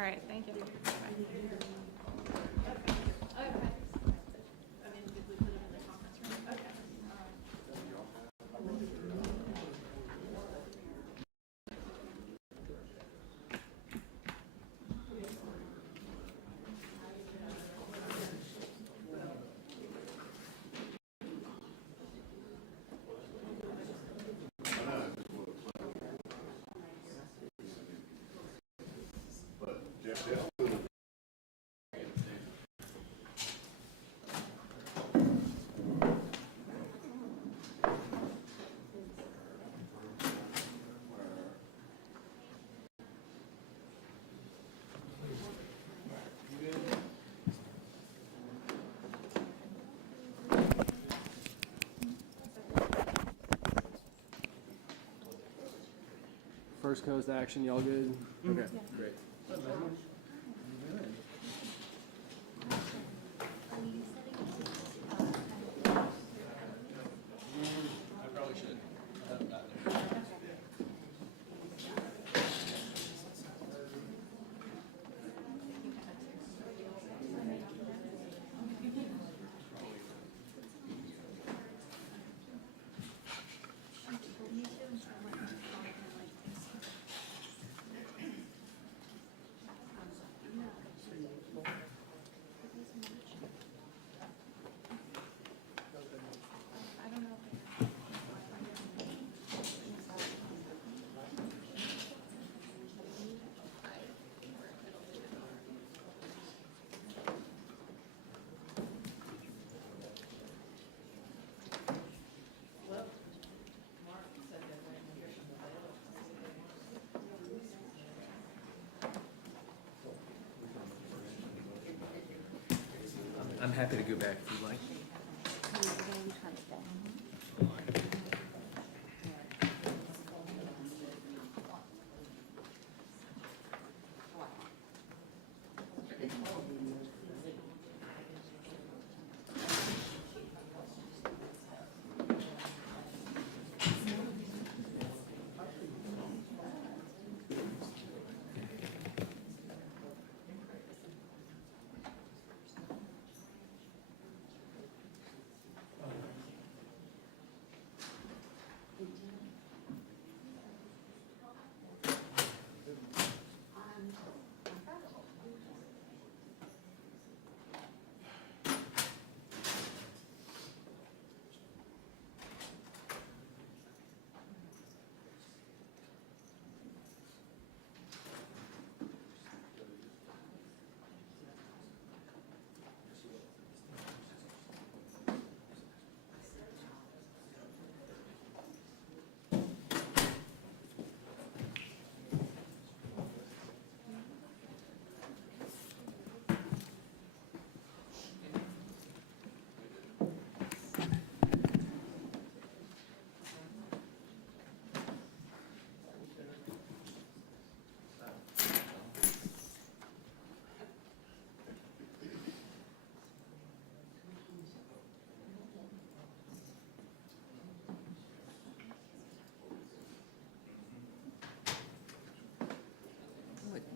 All right, thank you. First coast action, y'all good? Okay, great. I probably should. I'm happy to go back if you'd like.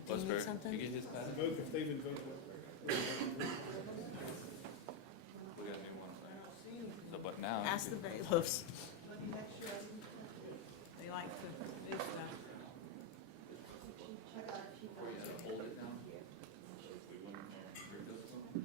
Do you need something? You get his pad? Vote if they've voted. We got a new one. So, but now. Ask the bailiffs. They like to do stuff. Before you had to hold it down. So we wouldn't approve this one.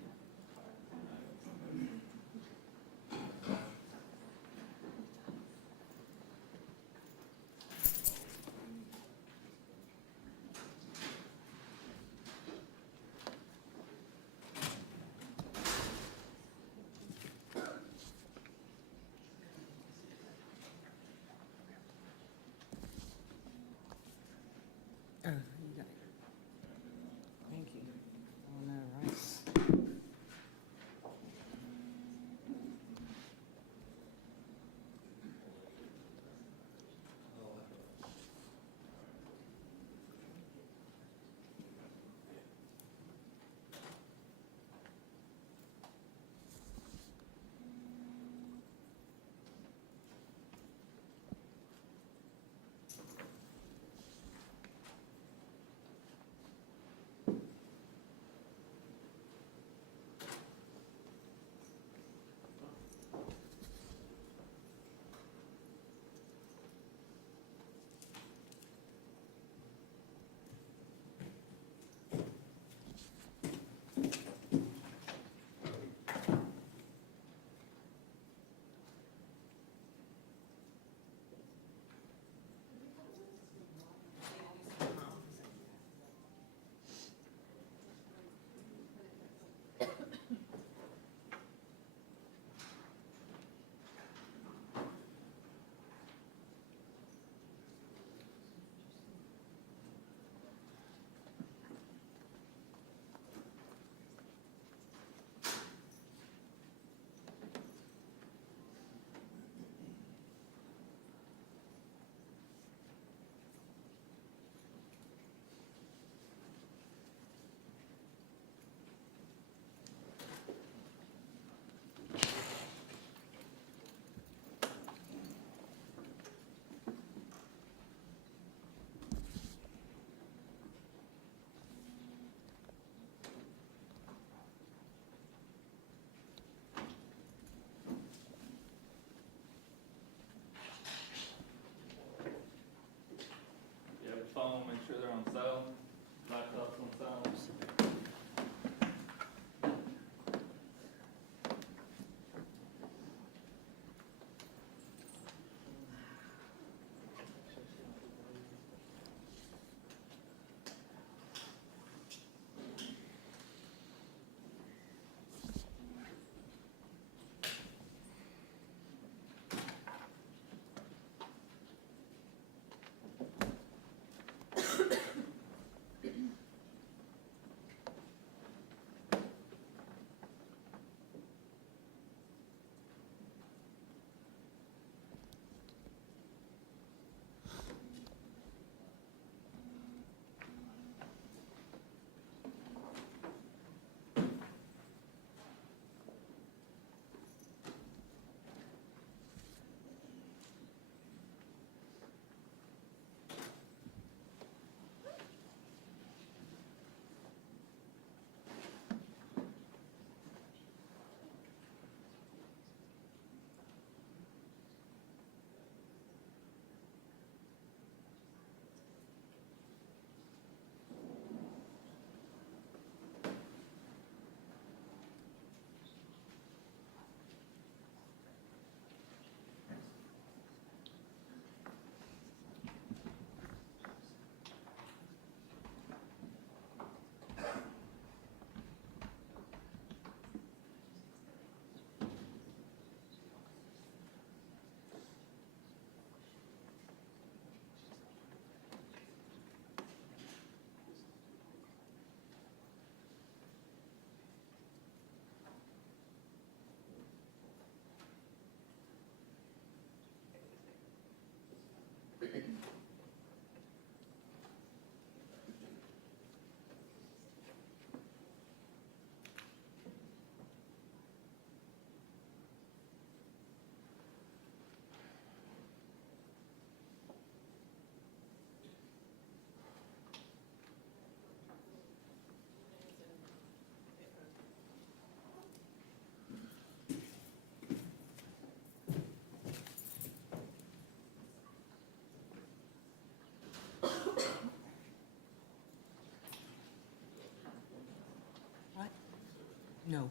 No.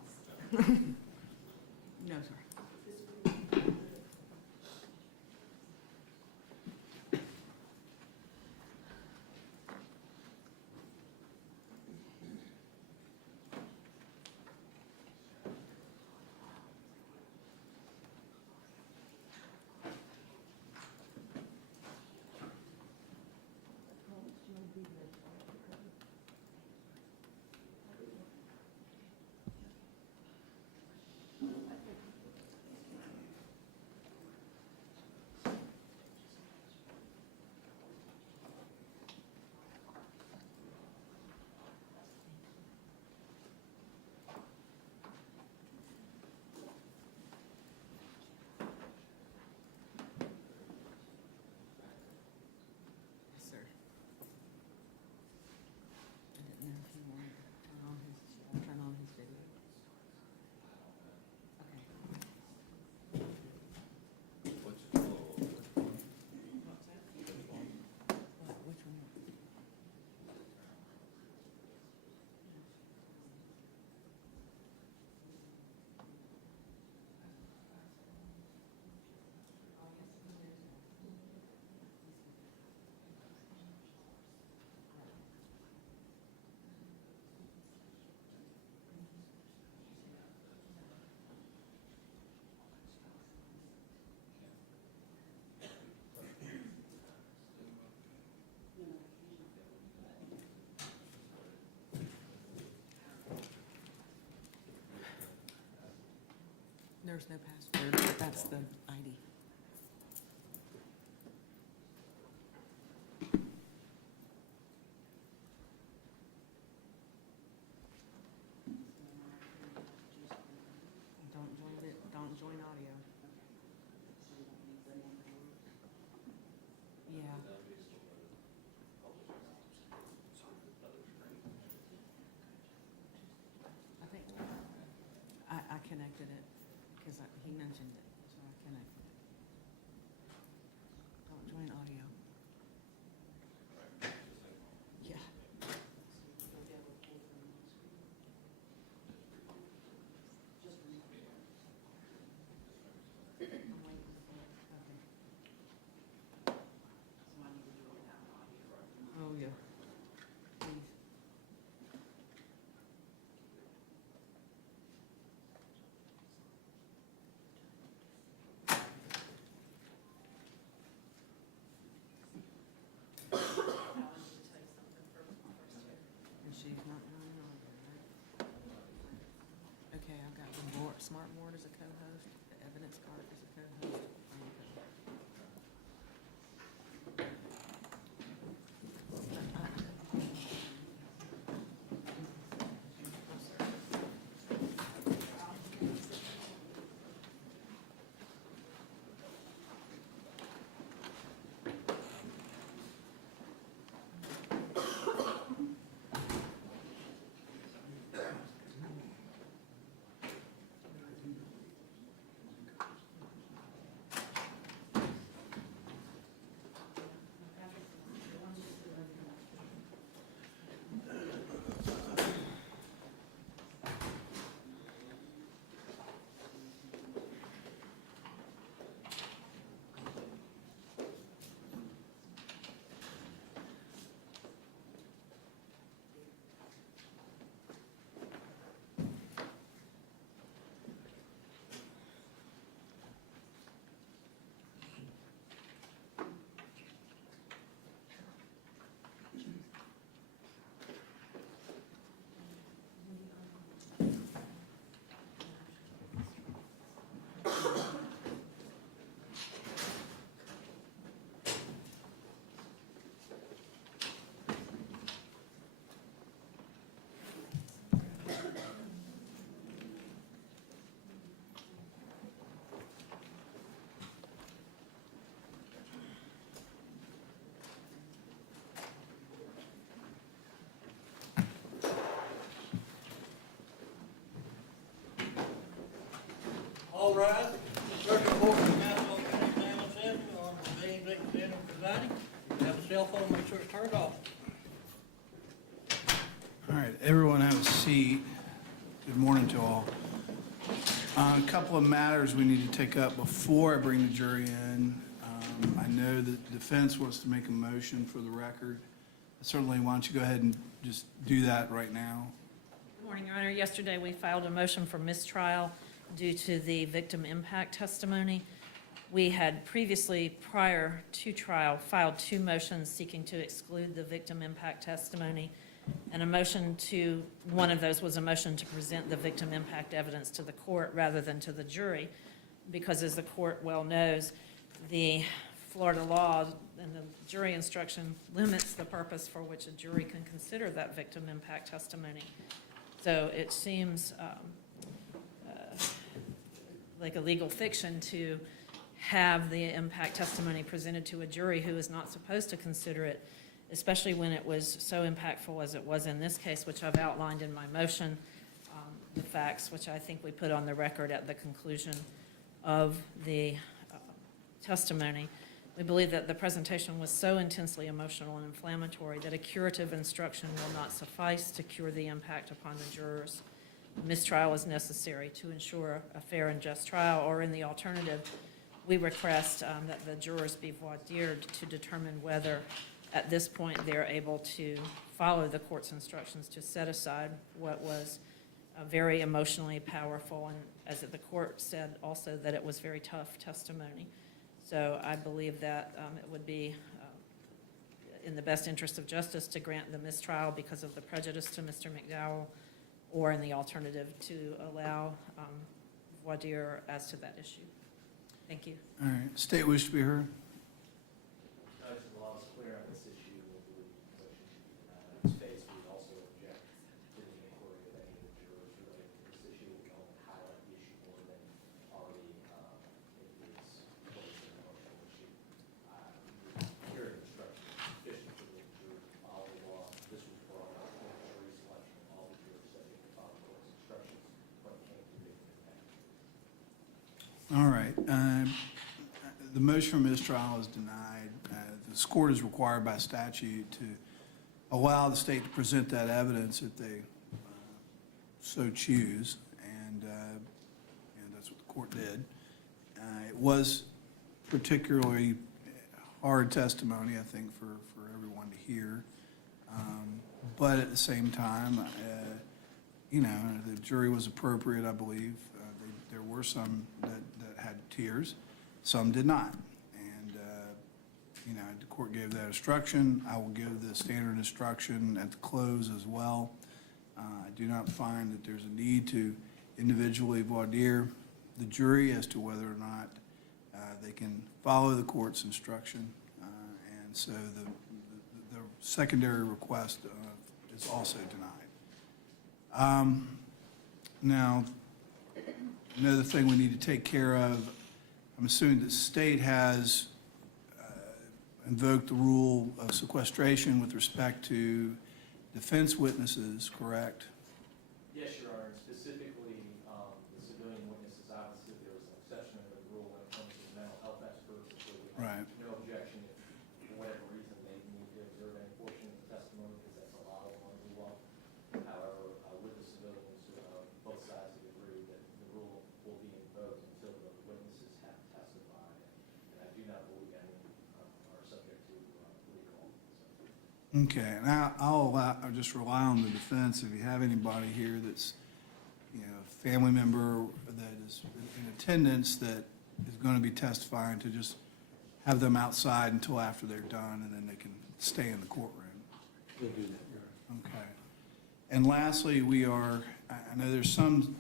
No, sir. Yes, sir. I didn't know if you wanted to turn on his video. Okay. What's it called? What, which one? There's no password, but that's the ID. Don't join audio. Yeah. I think, I connected it, because he mentioned it, so I connected it. Don't join audio. Yeah. I'm waiting for it. Okay. Oh, yeah. Please. And she's not running on there, right? Okay, I've got the Smart Board as a co-host, the evidence card as a co-host. I'm a co-host. All right, first report from Nassau County Family Center on the James Alexander presiding. If you have a cell phone, make sure it's turned off. All right, everyone have a seat. Good morning to all. A couple of matters we need to take up before I bring the jury in. I know that the defense wants to make a motion for the record. Certainly, why don't you go ahead and just do that right now? Good morning, Your Honor. Yesterday, we filed a motion for mistrial due to the victim impact testimony. We had previously, prior to trial, filed 2 motions seeking to exclude the victim impact testimony. And one of those was a motion to present the victim impact evidence to the court rather than to the jury, because as the court well knows, the Florida law and the jury instruction limits the purpose for which a jury can consider that victim impact testimony. So it seems like a legal fiction to have the impact testimony presented to a jury who is not supposed to consider it, especially when it was so impactful as it was in this case, which I've outlined in my motion, the facts, which I think we put on the record at the conclusion of the testimony. We believe that the presentation was so intensely emotional and inflammatory that a curative instruction will not suffice to cure the impact upon the jurors. Mistrial is necessary to ensure a fair and just trial, or in the alternative, we request that the jurors be voir dired to determine whether at this point they're able to follow the court's instructions to set aside what was a very emotionally powerful, and as the court said also, that it was very tough testimony. So I believe that it would be in the best interest of justice to grant the mistrial because of the prejudice to Mr. McDowell, or in the alternative to allow voir dire as to that issue. Thank you. All right, state wish to be heard. Judge, the law is clear on this issue. We believe the motion should be denied on its face. We also object to the inquiry of any of the jurors related to this issue. We don't highlight the issue more than already it is placed in the motion issue. Here, instruction is sufficient for the jurors to follow the law. This was brought up in the jury selection. All the jurors said they could follow the court's instructions when it came to victim impact. All right. The motion for mistrial is denied. The court is required by statute to allow the state to present that evidence if they so choose, and that's what the court did. It was particularly hard testimony, I think, for everyone to hear. But at the same time, the jury was appropriate, I believe. There were some that had tears, some did not. And, the court gave that instruction. I will give the standard instruction at the close as well. I do not find that there's a need to individually voir dire the jury as to whether or not they can follow the court's instruction. And so the secondary request is also denied. Now, another thing we need to take care of, I'm assuming the state has invoked the rule of sequestration with respect to defense witnesses, correct? Yes, Your Honor, and specifically, the civilian witnesses, obviously, there was an exception to the rule when it comes to mental health experts, so we have Right. no objection if, for whatever reason, they need to observe any portion of the testimony, because that's allowed under the law. However, with the civilians, both sides have agreed that the rule will be invoked until the witnesses have testified, and I do not believe any are subject to recall. So. Okay, and I'll just rely on the defense. If you have anybody here that's, a family member that is in attendance that is going to be testifying, to just have them outside until after they're done, and then they can stay in the courtroom. We'll do that. Okay. And lastly, I know there's some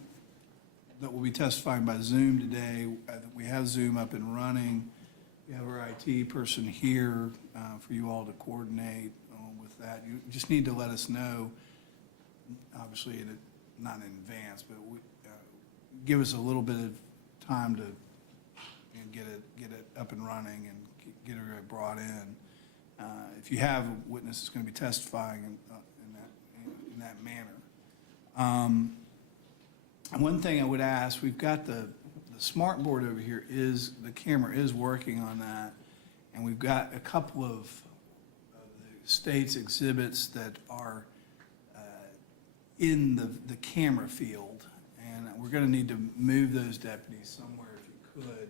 that will be testifying by Zoom today. We have Zoom up and running. We have our IT person here for you all to coordinate with that. You just need to let us know, obviously, not in advance, but give us a little bit of time to get it up and running and get everybody brought in. If you have a witness that's going to be testifying in that manner. One thing I would ask, we've got the smart board over here, the camera is working on that, and we've got a couple of the state's exhibits that are in the camera field. And we're gonna need to move those deputies somewhere if you could.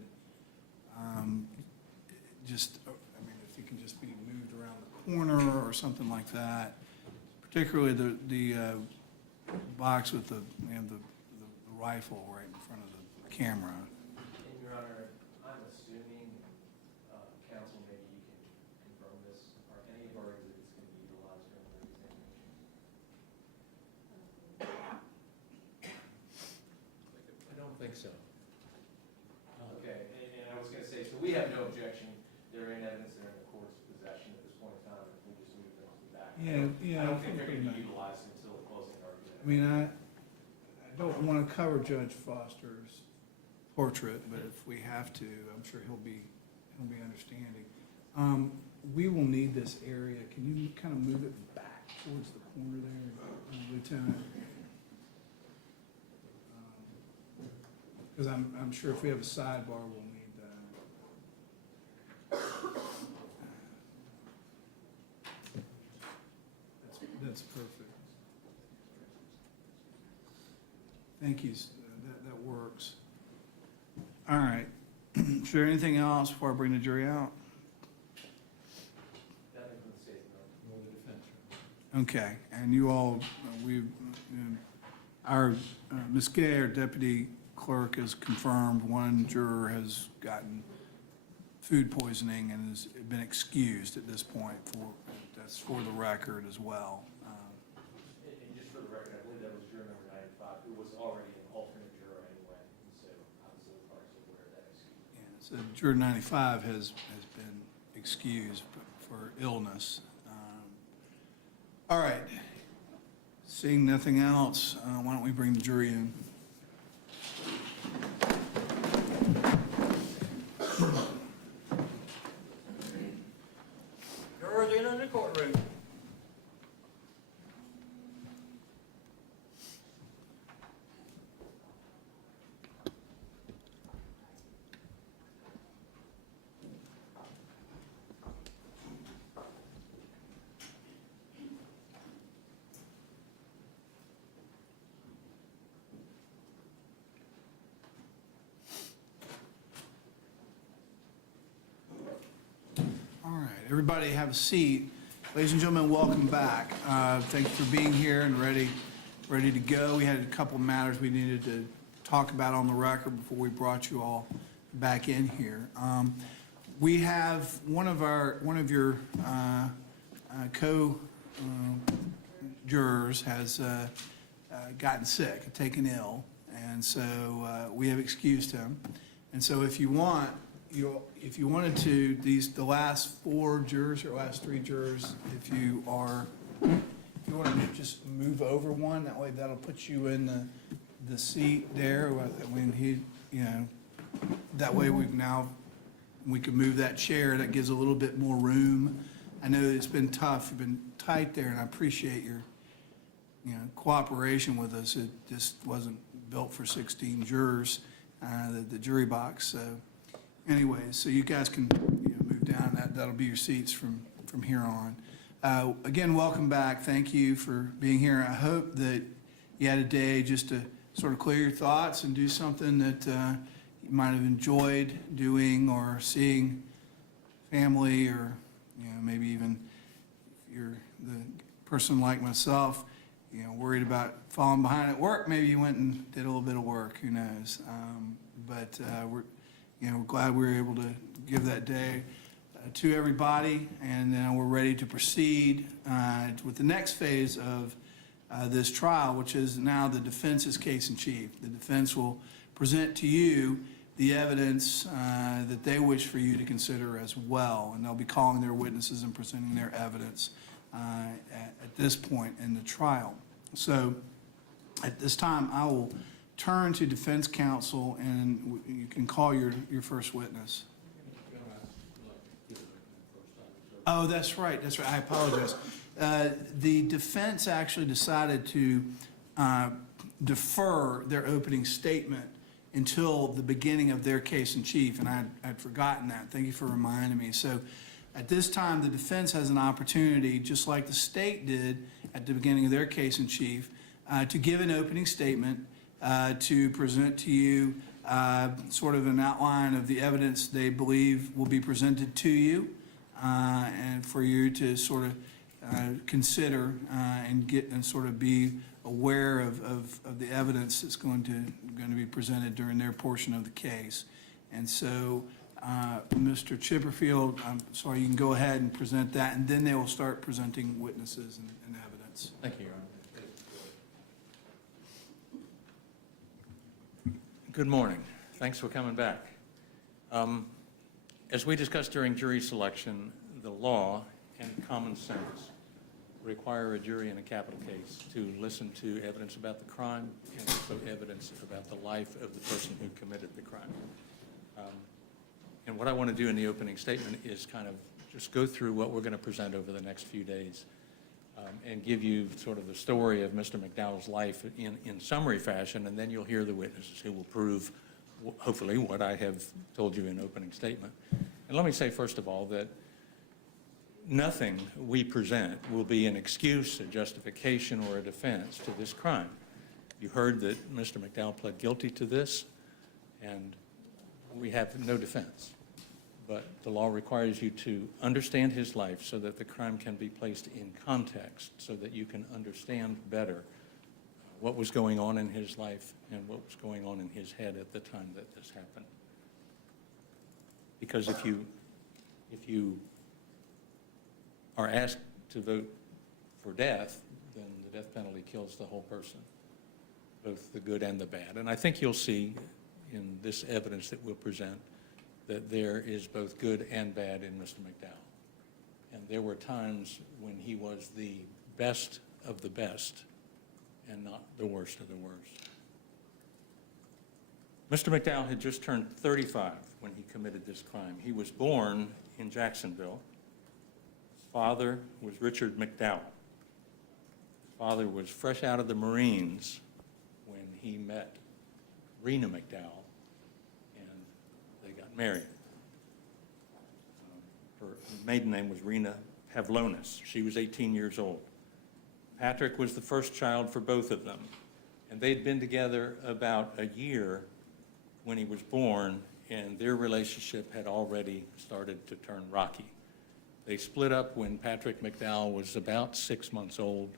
Just, I mean, if you can just be moved around the corner or something like that. Particularly the box with the rifle right in front of the camera. And Your Honor, I'm assuming, counsel, maybe you can confirm this, are any of our exhibits going to be utilized during the examination? I don't think so. Okay, and I was going to say, so we have no objection, they're in evidence, they're in the court's possession at this point in time, if we just move them to the back. Yeah, I don't think they're pretty going to much. be utilized until the closing argument. I mean, I don't want to cover Judge Foster's portrait, but if we have to, I'm sure he'll be understanding. We will need this area. Can you kind of move it back towards the corner there, Lieutenant? Because I'm sure if we have a sidebar, we'll need that. That's perfect. Thank you, that works. All right, is there anything else before I bring the jury out? Nothing from the state, no. Nor the defense. Okay, and you all, our Ms. Gay, our deputy clerk, has confirmed one juror has gotten food poisoning and has been excused at this point. That's for the record as well. And just for the record, I believe that was juror number 95, who was already an alternate juror anyway, and so obviously the parties are aware of that excuse. Yeah, so juror 95 has been excused for illness. All right, seeing nothing else, why don't we bring the jury in? Jurors in the courtroom. All right, everybody have a seat. Ladies and gentlemen, welcome back. Thank you for being here and ready to go. We had a couple matters we needed to talk about on the record before we brought you all back in here. We have one of your co-jurors has gotten sick, taken ill, and so we have excused him. And so if you wanted to, the last 4 jurors or last 3 jurors, if you want to just move over one, that way that'll put you in the seat there when he, that way we can move that chair. That gives a little bit more room. I know it's been tough, you've been tight there, and I appreciate your, cooperation with us. It just wasn't built for 16 jurors, the jury box. So anyways, so you guys can move down. That'll be your seats from here on. Again, welcome back. Thank you for being here. I hope that you had a day just to sort of clear your thoughts and do something that you might have enjoyed doing or seeing family, or maybe even if you're the person like myself, worried about falling behind at work, maybe you went and did a little bit of work, who knows. But we're glad we were able to give that day to everybody, and now we're ready to proceed with the next phase of this trial, which is now the defense's case in chief. The defense will present to you the evidence that they wish for you to consider as well, and they'll be calling their witnesses and presenting their evidence at this point in the trial. So at this time, I will turn to defense counsel, and you can call your first witness. Oh, that's right. I apologize. The defense actually decided to defer their opening statement until the beginning of their case in chief, and I'd forgotten that. Thank you for reminding me. So at this time, the defense has an opportunity, just like the state did at the beginning of their case in chief, to give an opening statement, to present to you sort of an outline of the evidence they believe will be presented to you, and for you to sort of consider and sort of be aware of the evidence that's going to be presented during their portion of the case. And so, Mr. Chipperfield, I'm sorry, you can go ahead and present that, and then they will start presenting witnesses and evidence. Thank you, Your Honor. Good morning. Thanks for coming back. As we discussed during jury selection, the law and common sense require a jury in a capital case to listen to evidence about the crime and also evidence about the life of the person who committed the crime. And what I want to do in the opening statement is kind of just go through what we're going to present over the next few days, and give you sort of the story of Mr. McDowell's life in summary fashion, and then you'll hear the witnesses who will prove, hopefully, what I have told you in opening statement. And let me say, first of all, that nothing we present will be an excuse, a justification, or a defense to this crime. You heard that Mr. McDowell pled guilty to this, and we have no defense. But the law requires you to understand his life so that the crime can be placed in context, so that you can understand better what was going on in his life and what was going on in his head at the time that this happened. Because if you are asked to vote for death, then the death penalty kills the whole person, both the good and the bad. And I think you'll see in this evidence that we'll present that there is both good and bad in Mr. McDowell. And there were times when he was the best of the best and not the worst of the worst. Mr. McDowell had just turned 35 when he committed this crime. He was born in Jacksonville. His father was Richard McDowell. His father was fresh out of the Marines when he met Rena McDowell, and they got married. Her maiden name was Rena Pavlonis. She was 18 years old. Patrick was the first child for both of them, and they'd been together about a year when he was born, and their relationship had already started to turn rocky. They split up when Patrick McDowell was about 6 months old,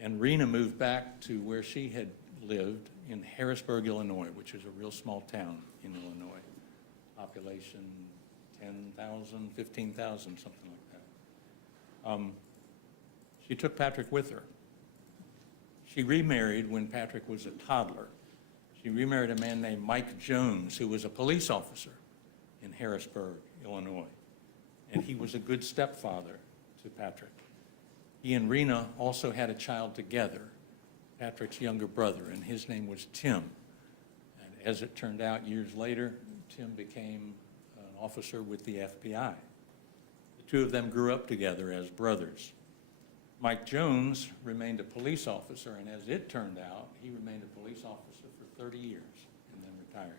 and Rena moved back to where she had lived in Harrisburg, Illinois, which is a real small town in Illinois. Population 10,000, 15,000, something like that. She took Patrick with her. She remarried when Patrick was a toddler. She remarried a man named Mike Jones, who was a police officer in Harrisburg, Illinois. And he was a good stepfather to Patrick. He and Rena also had a child together, Patrick's younger brother, and his name was Tim. And as it turned out, years later, Tim became an officer with the FBI. The two of them grew up together as brothers. Mike Jones remained a police officer, and as it turned out, he remained a police officer for 30 years and then retired.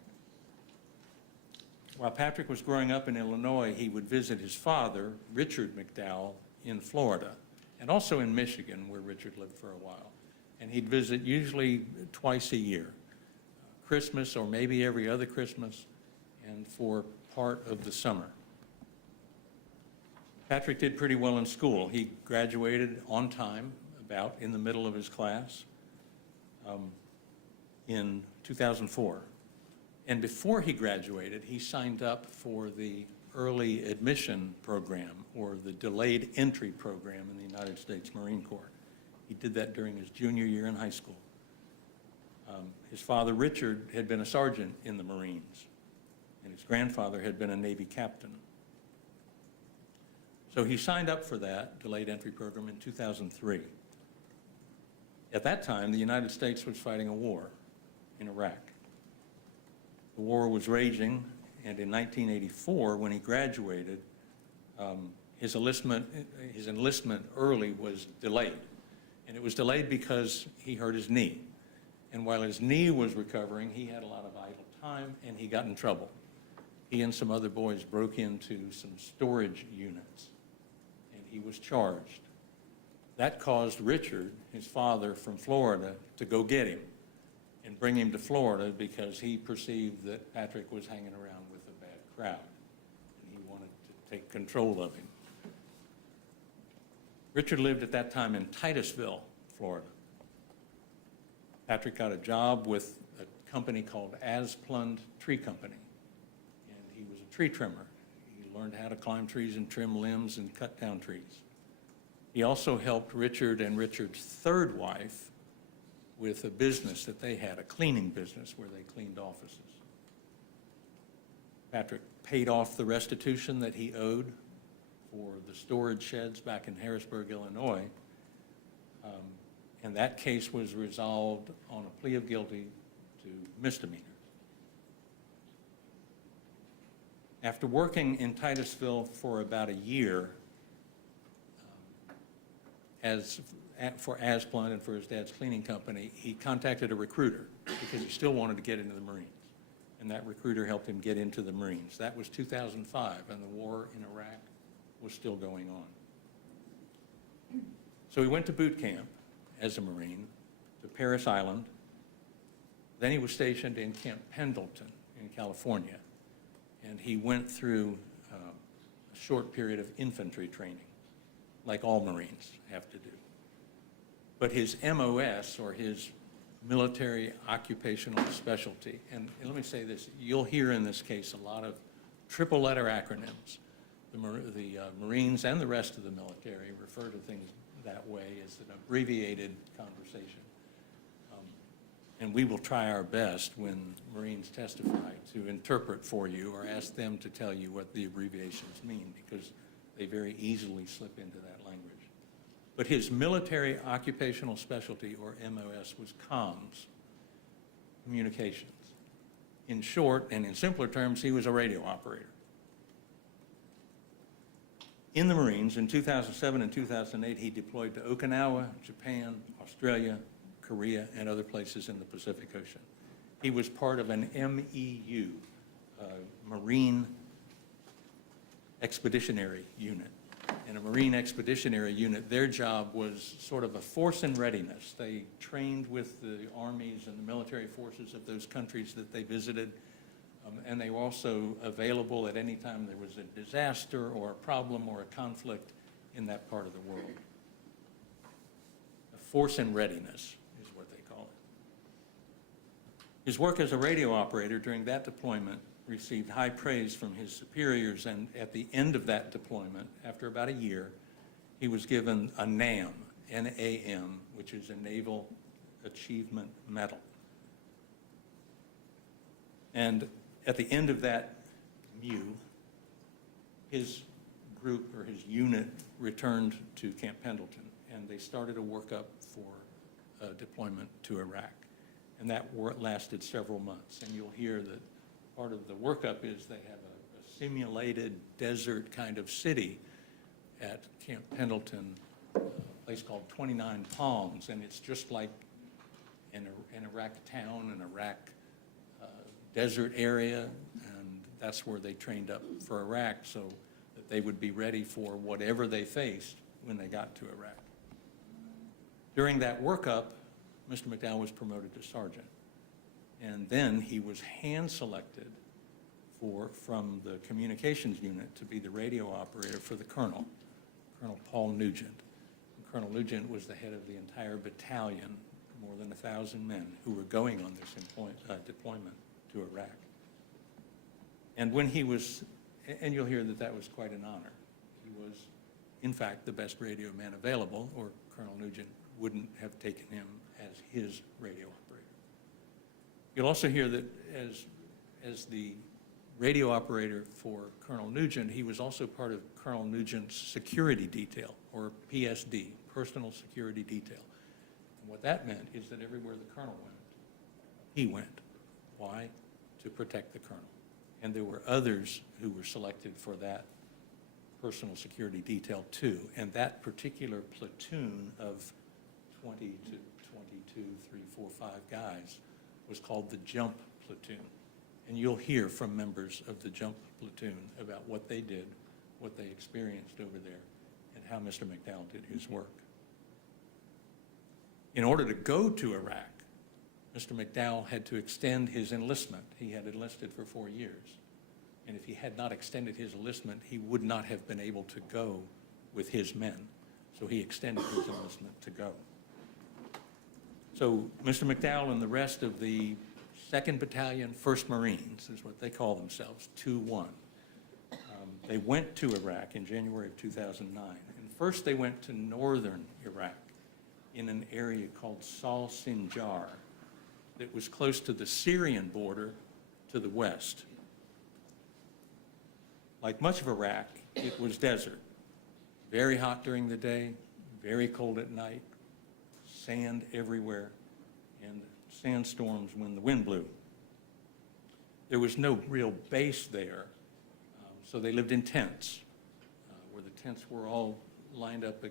While Patrick was growing up in Illinois, he would visit his father, Richard McDowell, in Florida, and also in Michigan, where Richard lived for a while. And he'd visit usually twice a year, Christmas or maybe every other Christmas, and for part of the summer. Patrick did pretty well in school. He graduated on time, about in the middle of his class, in 2004. And before he graduated, he signed up for the early admission program, or the delayed entry program in the United States Marine Corps. He did that during his junior year in high school. His father, Richard, had been a sergeant in the Marines, and his grandfather had been a Navy captain. So he signed up for that delayed entry program in 2003. At that time, the United States was fighting a war in Iraq. The war was raging, and in 1984, when he graduated, his enlistment early was delayed. And it was delayed because he hurt his knee. And while his knee was recovering, he had a lot of idle time, and he got in trouble. He and some other boys broke into some storage units, and he was charged. That caused Richard, his father from Florida, to go get him and bring him to Florida because he perceived that Patrick was hanging around with a bad crowd, and he wanted to take control of him. Richard lived at that time in Titusville, Florida. Patrick got a job with a company called Asplund Tree Company, and he was a tree trimmer. He learned how to climb trees and trim limbs and cut down trees. He also helped Richard and Richard's third wife with a business that they had, a cleaning business where they cleaned offices. Patrick paid off the restitution that he owed for the storage sheds back in Harrisburg, Illinois, and that case was resolved on a plea of guilty to misdemeanors. After working in Titusville for about a year for Asplund and for his dad's cleaning company, he contacted a recruiter because he still wanted to get into the Marines. And that recruiter helped him get into the Marines. That was 2005, and the war in Iraq was still going on. So he went to boot camp as a Marine to Parris Island. Then he was stationed in Camp Pendleton in California. And he went through a short period of infantry training, like all Marines have to do. But his MOS, or his military occupational specialty, and let me say this, you'll hear in this case a lot of triple letter acronyms. The Marines and the rest of the military refer to things that way as an abbreviated conversation. And we will try our best when Marines testify to interpret for you or ask them to tell you what the abbreviations mean, because they very easily slip into that language. But his military occupational specialty, or MOS, was comms, communications. In short, and in simpler terms, he was a radio operator. In the Marines, in 2007 and 2008, he deployed to Okinawa, Japan, Australia, Korea, and other places in the Pacific Ocean. He was part of an MEU, Marine Expeditionary Unit. And a Marine Expeditionary Unit, their job was sort of a force in readiness. They trained with the armies and the military forces of those countries that they visited, and they were also available at any time there was a disaster or a problem or a conflict in that part of the world. A force in readiness is what they call it. His work as a radio operator during that deployment received high praise from his superiors, and at the end of that deployment, after about a year, he was given a NAM, N-A-M, which is a Naval Achievement Medal. And at the end of that MEU, his group or his unit returned to Camp Pendleton, and they started a workup for deployment to Iraq. And that lasted several months. And you'll hear that part of the workup is they have a simulated desert kind of city at Camp Pendleton, a place called 29 Palms, and it's just like an Iraq town, an Iraq desert area, and that's where they trained up for Iraq so that they would be ready for whatever they faced when they got to Iraq. During that workup, Mr. McDowell was promoted to sergeant. And then he was hand-selected from the communications unit to be the radio operator for the colonel, Colonel Paul Nugent. And Colonel Nugent was the head of the entire battalion, more than 1,000 men who were going on this deployment to Iraq. And when he was, and you'll hear that that was quite an honor. He was, in fact, the best radio man available, or Colonel Nugent wouldn't have taken him as his radio operator. You'll also hear that as the radio operator for Colonel Nugent, he was also part of Colonel Nugent's security detail, or PSD, personal security detail. And what that meant is that everywhere the colonel went, he went. Why? To protect the colonel. And there were others who were selected for that personal security detail too. And that particular platoon of 20 to 22, 3, 4, 5 guys was called the Jump Platoon. And you'll hear from members of the Jump Platoon about what they did, what they experienced over there, and how Mr. McDowell did his work. In order to go to Iraq, Mr. McDowell had to extend his enlistment. He had enlisted for 4 years. And if he had not extended his enlistment, he would not have been able to go with his men. So he extended his enlistment to go. So Mr. McDowell and the rest of the 2nd Battalion, 1st Marines, is what they call themselves, 2-1. They went to Iraq in January of 2009. And first they went to northern Iraq in an area called Sal Sinjar that was close to the Syrian border to the west. Like much of Iraq, it was desert. Very hot during the day, very cold at night, sand everywhere, and sandstorms when the wind blew. There was no real base there, so they lived in tents, where the tents were all lined up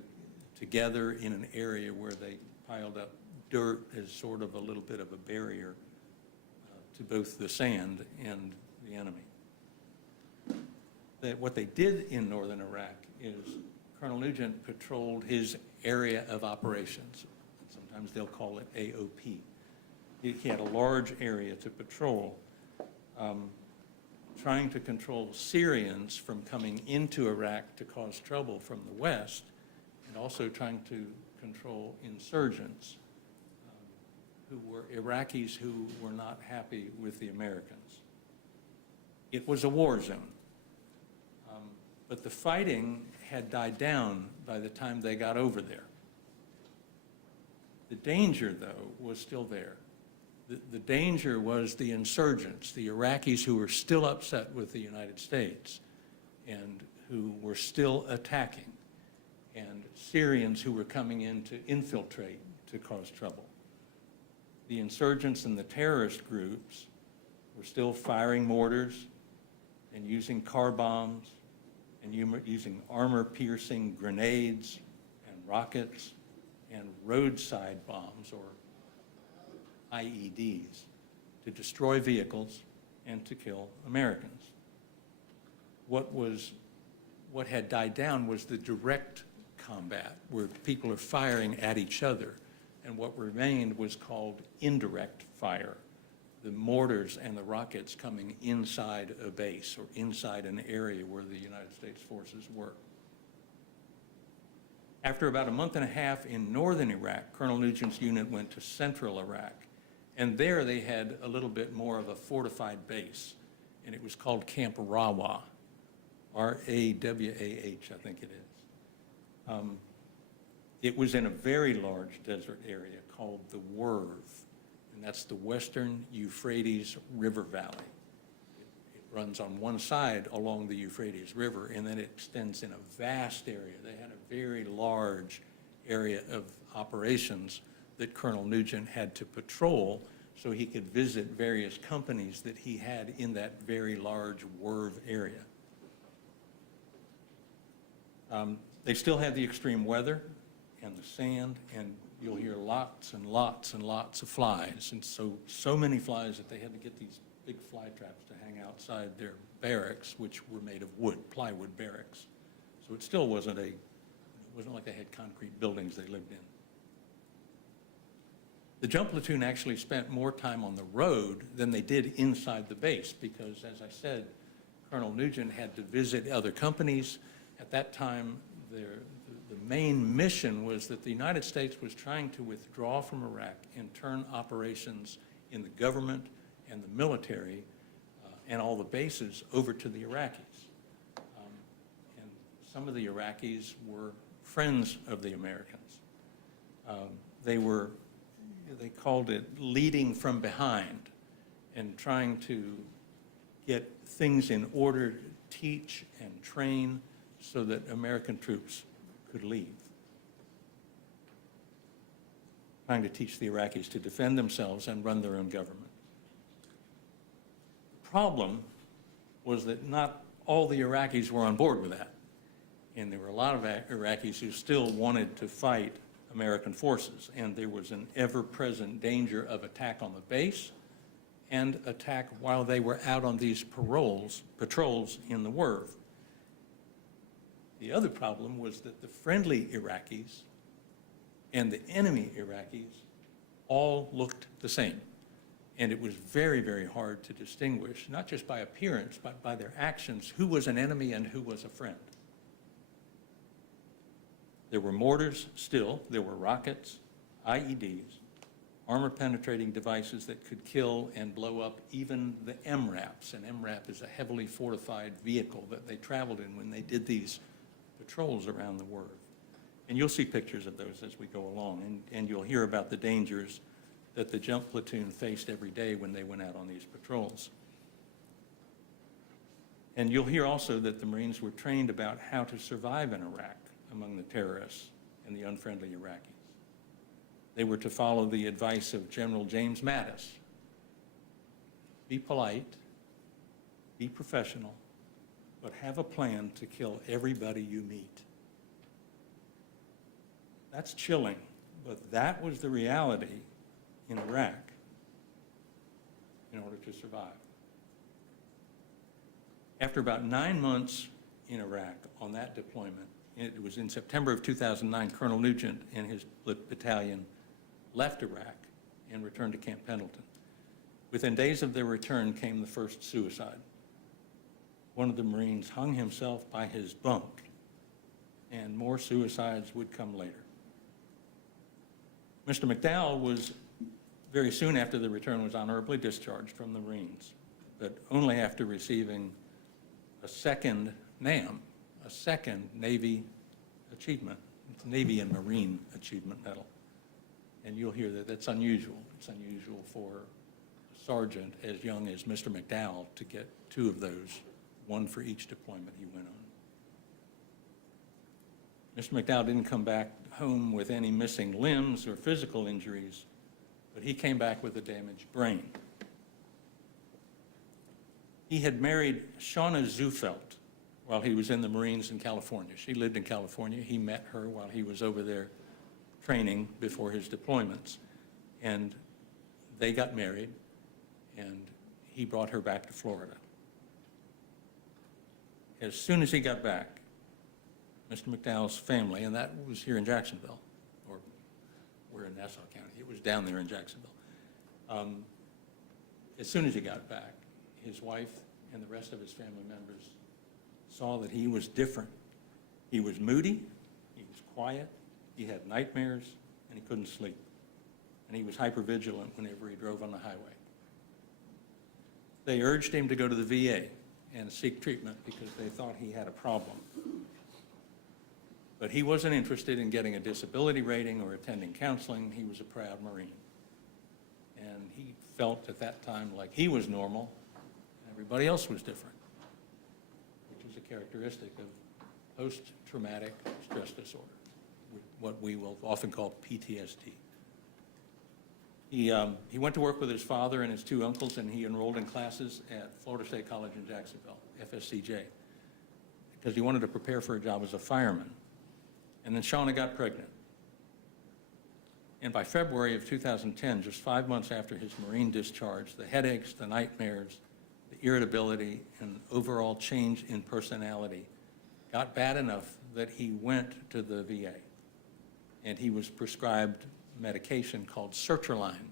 together in an area where they piled up dirt as sort of a little bit of a barrier to both the sand and the enemy. What they did in northern Iraq is Colonel Nugent patrolled his area of operations. Sometimes they'll call it AOP. He had a large area to patrol, trying to control Syrians from coming into Iraq to cause trouble from the west, and also trying to control insurgents who were Iraqis who were not happy with the Americans. It was a war zone. But the fighting had died down by the time they got over there. The danger, though, was still there. The danger was the insurgents, the Iraqis who were still upset with the United States and who were still attacking, and Syrians who were coming in to infiltrate to cause trouble. The insurgents and the terrorist groups were still firing mortars and using car bombs and using armor-piercing grenades and rockets and roadside bombs, or IEDs, to destroy vehicles and to kill Americans. What had died down was the direct combat, where people are firing at each other, and what remained was called indirect fire, the mortars and the rockets coming inside a base or inside an area where the United States forces were. After about a month and a half in northern Iraq, Colonel Nugent's unit went to central Iraq, and there they had a little bit more of a fortified base, and it was called Camp Rawah, R-A-W-A-H, I think it is. It was in a very large desert area called the Werv, and that's the Western Euphrates River Valley. It runs on one side along the Euphrates River, and then it extends in a vast area. They had a very large area of operations that Colonel Nugent had to patrol so he could visit various companies that he had in that very large Werv area. They still had the extreme weather and the sand, and you'll hear lots and lots and lots of flies, and so many flies that they had to get these big fly traps to hang outside their barracks, which were made of wood, plywood barracks. So it still wasn't like they had concrete buildings they lived in. The jump platoon actually spent more time on the road than they did inside the base because, as I said, Colonel Nugent had to visit other companies. At that time, the main mission was that the United States was trying to withdraw from Iraq and turn operations in the government and the military and all the bases over to the Iraqis. And some of the Iraqis were friends of the Americans. They called it leading from behind and trying to get things in order to teach and train so that American troops could leave. Trying to teach the Iraqis to defend themselves and run their own government. The problem was that not all the Iraqis were on board with that. And there were a lot of Iraqis who still wanted to fight American forces, and there was an ever-present danger of attack on the base and attack while they were out on these patrols in the Werv. The other problem was that the friendly Iraqis and the enemy Iraqis all looked the same. And it was very, very hard to distinguish, not just by appearance, but by their actions, who was an enemy and who was a friend. There were mortars still, there were rockets, IEDs, armor-penetrating devices that could kill and blow up even the MRAPs. And MRAP is a heavily fortified vehicle that they traveled in when they did these patrols around the world. And you'll see pictures of those as we go along, and you'll hear about the dangers that the jump platoon faced every day when they went out on these patrols. And you'll hear also that the Marines were trained about how to survive in Iraq among the terrorists and the unfriendly Iraqis. They were to follow the advice of General James Mattis. Be polite, be professional, but have a plan to kill everybody you meet. That's chilling, but that was the reality in Iraq in order to survive. After about 9 months in Iraq on that deployment, it was in September of 2009, Colonel Nugent and his battalion left Iraq and returned to Camp Pendleton. Within days of their return came the first suicide. One of the Marines hung himself by his bunk, and more suicides would come later. Mr. McDowell was, very soon after the return, was honorably discharged from the Marines, but only after receiving a second NAM, a second Navy achievement, Navy and Marine Achievement Medal. And you'll hear that that's unusual. It's unusual for a sergeant as young as Mr. McDowell to get 2 of those, 1 for each deployment he went on. Mr. McDowell didn't come back home with any missing limbs or physical injuries, but he came back with a damaged brain. He had married Shauna Zufelt while he was in the Marines in California. She lived in California. He met her while he was over there training before his deployments. And they got married, and he brought her back to Florida. As soon as he got back, Mr. McDowell's family, and that was here in Jacksonville, or we're in Nassau County. It was down there in Jacksonville. As soon as he got back, his wife and the rest of his family members saw that he was different. He was moody, he was quiet, he had nightmares, and he couldn't sleep. And he was hypervigilant whenever he drove on the highway. They urged him to go to the VA and seek treatment because they thought he had a problem. But he wasn't interested in getting a disability rating or attending counseling. He was a proud Marine. And he felt at that time like he was normal and everybody else was different, which is a characteristic of post-traumatic stress disorder, what we will often call PTSD. He went to work with his father and his 2 uncles, and he enrolled in classes at Florida State College in Jacksonville, FSCJ, because he wanted to prepare for a job as a fireman. And then Shauna got pregnant. And by February of 2010, just 5 months after his Marine discharge, the headaches, the nightmares, the irritability, and overall change in personality got bad enough that he went to the VA. And he was prescribed medication called sertraline.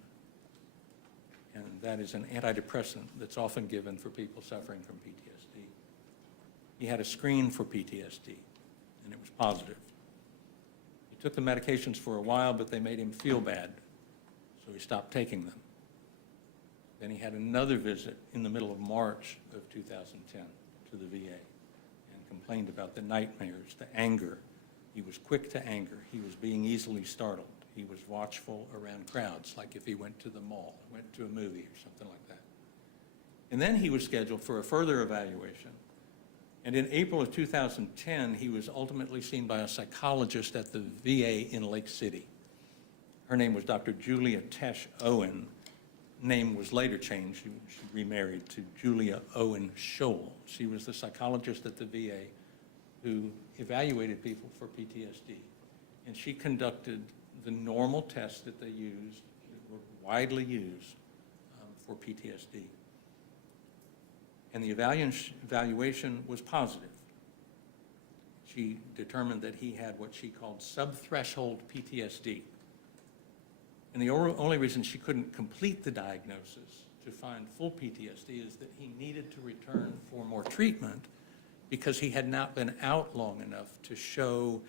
And that is an antidepressant that's often given for people suffering from PTSD. He had a screen for PTSD, and it was positive. He took the medications for a while, but they made him feel bad, so he stopped taking them. Then he had another visit in the middle of March of 2010 to the VA and complained about the nightmares, the anger. He was quick to anger. He was being easily startled. He was watchful around crowds, like if he went to the mall, went to a movie or something like that. And then he was scheduled for a further evaluation. And in April of 2010, he was ultimately seen by a psychologist at the VA in Lake City. Her name was Dr. Julia Tesh Owen. Name was later changed. She remarried to Julia Owen Scholl. She was the psychologist at the VA who evaluated people for PTSD. And she conducted the normal tests that they used, that were widely used for PTSD. And the evaluation was positive. she determined that he had what she called subthreshold PTSD. And the only reason she couldn't complete the diagnosis to find full PTSD is that he needed to return for more treatment because he had not been out long enough to show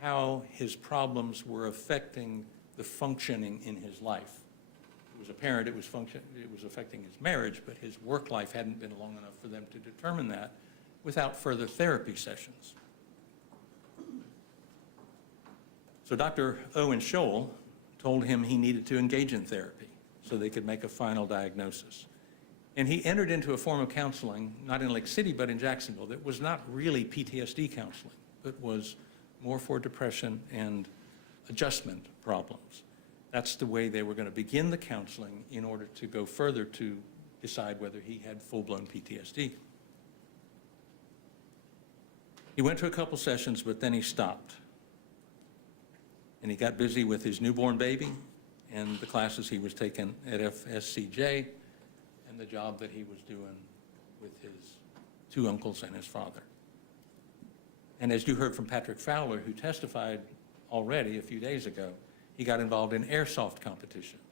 how his problems were affecting the functioning in his life. It was apparent it was affecting his marriage, but his work life hadn't been long enough for them to determine that without further therapy sessions. So Dr. Owen Scholl told him he needed to engage in therapy so they could make a final diagnosis. And he entered into a form of counseling, not in Lake City, but in Jacksonville, that was not really PTSD counseling, but was more for depression and adjustment problems. That's the way they were going to begin the counseling in order to go further to decide whether he had full-blown PTSD. He went to a couple sessions, but then he stopped. And he got busy with his newborn baby and the classes he was taking at FSCJ and the job that he was doing with his two uncles and his father. And as you heard from Patrick Fowler, who testified already a few days ago, he got involved in airsoft competitions,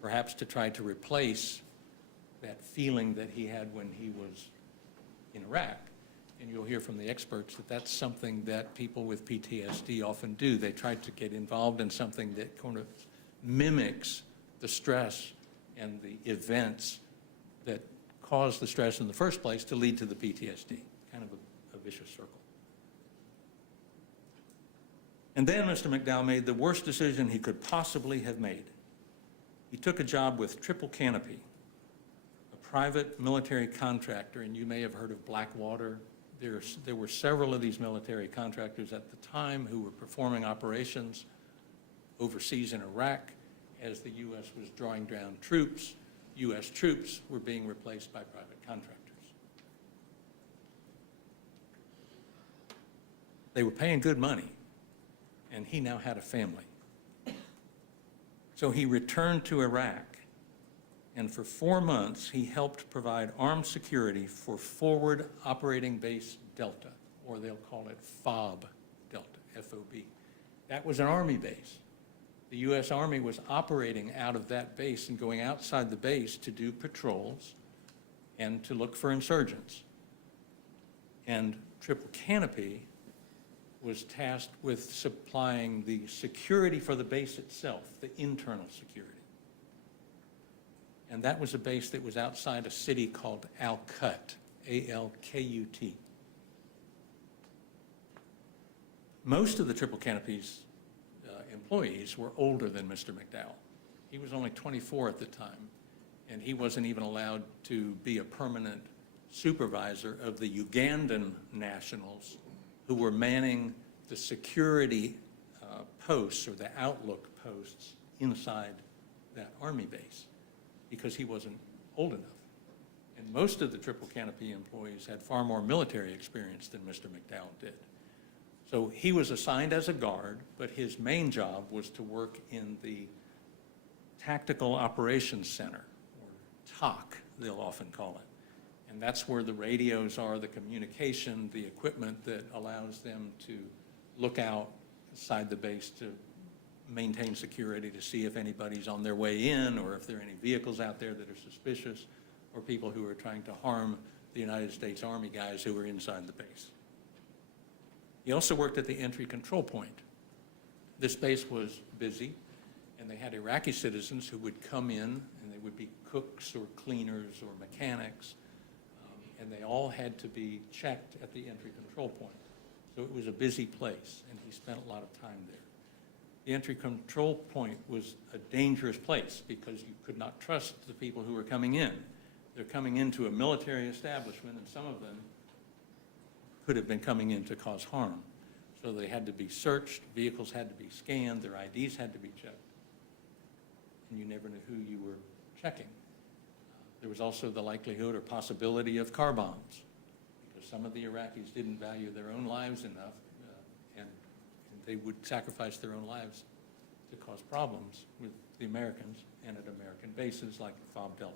perhaps to try to replace that feeling that he had when he was in Iraq. And you'll hear from the experts that that's something that people with PTSD often do. They try to get involved in something that kind of mimics the stress and the events that cause the stress in the first place to lead to the PTSD, kind of a vicious circle. And then Mr. McDowell made the worst decision he could possibly have made. He took a job with Triple Canopy, a private military contractor, and you may have heard of Blackwater. There were several of these military contractors at the time who were performing operations overseas in Iraq as the U.S. was drawing down troops. U.S. troops were being replaced by private contractors. They were paying good money, and he now had a family. So he returned to Iraq, and for 4 months, he helped provide armed security for Forward Operating Base Delta, or they'll call it FOB Delta, F-O-B. That was an Army base. The U.S. Army was operating out of that base and going outside the base to do patrols and to look for insurgents. And Triple Canopy was tasked with supplying the security for the base itself, the internal security. And that was a base that was outside a city called Al-Qut, A-L-K-U-T. Most of the Triple Canopy's employees were older than Mr. McDowell. He was only 24 at the time, and he wasn't even allowed to be a permanent supervisor of the Ugandan nationals who were manning the security posts or the outlook posts inside that Army base because he wasn't old enough. And most of the Triple Canopy employees had far more military experience than Mr. McDowell did. So he was assigned as a guard, but his main job was to work in the Tactical Operations Center, or TOC, they'll often call it. And that's where the radios are, the communication, the equipment that allows them to look outside the base to maintain security, to see if anybody's on their way in, or if there are any vehicles out there that are suspicious, or people who are trying to harm the United States Army guys who are inside the base. He also worked at the entry control point. This base was busy, and they had Iraqi citizens who would come in, and they would be cooks or cleaners or mechanics, and they all had to be checked at the entry control point. So it was a busy place, and he spent a lot of time there. The entry control point was a dangerous place because you could not trust the people who were coming in. They're coming into a military establishment, and some of them could have been coming in to cause harm. So they had to be searched, vehicles had to be scanned, their IDs had to be checked, and you never knew who you were checking. There was also the likelihood or possibility of car bombs, because some of the Iraqis didn't value their own lives enough, and they would sacrifice their own lives to cause problems with the Americans and at American bases like FOB Delta.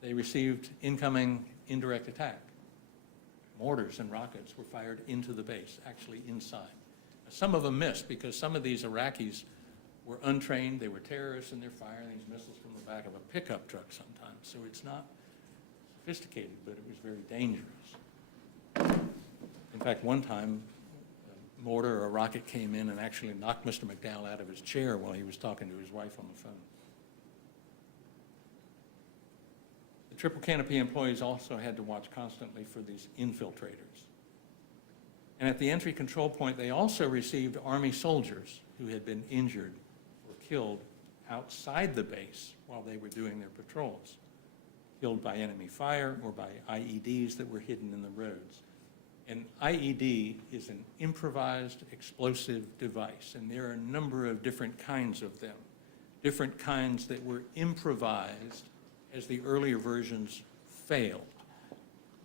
They received incoming indirect attack. mortars and rockets were fired into the base, actually inside. Some of them missed because some of these Iraqis were untrained, they were terrorists, and they're firing these missiles from the back of a pickup truck sometimes. So it's not sophisticated, but it was very dangerous. In fact, one time, a mortar or a rocket came in and actually knocked Mr. McDowell out of his chair while he was talking to his wife on the phone. The Triple Canopy employees also had to watch constantly for these infiltrators. And at the entry control point, they also received Army soldiers who had been injured or killed outside the base while they were doing their patrols, killed by enemy fire or by IEDs that were hidden in the roads. An IED is an improvised explosive device, and there are a number of different kinds of them, different kinds that were improvised as the earlier versions failed.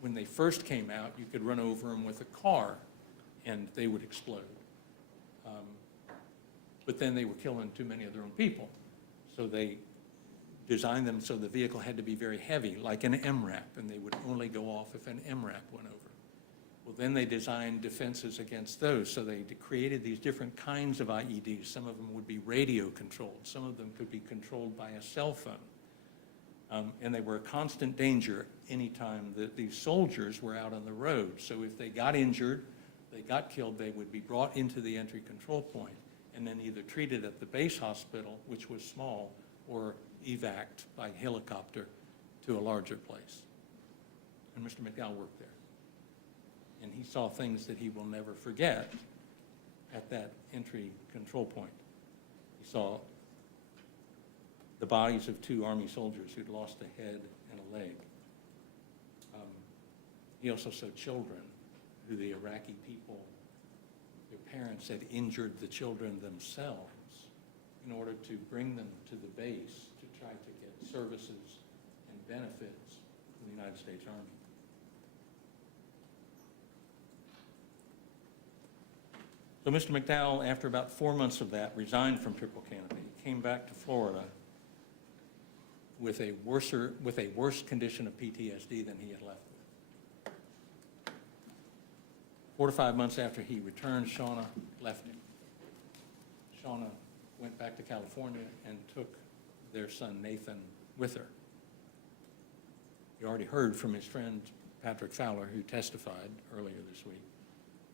When they first came out, you could run over them with a car and they would explode. But then they were killing too many of their own people. So they designed them so the vehicle had to be very heavy, like an MRAP, and they would only go off if an MRAP went over. Well, then they designed defenses against those, so they created these different kinds of IEDs. Some of them would be radio controlled. Some of them could be controlled by a cell phone. And they were a constant danger anytime that these soldiers were out on the road. So if they got injured, they got killed, they would be brought into the entry control point and then either treated at the base hospital, which was small, or evac'd by helicopter to a larger place. And Mr. McDowell worked there. And he saw things that he will never forget at that entry control point. He saw the bodies of 2 Army soldiers who'd lost a head and a leg. He also saw children who the Iraqi people, their parents had injured the children themselves in order to bring them to the base to try to get services and benefits from the United States Army. So Mr. McDowell, after about 4 months of that, resigned from Triple Canopy, came back to Florida with a worse condition of PTSD than he had left with. 4 to 5 months after he returned, Shauna left him. Shauna went back to California and took their son Nathan with her. You already heard from his friend Patrick Fowler, who testified earlier this week,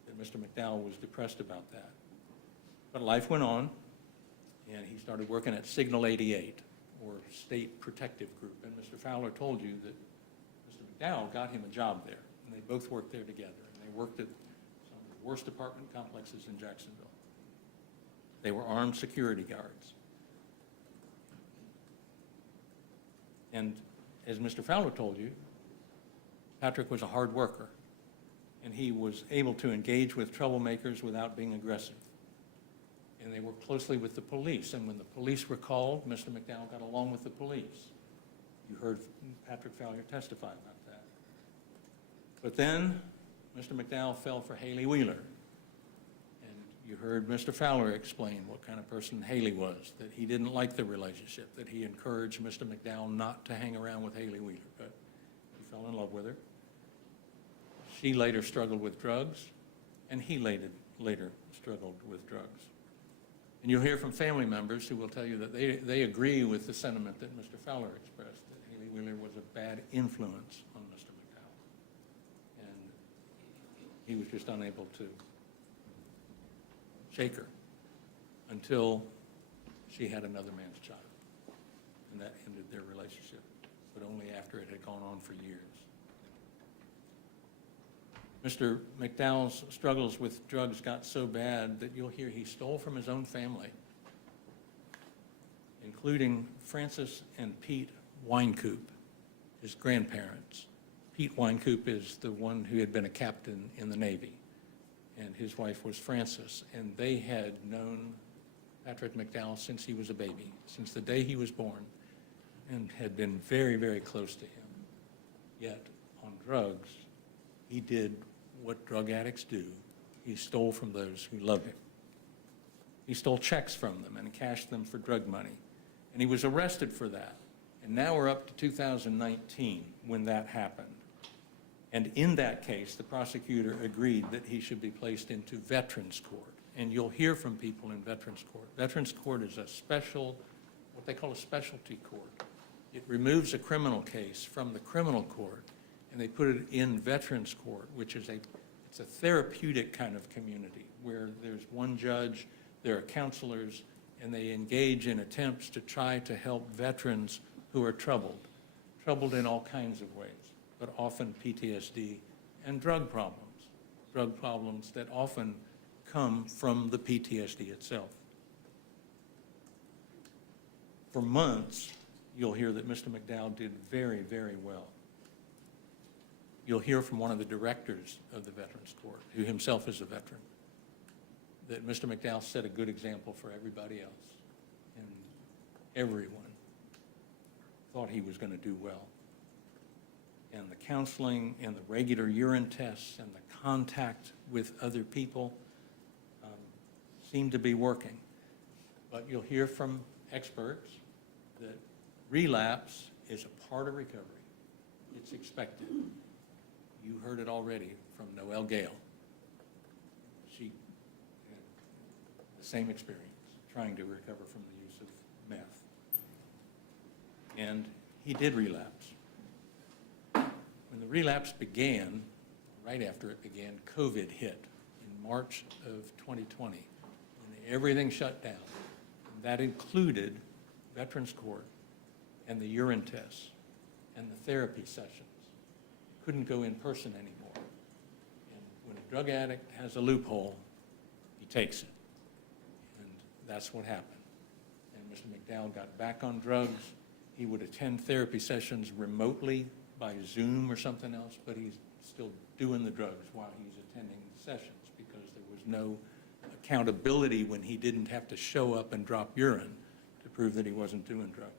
that Mr. McDowell was depressed about that. But life went on, and he started working at Signal 88, or State Protective Group. And Mr. Fowler told you that Mr. McDowell got him a job there, and they both worked there together. And they worked at some of the worst apartment complexes in Jacksonville. They were armed security guards. And as Mr. Fowler told you, Patrick was a hard worker, and he was able to engage with troublemakers without being aggressive. And they worked closely with the police, and when the police were called, Mr. McDowell got along with the police. You heard Patrick Fowler testify about that. But then Mr. McDowell fell for Haley Wheeler, and you heard Mr. Fowler explain what kind of person Haley was, that he didn't like the relationship, that he encouraged Mr. McDowell not to hang around with Haley Wheeler, but he fell in love with her. She later struggled with drugs, and he later struggled with drugs. And you'll hear from family members who will tell you that they agree with the sentiment that Mr. Fowler expressed, that Haley Wheeler was a bad influence on Mr. McDowell. And he was just unable to shake her until she had another man's child. And that ended their relationship, but only after it had gone on for years. Mr. McDowell's struggles with drugs got so bad that you'll hear he stole from his own family, including Francis and Pete Winecoop, his grandparents. Pete Winecoop is the one who had been a captain in the Navy, and his wife was Frances, and they had known Patrick McDowell since he was a baby, since the day he was born, and had been very, very close to him. Yet, on drugs, he did what drug addicts do. He stole from those who love him. He stole checks from them and cashed them for drug money. And he was arrested for that. And now we're up to 2019 when that happened. And in that case, the prosecutor agreed that he should be placed into Veterans Court. And you'll hear from people in Veterans Court. Veterans Court is a special, what they call a specialty court. It removes a criminal case from the criminal court, and they put it in Veterans Court, which is it's a therapeutic kind of community where there's one judge, there are counselors, and they engage in attempts to try to help veterans who are troubled in all kinds of ways, but often PTSD and drug problems that often come from the PTSD itself. For months, you'll hear that Mr. McDowell did very, very well. You'll hear from one of the directors of the Veterans Court, who himself is a veteran, that Mr. McDowell set a good example for everybody else, and everyone thought he was going to do well. And the counseling and the regular urine tests and the contact with other people seem to be working. But you'll hear from experts that relapse is a part of recovery. It's expected. You heard it already from Noelle Gale. She had the same experience, trying to recover from the use of meth. And he did relapse. When the relapse began, right after it began, COVID hit in March of 2020, and everything shut down. And that included Veterans Court and the urine tests and the therapy sessions. Couldn't go in person anymore. And when a drug addict has a loophole, he takes it. And that's what happened. And Mr. McDowell got back on drugs. He would attend therapy sessions remotely by Zoom or something else, but he's still doing the drugs while he's attending the sessions because there was no accountability when he didn't have to show up and drop urine to prove that he wasn't doing drugs.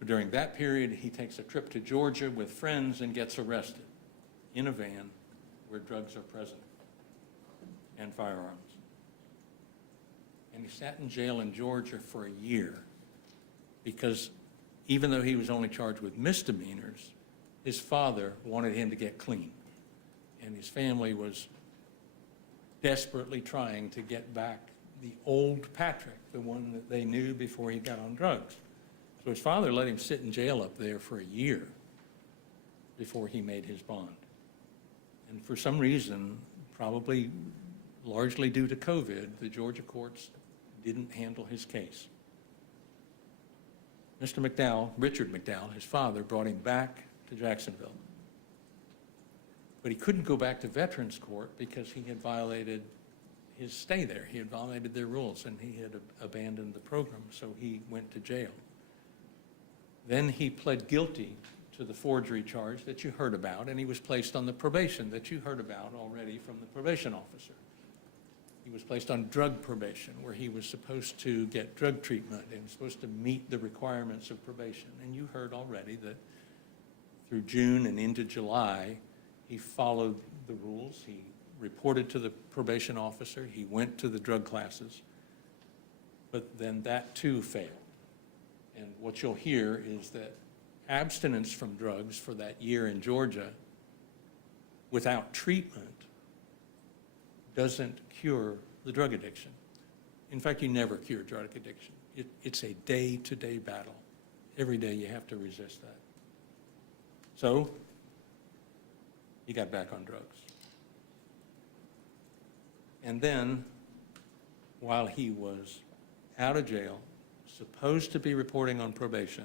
So during that period, he takes a trip to Georgia with friends and gets arrested in a van where drugs are present and firearms. And he sat in jail in Georgia for a year because even though he was only charged with misdemeanors, his father wanted him to get clean. And his family was desperately trying to get back the old Patrick, the one that they knew before he got on drugs. So his father let him sit in jail up there for a year before he made his bond. And for some reason, probably largely due to COVID, the Georgia courts didn't handle his case. Mr. McDowell, Richard McDowell, his father, brought him back to Jacksonville. But he couldn't go back to Veterans Court because he had violated his stay there. He had violated their rules and he had abandoned the program, so he went to jail. Then he pled guilty to the forgery charge that you heard about, and he was placed on the probation that you heard about already from the probation officer. He was placed on drug probation, where he was supposed to get drug treatment and supposed to meet the requirements of probation. And you heard already that through June and into July, he followed the rules. He reported to the probation officer. He went to the drug classes. But then that too failed. And what you'll hear is that abstinence from drugs for that year in Georgia without treatment doesn't cure the drug addiction. In fact, you never cure drug addiction. It's a day-to-day battle. Every day you have to resist that. So he got back on drugs. And then, while he was out of jail, supposed to be reporting on probation,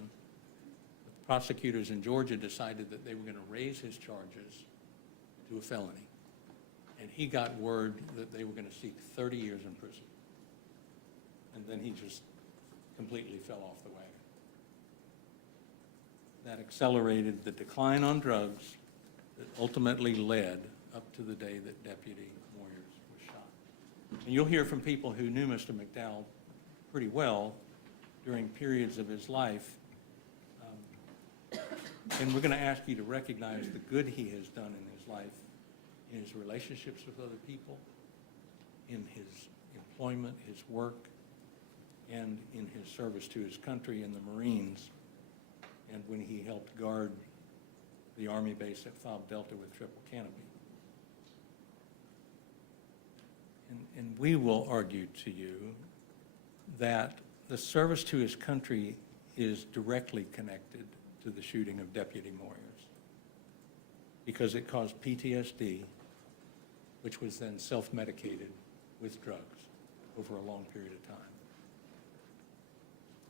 the prosecutors in Georgia decided that they were going to raise his charges to a felony. And he got word that they were going to seek 30 years in prison. And then he just completely fell off the wagon. That accelerated the decline on drugs that ultimately led up to the day that Deputy Moyers was shot. And you'll hear from people who knew Mr. McDowell pretty well during periods of his life. And we're going to ask you to recognize the good he has done in his life, in his relationships with other people, in his employment, his work, and in his service to his country in the Marines, and when he helped guard the Army base at Fob Delta with triple canopy. And we will argue to you that the service to his country is directly connected to the shooting of Deputy Moyers, because it caused PTSD, which was then self-medicated with drugs over a long period of time.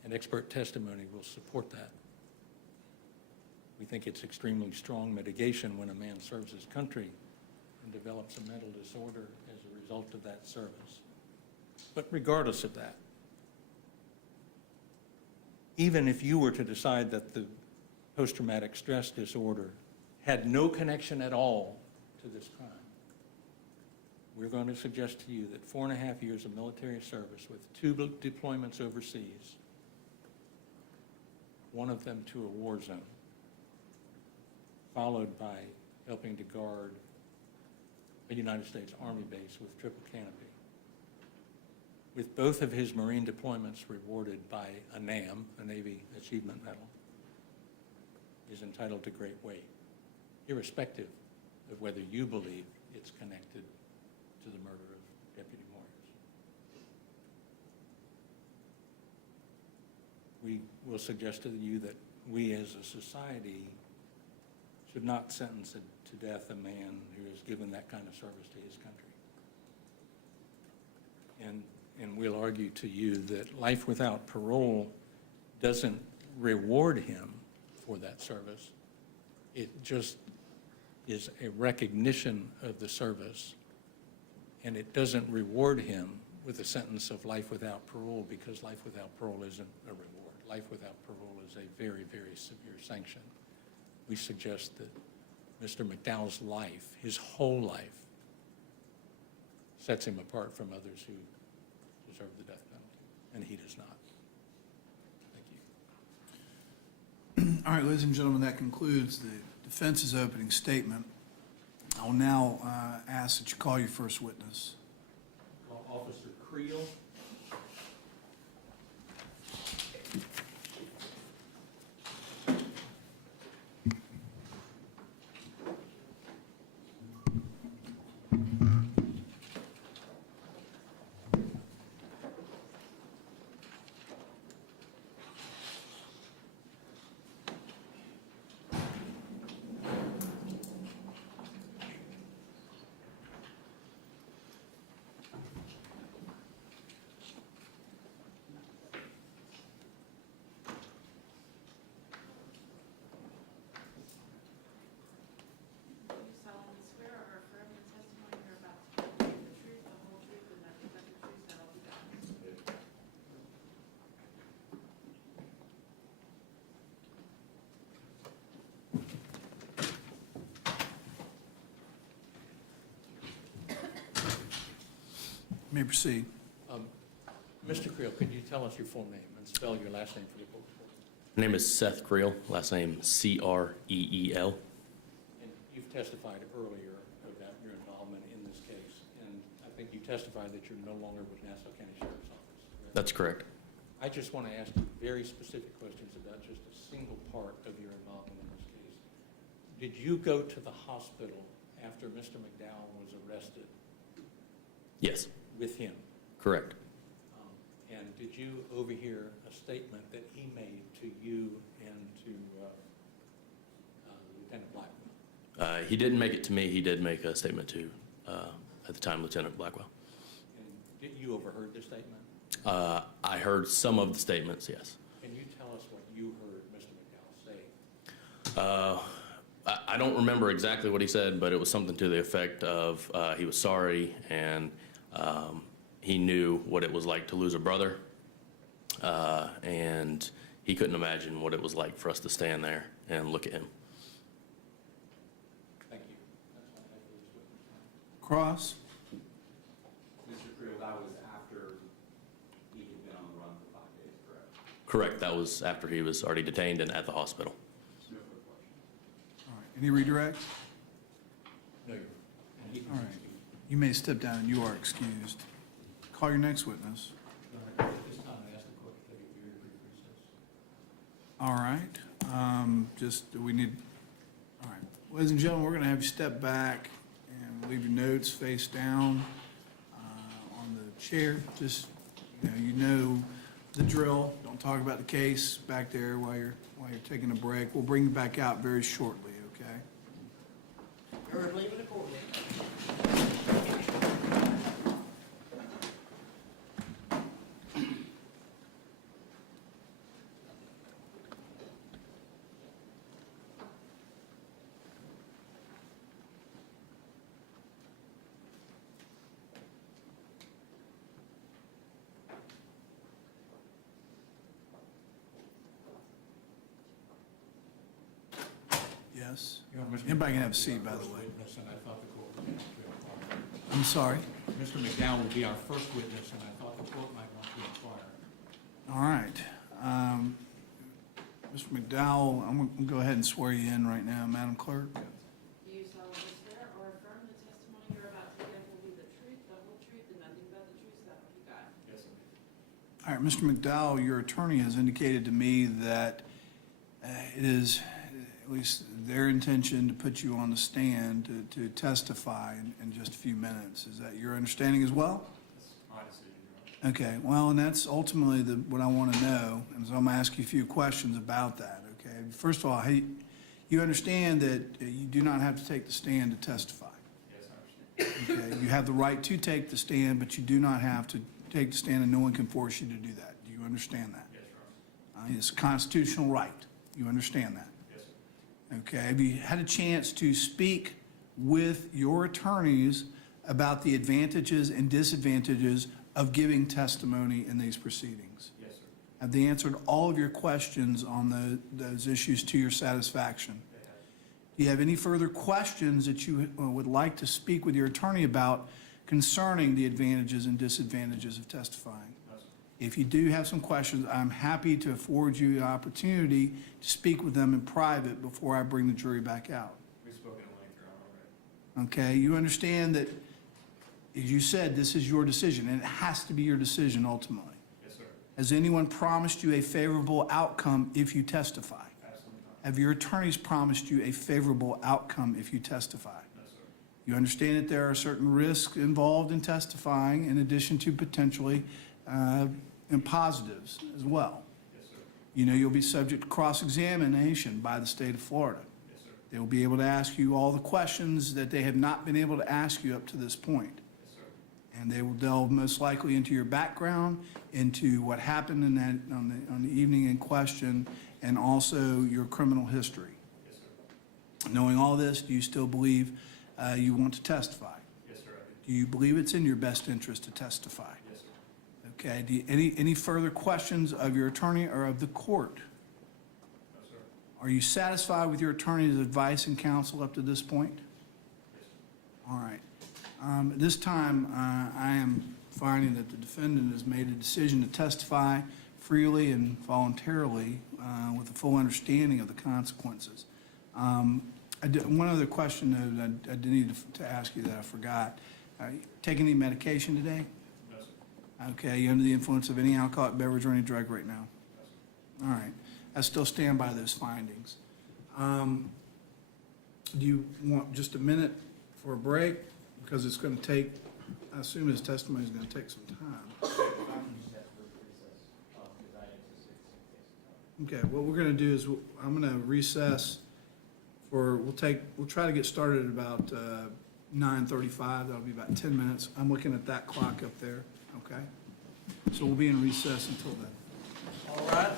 And expert testimony will support that. We think it's extremely strong mitigation when a man serves his country and develops a mental disorder as a result of that service. But regardless of that, even if you were to decide that the post-traumatic stress disorder had no connection at all to this crime, we're going to suggest to you that 4.5 years of military service with 2 deployments overseas, one of them to a war zone, followed by helping to guard a United States Army base with triple canopy, with both of his Marine deployments rewarded by a NAM, a Navy Achievement Medal, is entitled to great weight, irrespective of whether you believe it's connected to the murder of Deputy Moyers. We will suggest to you that we as a society should not sentence to death a man who has given that kind of service to his country. And we'll argue to you that life without parole doesn't reward him for that service. It just is a recognition of the service, and it doesn't reward him with a sentence of life without parole, because life without parole isn't a reward. Life without parole is a very, very severe sanction. We suggest that Mr. McDowell's life, his whole life, sets him apart from others who deserve the death penalty, and he does not. Thank you. All right, ladies and gentlemen, that concludes the defense's opening statement. I will now ask that you call your first witness. Call Officer Creel. Do you solemnly swear or affirm the testimony you're about to give is the truth, the whole truth, and nothing but the truth, so help you God? You may proceed. Mr. Creel, could you tell us your full name and spell your last name for the court? My name is Seth Creel, last name C-R-E-E-L. And you've testified earlier about your involvement in this case, and I think you testified that you're no longer with Nassau County Sheriff's Office, correct? That's correct. I just want to ask you very specific questions about just a single part of your involvement in this case. Did you go to the hospital after Mr. McDowell was arrested Yes, with him? correct. And did you overhear a statement that he made to you and to Lieutenant Blackwell? He didn't make it to me. He did make a statement to, at the time, Lieutenant Blackwell. And did you overheard the statement? I heard some of the statements, yes. Can you tell us what you heard Mr. McDowell say? I don't remember exactly what he said, but it was something to the effect of he was sorry and he knew what it was like to lose a brother, and he couldn't imagine what it was like for us to stand there and look at him. Thank you. That's all I have for this witness. Cross. Mr. Creel, that was after he had been on the run for 5 days, correct? Correct. That was after he was already detained and at the hospital. No further questions. All right, any redirect? No, you're. And he can All right. speak. You may step down and you are excused. Call your next witness. At this time, I ask the court to take a very brief recess. All right, just, we need, all right. Ladies and gentlemen, we're going to have you step back and leave your notes face down on the chair. Just, you know the drill. Don't talk about the case back there while you're taking a break. We'll bring you back out very shortly, okay? Jurors leaving the courtroom. Yes? You know, Mr. Anybody can have a seat, by the way. Witness, and I thought the court would want to inquire. I'm sorry. Mr. McDowell will be our first witness, and I thought the court might want to inquire. All right. Mr. McDowell, I'm going to go ahead and swear you in right now, Madam Clerk. Do you solemnly swear or affirm the testimony you're about to give will be the truth, the whole truth, and nothing but the truth, so help you God? Yes, sir. All right, Mr. McDowell, your attorney has indicated to me that it is at least their intention to put you on the stand to testify in just a few minutes. Is that your understanding as well? That's my decision, Your Honor. Okay, well, and that's ultimately what I want to know, and so I'm going to ask you a few questions about that, okay? First of all, you understand that you do not have to take the stand to testify. Yes, I understand. Okay, you have the right to take the stand, but you do not have to take the stand, and no one can force you to do that. Do you understand that? Yes, Your Honor. It's a constitutional right. You understand that? Yes, sir. Okay, have you had a chance to speak with your attorneys about the advantages and disadvantages of giving testimony in these proceedings? Yes, sir. Have they answered all of your questions on those issues to your satisfaction? They have. Do you have any further questions that you would like to speak with your attorney about concerning the advantages and disadvantages of testifying? No, sir. If you do have some questions, I'm happy to afford you the opportunity to speak with them in private before I bring the jury back out. We've spoken at length, Your Honor, already. Okay, you understand that, as you said, this is your decision, and it has to be your decision ultimately. Yes, sir. Has anyone promised you a favorable outcome if you testify? Absolutely not. Have your attorneys promised you a favorable outcome if you testify? No, sir. You understand that there are certain risks involved in testifying in addition to potentially and positives as well. Yes, sir. You know you'll be subject to cross-examination by the state of Florida. Yes, sir. They will be able to ask you all the questions that they have not been able to ask you up to this point. Yes, sir. And they will delve most likely into your background, into what happened in that, on the evening in question, and also your criminal history. Yes, sir. Knowing all this, do you still believe you want to testify? Yes, sir, I do. Do you believe it's in your best interest to testify? Yes, sir. Okay, any further questions of your attorney or of the court? No, sir. Are you satisfied with your attorney's advice and counsel up to this point? Yes, sir. All right. At this time, I am finding that the defendant has made a decision to testify freely and voluntarily with a full understanding of the consequences. One other question that I did need to ask you that I forgot. Take any medication today? No, sir. Okay, you under the influence of any alcoholic beverage or any drug right now? No, sir. All right, I still stand by those findings. Do you want just a minute for a break? Because it's going to take, I assume his testimony is going to take some time. Okay, what we're going to do is, I'm going to recess for, we'll try to get started at about 9:35. That'll be about 10 minutes. I'm looking at that clock up there, okay? So we'll be in recess until then. All right.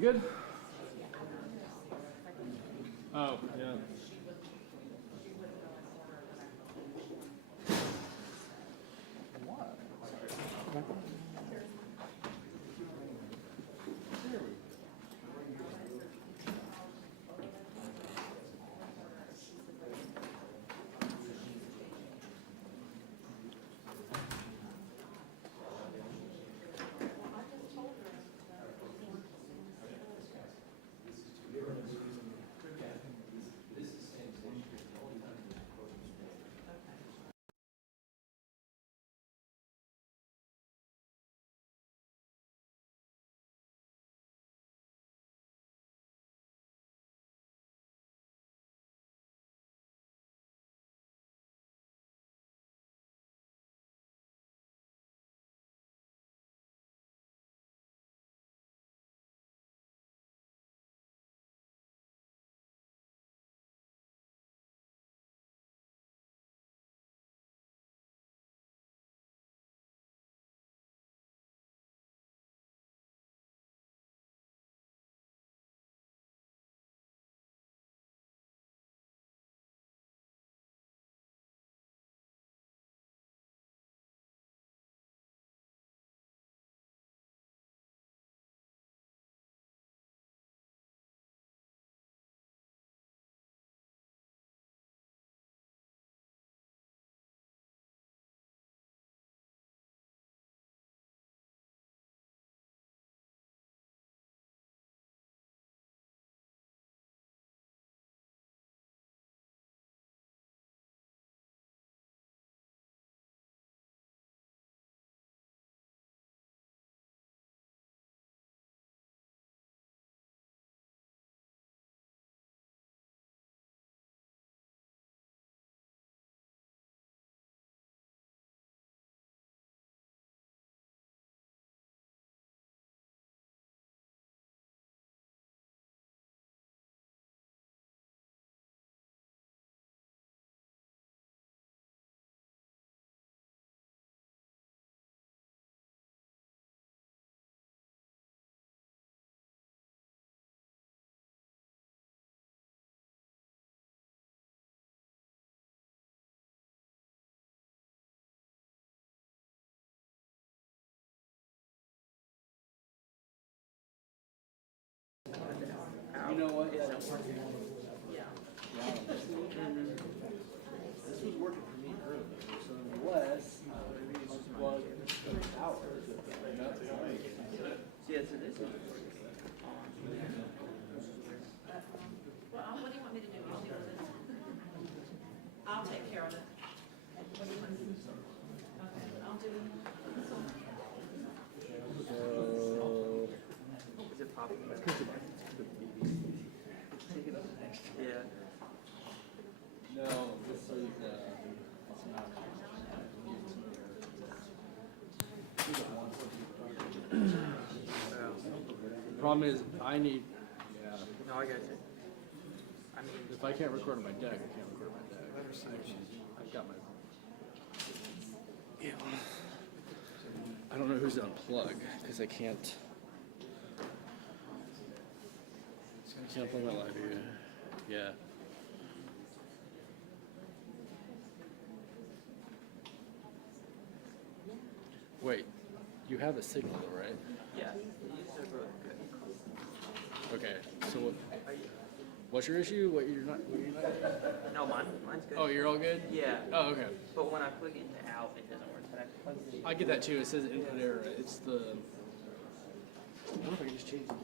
You good? Oh, yeah. You know what? Yeah. This was working for me earlier, so unless I plug the power, Yes, it is. Well, what do you want me to do? I'll take care of it. What do you want to do? Okay, I'll do it. Is it popping? Yeah. no, this is, it's not. Problem is, I need, yeah, No, I got you. I mean, if I can't record on my deck, I can't record on my deck. I've got my. Yeah. I don't know who's to unplug, because I can't. I can't plug my live view. Yeah. Wait, you have a signal though, right? yeah. You said really good. Okay, so what's your issue? What you're not? No, mine's good. Oh, you're all good? Yeah. Oh, okay. But when I plug it into out, it doesn't work. But I plug it in. I get that too. It says input error. It's the. I wonder if I can just change it.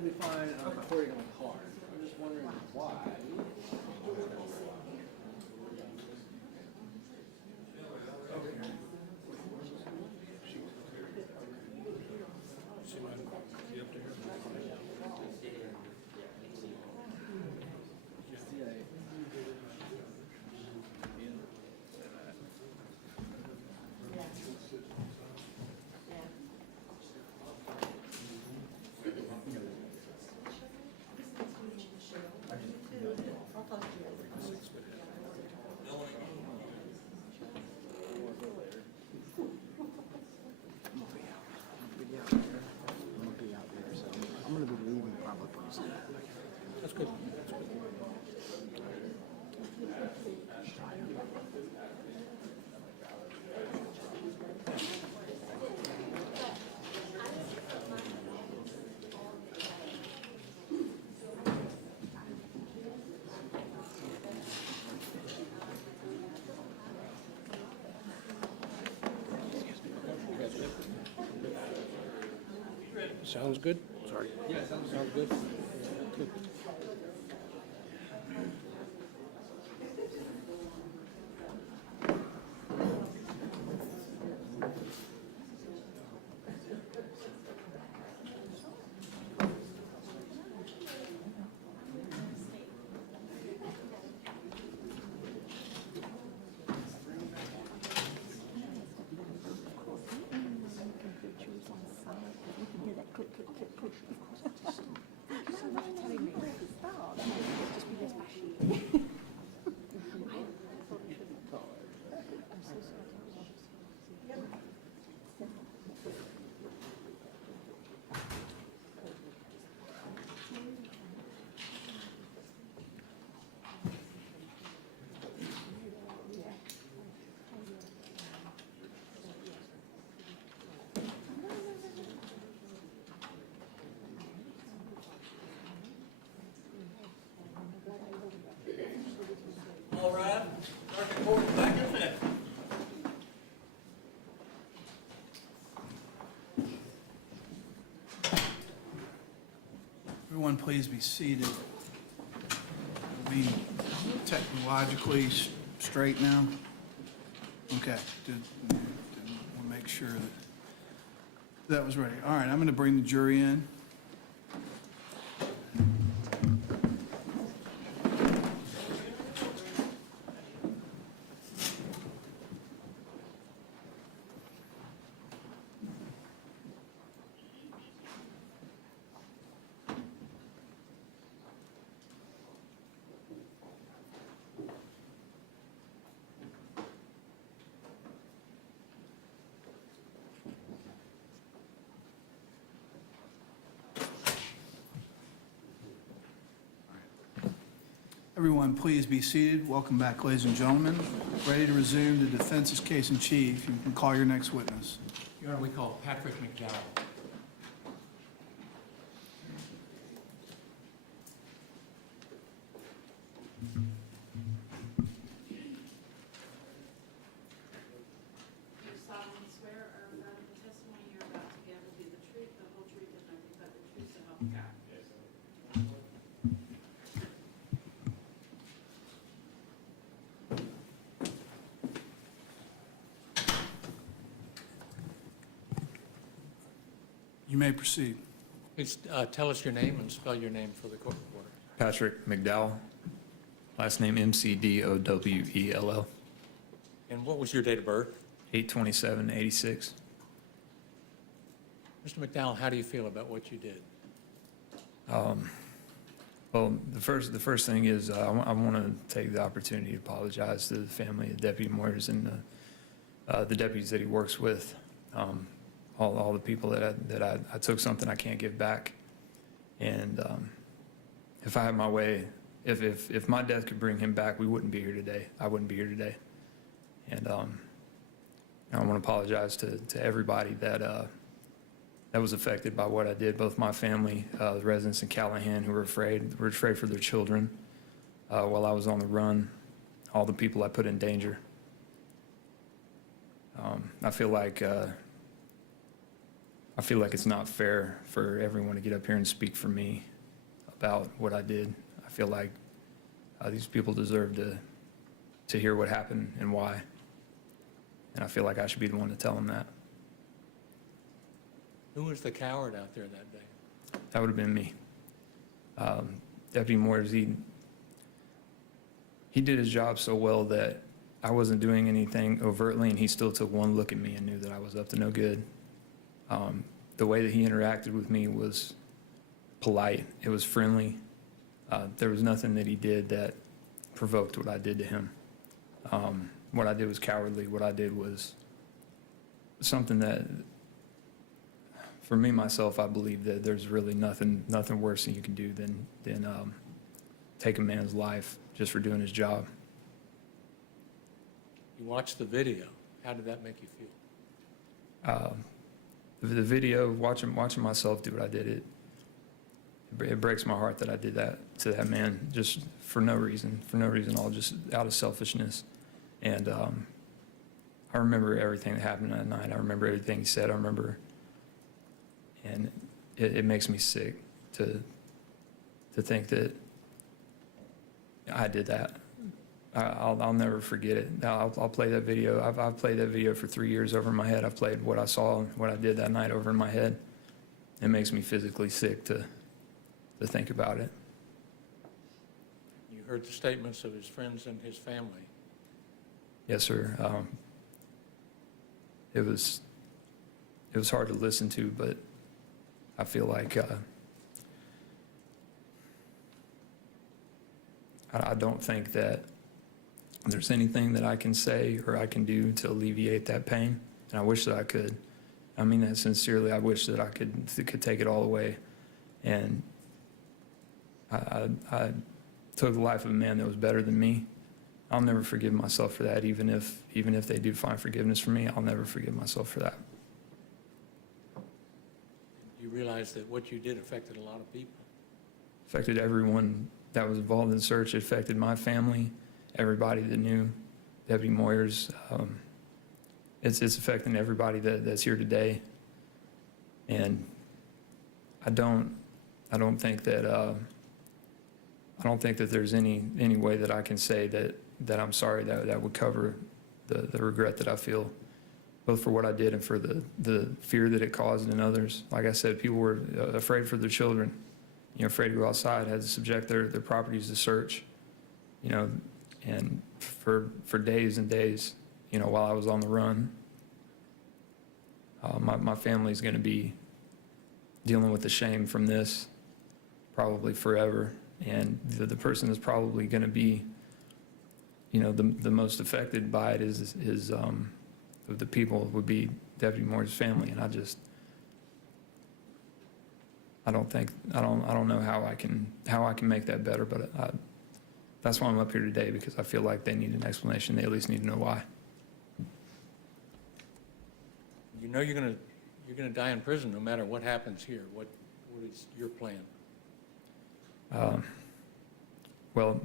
we'll be fine. I'm recording on the car. I'm just wondering why. I'm gonna be leaving probably pretty soon. That's good. Sounds good? Sorry. Yeah, sounds good. Good. All right, circuit court is back in session. Everyone, please be seated. Are we technologically straight now? Okay, want to make sure that was ready. All right, I'm going to bring the jury in. Everyone, please be seated. Welcome back, ladies and gentlemen. Ready to resume the defense's case in chief. You can call your next witness. Your Honor, we call Patrick McDowell. Do you solemnly swear or affirm the testimony you're about to give will be the truth, the whole truth, and nothing but the truth, so help you God? You may proceed. Please tell us your name and spell your name for the court reporter. Patrick McDowell, last name McDowell, And what was your date of birth? 8/27/86. Mr. McDowell, how do you feel about what you did? Well, the first thing is I want to take the opportunity to apologize to the family of Deputy Moyers and the deputies that he works with, all the people that I took something I can't give back. And if I had my way, if my death could bring him back, we wouldn't be here today. I wouldn't be here today. And I want to apologize to everybody that was affected by what I did, both my family, the residents in Callahan who were afraid for their children while I was on the run, all the people I put in danger. I feel like I feel like it's not fair for everyone to get up here and speak for me about what I did. I feel like these people deserve to hear what happened and why. And I feel like I should be the one to tell them that. Who was the coward out there that day? That would have been me. Deputy Moyers, he did his job so well that I wasn't doing anything overtly, and he still took one look at me and knew that I was up to no good. The way that he interacted with me was polite. It was friendly. There was nothing that he did that provoked what I did to him. What I did was cowardly. What I did was something that, for me, myself, I believe that there's really nothing worse than you can do than take a man's life just for doing his job. You watched the video. How did that make you feel? The video, watching myself do what I did, it breaks my heart that I did that to that man just for no reason at all, just out of selfishness. And I remember everything that happened that night. I remember everything he said. And it makes me sick to think that I did that. I'll never forget it. I'll play that video. I've played that video for 3 years over in my head. I've played what I saw and what I did that night over in my head. It makes me physically sick to think about it. You heard the statements of his friends and his family. Yes, sir. It was hard to listen to, but I feel like I don't think that there's anything that I can say or I can do to alleviate that pain, and I wish that I could. I mean that sincerely. I wish that I could take it all away, and I took the life of a man that was better than me. I'll never forgive myself for that, even if they do find forgiveness for me. I'll never forgive myself for that. You realize that what you did affected a lot of people. Affected everyone that was involved in the search. It affected my family, everybody that knew Deputy Moyers. It's affecting everybody that's here today. And I don't think that there's any way that I can say that I'm sorry that would cover the regret that I feel, both for what I did and for the fear that it caused in others. Like I said, people were afraid for their children, afraid to go outside, had to subject their properties to search, and for days and days, while I was on the run. My family's going to be dealing with the shame from this probably forever, and the person that's probably going to be, the most affected by it is the people would be Deputy Moyers' family, and I don't know how I can make that better, but that's why I'm up here today, because I feel like they need an explanation. They at least need to know why. You're gonna die in prison no matter what happens here. What is your plan? Well,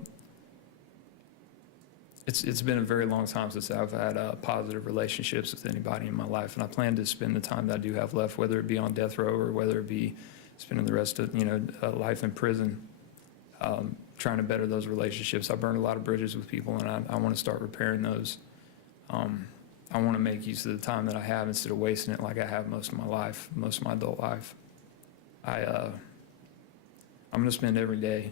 it's been a very long time since I've had positive relationships with anybody in my life, and I plan to spend the time that I do have left, whether it be on death row or whether it be spending the rest of life in prison, trying to better those relationships. I burned a lot of bridges with people, and I want to start repairing those. I want to make use of the time that I have instead of wasting it like I have most of my life, most of my adult life. I'm going to spend every day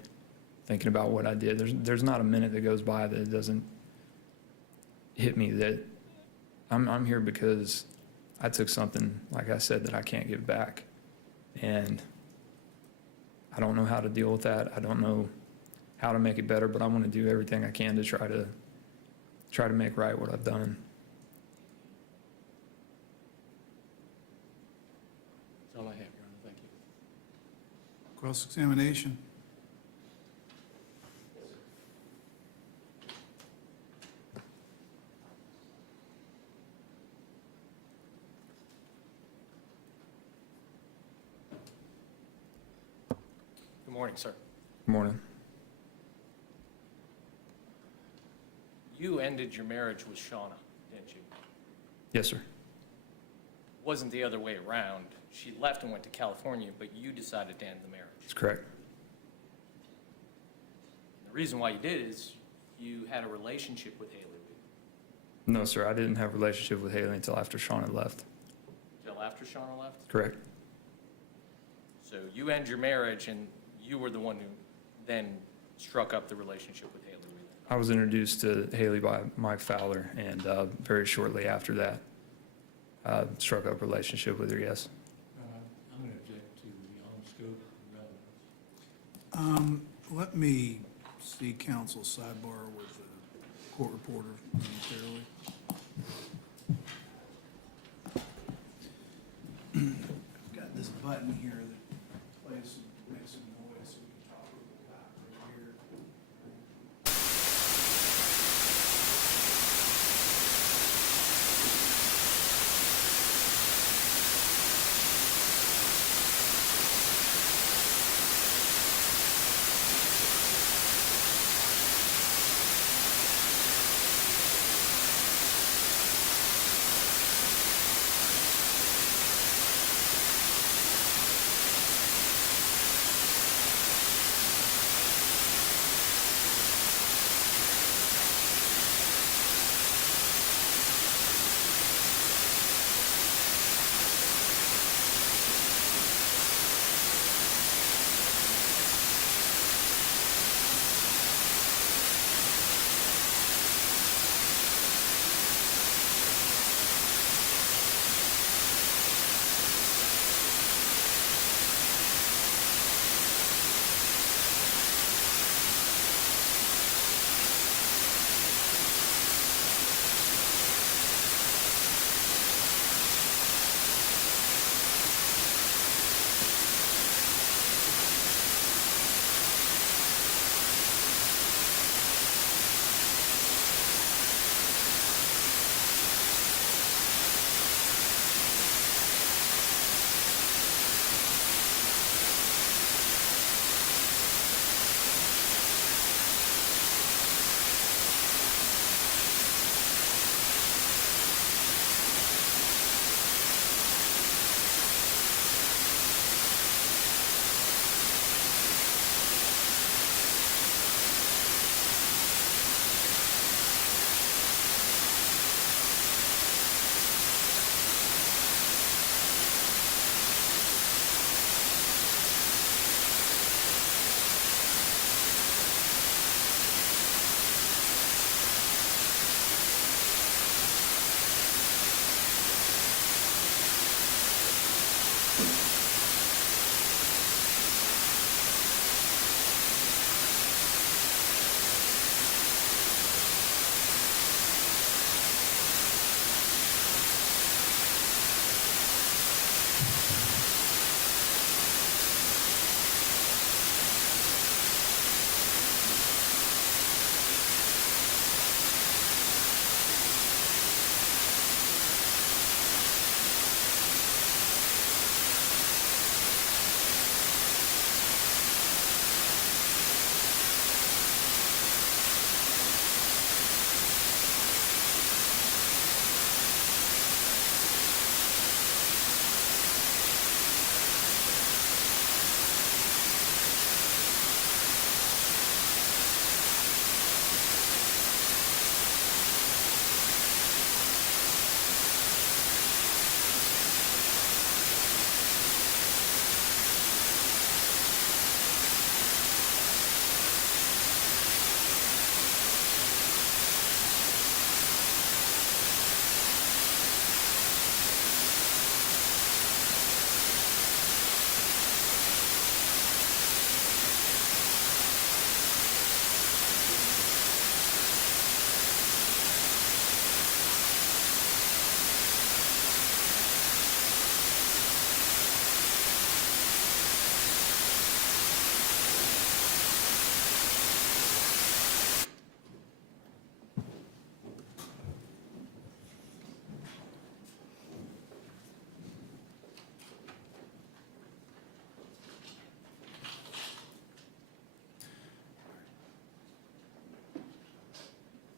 thinking about what I did. There's not a minute that goes by that it doesn't hit me that I'm here because I took something, like I said, that I can't give back. And I don't know how to deal with that. I don't know how to make it better, but I want to do everything I can to try to make right what I've done. That's all I have, Your Honor. Thank you. Cross-examination. Good morning, sir. Good morning. You ended your marriage with Shauna, didn't you? Yes, sir. wasn't the other way around. She left and went to California, but you decided to end the marriage. That's correct. The reason why you did is you had a relationship with Haley No, sir, I didn't have a relationship with Haley until after Shauna left. until after Shauna left. Correct. So you end your marriage, and you were the one who then struck up the relationship with Haley. I was introduced to Haley by Mike Fowler, and very shortly after that, struck up a relationship with her, yes. I'm going to object to beyond scope and relevance. Let me see council sidebar with the court reporter momentarily. I've got this button here that plays makes some noise, so we can talk a little about it right here.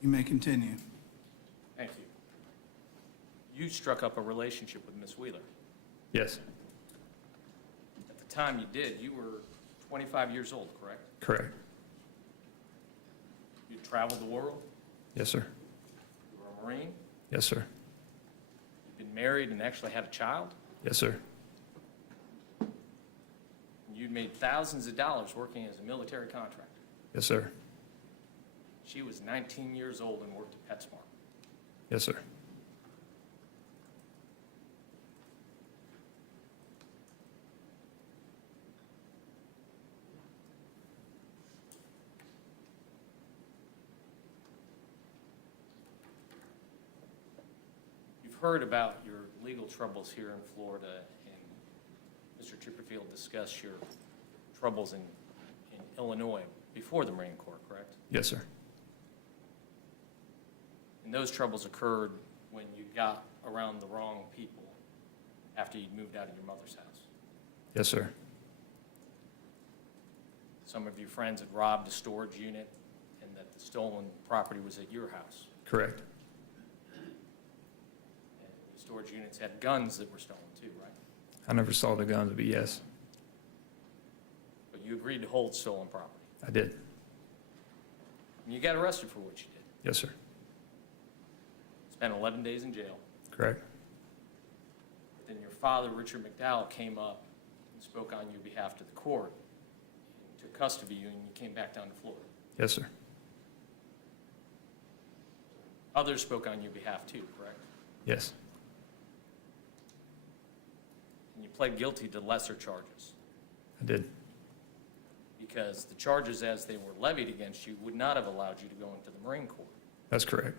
You may continue. Thank you. struck up a relationship with Miss Wheeler. Yes, At the time you did, you were 25 years old, correct? correct. You traveled the world, Yes, sir. you were a Marine, Yes, sir. you've been married and actually had a child, Yes, sir. and you'd made thousands of dollars working as a military contractor. Yes, sir. She was 19 years old and worked at PetSmart. Yes, sir. You've heard about your legal troubles here in Florida, and Mr. Chipperfield discussed your troubles in Illinois before the Marine Corps, correct? Yes, sir. And those troubles occurred when you got around the wrong people after you'd moved out of your mother's house. Yes, sir. Some of your friends had robbed a storage unit, and that the stolen property was at your house. Correct. And the storage units had guns that were stolen too, right? I never saw the guns, but yes, But you agreed to hold stolen property. I did. And you got arrested for what you did. Yes, sir. Spent 11 days in jail. Correct. Then your father, Richard McDowell, came up and spoke on your behalf to the court, and took custody of you, and you came back down to Florida. Yes, sir. Others spoke on your behalf too, correct? Yes. And you pled guilty to lesser charges, I did. because the charges as they were levied against you would not have allowed you to go into the Marine Corps. That's correct.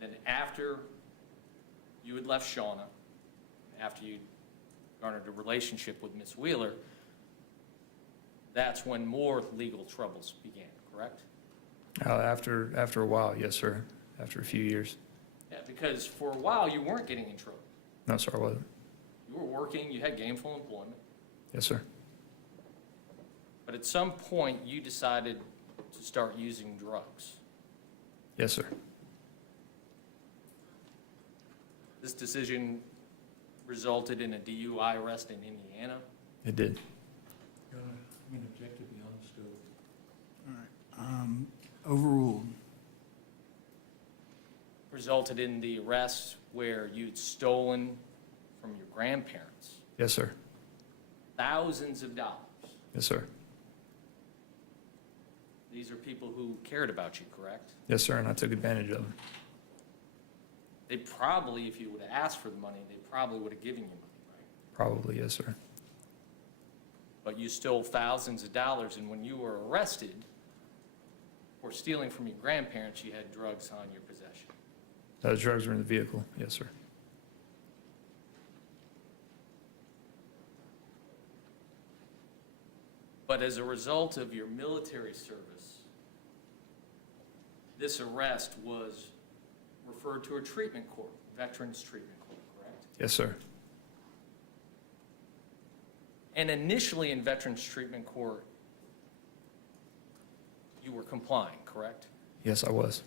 Then after you had left Shauna, after you garnered a relationship with Miss Wheeler, that's when more legal troubles began, correct? After a while, yes, sir. After a few years. Yeah, because for a while you weren't getting in trouble. No, sir, I wasn't. You were working, you had gainful employment, Yes, sir. but at some point you decided to start using drugs. Yes, sir. This decision resulted in a DUI arrest in Indiana. It did. I'm going to object to be on the scope. All right. Overruled. Resulted in the arrest where you'd stolen from your grandparents Yes, sir. thousands of dollars. Yes, sir. These are people who cared about you, correct? Yes, sir, and I took advantage of them. They probably, if you would have asked for the money, they probably would have given you money, right? Probably, yes, sir. But you stole thousands of dollars, and when you were arrested for stealing from your grandparents, you had drugs on your possession. Those drugs were in the vehicle. Yes, sir. But as a result of your military service, this arrest was referred to a treatment court, Veterans Treatment Court, correct? Yes, sir. And initially in Veterans Treatment Court, you were complying, correct? Yes, I was.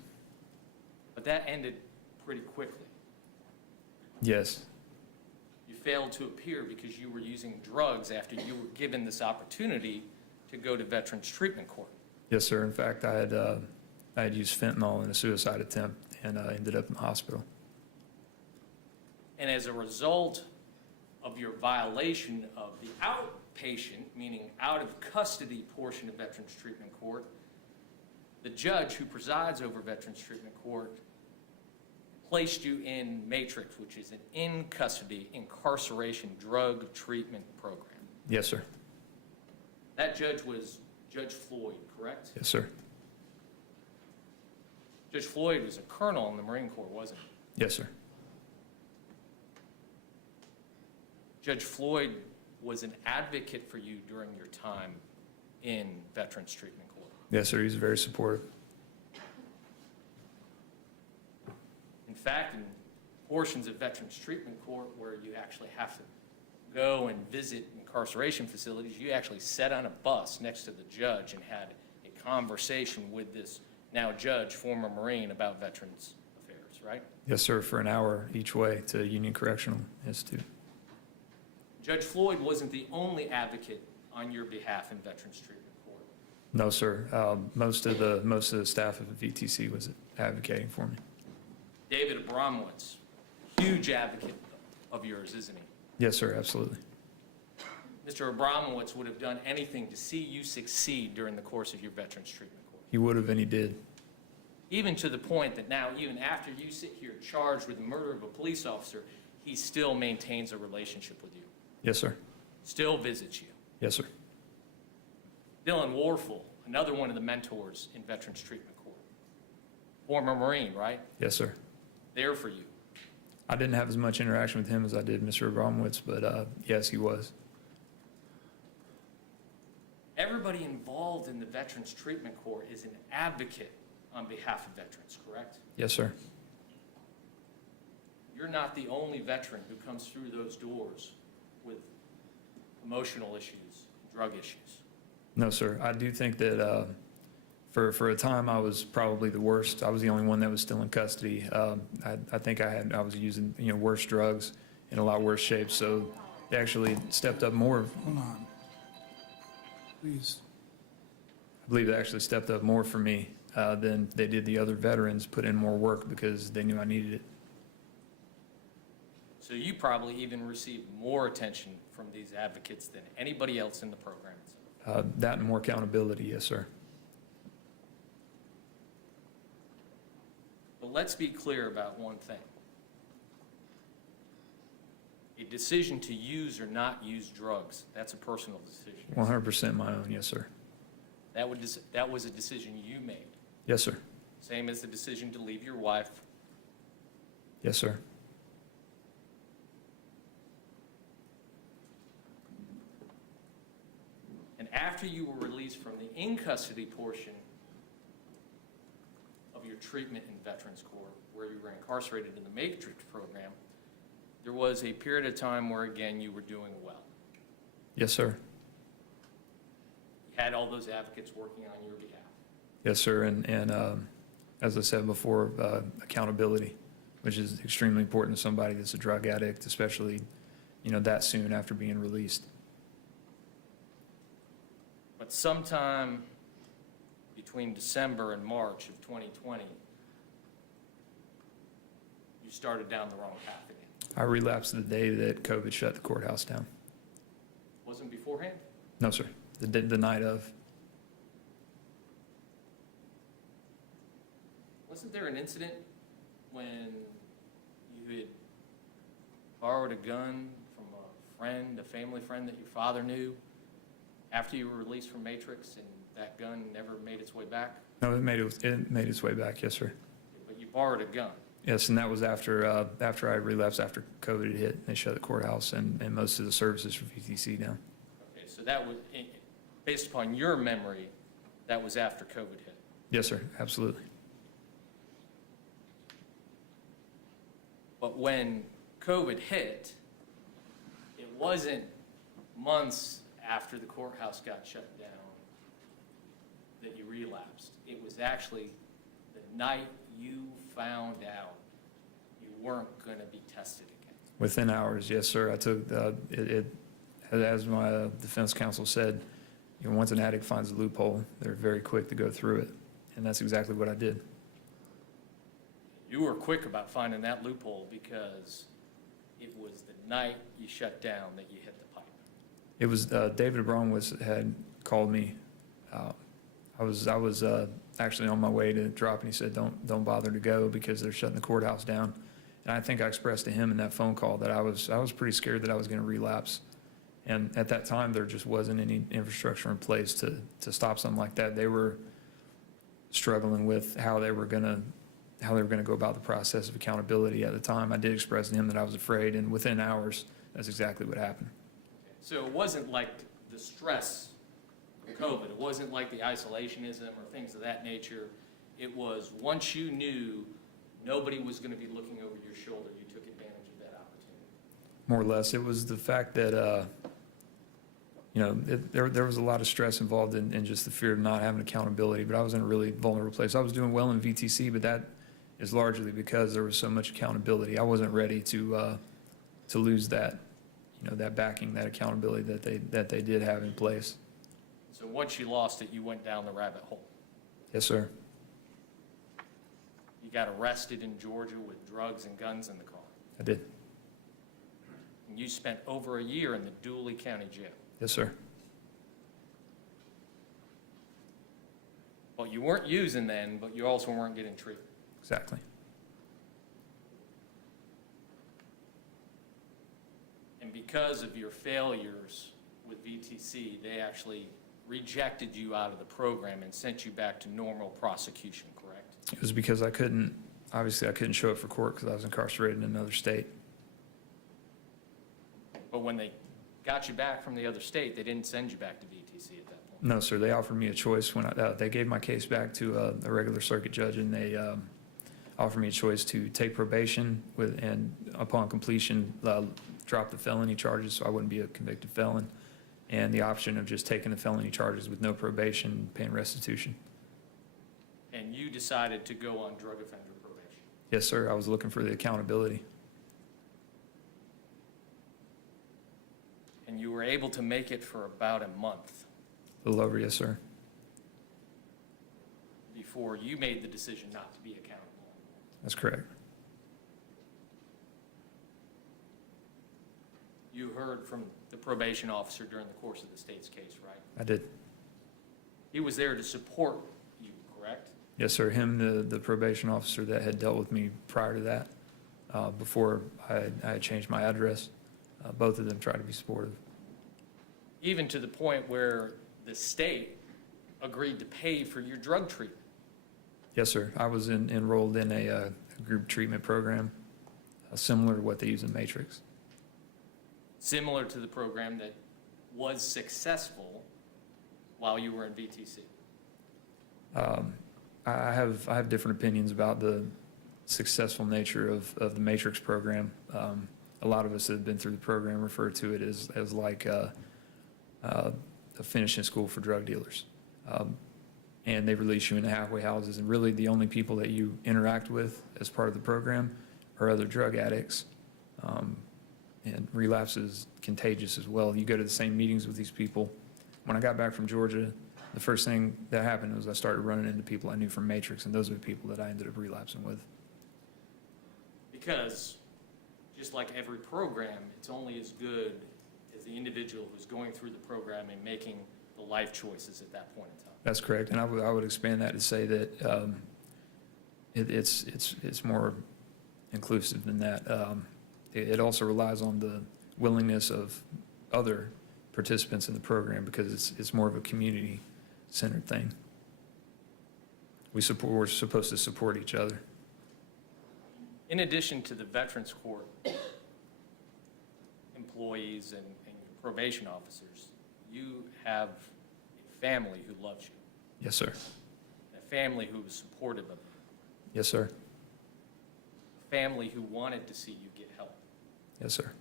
But that ended pretty quickly. Yes. You failed to appear because you were using drugs after you were given this opportunity to go to Veterans Treatment Court. Yes, sir. In fact, I had used fentanyl in a suicide attempt and ended up in the hospital. And as a result of your violation of the outpatient, meaning out of custody portion of Veterans Treatment Court, the judge who presides over Veterans Treatment Court placed you in Matrix, which is an in-custody incarceration drug treatment program. Yes, sir. That judge was Judge Floyd, correct? Yes, sir. Judge Floyd was a colonel in the Marine Corps, wasn't he? Yes, sir. Judge Floyd was an advocate for you during your time in Veterans Treatment Court. Yes, sir. He's very supportive. In fact, in portions of Veterans Treatment Court where you actually have to go and visit incarceration facilities, you actually sat on a bus next to the judge and had a conversation with this now judge, former Marine, about Veterans Affairs, right? Yes, sir, for an hour each way to Union Correctional Institute. Judge Floyd wasn't the only advocate on your behalf in Veterans Treatment Court. No, sir. Most of the staff of the VTC was advocating for me. David Abramowitz, huge advocate of yours, isn't he? Yes, sir, absolutely. Mr. Abramowitz would have done anything to see you succeed during the course of your Veterans Treatment Court. He would have, and he did. Even to the point that now, even after you sit here charged with the murder of a police officer, he still maintains a relationship with you, Yes, sir. still visits you. Yes, sir. Dylan Warfel, another one of the mentors in Veterans Treatment Court. Former Marine, right? Yes, sir. There for you. I didn't have as much interaction with him as I did Mr. Abramowitz, but yes, he was. Everybody involved in the Veterans Treatment Court is an advocate on behalf of veterans, correct? Yes, sir. You're not the only veteran who comes through those doors with emotional issues, drug issues. No, sir. I do think that for a time I was probably the worst. I was the only one that was still in custody. I think I was using worse drugs in a lot worse shape. So they actually stepped up more. Hold on. Please. I believe they actually stepped up more for me than they did the other veterans. Put in more work because they knew I needed it. So you probably even received more attention from these advocates than anybody else in the program. That and more accountability, yes, sir. But let's be clear about one thing. A decision to use or not use drugs, that's a personal decision. 100% my own, yes, sir. That was a decision you made. Yes, sir. Same as the decision to leave your wife. Yes, sir. And after you were released from the in-custody portion of your treatment in Veterans Court, where you were incarcerated in the Matrix program, there was a period of time where, again, you were doing well. Yes, sir. You had all those advocates working on your behalf. Yes, sir. And as I said before, accountability, which is extremely important to somebody that's a drug addict, especially, that soon after being released. But sometime between December and March of 2020, you started down the wrong path again. I relapsed the day that COVID shut the courthouse down. Wasn't beforehand? No, sir. The night of. Wasn't there an incident when you had borrowed a gun from a friend, a family friend that your father knew, after you were released from Matrix, and that gun never made its way back? No, it made its way back, yes, sir. But you borrowed a gun. Yes, and that was after I relapsed, after COVID had hit. They shut the courthouse and most of the services for VTC down. Okay, so that was, based upon your memory, that was after COVID hit. Yes, sir, absolutely. But when COVID hit, it wasn't months after the courthouse got shut down that you relapsed. It was actually the night you found out you weren't going to be tested again. Within hours, yes, sir. I took as my defense counsel said, once an addict finds a loophole, they're very quick to go through it. And that's exactly what I did. You were quick about finding that loophole because it was the night you shut down that you hit the pipe. It was David Abramowitz had called me. I was actually on my way to drop, and he said, "Don't bother to go because they're shutting the courthouse down." And I think I expressed to him in that phone call that I was pretty scared that I was going to relapse. And at that time, there just wasn't any infrastructure in place to stop something like that. They were struggling with how they were going to go about the process of accountability at the time. I did express to him that I was afraid, and within hours, that's exactly what happened. So it wasn't like the stress of COVID. It wasn't like the isolationism or things of that nature. It was once you knew nobody was going to be looking over your shoulder, you took advantage of that opportunity. More or less, it was the fact that there was a lot of stress involved in just the fear of not having accountability, but I was in a really vulnerable place. I was doing well in VTC, but that is largely because there was so much accountability. I wasn't ready to lose that, that backing, that accountability that they did have in place. So once you lost it, you went down the rabbit hole. Yes, sir. You got arrested in Georgia with drugs and guns in the car. I did. And you spent over a year in the Dooley County Jail. Yes, sir. Well, you weren't using then, but you also weren't getting treatment. Exactly. And because of your failures with VTC, they actually rejected you out of the program and sent you back to normal prosecution, correct? It was because I couldn't show up for court because I was incarcerated in another state. But when they got you back from the other state, they didn't send you back to VTC at that point. No, sir. They offered me a choice when they gave my case back to a regular circuit judge, and they offered me a choice to take probation and upon completion, drop the felony charges so I wouldn't be a convicted felon, and the option of just taking the felony charges with no probation, paying restitution. And you decided to go on drug offender probation. Yes, sir. I was looking for the accountability. And you were able to make it for about a month A little over, yes, sir. before you made the decision not to be accountable. That's correct. You heard from the probation officer during the course of the state's case, right? I did. He was there to support you, correct? Yes, sir. Him, the probation officer that had dealt with me prior to that, before I had changed my address, both of them tried to be supportive. Even to the point where the state agreed to pay for your drug treatment. Yes, sir. I was enrolled in a group treatment program, similar to what they use in Matrix. Similar to the program that was successful while you were in VTC. I have different opinions about the successful nature of the Matrix program. A lot of us that have been through the program refer to it as like a finishing school for drug dealers. And they release you into halfway houses, and really the only people that you interact with as part of the program are other drug addicts. And relapse is contagious as well. You go to the same meetings with these people. When I got back from Georgia, the first thing that happened was I started running into people I knew from Matrix, and those are the people that I ended up relapsing with. Because just like every program, it's only as good as the individual who's going through the program and making the life choices at that point in time. That's correct, and I would expand that to say that it's more inclusive than that. It also relies on the willingness of other participants in the program because it's more of a community-centered thing. We're supposed to support each other. In addition to the Veterans Court employees and your probation officers, you have a family who loves you, Yes, sir. a family who was supportive of you, Yes, sir. a family who wanted to see you get help. Yes, sir.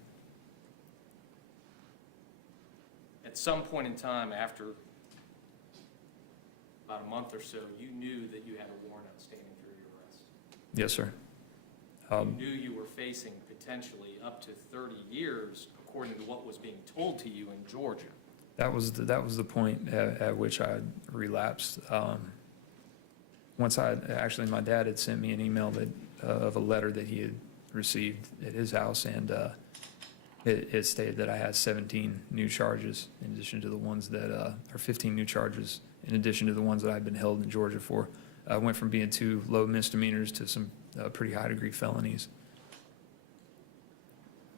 At some point in time after about a month or so, you knew that you had a warrant outstanding for your arrest. Yes, sir. You knew you were facing potentially up to 30 years, according to what was being told to you in Georgia. That was the point at which I relapsed. Once actually, my dad had sent me an email of a letter that he had received at his house, and it stated that I had 17 new charges in addition to the ones that, or 15 new charges in addition to the ones that I'd been held in Georgia for. I went from being 2 low misdemeanors to some pretty high degree felonies.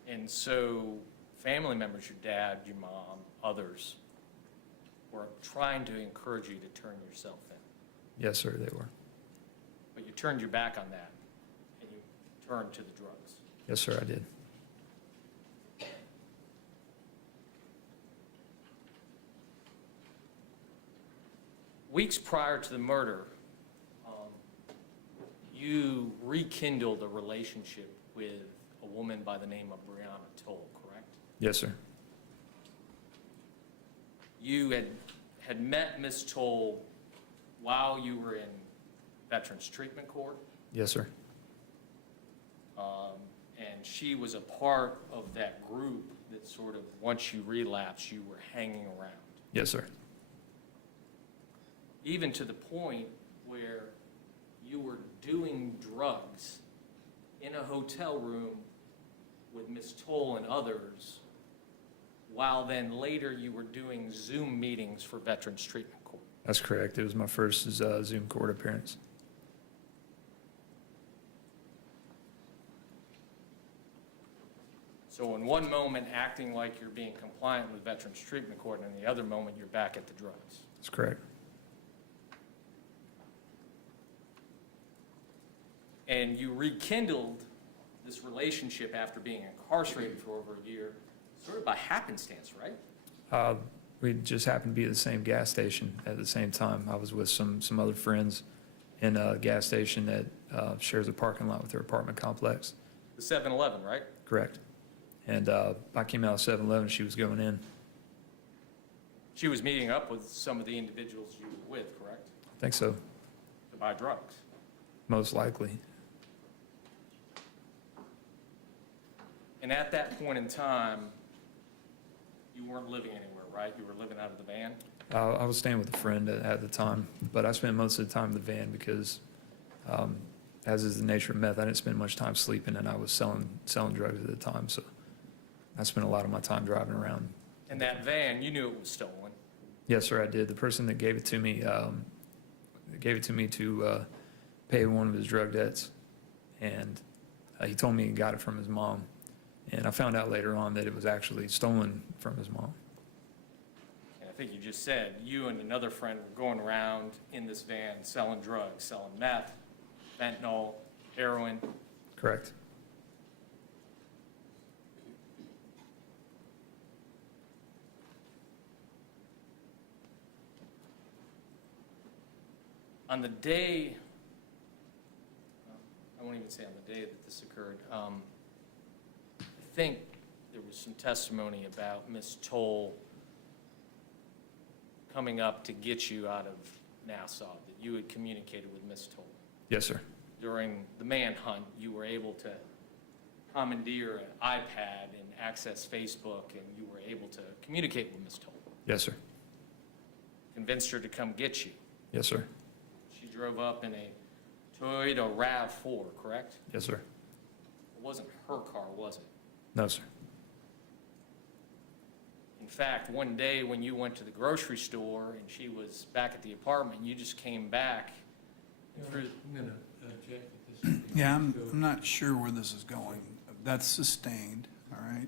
And so family members, your dad, your mom, others, were trying to encourage you to turn yourself in. Yes, sir, they were. But you turned your back on that, and you turned to the drugs. Yes, sir, I did. Weeks prior to the murder, you rekindled a relationship with a woman by the name of Brianna Toll, correct? Yes, sir. you had met Ms. Toll while you were in Veterans Treatment Court, Yes, sir. and she was a part of that group that sort of, once you relapsed, you were hanging around. Yes, sir. Even to the point where you were doing drugs in a hotel room with Ms. Toll and others, while then later you were doing Zoom meetings for Veterans Treatment Court. That's correct. It was my first Zoom court appearance. So in one moment, acting like you're being compliant with Veterans Treatment Court, and in the other moment, you're back at the drugs. That's correct. And you rekindled this relationship after being incarcerated for over a year, sort of by happenstance, right? We just happened to be at the same gas station at the same time. I was with some other friends in a gas station that shares a parking lot with their apartment complex. The 7-Eleven, right? Correct. And I came out of 7-Eleven, she was going in. She was meeting up with some of the individuals you were with, correct? I think so, To buy drugs. most likely. And at that point in time, you weren't living anywhere, right? You were living out of the van? I was staying with a friend at the time, but I spent most of the time in the van because, as is the nature of meth, I didn't spend much time sleeping, and I was selling drugs at the time, so I spent a lot of my time driving around. And that van, you knew it was stolen. Yes, sir, I did. The person that gave it to me to pay one of his drug debts, and he told me he got it from his mom. And I found out later on that it was actually stolen from his mom. And I think you just said you and another friend were going around in this van selling drugs, selling meth, fentanyl, heroin. Correct. On the day, I won't even say on the day that this occurred, I think there was some testimony about Ms. Toll coming up to get you out of Nassau, that you had communicated with Ms. Toll. Yes, sir. During the manhunt, you were able to commandeer an iPad and access Facebook, and you were able to communicate with Ms. Toll. Yes, sir. Convinced her to come get you. Yes, sir. She drove up in a Toyota RAV4, correct? Yes, sir. It wasn't her car, was it? No, sir. In fact, one day when you went to the grocery store and she was back at the apartment, you just came back and threw. I'm going to object at this. Yeah, I'm not sure where this is going. That's sustained, all right?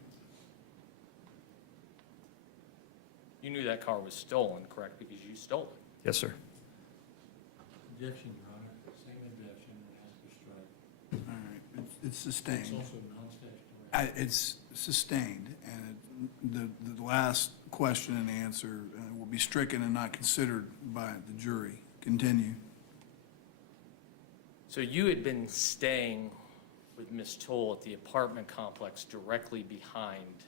You knew that car was stolen, correct? Because you stole it. Yes, sir. Objection, Your Honor. Same objection, and ask for strike. All right, it's sustained. It's also non-statutory. It's sustained, and the last question and answer will be stricken and not considered by the jury. Continue. So you had been staying with Ms. Toll at the apartment complex directly behind,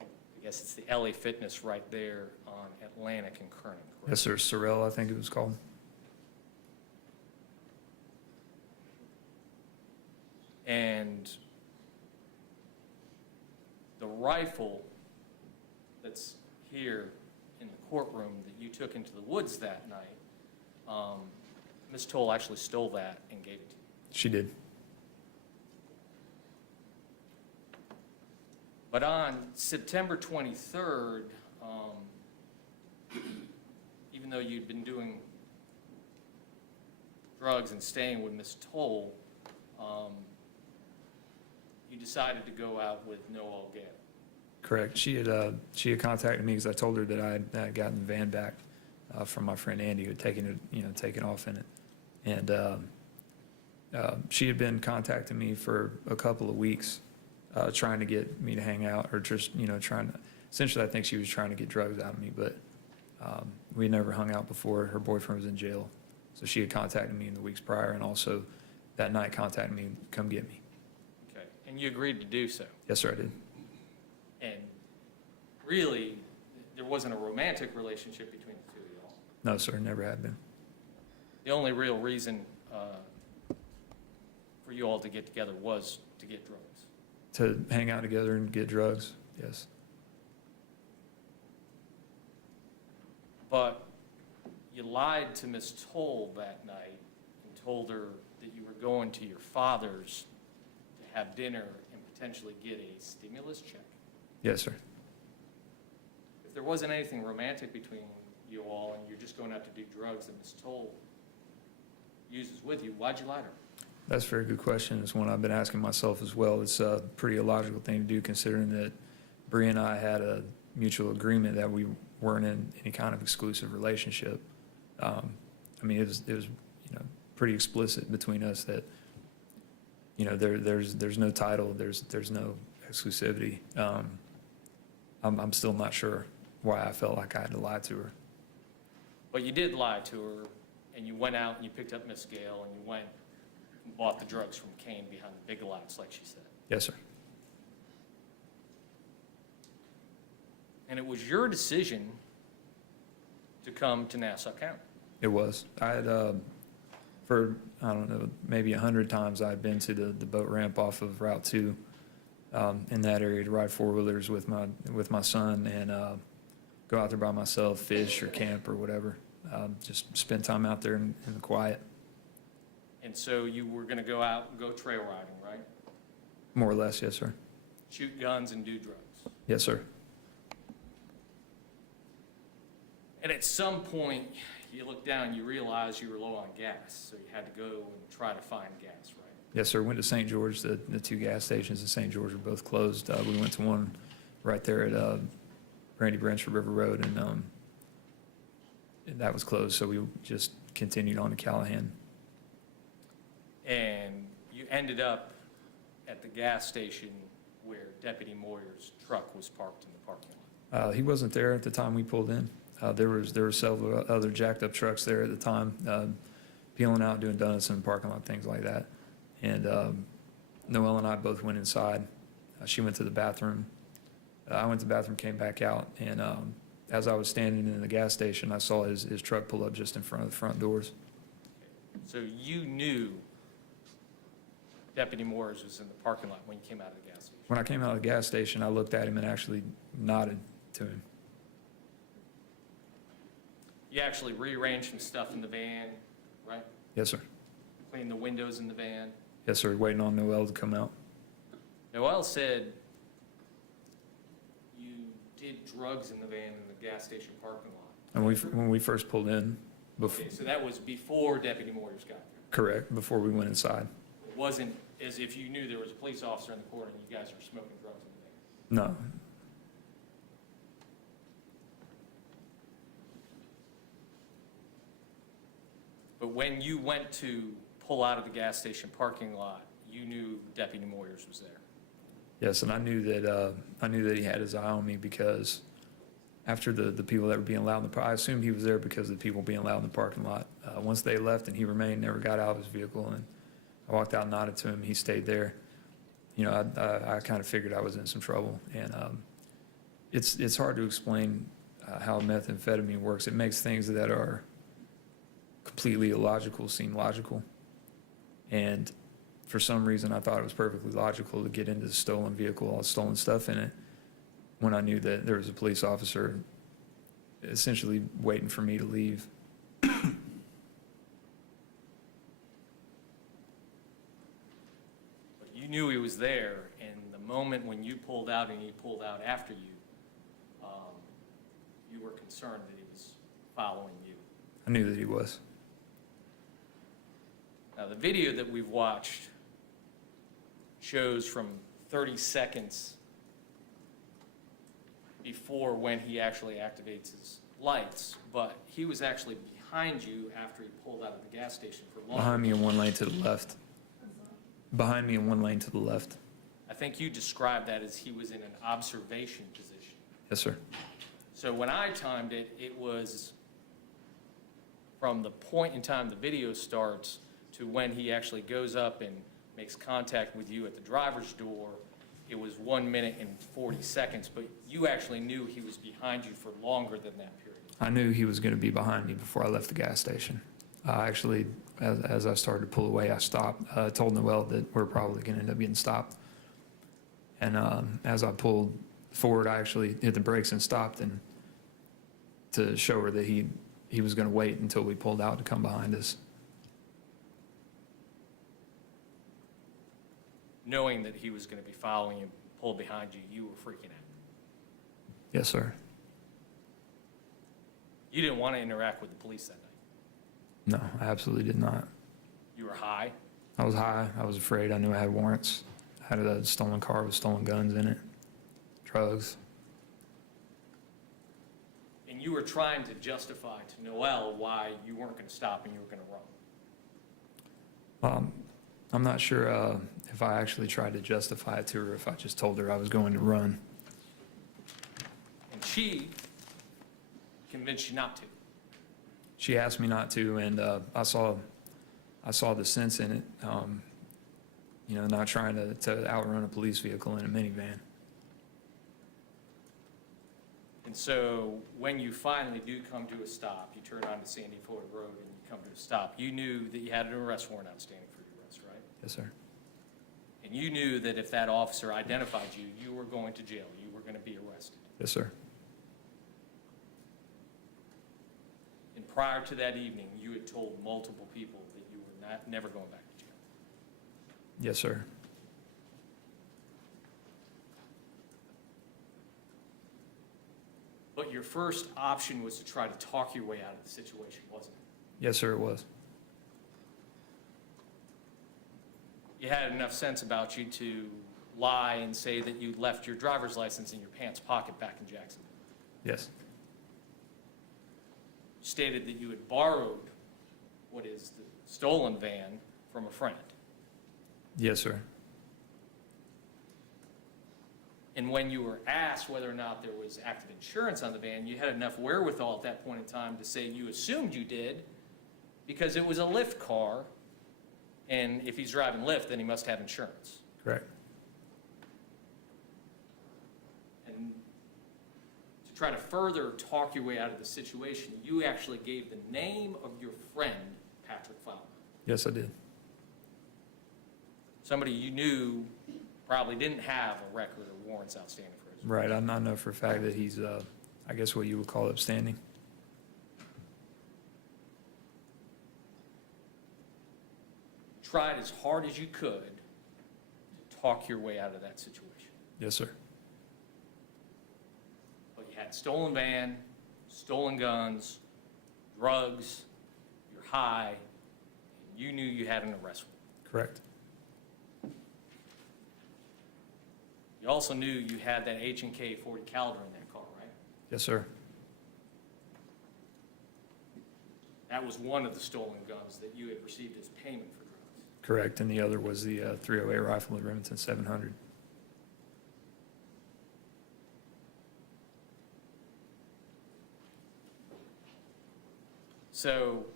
I guess it's the LA Fitness right there on Atlantic and Kernan, correct? Yes, sir. Sorrel, I think it was called. And the rifle that's here in the courtroom that you took into the woods that night, Ms. Toll actually stole that and gave it to you. She did. But on September 23rd, even though you'd been doing drugs and staying with Ms. Toll, you decided to go out with Noel Gale. Correct. She had contacted me because I told her that I had gotten the van back from my friend Andy, who had taken off in it. And she had been contacting me for a couple of weeks, trying to get me to hang out, or just, trying to, essentially I think she was trying to get drugs out of me, but we never hung out before. Her boyfriend was in jail. So she had contacted me in the weeks prior, and also that night contacted me, come get me. Okay, and you agreed to do so. Yes, sir, I did. And really, there wasn't a romantic relationship between the two of y'all. No, sir, never had been. The only real reason for you all to get together was to get drugs. To hang out together and get drugs, yes. But you lied to Miss Toll that night and told her that you were going to your father's to have dinner and potentially get a stimulus check. Yes, sir. If there wasn't anything romantic between you all and you're just going out to do drugs that Miss Toll uses with you, why'd you lie to her? That's a very good question. It's one I've been asking myself as well. It's a pretty illogical thing to do considering that Bree and I had a mutual agreement that we weren't in any kind of exclusive relationship. I mean, it was pretty explicit between us that, there's no title, there's no exclusivity. I'm still not sure why I felt like I had to lie to her. But you did lie to her, and you went out and you picked up Miss Gale and you went and bought the drugs from Kane behind the big lights, like she said. Yes, sir. And it was your decision to come to Nassau County. It was. I had, for, I don't know, maybe 100 times I'd been to the boat ramp off of Route 2 in that area to ride four-wheelers with my son and go out there by myself, fish or camp or whatever. Just spend time out there in the quiet. And so you were going to go out and go trail riding, right? More or less, yes, sir. Shoot guns and do drugs. Yes, sir. And at some point, you looked down and you realized you were low on gas, so you had to go and try to find gas, right? Yes, sir. Went to St. George. The two gas stations in St. George were both closed. We went to one right there at Brandy Branch River Road, and that was closed, so we just continued on to Callahan. And you ended up at the gas station where Deputy Moyers' truck was parked in the parking lot. He wasn't there at the time we pulled in. There were several other jacked up trucks there at the time, peeling out, doing donuts in the parking lot, things like that. And Noelle and I both went inside. She went to the bathroom. I went to the bathroom, came back out, and as I was standing in the gas station, I saw his truck pull up just in front of the front doors. So you knew Deputy Moyers was in the parking lot when you came out of the gas station? When I came out of the gas station, I looked at him and actually nodded to him. You actually rearranged some stuff in the van, right? Yes, sir. Cleaned the windows in the van. Yes, sir. Waiting on Noelle to come out. Noelle said you did drugs in the van in the gas station parking lot. And when we first pulled in, Okay, so that was before Deputy Moyers got there. correct, before we went inside. It wasn't as if you knew there was a police officer in the corner and you guys were smoking drugs in the van. No. But when you went to pull out of the gas station parking lot, you knew Deputy Moyers was there. Yes, and I knew that he had his eye on me because after the people that were being allowed in the I assumed he was there because of the people being allowed in the parking lot. Once they left and he remained, never got out of his vehicle, and I walked out and nodded to him. He stayed there. You know, I kind of figured I was in some trouble, and it's hard to explain how methamphetamine works. It makes things that are completely illogical seem logical, and for some reason I thought it was perfectly logical to get into the stolen vehicle, all the stolen stuff in it, when I knew that there was a police officer essentially waiting for me to leave. But you knew he was there, and the moment when you pulled out and he pulled out after you, you were concerned that he was following you. I knew that he was. Now, the video that we've watched shows from 30 seconds before when he actually activates his lights, but he was actually behind you after he pulled out of the gas station for longer. Behind me in one lane to the left. Behind me in one lane to the left. I think you described that as he was in an observation position. Yes, sir. So when I timed it, it was from the point in time the video starts to when he actually goes up and makes contact with you at the driver's door it was 1 minute and 40 seconds, but you actually knew he was behind you for longer than that period. I knew he was going to be behind me before I left the gas station. Actually, as I started to pull away, I stopped. I told Noelle that we're probably going to end up getting stopped. And as I pulled forward, I actually hit the brakes and stopped, and to show her that he was going to wait until we pulled out to come behind us. Knowing that he was going to be following you, pull behind you, you were freaking out. Yes, sir. You didn't want to interact with the police that night. No, I absolutely did not. You were high. I was high. I was afraid. I knew I had warrants. I had a stolen car with stolen guns in it, drugs. And you were trying to justify to Noelle why you weren't going to stop and you were going to run. I'm not sure if I actually tried to justify it to her, if I just told her I was going to run. And she convinced you not to. She asked me not to, and I saw the sense in it, not trying to outrun a police vehicle in a minivan. And so when you finally do come to a stop, you turn onto Sandy Ford Road and you come to a stop, you knew that you had an arrest warrant outstanding for your arrest, right? Yes, sir. And you knew that if that officer identified you, you were going to jail. You were going to be arrested. Yes, sir. And prior to that evening, you had told multiple people that you were never going back to jail. Yes, sir. But your first option was to try to talk your way out of the situation, wasn't it? Yes, sir, it was. You had enough sense about you to lie and say that you left your driver's license in your pants pocket back in Jacksonville. Yes. You stated that you had borrowed what is the stolen van from a friend. Yes, sir. And when you were asked whether or not there was active insurance on the van, you had enough wherewithal at that point in time to say you assumed you did because it was a Lyft car, and if he's driving Lyft, then he must have insurance. Correct. And to try to further talk your way out of the situation, you actually gave the name of your friend, Patrick McDowell. Yes, I did. Somebody you knew probably didn't have a record or warrants outstanding for his. Right. I know for a fact that he's, I guess what you would call upstanding. Tried as hard as you could to talk your way out of that situation. Yes, sir. But you had stolen van, stolen guns, drugs, you're high, and you knew you had an arrest warrant. Correct. You also knew you had that H&K 40 caliber in that car, right? Yes, sir. That was one of the stolen guns that you had received as payment for drugs. Correct. And the other was the .308 rifle, the Remington 700. So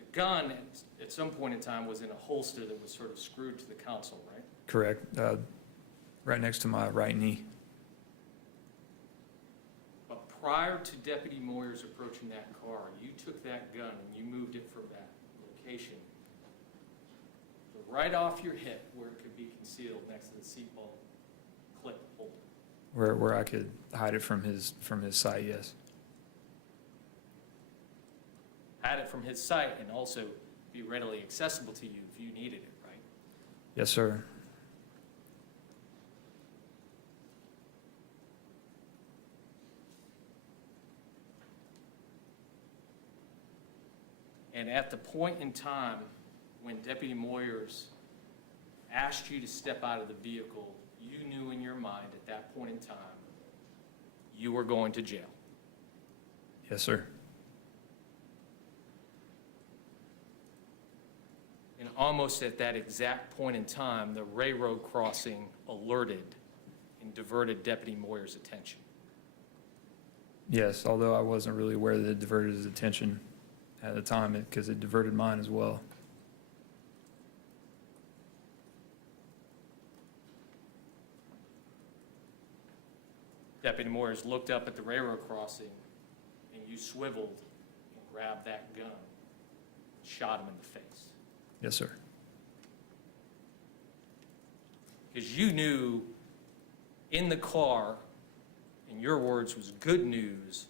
the gun at some point in time was in a holster that was sort of screwed to the console, right? Correct. Right next to my right knee. But prior to Deputy Moyers approaching that car, you took that gun and you moved it from that location to right off your hip where it could be concealed next to the seatbelt clip holder. Where I could hide it from his sight, yes. Had it from his sight and also be readily accessible to you if you needed it, right? Yes, sir. And at the point in time when Deputy Moyers asked you to step out of the vehicle, you knew in your mind at that point in time you were going to jail. Yes, sir. And almost at that exact point in time, the railroad crossing alerted and diverted Deputy Moyers' attention. Yes, although I wasn't really aware that it diverted his attention at the time, because it diverted mine as well. Deputy Moyers looked up at the railroad crossing, and you swiveled and grabbed that gun, shot him in the face. Yes, sir. Because you knew in the car, in your words, was good news.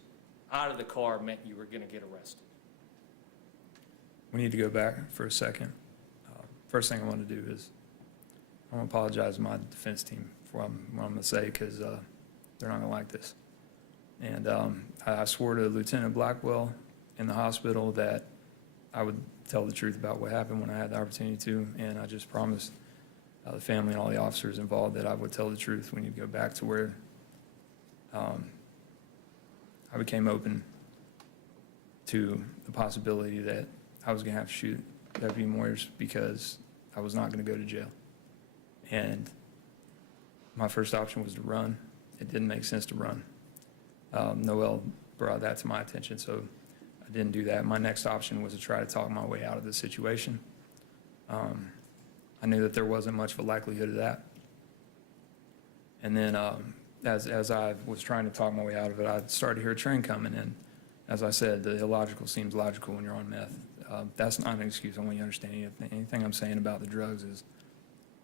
Out of the car meant you were going to get arrested. We need to go back for a second. First thing I want to do is I want to apologize to my defense team for what I'm going to say, because they're not going to like this. And I swore to Lieutenant Blackwell in the hospital that I would tell the truth about what happened when I had the opportunity to, and I just promised the family and all the officers involved that I would tell the truth. We need to go back to where I became open to the possibility that I was going to have to shoot Deputy Moyers because I was not going to go to jail. And my first option was to run. It didn't make sense to run. Noel brought that to my attention, so I didn't do that. My next option was to try to talk my way out of the situation. I knew that there wasn't much of a likelihood of that. And then as I was trying to talk my way out of it, I started to hear a train coming in. As I said, the illogical seems logical when you're on meth. That's not an excuse. I want you to understand anything I'm saying about the drugs is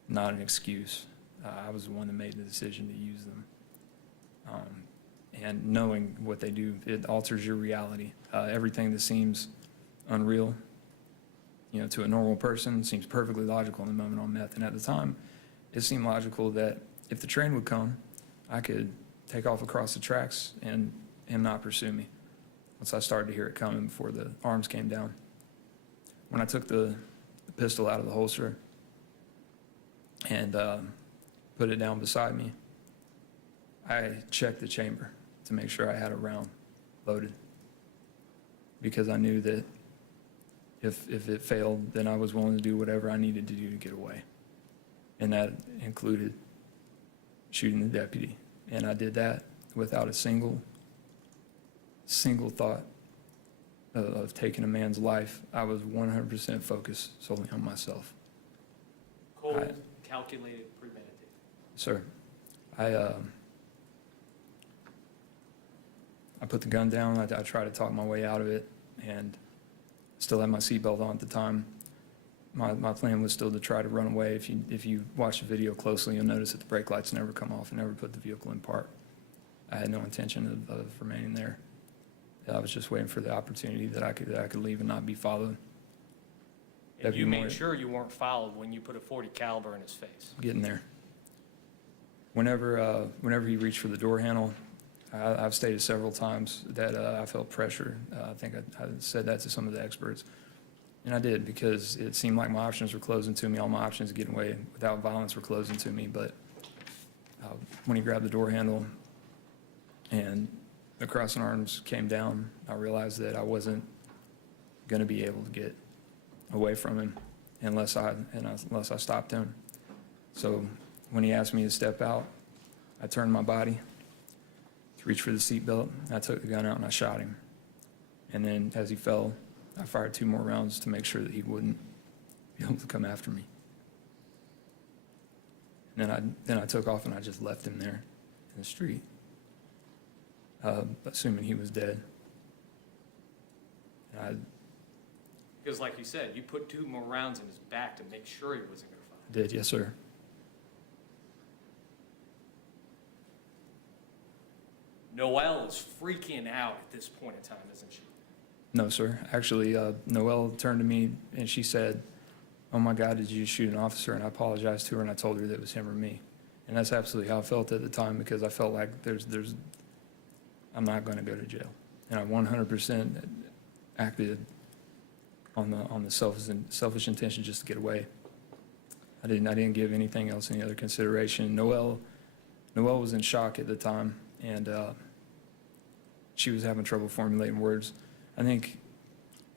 not an excuse. I was the one that made the decision to use them. And knowing what they do, it alters your reality. Everything that seems unreal, to a normal person seems perfectly logical in the moment on meth. And at the time, it seemed logical that if the train would come, I could take off across the tracks and him not pursue me. Once I started to hear it coming before the arms came down. When I took the pistol out of the holster and put it down beside me, I checked the chamber to make sure I had a round loaded, because I knew that if it failed, then I was willing to do whatever I needed to do to get away. And that included shooting the deputy. And I did that without a single thought of taking a man's life. I was 100% focused solely on myself. Cold, calculated, premeditated. Sir, I put the gun down. I tried to talk my way out of it, and still had my seatbelt on at the time. My plan was still to try to run away. If you watch the video closely, you'll notice that the brake lights never come off and never put the vehicle in park. I had no intention of remaining there. I was just waiting for the opportunity that I could leave and not be followed. And you made sure you weren't followed when you put a .40 caliber in his face. Getting there. Whenever he reached for the door handle, I've stated several times that I felt pressure. I think I said that to some of the experts. And I did, because it seemed like my options were closing to me. All my options of getting away without violence were closing to me. But when he grabbed the door handle and the crossing arms came down, I realized that I wasn't going to be able to get away from him unless I stopped him. So when he asked me to step out, I turned my body to reach for the seatbelt. I took the gun out and I shot him. And then as he fell, I fired 2 more rounds to make sure that he wouldn't be able to come after me. And then I took off and I just left him there in the street, assuming he was dead. And Because like you said, you put 2 more rounds in his back to make sure he wasn't going to fire. I did, yes, sir. Noelle is freaking out at this point in time, isn't she? No, sir. Actually, Noelle turned to me and she said, "Oh my God, did you shoot an officer?" And I apologized to her and I told her that it was him or me. And that's absolutely how I felt at the time, because I felt like I'm not going to go to jail. And I 100% acted on the selfish intention just to get away. I didn't give anything else any other consideration. Noelle was in shock at the time, and she was having trouble formulating words. I think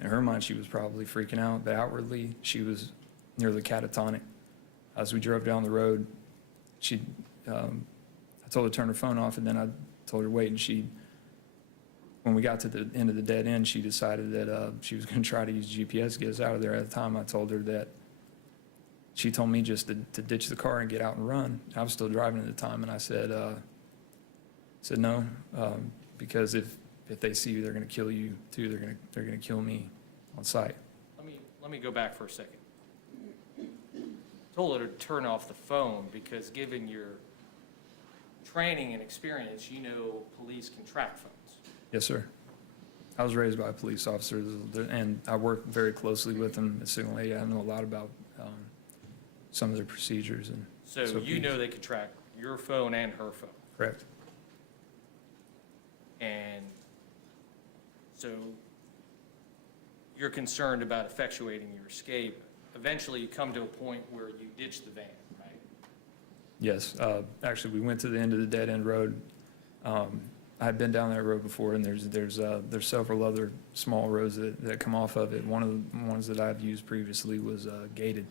in her mind she was probably freaking out, but outwardly she was nearly catatonic. As we drove down the road, I told her to turn her phone off, and then I told her wait, and when we got to the end of the dead end, she decided that she was going to try to use GPS to get us out of there. At the time, I told her that she told me just to ditch the car and get out and run. I was still driving at the time, and I said, Said no, because if they see you, they're gonna kill you too. They're gonna kill me on sight. Let me go back for a second. Told her to turn off the phone because given your training and experience, you know police can track phones. Yes, sir. I was raised by police officers, and I work very closely with them at Signal 8. I know a lot about some of their procedures and. So you know they could track your phone and her phone. Correct. And so you're concerned about effectuating your escape. Eventually, you come to a point where you ditch the van, right? Yes. Actually, we went to the end of the dead-end road. I had been down that road before, and there's several other small roads that come off of it. One of the ones that I've used previously was gated.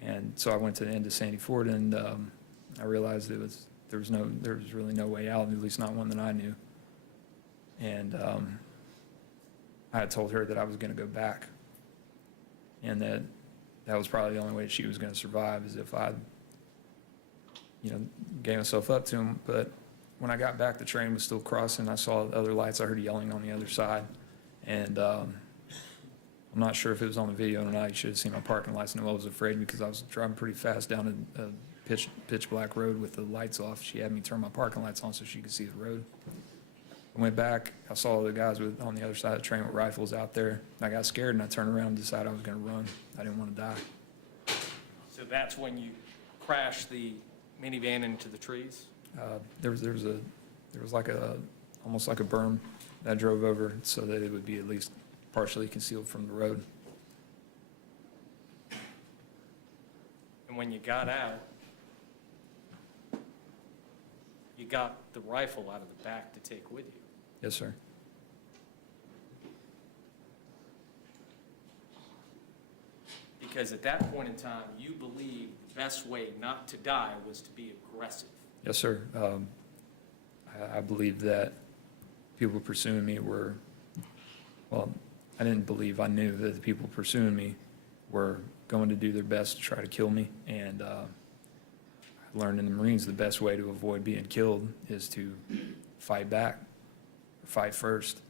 And so I went to the end of Sandy Ford, and I realized there was really no way out, at least not one that I knew. And I had told her that I was going to go back, and that was probably the only way she was going to survive, is if I, gave myself up to him. But when I got back, the train was still crossing. I saw other lights. I heard yelling on the other side, and I'm not sure if it was on the video or not. You should have seen my parking lights. And I was afraid because I was driving pretty fast down a pitch black road with the lights off. She had me turn my parking lights on so she could see the road. I went back. I saw the guys on the other side of the train with rifles out there. I got scared, and I turned around and decided I was going to run. I didn't want to die. So that's when you crashed the minivan into the trees? There was almost like a berm that I drove over so that it would be at least partially concealed from the road. And when you got out, you got the rifle out of the back to take with you. Yes, sir. Because at that point in time, you believed the best way not to die was to be aggressive. Yes, sir. I believe that people pursuing me were, well, I didn't believe, I knew that the people pursuing me were going to do their best to try to kill me. And I learned in the Marines the best way to avoid being killed is to fight back, or fight first.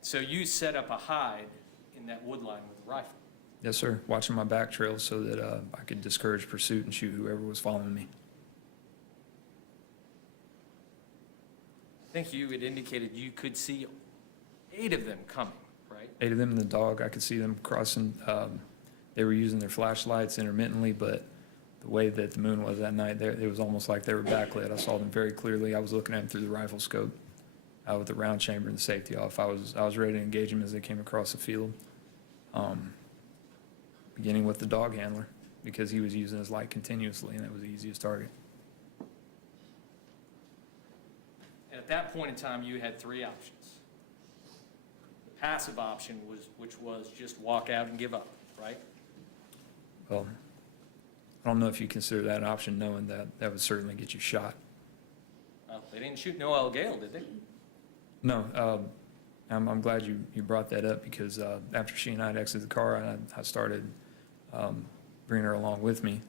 So you set up a hide in that wood line with a rifle. Yes, sir. Watching my back trail so that I could discourage pursuit and shoot whoever was following me. I think you had indicated you could see 8 of them coming, right? 8 of them in the dog. I could see them crossing. They were using their flashlights intermittently, but the way that the moon was that night, it was almost like they were backlit. I saw them very clearly. I was looking at them through the rifle scope with the round chamber and the safety off. I was ready to engage them as they came across the field, beginning with the dog handler because he was using his light continuously, and that was the easiest target. And at that point in time, you had 3 options. The passive option which was just walk out and give up, right? Well, I don't know if you consider that an option, knowing that that would certainly get you shot. Well, they didn't shoot Noel Gale, did they? No, I'm glad you brought that up because after she and I had exited the car, I started bringing her along with me.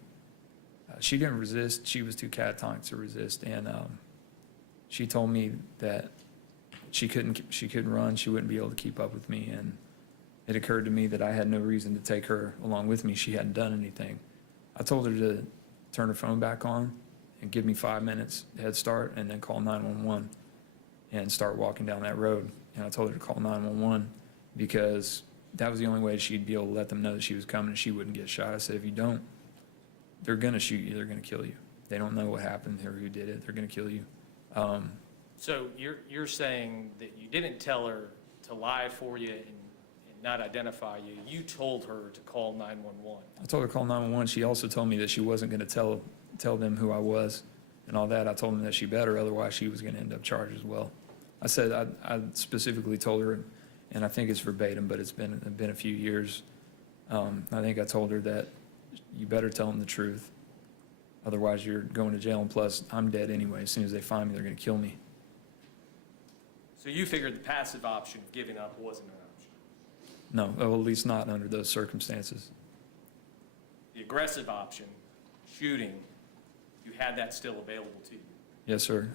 She didn't resist. She was too catatonic to resist, and she told me that she couldn't run. She wouldn't be able to keep up with me, and it occurred to me that I had no reason to take her along with me. She hadn't done anything. I told her to turn her phone back on and give me 5 minutes head start, and then call 911 and start walking down that road. And I told her to call 911 because that was the only way she'd be able to let them know that she was coming and she wouldn't get shot. I said, if you don't, they're going to shoot you. They're going to kill you. They don't know what happened or who did it. They're going to kill you. So you're saying that you didn't tell her to lie for you and not identify you. You told her to call 911. I told her to call 911. She also told me that she wasn't going to tell them who I was and all that. I told them that she better, otherwise she was going to end up charged as well. I said I specifically told her, and I think it's verbatim, but it's been a few years. I think I told her that you better tell them the truth, otherwise you're going to jail, and plus I'm dead anyway. As soon as they find me, they're going to kill me. So you figured the passive option of giving up wasn't an option? No, well, at least not under those circumstances. The aggressive option, shooting, you had that still available to you? Yes, sir.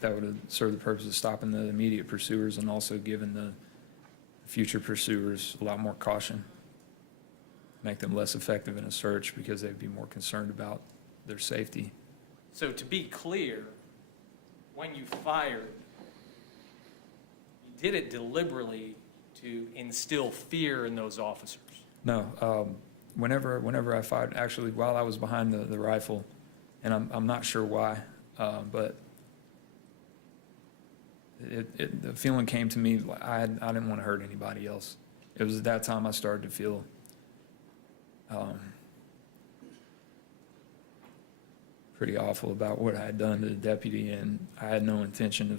That would have served the purpose of stopping the immediate pursuers and also giving the future pursuers a lot more caution. Make them less effective in a search because they'd be more concerned about their safety. So to be clear, when you fired, you did it deliberately to instill fear in those officers? No, whenever I fired, actually while I was behind the rifle, and I'm not sure why, but the feeling came to me, I didn't want to hurt anybody else. It was at that time I started to feel pretty awful about what I had done to the deputy, and I had no intention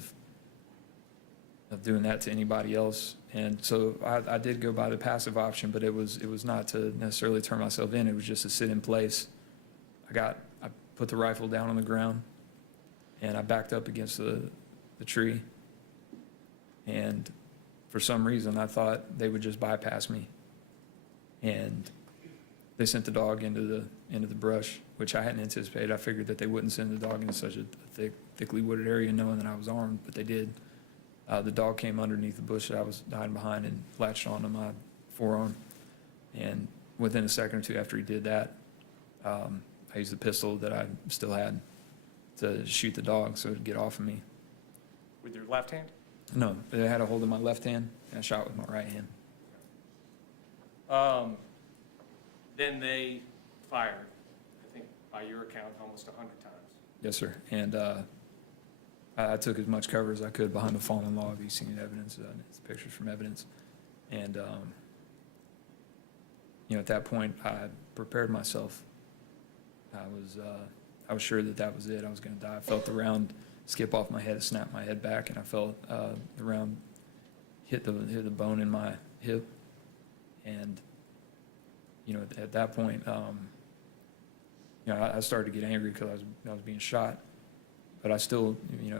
of doing that to anybody else. And so I did go by the passive option, but it was not to necessarily turn myself in. It was just to sit in place. I put the rifle down on the ground, and I backed up against the tree. And for some reason, I thought they would just bypass me. And they sent the dog into the brush, which I hadn't anticipated. I figured that they wouldn't send the dog into such a thickly wooded area knowing that I was armed, but they did. The dog came underneath the bush that I was hiding behind and latched onto my forearm. And within a second or two after he did that, I used the pistol that I still had to shoot the dog so it would get off of me. With your left hand? No, I had a hold of my left hand, and I shot with my right hand. Then they fired, I think, by your account, almost 100 times. Yes, sir. And I took as much cover as I could behind the fallen log. You've seen evidence, it's pictures from evidence. And, at that point, I prepared myself. I was sure that that was it. I was going to die. I felt the round skip off my head, it snapped my head back, and I felt the round hit the bone in my hip. And, at that point, I started to get angry because I was being shot, but I still,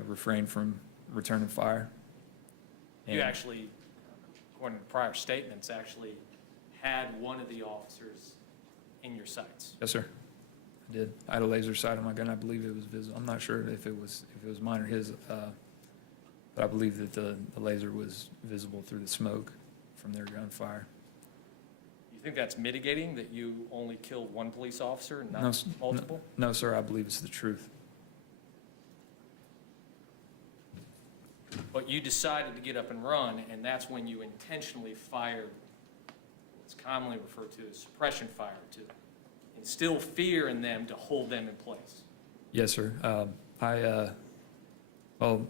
refrained from returning fire. You actually, according to prior statements, actually had one of the officers in your sights. Yes, sir. I did. I had a laser sight on my gun. I believe it was visible. I'm not sure if it was mine or his, but I believe that the laser was visible through the smoke from their gunfire. You think that's mitigating, that you only killed one police officer and not multiple? No, sir. I believe it's the truth. But you decided to get up and run, and that's when you intentionally fired what's commonly referred to as suppression fire, to instill fear in them, to hold them in place. Yes, sir. Well,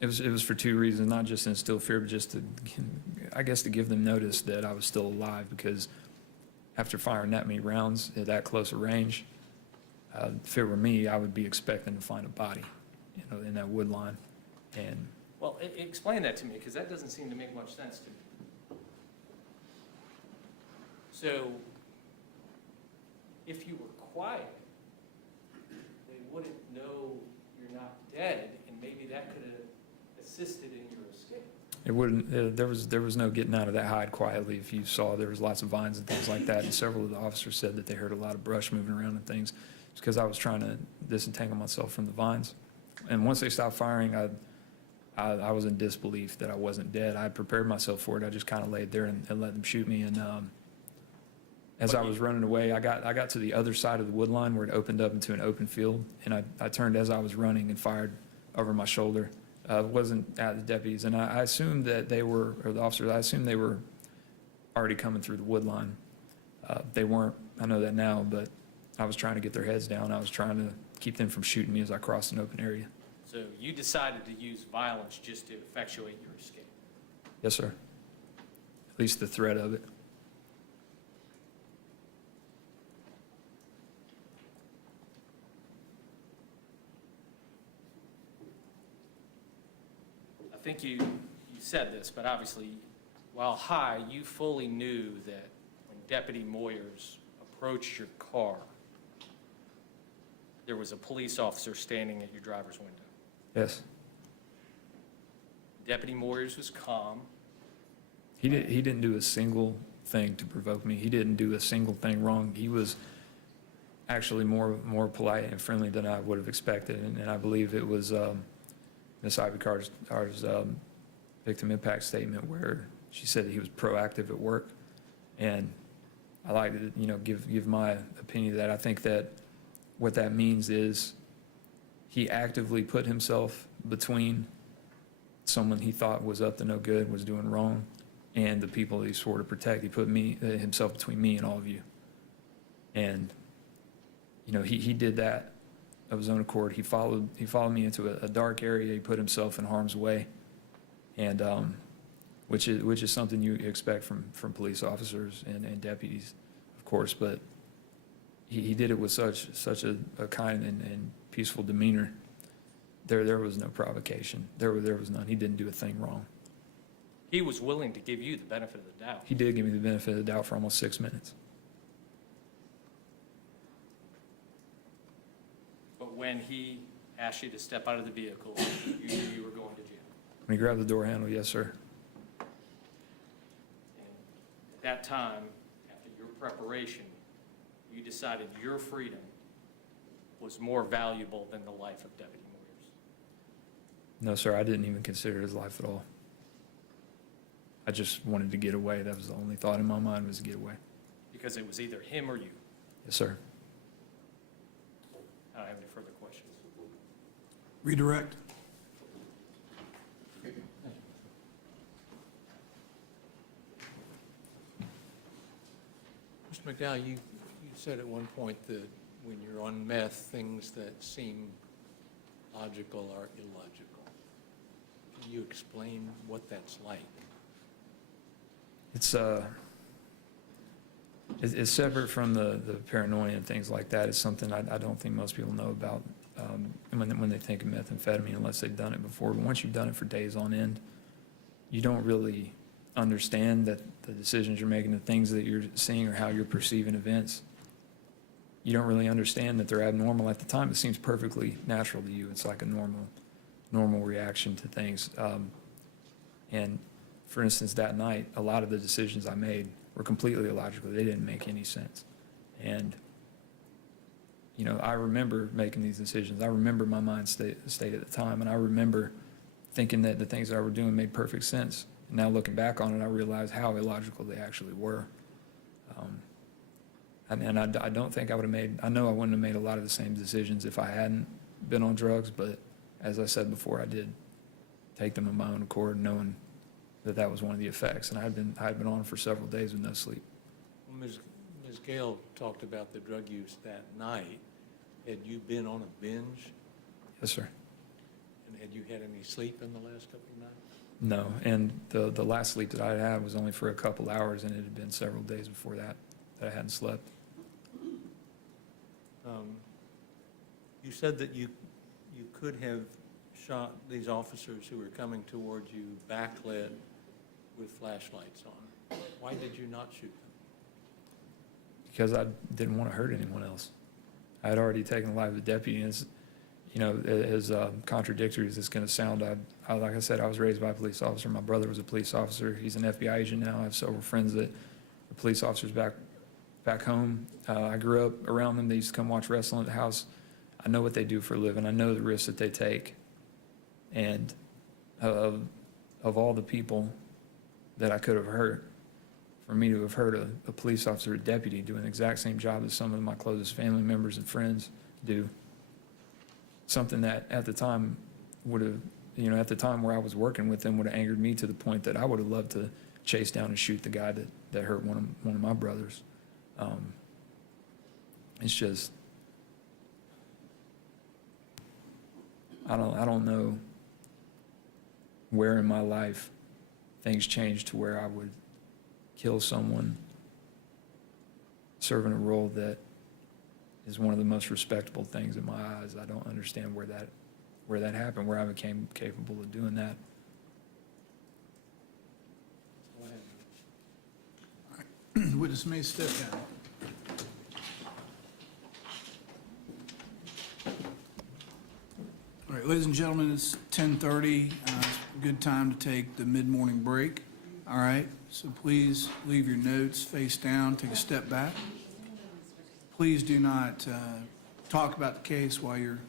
it was for two reasons, not just to instill fear, but just to give them notice that I was still alive, because after firing that many rounds at that close a range, if it were me, I would be expecting to find a body, in that wood line. And Well, explain that to me, because that doesn't seem to make much sense to me. So, if you were quiet, they wouldn't know you're not dead, and maybe that could have assisted in your escape. it wouldn't. There was no getting out of that hide quietly. If you saw, there was lots of vines and things like that, and several of the officers said that they heard a lot of brush moving around and things. It's because I was trying to disentangle myself from the vines, and once they stopped firing, I was in disbelief that I wasn't dead. I prepared myself for it. I just kind of laid there and let them shoot me. And as I was running away, I got to the other side of the wood line where it opened up into an open field, and I turned as I was running and fired over my shoulder. It wasn't at the deputies, and I assumed that they were, or the officers, I assumed they were already coming through the wood line. They weren't. I know that now, but I was trying to get their heads down. I was trying to keep them from shooting me as I crossed an open area. So you decided to use violence just to effectuate your escape? Yes, sir. At least the threat of it. I think you said this, but obviously, while high, you fully knew that when Deputy Moyers approached your car, there was a police officer standing at your driver's window. Yes. Deputy Moyers was calm. He didn't do a single thing to provoke me. He didn't do a single thing wrong. actually more polite and friendly than I would have expected. And I believe it was Ms. Ivy Carr's victim impact statement where she said that he was proactive at work. And I like to, give my opinion of that. I think that what that means is he actively put himself between someone he thought was up to no good, was doing wrong, and the people he swore to protect. He put himself between me and all of you. And, he did that of his own accord. He followed me into a dark area. He put himself in harm's way. And, which is something you expect from police officers and deputies, of course, but he did it with such a kind and peaceful demeanor. There was no provocation. There was none. He didn't do a thing wrong. He was willing to give you the benefit of the doubt. He did give me the benefit of the doubt for almost 6 minutes. But when he asked you to step out of the vehicle, you knew you were going to jail. When he grabbed the door handle, yes, sir. And at that time, after your preparation, you decided your freedom was more valuable than the life of Deputy Moyers. No, sir, I didn't even consider his life at all. I just wanted to get away. That was the only thought in my mind, was to get away. Because it was either him or you. Yes, sir. I don't have any further questions. Redirect. Mr. McDowell, you said at one point that when you're on meth, things that seem logical are illogical. Can you explain what that's like? It's separate from the paranoia and things like that. It's something I don't think most people know about when they think of methamphetamine, unless they've done it before. But once you've done it for days on end, you don't really understand that the decisions you're making, the things that you're seeing, or how you're perceiving events, you don't really understand that they're abnormal. At the time, it seems perfectly natural to you. It's like a normal reaction to things. And for instance, that night, a lot of the decisions I made were completely illogical. They didn't make any sense. And, I remember making these decisions. I remember my mind state at the time, and I remember thinking that the things that I were doing made perfect sense. And now looking back on it, I realize how illogical they actually were. And I don't think I would have made, I know I wouldn't have made a lot of the same decisions if I hadn't been on drugs, but as I said before, I did take them of my own accord, knowing that was one of the effects. And I had been on for several days with no sleep. Well, Ms. Gale talked about the drug use that night. Had you been on a binge? Yes, sir. And had you had any sleep in the last couple of nights? No, and the last sleep that I had was only for a couple hours, and it had been several days before that I hadn't slept. You said that you could have shot these officers who were coming towards you backlit with flashlights on. Why did you not shoot them? Because I didn't want to hurt anyone else. I had already taken the life of the deputy, and as contradictory as it's going to sound, like I said, I was raised by a police officer. My brother was a police officer. He's an FBI agent now. I have several friends that are police officers back home. I grew up around them. They used to come watch wrestling at the house. I know what they do for a living. I know the risks that they take. And of all the people that I could have hurt, for me to have hurt a police officer, a deputy, doing the exact same job as some of my closest family members and friends do, something that at the time would have, at the time where I was working with them, would have angered me to the point that I would have loved to chase down and shoot the guy that hurt one of my brothers. It's just, I don't know where in my life things changed to where I would kill someone serving a role that is one of the most respectable things in my eyes. I don't understand where that happened, where I became capable of doing that. Witness may step down. All right, ladies and gentlemen, it's 10:30. It's a good time to take the mid-morning break. All right, so please leave your notes face down, take a step back. please do not talk about the case while you're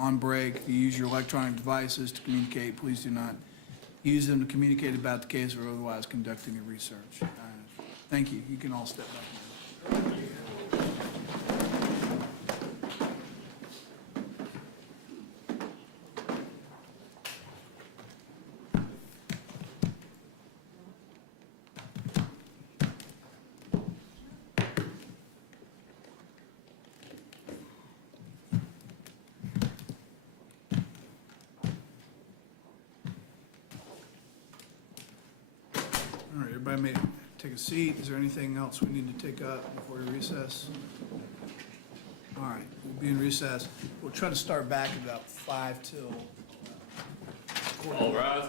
on break. If you use your electronic devices to communicate, please do not use them to communicate about the case or otherwise conduct any research. Thank you. You can all step back now. All right, everybody may take a seat. Is there anything else we need to take up before we recess? All right, we'll be in recess. We'll try to start back at about 5 till. All rise.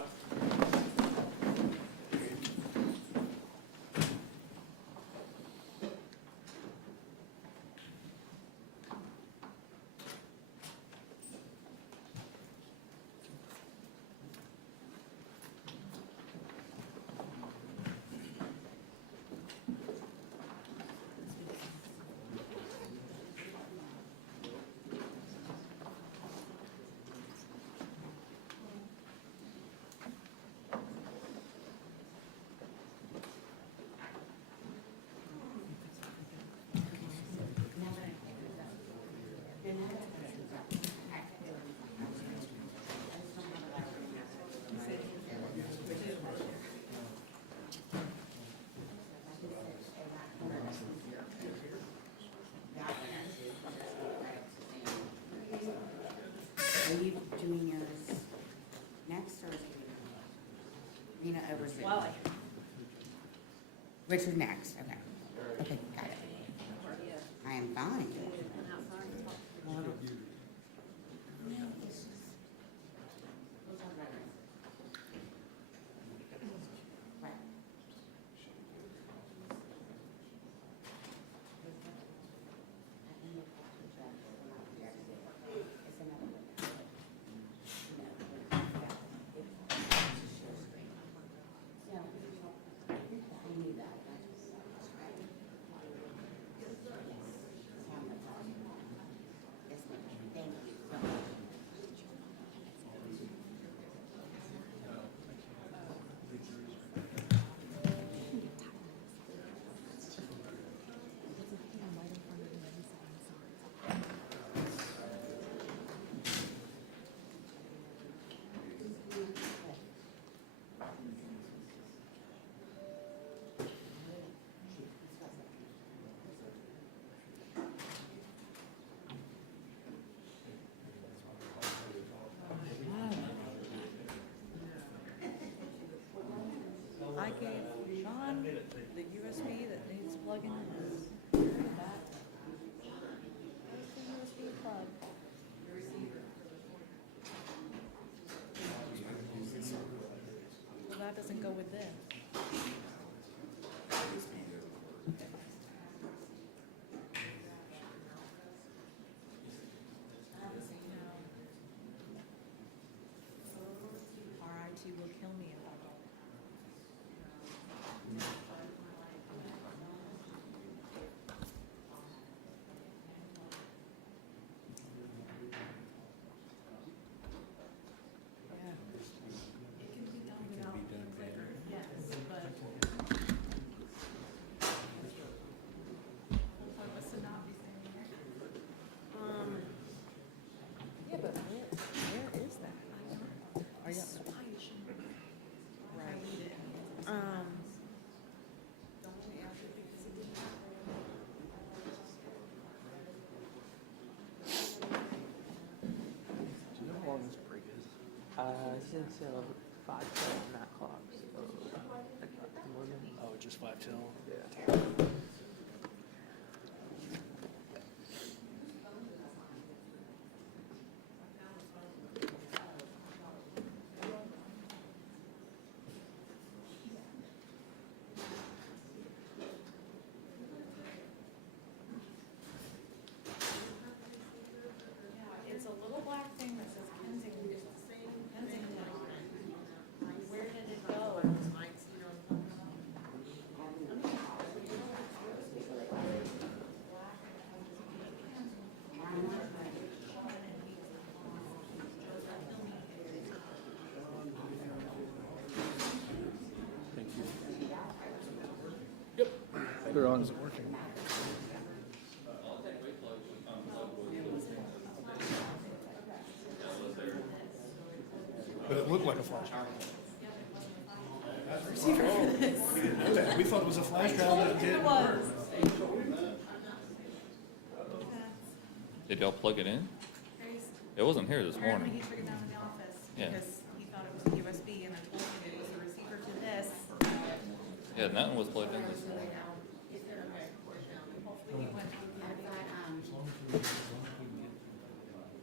Are you doing yours next, or is it Rena over? Wally. Richard next, okay. Okay, got it. I am fine. I gave Sean the USB that needs plugging in. That. Where's the USB plug? Well, that doesn't go with this. RIT will kill me if I don't. Yeah, but where is that? Are you? Right. Do you know how long this break is? It's until 5 till on that clock, so like 5 in the morning. Oh, just 5 till? Yeah. It's a little black thing that says Kensington. Kensington. Where did it go? They're on. Is it working? But it looked like a flash. Receiver for this. We didn't know that. We thought it was a flash drive that didn't work. Did y'all plug it in? It wasn't here this Apparently morning. he took it down to the office Yeah. because he thought it was a USB and I told him it was the receiver to this. Yeah, nothing was plugged in this morning.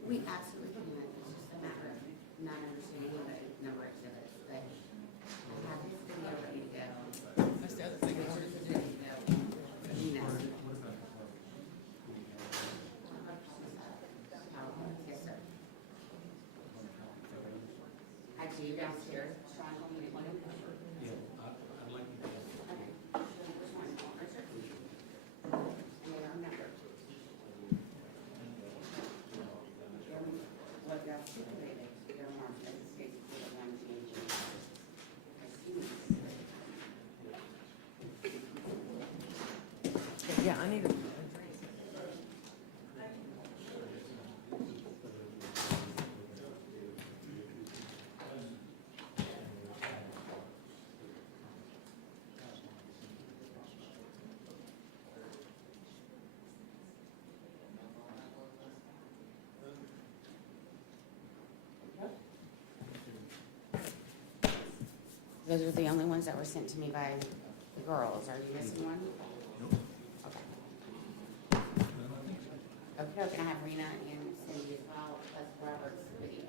We absolutely can, it's just a matter of not understanding the number of exhibits, but I have this video ready to go. That's the other thing. I wanted to do. Ready to go. You know. Yes, sir. I do downstairs, Sean, want me to one? Yeah, I'd like to. Okay. Which one? Richard? And they are numbered. What got stipulated, their marked as a state court of one change. Yeah, I need a drink. Those are the only ones that were sent to me by the girls. Are you missing one? Okay. Okay, can I have Rena and Cindy as well, plus Robert's video?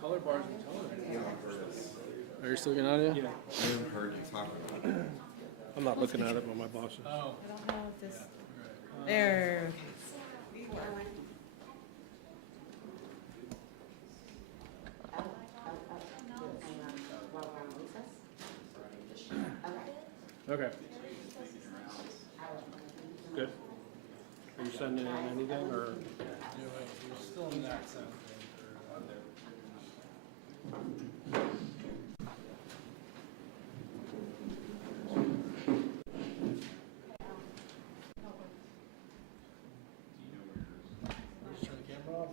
Color bars and television. Are you still getting audio? Yeah. I haven't heard you talk about it. I'm not looking at it, but my boss is. I don't know if this, there. Okay. Good. Are you sending in anything or? Still in that zone. Turn the camera off?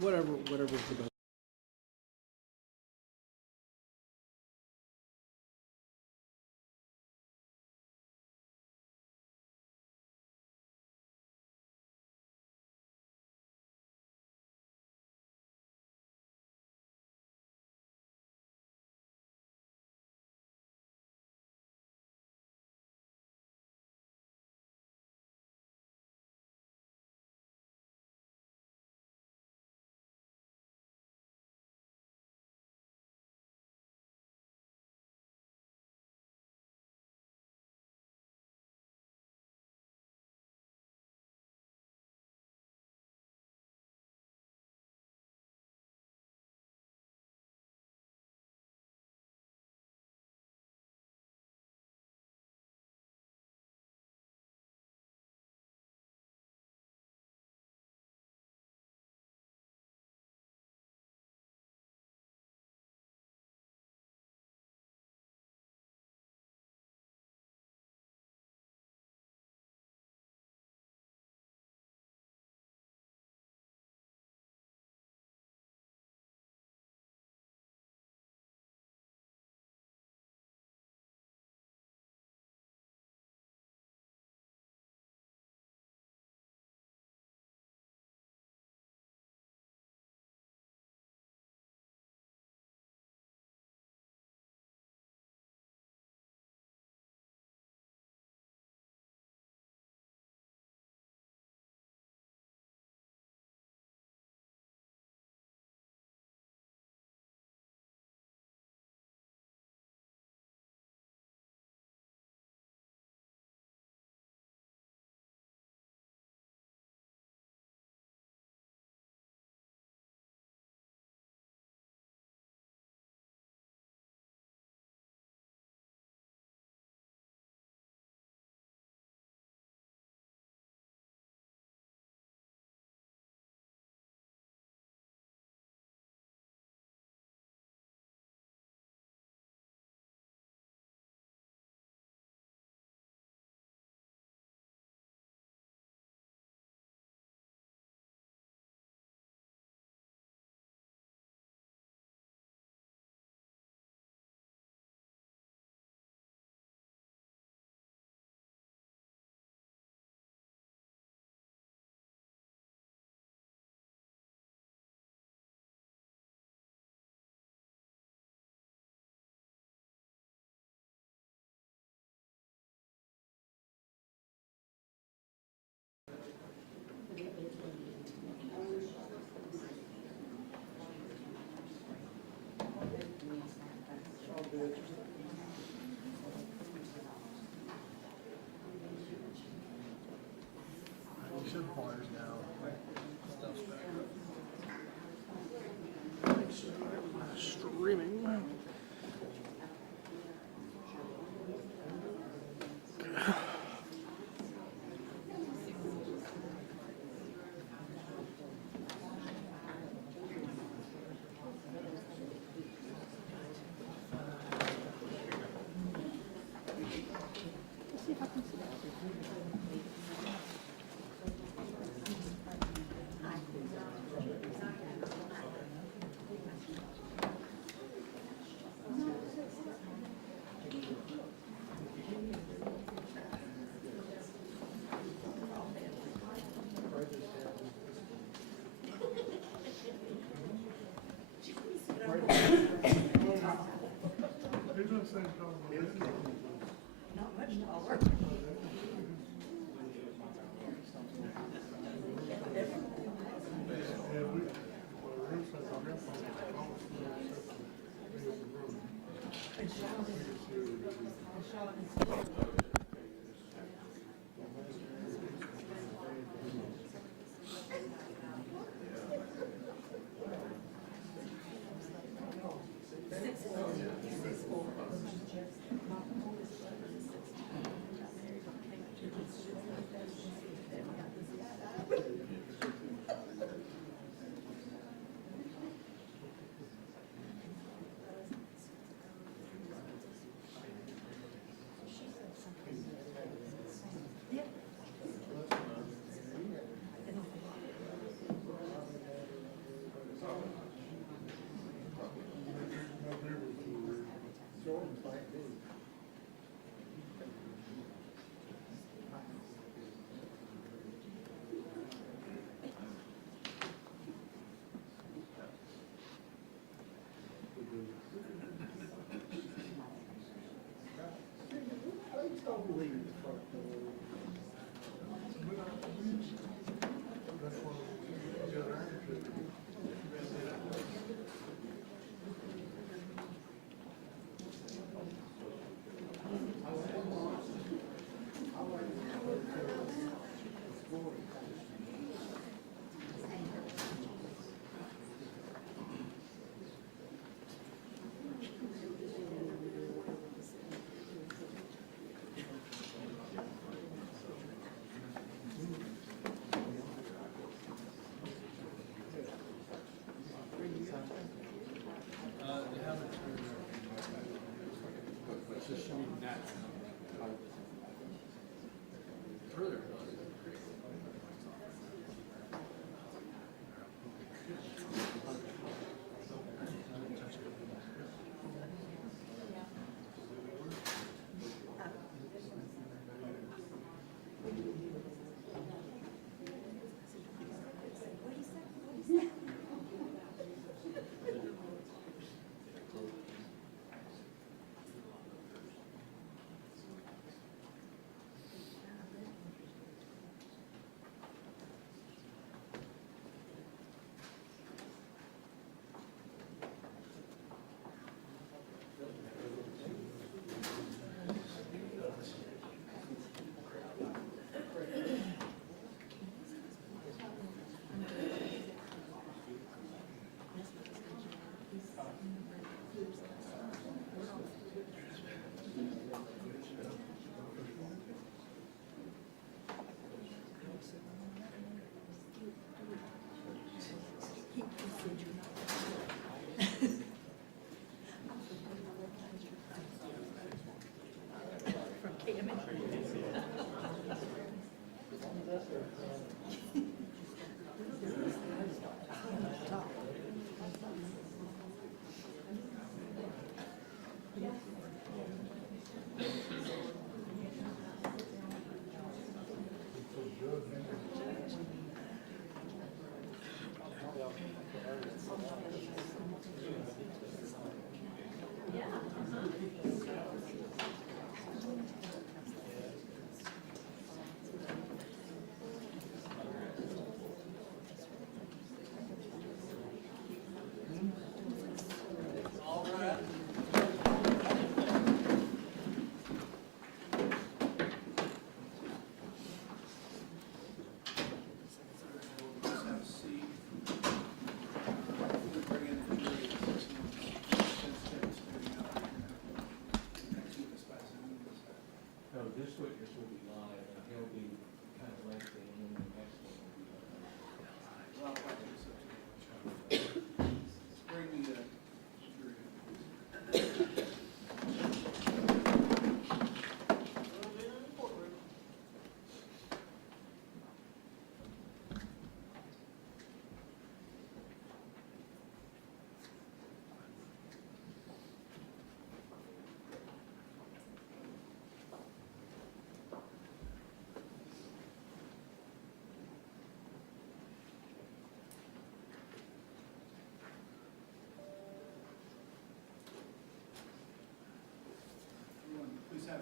Whatever's the best. Not much taller.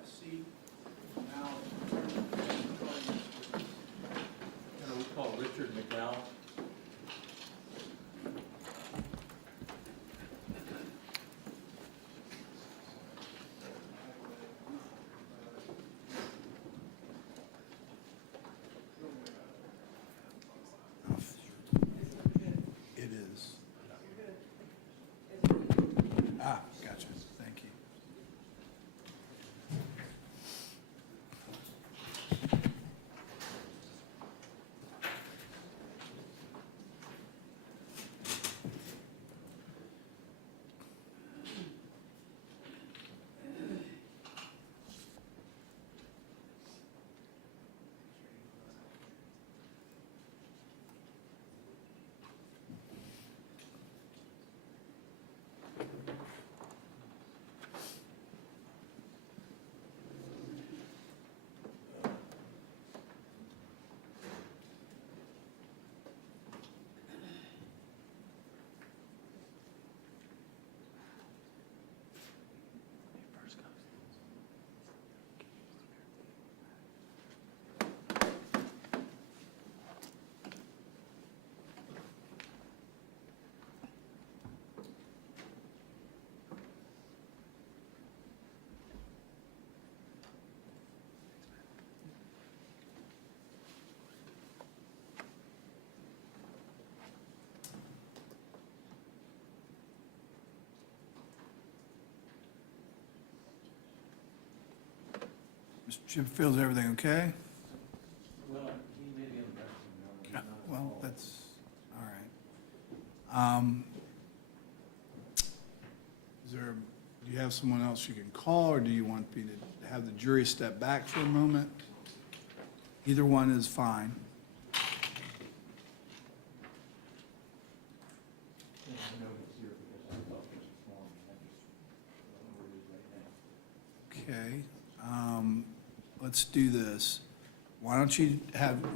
a seat. Now, turn to the recording. Can we call Richard McDowell? It is. Ah, gotcha. Thank you. Mr. Chipfield's everything okay? Well, he may be in the restroom now. Well, that's, all right. Is there, do you have someone else you can call, or do you want me to have the jury step back for a moment? Either one is fine. Yeah, I know he's here because I thought this morning, I just don't know where he is right now. Okay, let's do this. Why don't you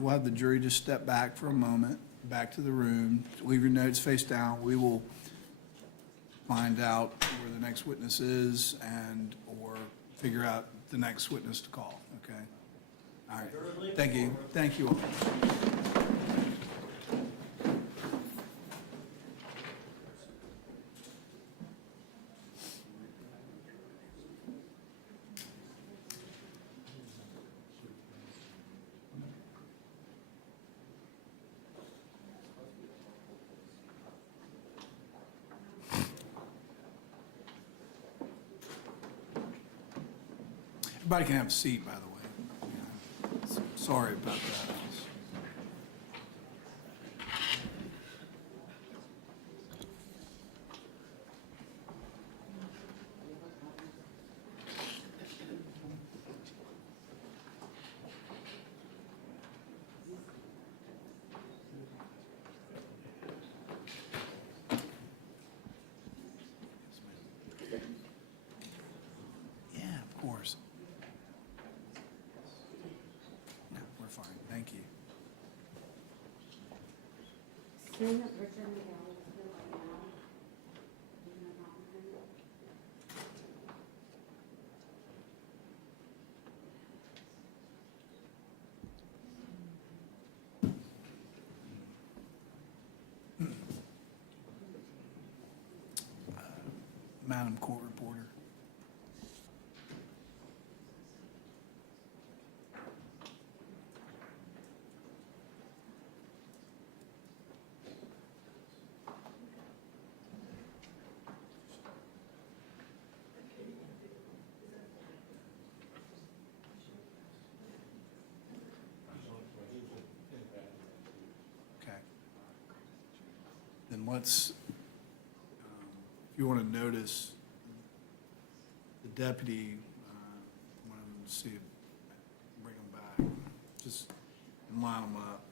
we'll have the jury just step back for a moment, back to the room, leave your notes face down. We will find out where the next witness is or figure out the next witness to call, okay? All right, thank you. Thank you all. Everybody can have a seat, by the way. Yeah. Sorry about that. Yeah, of course. No, we're fine. Thank you. Soon, Richard McDowell is here right now. You can have him. Madam Court Reporter. Okay. Then let's, if you want to notice, the deputy, one of them to see, bring them back, just line them up.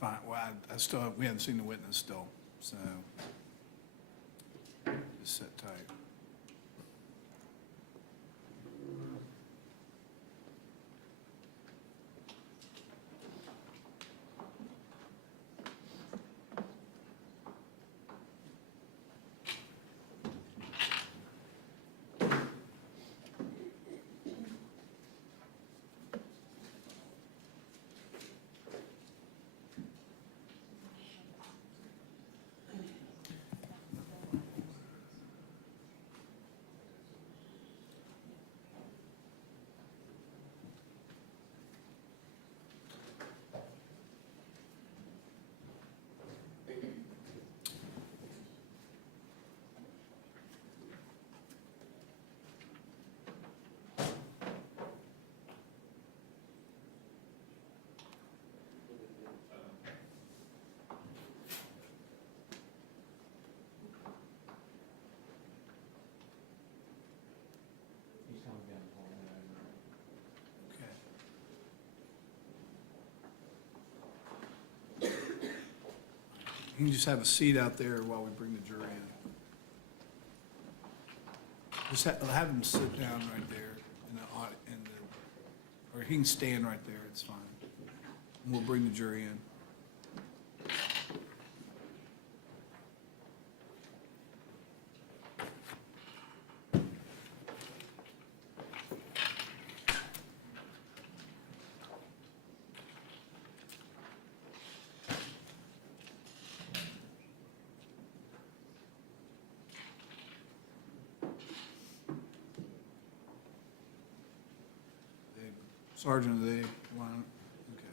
Fine, well, I still, we haven't seen the witness still, so just sit tight. You can just have a seat out there while we bring the jury in. Just have them sit down right there or he can stand right there, it's fine. And we'll bring the jury in. Sergeant, they want, okay.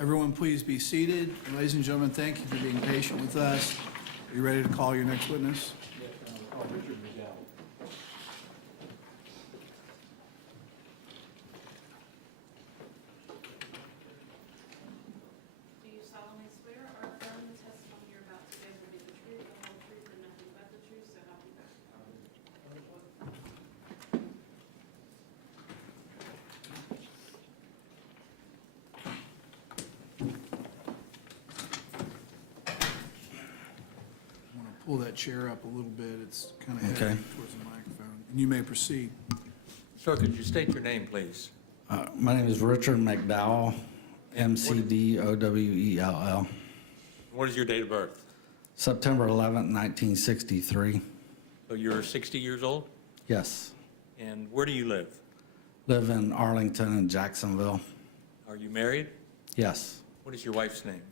Everyone, please be seated. Ladies and gentlemen, thank you for being patient with us. Are you ready to call your next witness? Richard McDowell. Do you solemnly swear or affirm the testimony you're about to give will be the truth, the whole truth, and nothing but the truth, so help you God? I want to pull that chair up a little bit. It's kind of heavy Okay. towards the microphone. And you may proceed. Sir, could you state your name, please? My name is Richard McDowell, McDowell. What is your date of birth? September 11th, 1963. So you're 60 years old? Yes. And where do you live? Live in Arlington and Jacksonville. Are you married? Yes. What is your wife's name?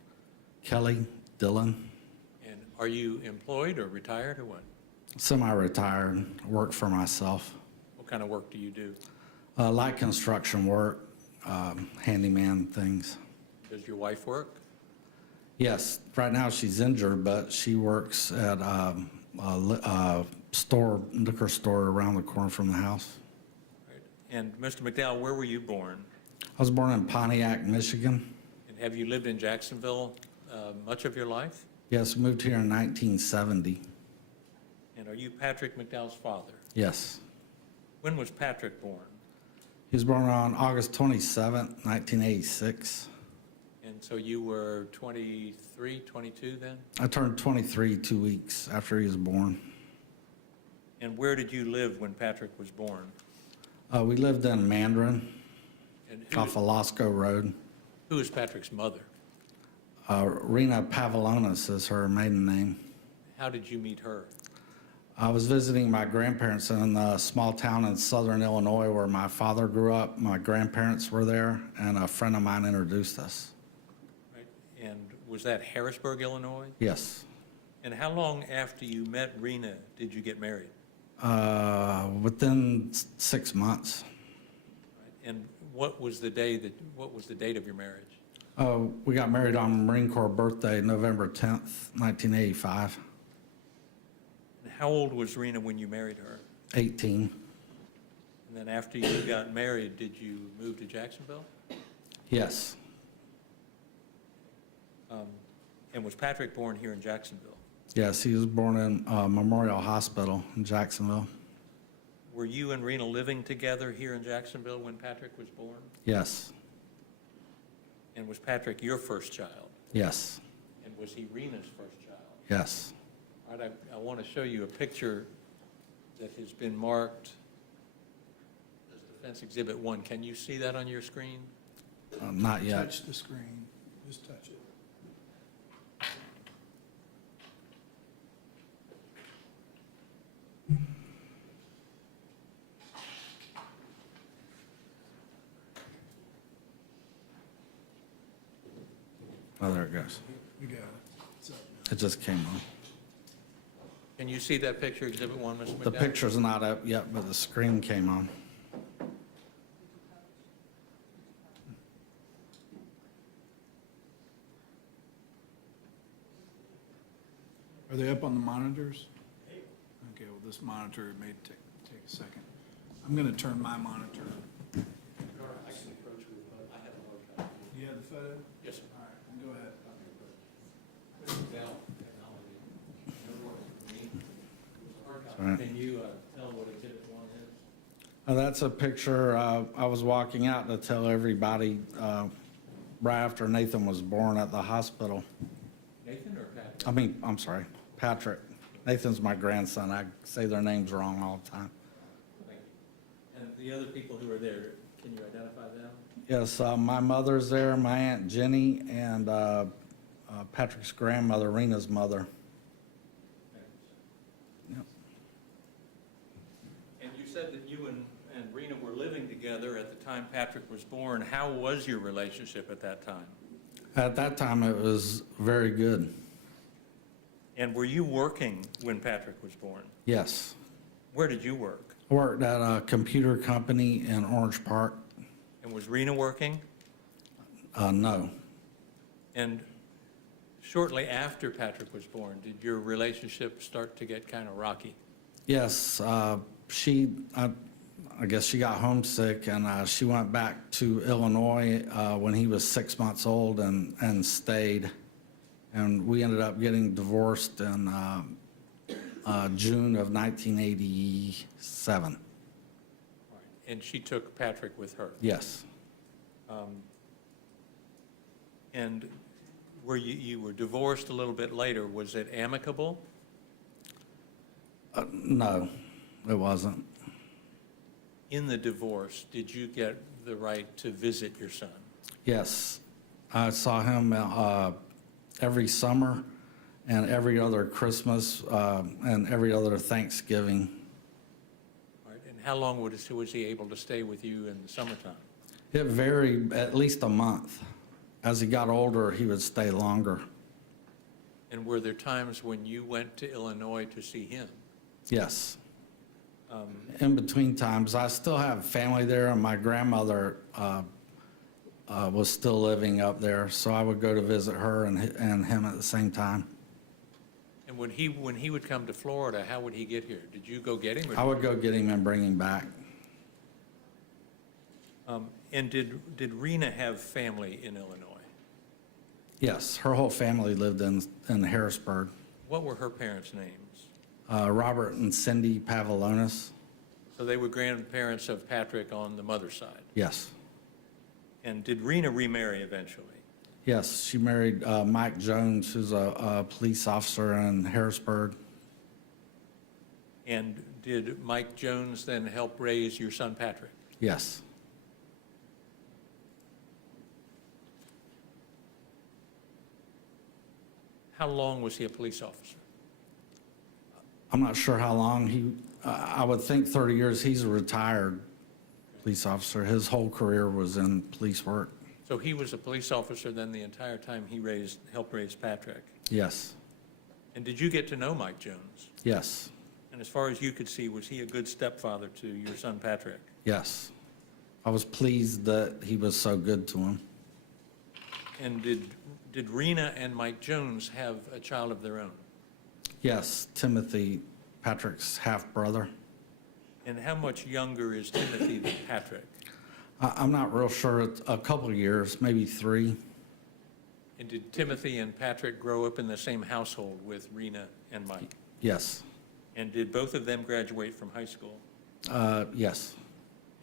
Kelly Dillon, And are you employed or retired or what? semi-retired, work for myself. What kind of work do you do? Light construction work, handyman things. Does your wife work? Yes, right now she's injured, but she works at a liquor store around the corner from the house. Right. And Mr. McDowell, where were you born? I was born in Pontiac, Michigan. And have you lived in Jacksonville much of your life? Yes, moved here in 1970. And are you Patrick McDowell's father? Yes. When was Patrick born? He was born on August 27th, 1986. And so you were 23, 22 then? I turned 23 2 weeks after he was born. And where did you live when Patrick was born? We lived in Mandarin, And off of Losco Road. who is Patrick's mother? Rena Pavlonis is her maiden name. How did you meet her? I was visiting my grandparents in a small town in southern Illinois where my father grew up. My grandparents were there, and a friend of mine introduced us. Right. And was that Harrisburg, Illinois? Yes. And how long after you met Rena did you get married? Within 6 months. Right. And what was the date of your marriage? We got married on Marine Corps birthday, November 10th, 1985, And how old was Rena when you married her? 18. And then after you got married, did you move to Jacksonville? Yes, And was Patrick born here in Jacksonville? yes, he was born in Memorial Hospital in Jacksonville. Were you and Rena living together here in Jacksonville when Patrick was born? Yes, And was Patrick your first child? yes, And was he Rena's first child? yes. All right, I want to show you a picture that has been marked as Defense Exhibit 1. Can you see that on your screen? Not yet. Touch the screen, just touch it. Oh, there it goes. We got it. It's up now. It just came on. Can you see that picture, Exhibit 1, Mr. McDowell? The picture's not up yet, but the screen came on. Are they up on the monitors? Okay, well, this monitor may take a second. I'm going to turn my monitor. I can approach with, I have a hard copy. You have the photo? Yes, sir. All right, go ahead. All right. Can you tell what Exhibit 1 is? That's a picture, I was walking out to tell everybody right after Nathan was born at the hospital. Nathan or Patrick? I'm sorry, Patrick. Nathan's my grandson. I say their names wrong all the time. Thank you. And the other people who are there, can you identify them? Yes, my mother's there, my Aunt Jenny, and Patrick's grandmother, Rena's mother. Thanks. Yep. And you said that you and Rena were living together at the time Patrick was born. How was your relationship at that time? At that time, it was very good. And were you working when Patrick was born? Yes. Where did you work? I worked at a computer company in Orange Park. And was Rena working? No. And shortly after Patrick was born, did your relationship start to get kind of rocky? Yes, I guess she got homesick, and she went back to Illinois when he was 6 months old and stayed. And we ended up getting divorced in June of 1987. Right. And she took Patrick with her? Yes. And you were divorced a little bit later. Was it amicable? No, it wasn't. In the divorce, did you get the right to visit your son? Yes. I saw him every summer and every other Christmas and every other Thanksgiving. All right. And how long was he able to stay with you in the summertime? It varied at least a month. As he got older, he would stay longer. And were there times when you went to Illinois to see him? Yes. In between times, I still have family there, and my grandmother was still living up there, so I would go to visit her and him at the same time. And when he would come to Florida, how would he get here? Did you go get him? I would go get him and bring him back. And did Rena have family in Illinois? Yes, her whole family lived in Harrisburg. What were her parents' names? Robert and Cindy Pavlonis. So they were grandparents of Patrick on the mother's side. Yes. And did Rena remarry eventually? Yes, she married Mike Jones, who's a police officer in Harrisburg. And did Mike Jones then help raise your son Patrick? Yes. How long was he a police officer? I'm not sure how long I would think 30 years. He's a retired police officer. His whole career was in police work. So he was a police officer then the entire time he helped raise Patrick? Yes. And did you get to know Mike Jones? Yes. And as far as you could see, was he a good stepfather to your son Patrick? Yes. I was pleased that he was so good to him. And did Rena and Mike Jones have a child of their own? Yes, Timothy, Patrick's half-brother. And how much younger is Timothy than Patrick? I'm not real sure, it's a couple of years, maybe 3. And did Timothy and Patrick grow up in the same household with Rena and Mike? Yes, And did both of them graduate from high school? yes.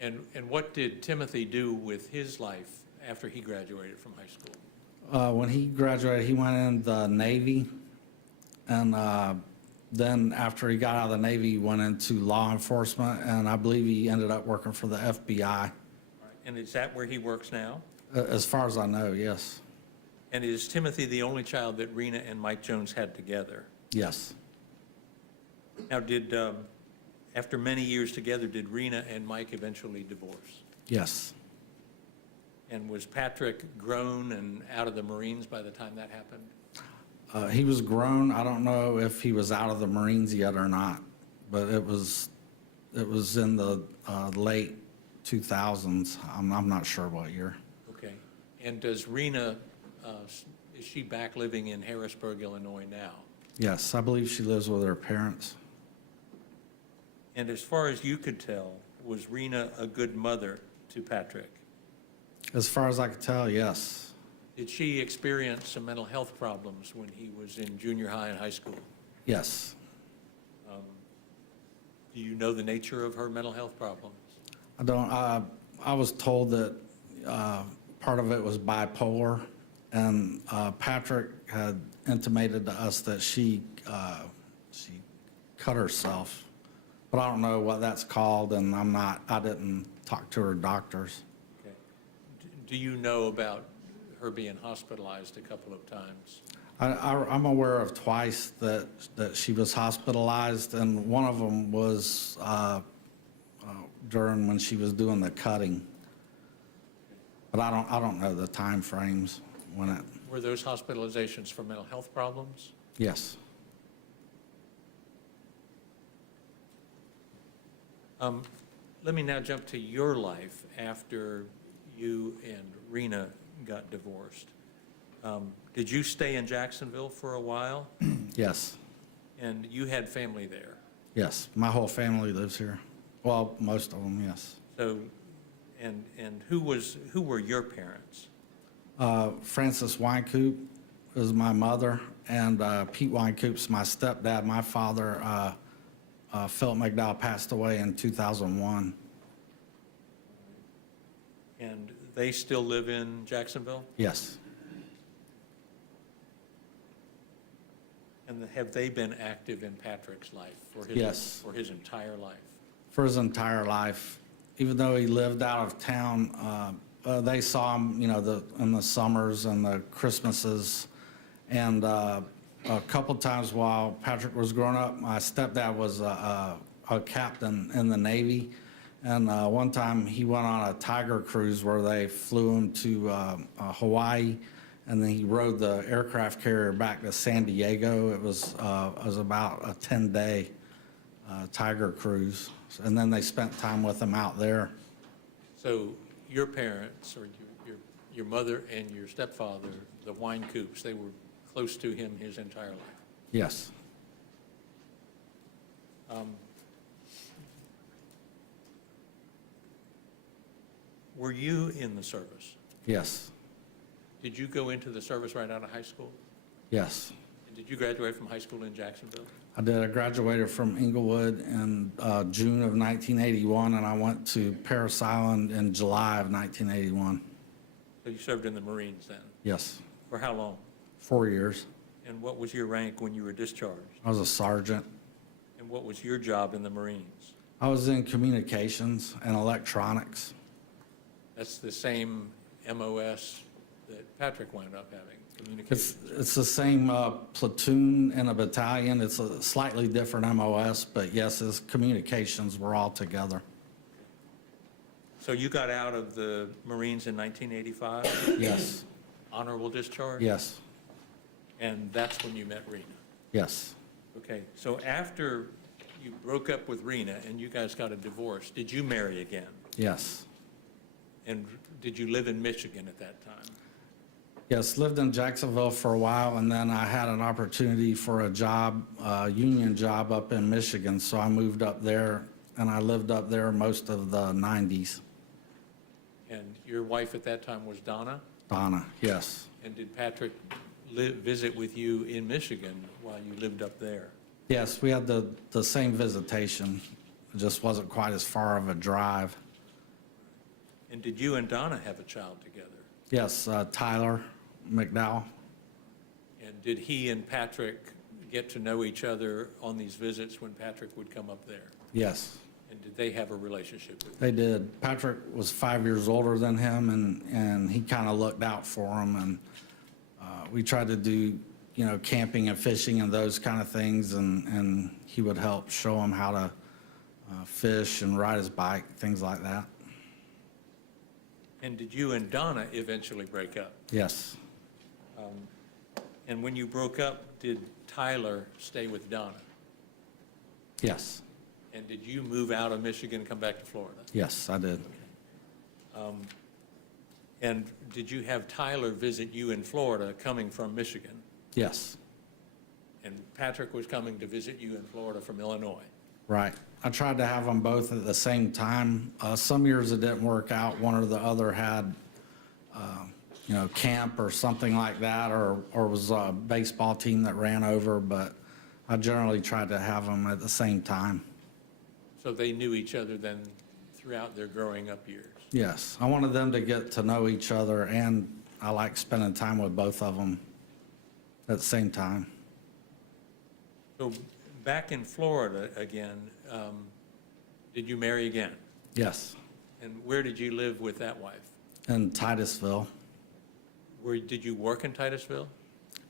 And what did Timothy do with his life after he graduated from high school? When he graduated, he went in the Navy, and then after he got out of the Navy, he went into law enforcement, and I believe he ended up working for the FBI. And is that where he works now? As far as I know, yes. And is Timothy the only child that Rena and Mike Jones had together? Yes. Now, after many years together, did Rena and Mike eventually divorce? Yes. And was Patrick grown and out of the Marines by the time that happened? He was grown. I don't know if he was out of the Marines yet or not, but it was in the late 2000s. I'm not sure what year. Okay. And does Rena, is she back living in Harrisburg, Illinois now? Yes, I believe she lives with her parents. And as far as you could tell, was Rena a good mother to Patrick? As far as I could tell, yes. Did she experience some mental health problems when he was in junior high and high school? Yes. Do you know the nature of her mental health problems? I don't, I was told that part of it was bipolar, and Patrick had intimated to us that she cut herself. But I don't know what that's called, and I didn't talk to her doctors. Okay. Do you know about her being hospitalized a couple of times? I'm aware of twice that she was hospitalized, and one of them was during when she was doing the cutting. But I don't know the time frames when it. Were those hospitalizations for mental health problems? Yes. Let me now jump to your life after you and Rena got divorced. Did you stay in Jacksonville for a while? Yes. And you had family there? Yes. My whole family lives here. Well, most of them, yes. So, and who were your parents? Frances Wynkoop is my mother, and Pete Wynkoop's my stepdad. My father, Philip McDowell, passed away in 2001. And they still live in Jacksonville? Yes. And have they been active in Patrick's life for his entire life? For his entire life. Even though he lived out of town, they saw him, in the summers and the Christmases. And a couple times while Patrick was growing up, my stepdad was a captain in the Navy. And one time he went on a Tiger cruise where they flew him to Hawaii, and then he rode the aircraft carrier back to San Diego. It was about a 10-day Tiger cruise. And then they spent time with him out there. So your parents, or your mother and your stepfather, the Wynekoops, they were close to him his entire life? Yes. Were you in the service? Yes. Did you go into the service right out of high school? Yes. And did you graduate from high school in Jacksonville? I did. I graduated from Inglewood in June of 1981, and I went to Parris Island in July of 1981. So you served in the Marines then? Yes. For how long? 4 years. And what was your rank when you were discharged? I was a sergeant. And what was your job in the Marines? I was in communications and electronics. That's the same MOS that Patrick wound up having, communications. It's the same platoon in a battalion. It's a slightly different MOS, but yes, his communications were all together. So you got out of the Marines in 1985? Yes. Honorable discharge? Yes. And that's when you met Rena? Yes. Okay, so after you broke up with Rena and you guys got a divorce, did you marry again? Yes. And did you live in Michigan at that time? Yes, lived in Jacksonville for a while, and then I had an opportunity for a job, union job up in Michigan, so I moved up there, and I lived up there most of the 90s. And your wife at that time was Donna? Donna, yes. And did Patrick visit with you in Michigan while you lived up there? Yes, we had the same visitation. It just wasn't quite as far of a drive. And did you and Donna have a child together? Yes, Tyler McDowell. And did he and Patrick get to know each other on these visits when Patrick would come up there? Yes, And did they have a relationship with you? they did. Patrick was 5 years older than him, and he kind of looked out for him. And we tried to do, camping and fishing and those kind of things, and he would help show him how to fish and ride his bike, things like that. And did you and Donna eventually break up? Yes, And when you broke up, did Tyler stay with Donna? yes, And did you move out of Michigan and come back to Florida? yes, I did. And did you have Tyler visit you in Florida coming from Michigan? Yes, And Patrick was coming to visit you in Florida from Illinois? right. I tried to have them both at the same time. Some years it didn't work out. One or the other had, camp or something like that, or was a baseball team that ran over, but I generally tried to have them at the same time. So they knew each other then throughout their growing up years? Yes, I wanted them to get to know each other, and I like spending time with both of them at the same time. So back in Florida again, did you marry again? Yes, And where did you live with that wife? in Titusville. Did you work in Titusville?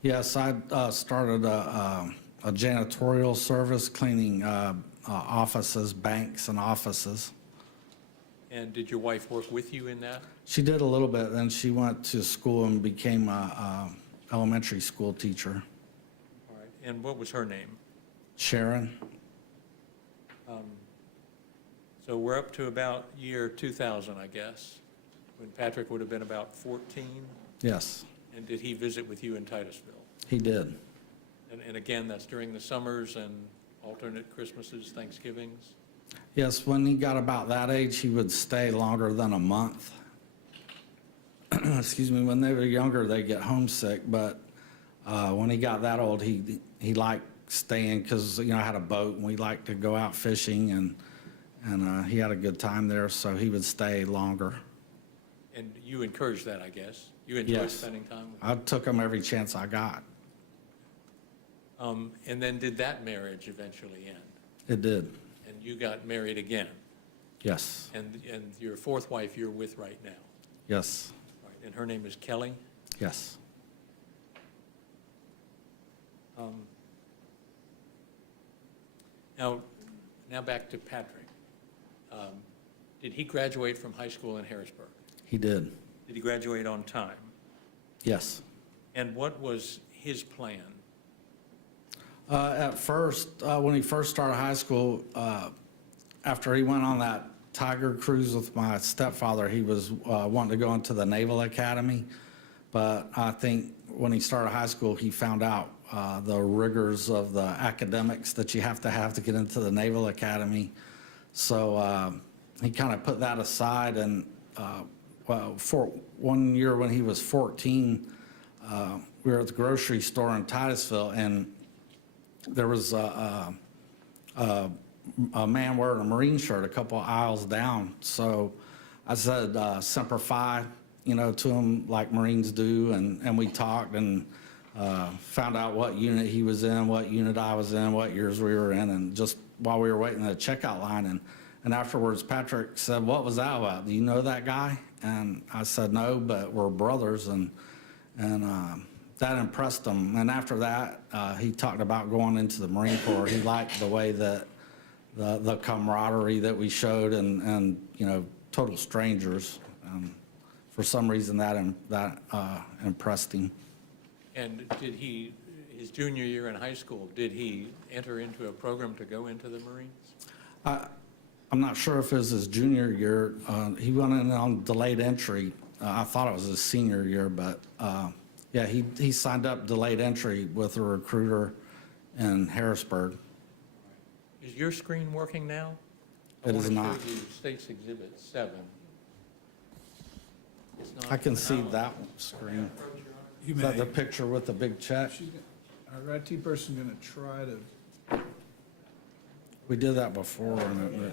Yes, I started a janitorial service cleaning offices, banks and offices. And did your wife work with you in that? She did a little bit, then she went to school and became a elementary school teacher. All right. And what was her name? Sharon? So we're up to about year 2000, I guess, when Patrick would have been about 14? Yes, And did he visit with you in Titusville? he did. And again, that's during the summers and alternate Christmases, Thanksgivings? Yes, when he got about that age, he would stay longer than a month. Excuse me, when they were younger, they get homesick, but when he got that old, he liked staying because, I had a boat and we liked to go out fishing, and he had a good time there, so he would stay longer. And you encouraged that, I guess? You enjoyed Yes. spending time with I took him every chance I got. And then did that marriage eventually end? It did, And you got married again? yes, And your fourth wife you're with right now? yes, Right. And her name is Kelly? yes. Now back to Patrick. Did he graduate from high school in Harrisburg? He did, Did he graduate on time? yes. And what was his plan? At first, when he first started high school, after he went on that Tiger cruise with my stepfather, he was wanting to go into the Naval Academy. But I think when he started high school, he found out the rigors of the academics that you have to get into the Naval Academy. So he kind of put that aside, and for 1 year when he was 14, we were at the grocery store in Titusville, and there was a man wearing a Marine shirt a couple aisles down. So I said, Semper Fi, to him like Marines do, and we talked and found out what unit he was in, what unit I was in, what years we were in, and just while we were waiting in the checkout line. And afterwards, Patrick said, "What was that about? Do you know that guy?" And I said, "No, but we're brothers," and that impressed him. And after that, he talked about going into the Marine Corps. He liked the way that the camaraderie that we showed, and total strangers. For some reason, that impressed him. And did he, his junior year in high school, did he enter into a program to go into the Marines? I'm not sure if it was his junior year. He went in on delayed entry. I thought it was his senior year, but Yeah, he signed up delayed entry with a recruiter in Harrisburg. Is your screen working now? It is I not. want to show you State's Exhibit 7. It's not- I can see that screen. You Is that may. the picture with the big check? Our IT person's gonna try to, We did that before, and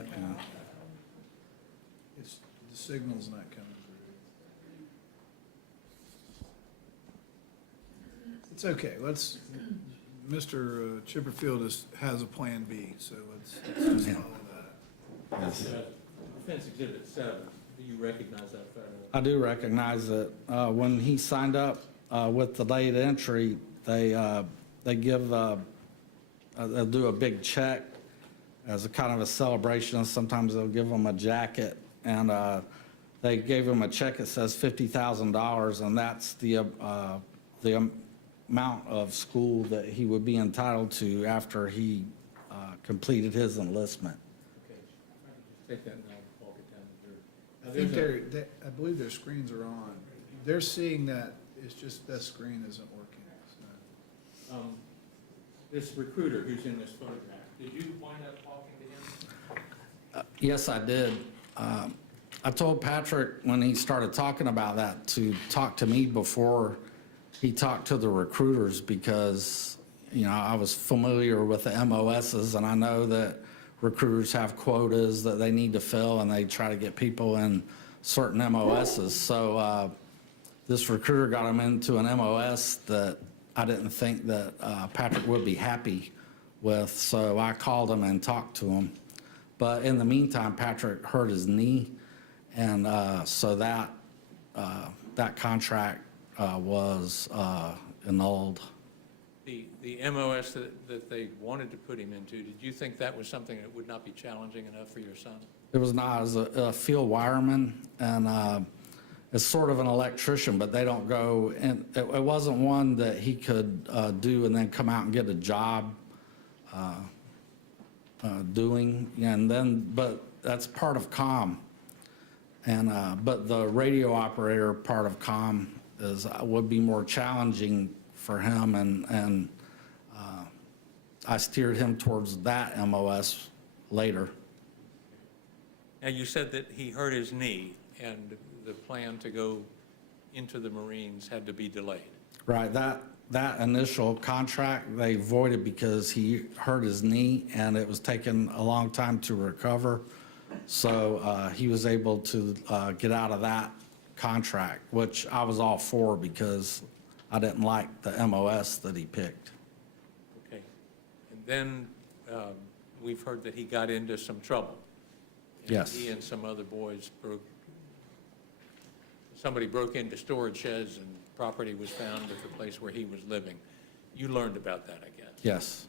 it's, the signal's not coming through. It's okay, Mr. Chipperfield has a plan B, so let's just Yeah. follow that. Yes. Defense Exhibit 7, do you recognize that photo? I do recognize it. When he signed up with delayed entry, they give, they'll do a big check as a kind of a celebration. Sometimes they'll give him a jacket, and they gave him a check that says $50,000, and that's the amount of school that he would be entitled to after he completed his enlistment. Okay, take that now, walk it down the dirt. I think I believe their screens are on. They're seeing that, it's just that screen isn't working, so. This recruiter who's in this photograph, did you wind up talking to him? Yes, I did. I told Patrick when he started talking about that to talk to me before he talked to the recruiters, because, you know, I was familiar with the MOSs, and I know that recruiters have quotas that they need to fill, and they try to get people in certain MOSs. So this recruiter got him into an MOS that I didn't think that Patrick would be happy with, so I called him and talked to him. But in the meantime, Patrick hurt his knee, and so that contract was annulled. The MOS that they wanted to put him into, did you think that was something that would not be challenging enough for your son? It was not. It was a field wireman, and it's sort of an electrician, but they don't go, and it wasn't one that he could do and then come out and get a job doing, and then, but that's part of comm. And, but the radio operator part of comm would be more challenging for him, and I steered him towards that MOS later. Now, you said that he hurt his knee, and the plan to go into the Marines had to be delayed. Right, that initial contract, they voided because he hurt his knee, and it was taking a long time to recover. So he was able to get out of that contract, which I was all for because I didn't like the MOS that he picked. Okay. And then we've heard that he got into some trouble. And Yes. He and some other boys somebody broke into storage sheds, and property was found at the place where he was living. You learned about that, I guess. Yes.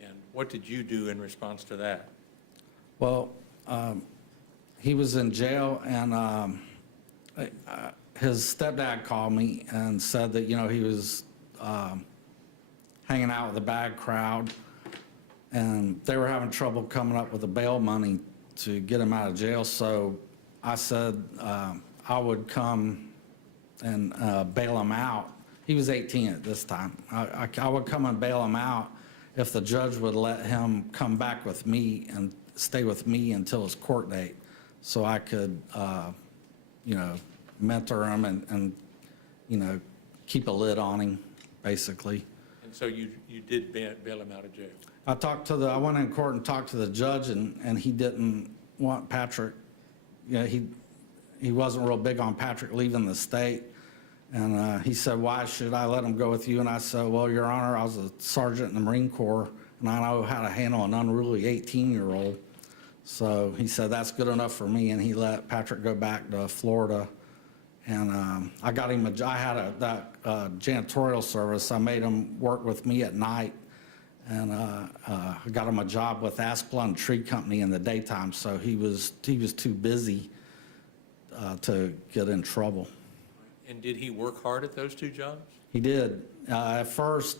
And what did you do in response to that? Well, he was in jail, and his stepdad called me and said that, you know, he was hanging out with a bad crowd, and they were having trouble coming up with the bail money to get him out of jail. So I said I would come and bail him out. He was 18 at this time. I would come and bail him out if the judge would let him come back with me and stay with me until his court date, so I could, you know, mentor him and, you know, keep a lid on him, basically. And so you did bail him out of jail? I went in court and talked to the judge, and he didn't want Patrick, you know, he wasn't real big on Patrick leaving the state. And he said, why should I let him go with you? And I said, well, Your Honor, I was a sergeant in the Marine Corps, and I know how to handle an unruly 18-year-old. So he said, that's good enough for me, and he let Patrick go back to Florida. And I got him I had that janitorial service. I made him work with me at night, and I got him a job with Asplund Tree Company in the daytime, so he was too busy to get in trouble. And did he work hard at those two jobs? He did. At first,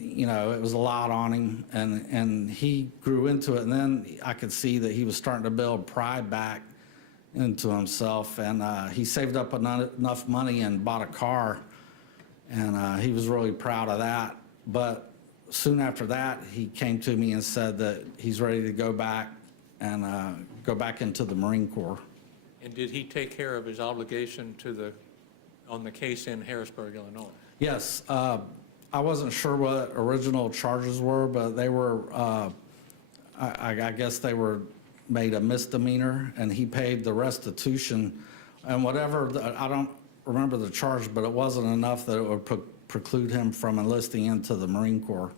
you know, it was a lot on him, and he grew into it, and then I could see that he was starting to build pride back into himself, and he saved up enough money and bought a car And he was really proud of that. But soon after that, he came to me and said that he's ready to go back and go back into the Marine Corps. And did he take care of his obligation on the case in Harrisburg, Illinois? Yes, I wasn't sure what original charges were, but they were, I guess they were made a misdemeanor, and he paid the restitution. And whatever, I don't remember the charge, but it wasn't enough that it would preclude him from enlisting into the Marine Corps.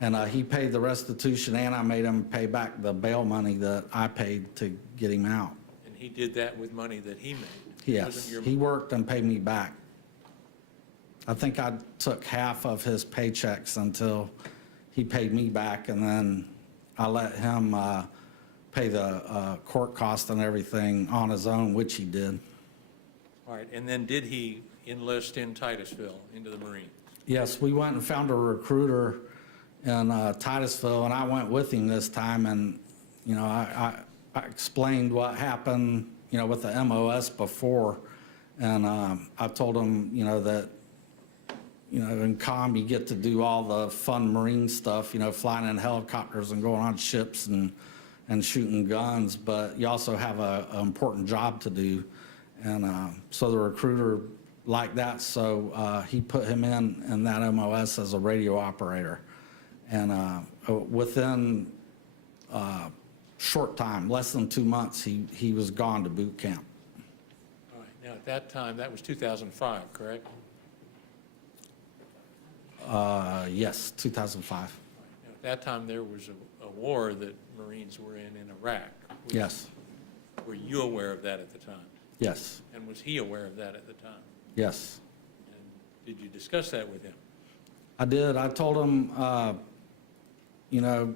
And he paid the restitution, and I made him pay back the bail money that I paid to get him out. And he did that with money that he made? Yes, he worked and paid me back. I think I took half of his paychecks until he paid me back, and then I let him pay the court cost and everything on his own, which he did. All right, and then did he enlist in Titusville into the Marines? Yes, we went and found a recruiter in Titusville, and I went with him this time, and, you know, I explained what happened, you know, with the MOS before, and I told him, you know, that, you know, in COM you get to do all the fun Marine stuff, you know, flying in helicopters and going on ships and shooting guns, but you also have an important job to do. And so the recruiter liked that, so he put him in that MOS as a radio operator. And within short time, less than 2 months, he was gone to boot camp. All right, now at that time, that was 2005, correct? Yes, 2005. Now, at that time, there was a war that Marines were in Iraq. Yes. Were you aware of that at the time? Yes. And was he aware of that at the time? Yes. And did you discuss that with him? I did. I told him, you know,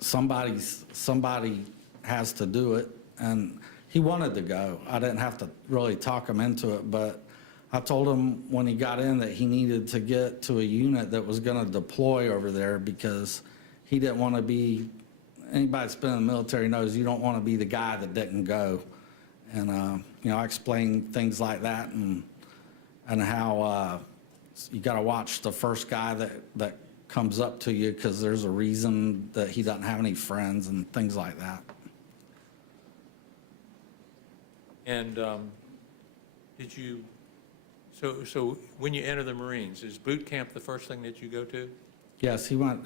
somebody has to do it, and he wanted to go. I didn't have to really talk him into it, but I told him when he got in that he needed to get to a unit that was going to deploy over there, because he didn't want to be, anybody that's been in the military knows you don't want to be the guy that didn't go. And, you know, I explained things like that, and how you got to watch the first guy that comes up to you, because there's a reason that he doesn't have any friends and things like that. And did you, so when you enter the Marines, is boot camp the first thing that you go to? Yes, he went,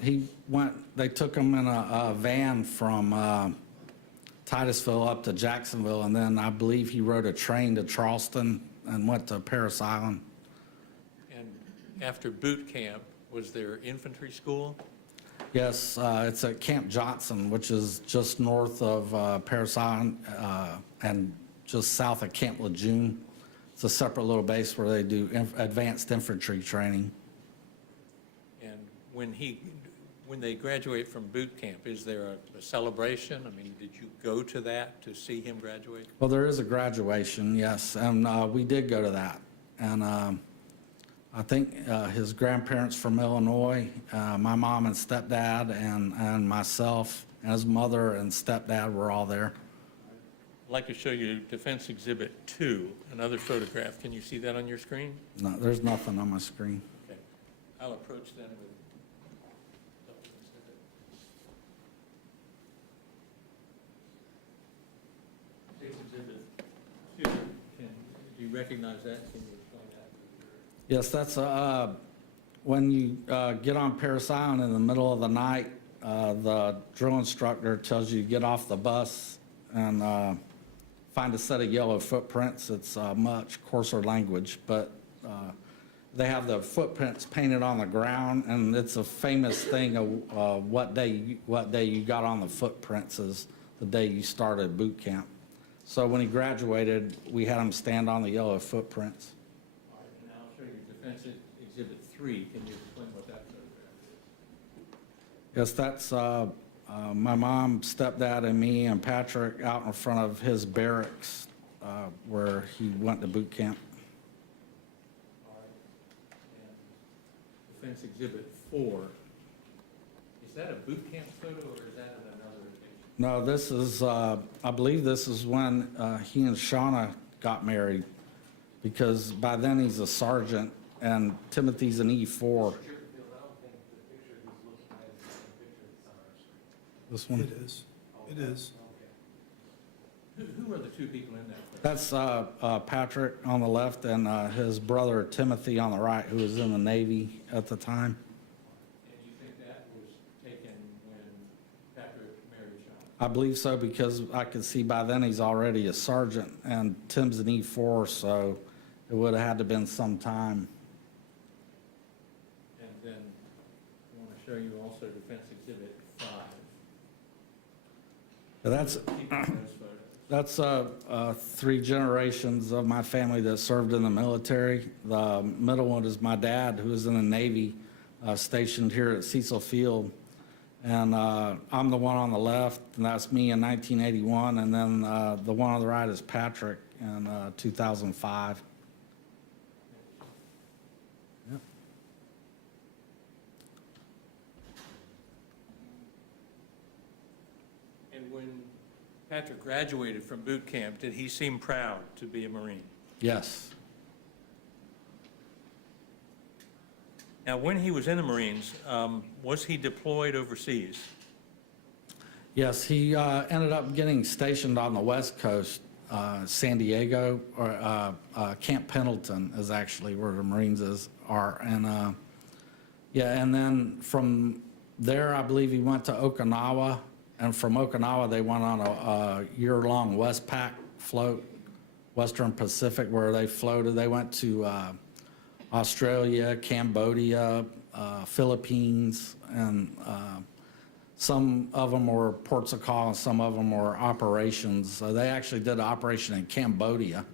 they took him in a van from Titusville up to Jacksonville, and then I believe he rode a train to Charleston and went to Parris Island. And after boot camp, was there infantry school? Yes, it's at Camp Johnson, which is just north of Parris Island and just south of Camp Lejeune. It's a separate little base where they do advanced infantry training. And when they graduate from boot camp, is there a celebration? I mean, did you go to that to see him graduate? Well, there is a graduation, yes, and we did go to that. And I think his grandparents from Illinois, my mom and stepdad, and myself, and his mother and stepdad were all there. I'd like to show you Defense Exhibit 2, another photograph. Can you see that on your screen? No, there's nothing on my screen. Okay. I'll approach them with Exhibit 2. Do you recognize that? Can you explain that? Yes, that's when you get on Parris Island in the middle of the night, the drill instructor tells you to get off the bus and find a set of yellow footprints. It's much coarser language, but they have the footprints painted on the ground, and it's a famous thing of what day you got on the footprints is the day you started boot camp. So when he graduated, we had him stand on the yellow footprints. All right, and now I'll show you Defense Exhibit 3. Can you explain what that photograph is? Yes, that's my mom, stepdad, and me, and Patrick out in front of his barracks where he went to boot camp. All right. And Defense Exhibit 4. Is that a boot camp photo, or is that at another occasion? No, this is, I believe this is when he and Shauna got married. because by then he's a sergeant and Timothy's an E4. Mr. Chipperfield, I don't think the picture he's looking at is the same picture that's on our screen. This one? It is. It is. Okay. Who are the two people in that photo? That's Patrick on the left and his brother Timothy on the right, who was in the Navy at the time. And you think that was taken when Patrick married Sean? I believe so, because I could see by then he's already a sergeant and Tim's an E4, so it would have had to have been some time. And then I want to show you also Defense Exhibit 5. That's, People in those photos. that's 3 generations of my family that served in the military. The middle one is my dad, who was in the Navy, stationed here at Cecil Field. And I'm the one on the left, and that's me in 1981. And then the one on the right is Patrick in 2005. Yep. And when Patrick graduated from boot camp, did he seem proud to be a Marine? Yes. Now, when he was in the Marines, was he deployed overseas? Yes, he ended up getting stationed on the West Coast, San Diego, or Camp Pendleton is actually where the Marines are. And yeah, and then from there, I believe he went to Okinawa, and from Okinawa, they went on a year-long Westpac float, Western Pacific, where they floated. They went to Australia, Cambodia, Philippines, and some of them were ports of call and some of them were operations. So they actually did an operation in Cambodia.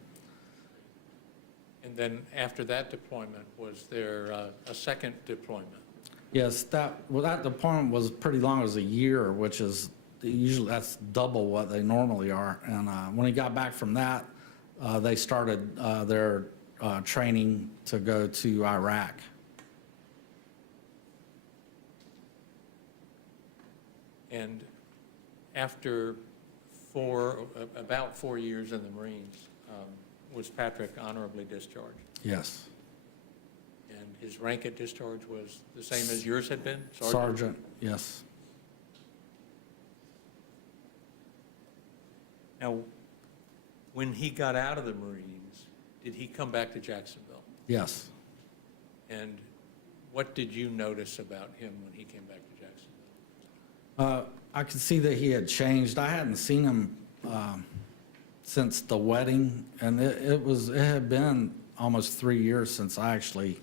And then after that deployment, was there a second deployment? Yes, that deployment was pretty long. It was a year, which is usually that's double what they normally are. And when he got back from that, they started their training to go to Iraq. And after about 4 years in the Marines, was Patrick honorably discharged? Yes. And his rank at discharge was the same as yours had been? Sergeant, yes. Now, when he got out of the Marines, did he come back to Jacksonville? Yes. And what did you notice about him when he came back to Jacksonville? I could see that he had changed. I hadn't seen him since the wedding, and it had been almost 3 years since I actually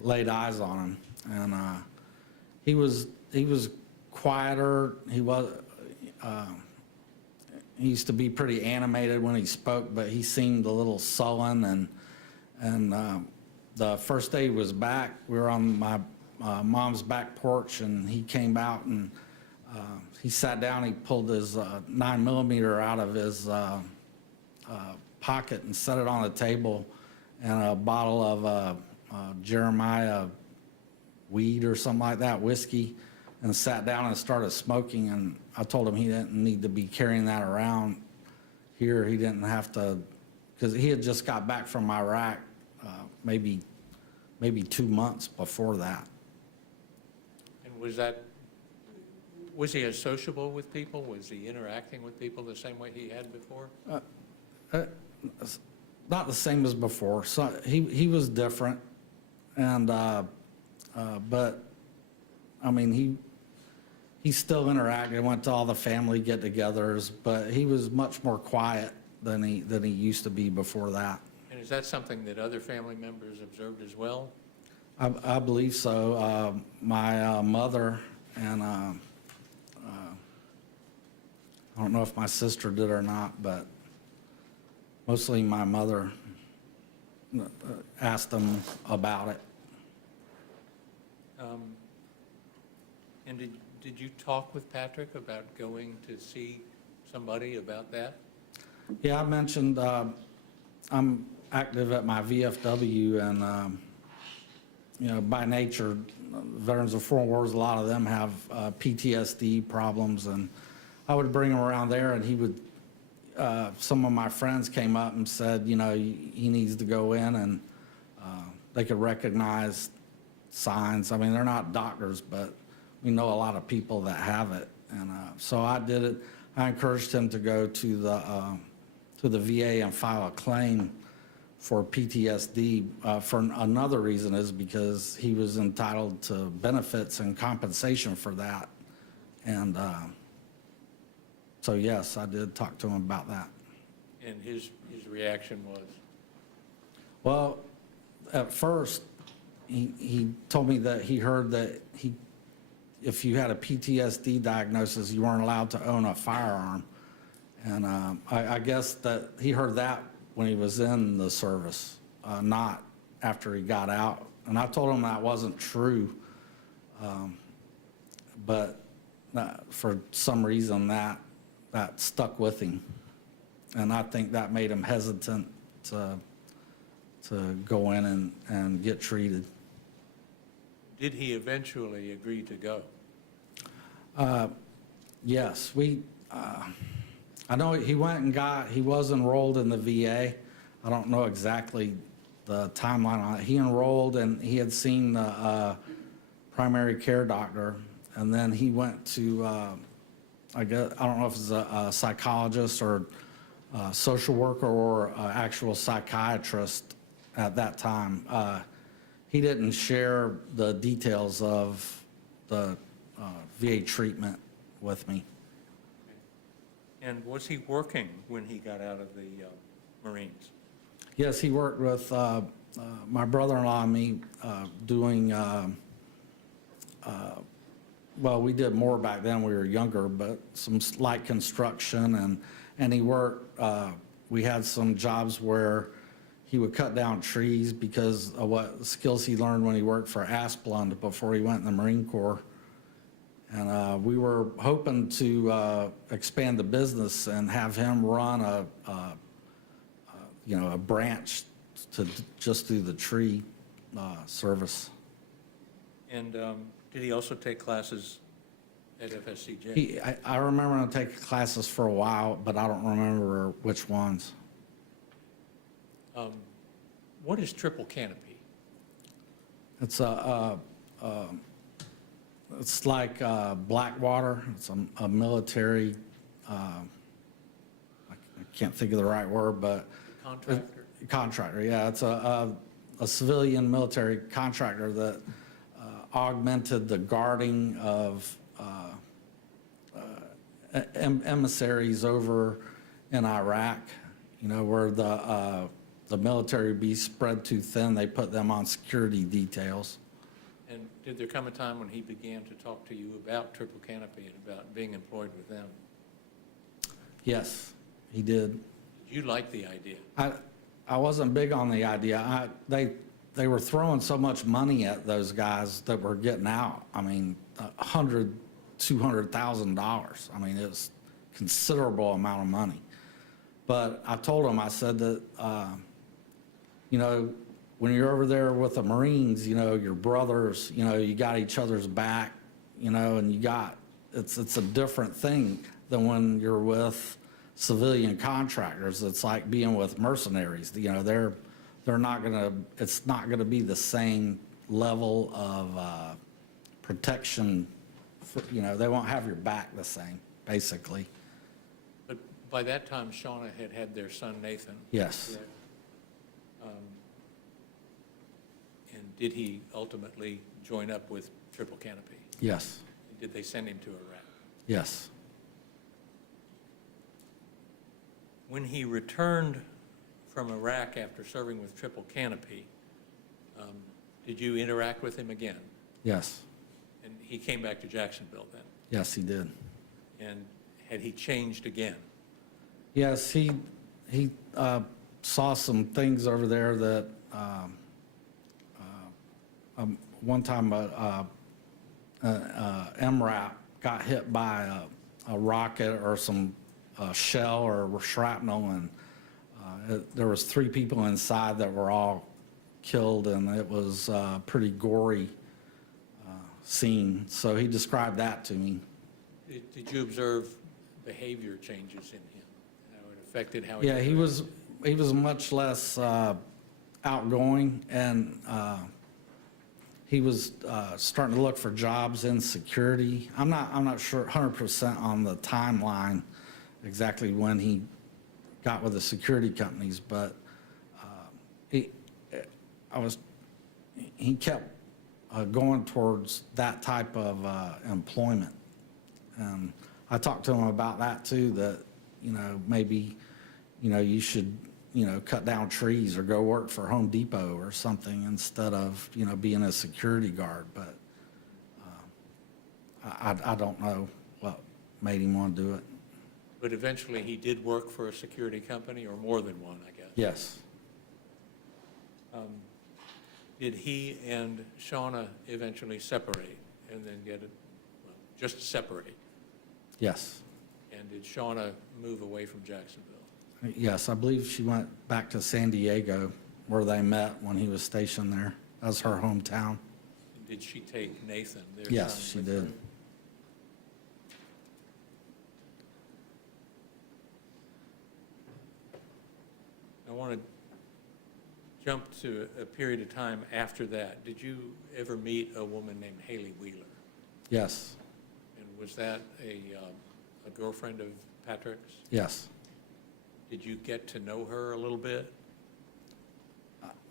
laid eyes on him. And he was quieter. He used to be pretty animated when he spoke, but he seemed a little sullen. And the first day he was back, we were on my mom's back porch, and he came out and he sat down. He pulled his 9mm out of his pocket and set it on the table, and a bottle of Jeremiah weed or something like that, whiskey, and sat down and started smoking. And I told him he didn't need to be carrying that around here. He didn't have to, because he had just got back from Iraq maybe 2 months before that. And was he as sociable with people? Was he interacting with people the same way he had before? Not the same as before. So he was different, and but I mean he still interacted. Went to all the family get-togethers, but he was much more quiet than he used to be before that. And is that something that other family members observed as well? I believe so. My mother and I don't know if my sister did or not, but mostly my mother asked them about it. And did you talk with Patrick about going to see somebody about that? Yeah, I mentioned I'm active at my VFW, and you know, by nature, veterans of foreign wars, a lot of them have PTSD problems, and I would bring him around there, and he would some of my friends came up and said, you know, he needs to go in, and they could recognize signs. I mean, they're not doctors, but we know a lot of people that have it. And so I did it. I encouraged him to go to the VA and file a claim for PTSD. For another reason is because he was entitled to benefits and compensation for that. And so yes, I did talk to him about that. And his reaction was? Well, at first, he told me that he heard that if you had a PTSD diagnosis, you weren't allowed to own a firearm. And I guess that he heard that when he was in the service, not after he got out. And I told him that wasn't true, but for some reason that stuck with him. And I think that made him hesitant to go in and get treated. Did he eventually agree to go? Yes, I know he went and he was enrolled in the VA. I don't know exactly the timeline on it. He enrolled and he had seen the primary care doctor, and then he went to, I don't know if it's a psychologist or a social worker or an actual psychiatrist at that time. He didn't share the details of the VA treatment with me. And was he working when he got out of the Marines? Yes, he worked with my brother-in-law and me doing, well, we did more back then, we were younger, but some light construction, and he worked, we had some jobs where he would cut down trees because of what skills he learned when he worked for Asplund before he went in the Marine Corps. And we were hoping to expand the business and have him run a branch to just do the tree service. And did he also take classes at FSCJ? I remember him taking classes for a while, but I don't remember which ones. What is triple canopy? It's it's like Blackwater. It's a military, I can't think of the right word, but. Contractor? Contractor, yeah. It's a civilian military contractor that augmented the guarding of emissaries over in Iraq, you know, where the military would be spread too thin. They put them on security details. And did there come a time when he began to talk to you about triple canopy and about being employed with them? Yes, he did. Did you like the idea? I wasn't big on the idea. They were throwing so much money at those guys that were getting out. I mean, $100,000, $200,000. I mean, it was a considerable amount of money. But I told him, I said that, you know, when you're over there with the Marines, you know, your brothers, you know, you got each other's back, you know, and it's a different thing than when you're with civilian contractors. It's like being with mercenaries. You know, they're not gonna, it's not gonna be the same level of protection. You know, they won't have your back the same, basically. But by that time, Shauna had their son, Nathan. Yes. Correct? And did he ultimately join up with Triple Canopy? Yes. Did they send him to Iraq? Yes. When he returned from Iraq after serving with Triple Canopy, did you interact with him again? Yes. And he came back to Jacksonville then? Yes, he did. And had he changed again? Yes, he saw some things over there that one time MRAP got hit by a rocket or some shell or shrapnel, and there was 3 people inside that were all killed, and it was a pretty gory scene. So he described that to me. Did you observe behavior changes in him, how it affected how Yeah, he was much less outgoing, and he was starting to look for jobs in security. I'm not sure 100% on the timeline exactly when he got with the security companies, but he kept going towards that type of employment. I talked to him about that too, that, maybe, you should, cut down trees or go work for Home Depot or something instead of, being a security guard. But I don't know what made him want to do it. But eventually, he did work for a security company, or more than one, I guess? Yes. Did he and Shauna eventually separate and then get it, well, just separate? Yes. And did Shauna move away from Jacksonville? Yes, I believe she went back to San Diego where they met when he was stationed there. That was her hometown. And did she take Nathan, their Yes, son, she with did. her? I want to jump to a period of time after that. Did you ever meet a woman named Haley Wheeler? Yes. And was that a girlfriend of Patrick's? Yes. Did you get to know her a little bit?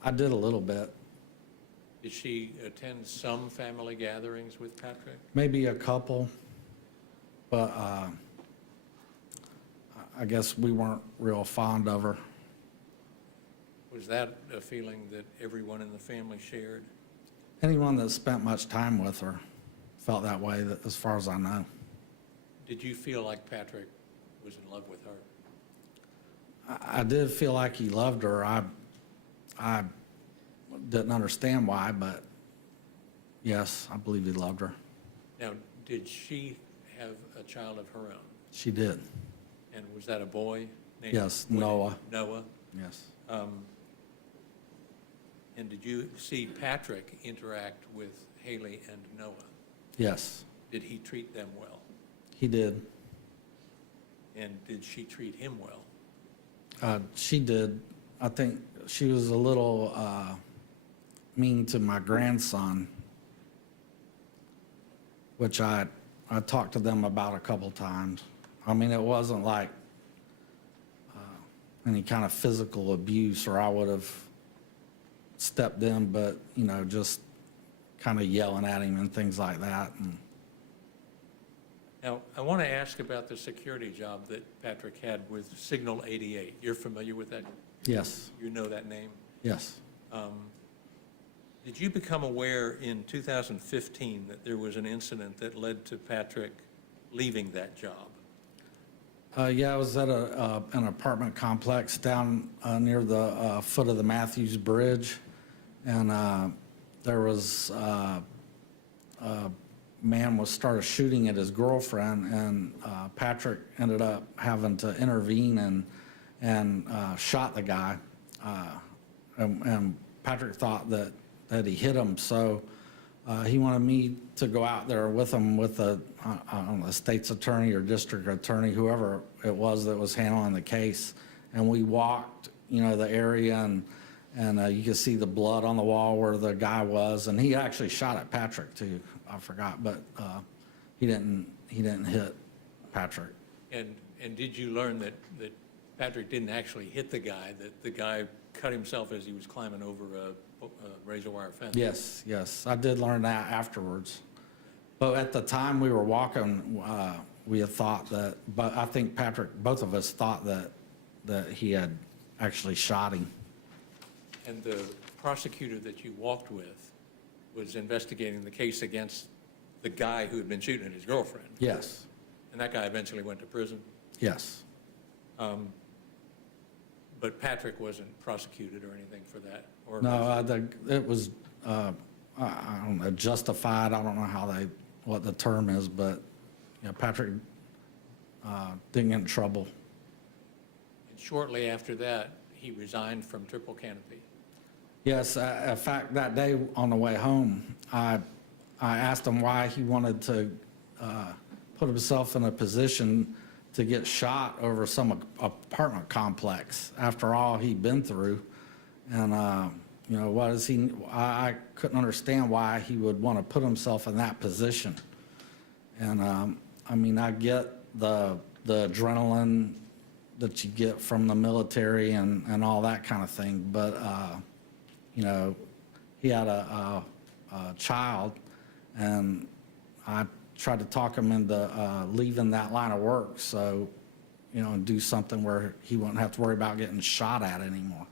I did a little bit. Did she attend some family gatherings with Patrick? Maybe a couple, but I guess we weren't real fond of her. Was that a feeling that everyone in the family shared? Anyone that spent much time with her felt that way, as far as I know. Did you feel like Patrick was in love with her? I did feel like he loved her. I didn't understand why, but yes, I believe he loved her. Now, did she have a child of her own? She did. And was that a boy? named Yes, William? Noah. Noah? Yes. And did you see Patrick interact with Haley and Noah? Yes, Did he treat them well? he did. And did she treat him well? She did. I think she was a little mean to my grandson, which I talked to them about a couple times. I mean, it wasn't like any kind of physical abuse, or I would have stepped in, but, just kind of yelling at him and things like that. And Now, I want to ask about the security job that Patrick had with Signal 88. You're familiar with that? yes, You know that name? yes. Did you become aware in 2015 that there was an incident that led to Patrick leaving that job? Yeah, I was at an apartment complex down near the foot of the Matthews Bridge, and there was a man started shooting at his girlfriend, and Patrick ended up having to intervene and shot the guy. And Patrick thought that he hit him, so he wanted me to go out there with him with I don't know, state's attorney or district attorney, whoever it was that was handling the case. And we walked, the area, and you could see the blood on the wall where the guy was. And he actually shot at Patrick too. I forgot, but he didn't hit Patrick. And did you learn that Patrick didn't actually hit the guy, that the guy cut himself as he was climbing over a razor wire fence? Yes, I did learn that afterwards. But at the time we were walking, we had thought that, but I think Patrick, both of us thought that he had actually shot him. And the prosecutor that you walked with was investigating the case against the guy who had been shooting at his girlfriend? Yes, And that guy eventually went to prison? yes. But Patrick wasn't prosecuted or anything for that? Or No, it was, I don't know, justified. I don't know what the term is, but Patrick didn't get in trouble. And shortly after that, he resigned from Triple Canopy? Yes, in fact, that day on the way home, I asked him why he wanted to put himself in a position to get shot over some apartment complex after all he'd been through. And, you know, what is he, I couldn't understand why he would want to put himself in that position. And, I mean, I get the adrenaline that you get from the military and all that kind of thing, but, you know, he had a child, and I tried to talk him into leaving that line of work, so, you know, and do something where he wouldn't have to worry about getting shot at anymore.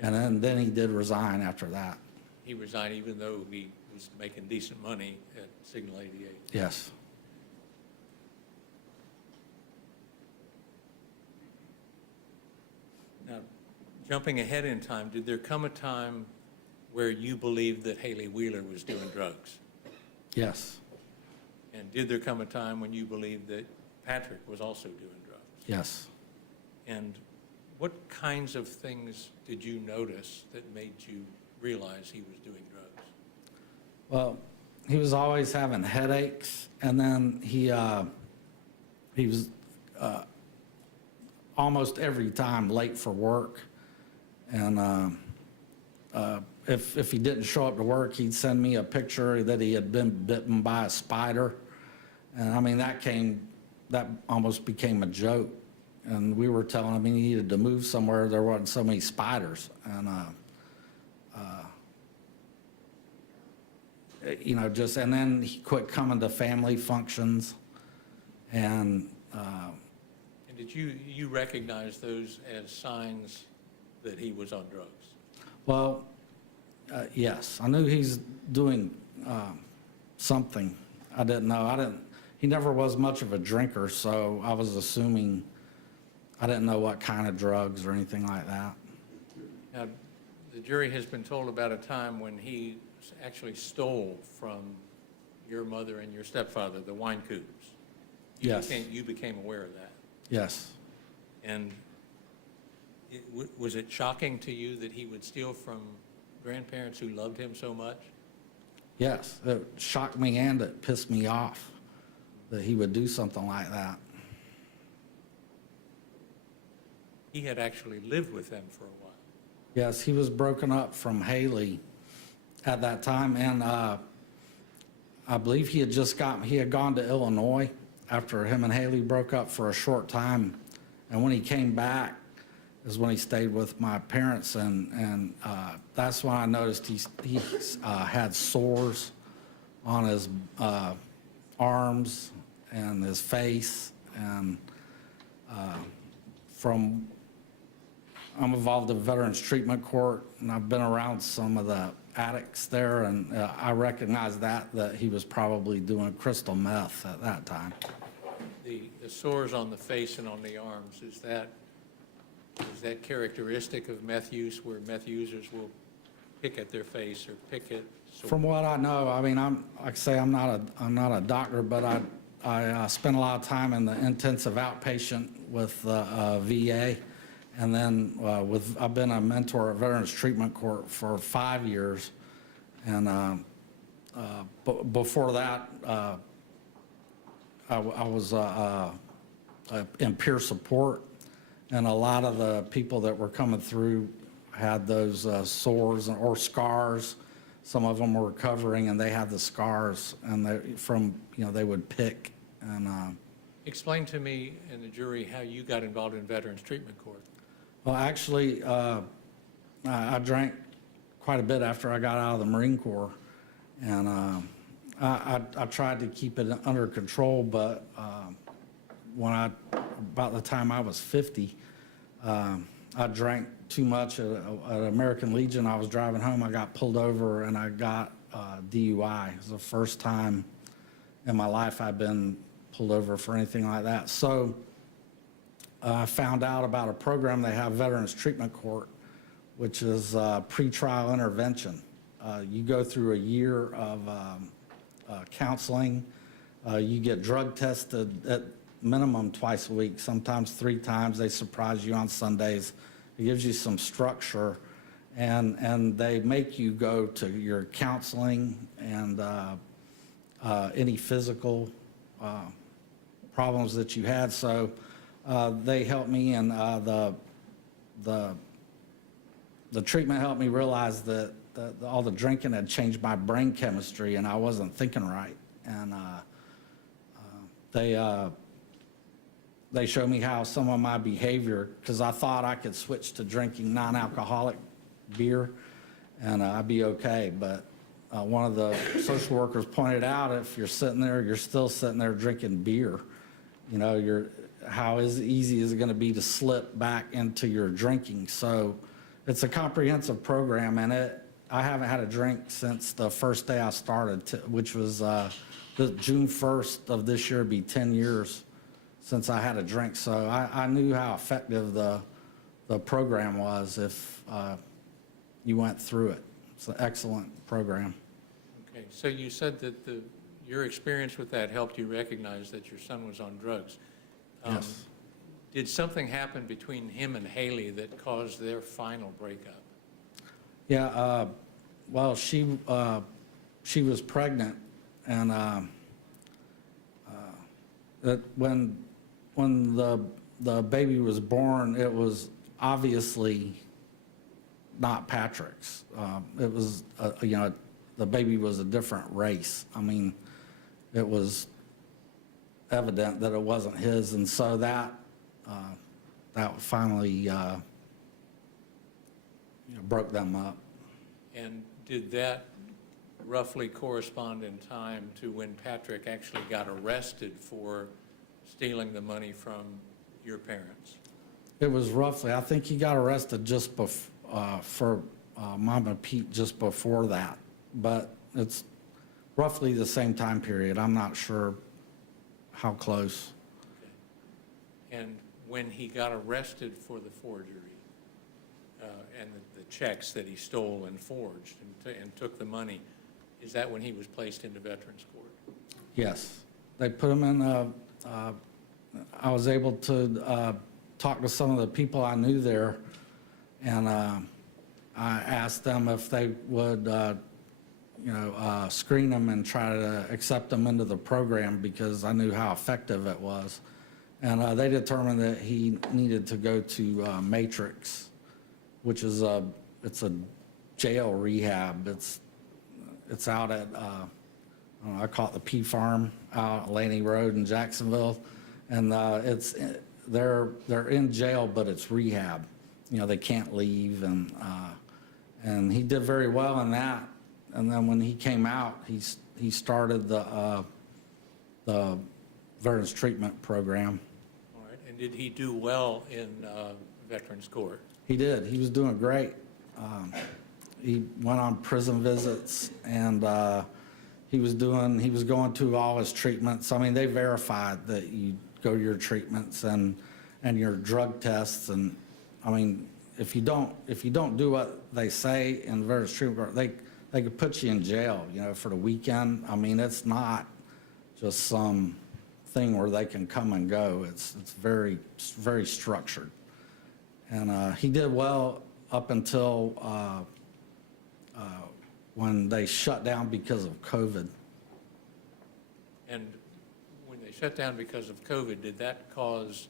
And then he did resign after that. He resigned even though he was making decent money at Signal 88. Yes. Now, jumping ahead in time, did there come a time where you believed that Haley Wheeler was doing drugs? Yes. And did there come a time when you believed that Patrick was also doing drugs? Yes. And what kinds of things did you notice that made you realize he was doing drugs? Well, he was always having headaches, and then he was almost every time late for work. And if he didn't show up to work, he'd send me a picture that he had been bitten by a spider. And I mean, that almost became a joke. And we were telling him he needed to move somewhere there wasn't so many spiders. And, you know, just, and then he quit coming to family functions. And did you recognize those as signs that he was on drugs? well, yes, I knew he's doing something. I didn't know. He never was much of a drinker, so I was assuming, I didn't know what kind of drugs or anything like that. Now, the jury has been told about a time when he actually stole from your mother and your stepfather the wine coolers. Yes. You became aware of that. Yes. And was it shocking to you that he would steal from grandparents who loved him so much? Yes, it shocked me and it pissed me off that he would do something like that. He had actually lived with them for a while. Yes, he was broken up from Haley at that time, and I believe he had gone to Illinois after him and Haley broke up for a short time, and when he came back is when he stayed with my parents, and that's when I noticed he had sores on his arms and his face, and I'm involved in Veterans Treatment Court, and I've been around some of the addicts there, and I recognized that he was probably doing crystal meth at that time. The sores on the face and on the arms, is that characteristic of meth use, where meth users will pick at their face or pick at sores? From what I know, I mean, like I say, I'm not a doctor, but I spent a lot of time in the intensive outpatient with VA, and then I've been a mentor at Veterans Treatment Court for 5 years, and before that, I was in peer support, and a lot of the people that were coming through had those sores or scars. Some of them were recovering, and they had the scars, and they would pick. And Explain to me and the jury how you got involved in Veterans Treatment Court. well, actually, I drank quite a bit after I got out of the Marine Corps, and I tried to keep it under control, but about the time I was 50, I drank too much at American Legion. I was driving home, I got pulled over, and I got DUI. It was the first time in my life I'd been pulled over for anything like that. So I found out about a program they have, Veterans Treatment Court, which is pretrial intervention. You go through a year of counseling. You get drug tested at minimum twice a week, sometimes 3 times. They surprise you on Sundays. It gives you some structure, and they make you go to your counseling and any physical problems that you had. So they helped me, and the treatment helped me realize that all the drinking had changed my brain chemistry, and I wasn't thinking right. And they showed me how some of my behavior, because I thought I could switch to drinking non-alcoholic beer and I'd be okay. But one of the social workers pointed out, if you're sitting there, you're still sitting there drinking beer, you know, how easy is it going to be to slip back into your drinking? So it's a comprehensive program, and I haven't had a drink since the first day I started, which was June 1st of this year. It'd be 10 years since I had a drink. So I knew how effective the program was if you went through it. It's an excellent program. Okay, so you said that your experience with that helped you recognize that your son was on drugs. Yes. Did something happen between him and Haley that caused their final breakup? Yeah, well, she was pregnant, and when the baby was born, it was obviously not Patrick's. It was, you know, the baby was a different race. I mean, it was evident that it wasn't his, and so that finally you know, broke them up. And did that roughly correspond in time to when Patrick actually got arrested for stealing the money from your parents? It was roughly, I think he got arrested just for Mama Pete just before that, but it's roughly the same time period. I'm not sure how close. Okay. And when he got arrested for the forgery and the checks that he stole and forged and took the money, is that when he was placed into Veterans Court? Yes. They put him in, I was able to talk to some of the people I knew there, and I asked them if they would, you know, screen him and try to accept him into the program because I knew how effective it was. And they determined that he needed to go to Matrix, which is it's a jail rehab. It's out at, I call it the P Farm out at Laney Road in Jacksonville. And they're in jail, but it's rehab. You know, they can't leave, and he did very well in that. And then when he came out, he started the Veterans Treatment Program. All right, and did he do well in Veterans Court? He did. He was doing great. He went on prison visits, and he was going to all his treatments. I mean, they verified that you go to your treatments and your drug tests. And I mean, if you don't do what they say in the Veterans Treatment Court, they could put you in jail, you know, for the weekend. I mean, it's not just some thing where they can come and go. It's very, very structured. And he did well up until when they shut down because of COVID. And when they shut down because of COVID, did that cause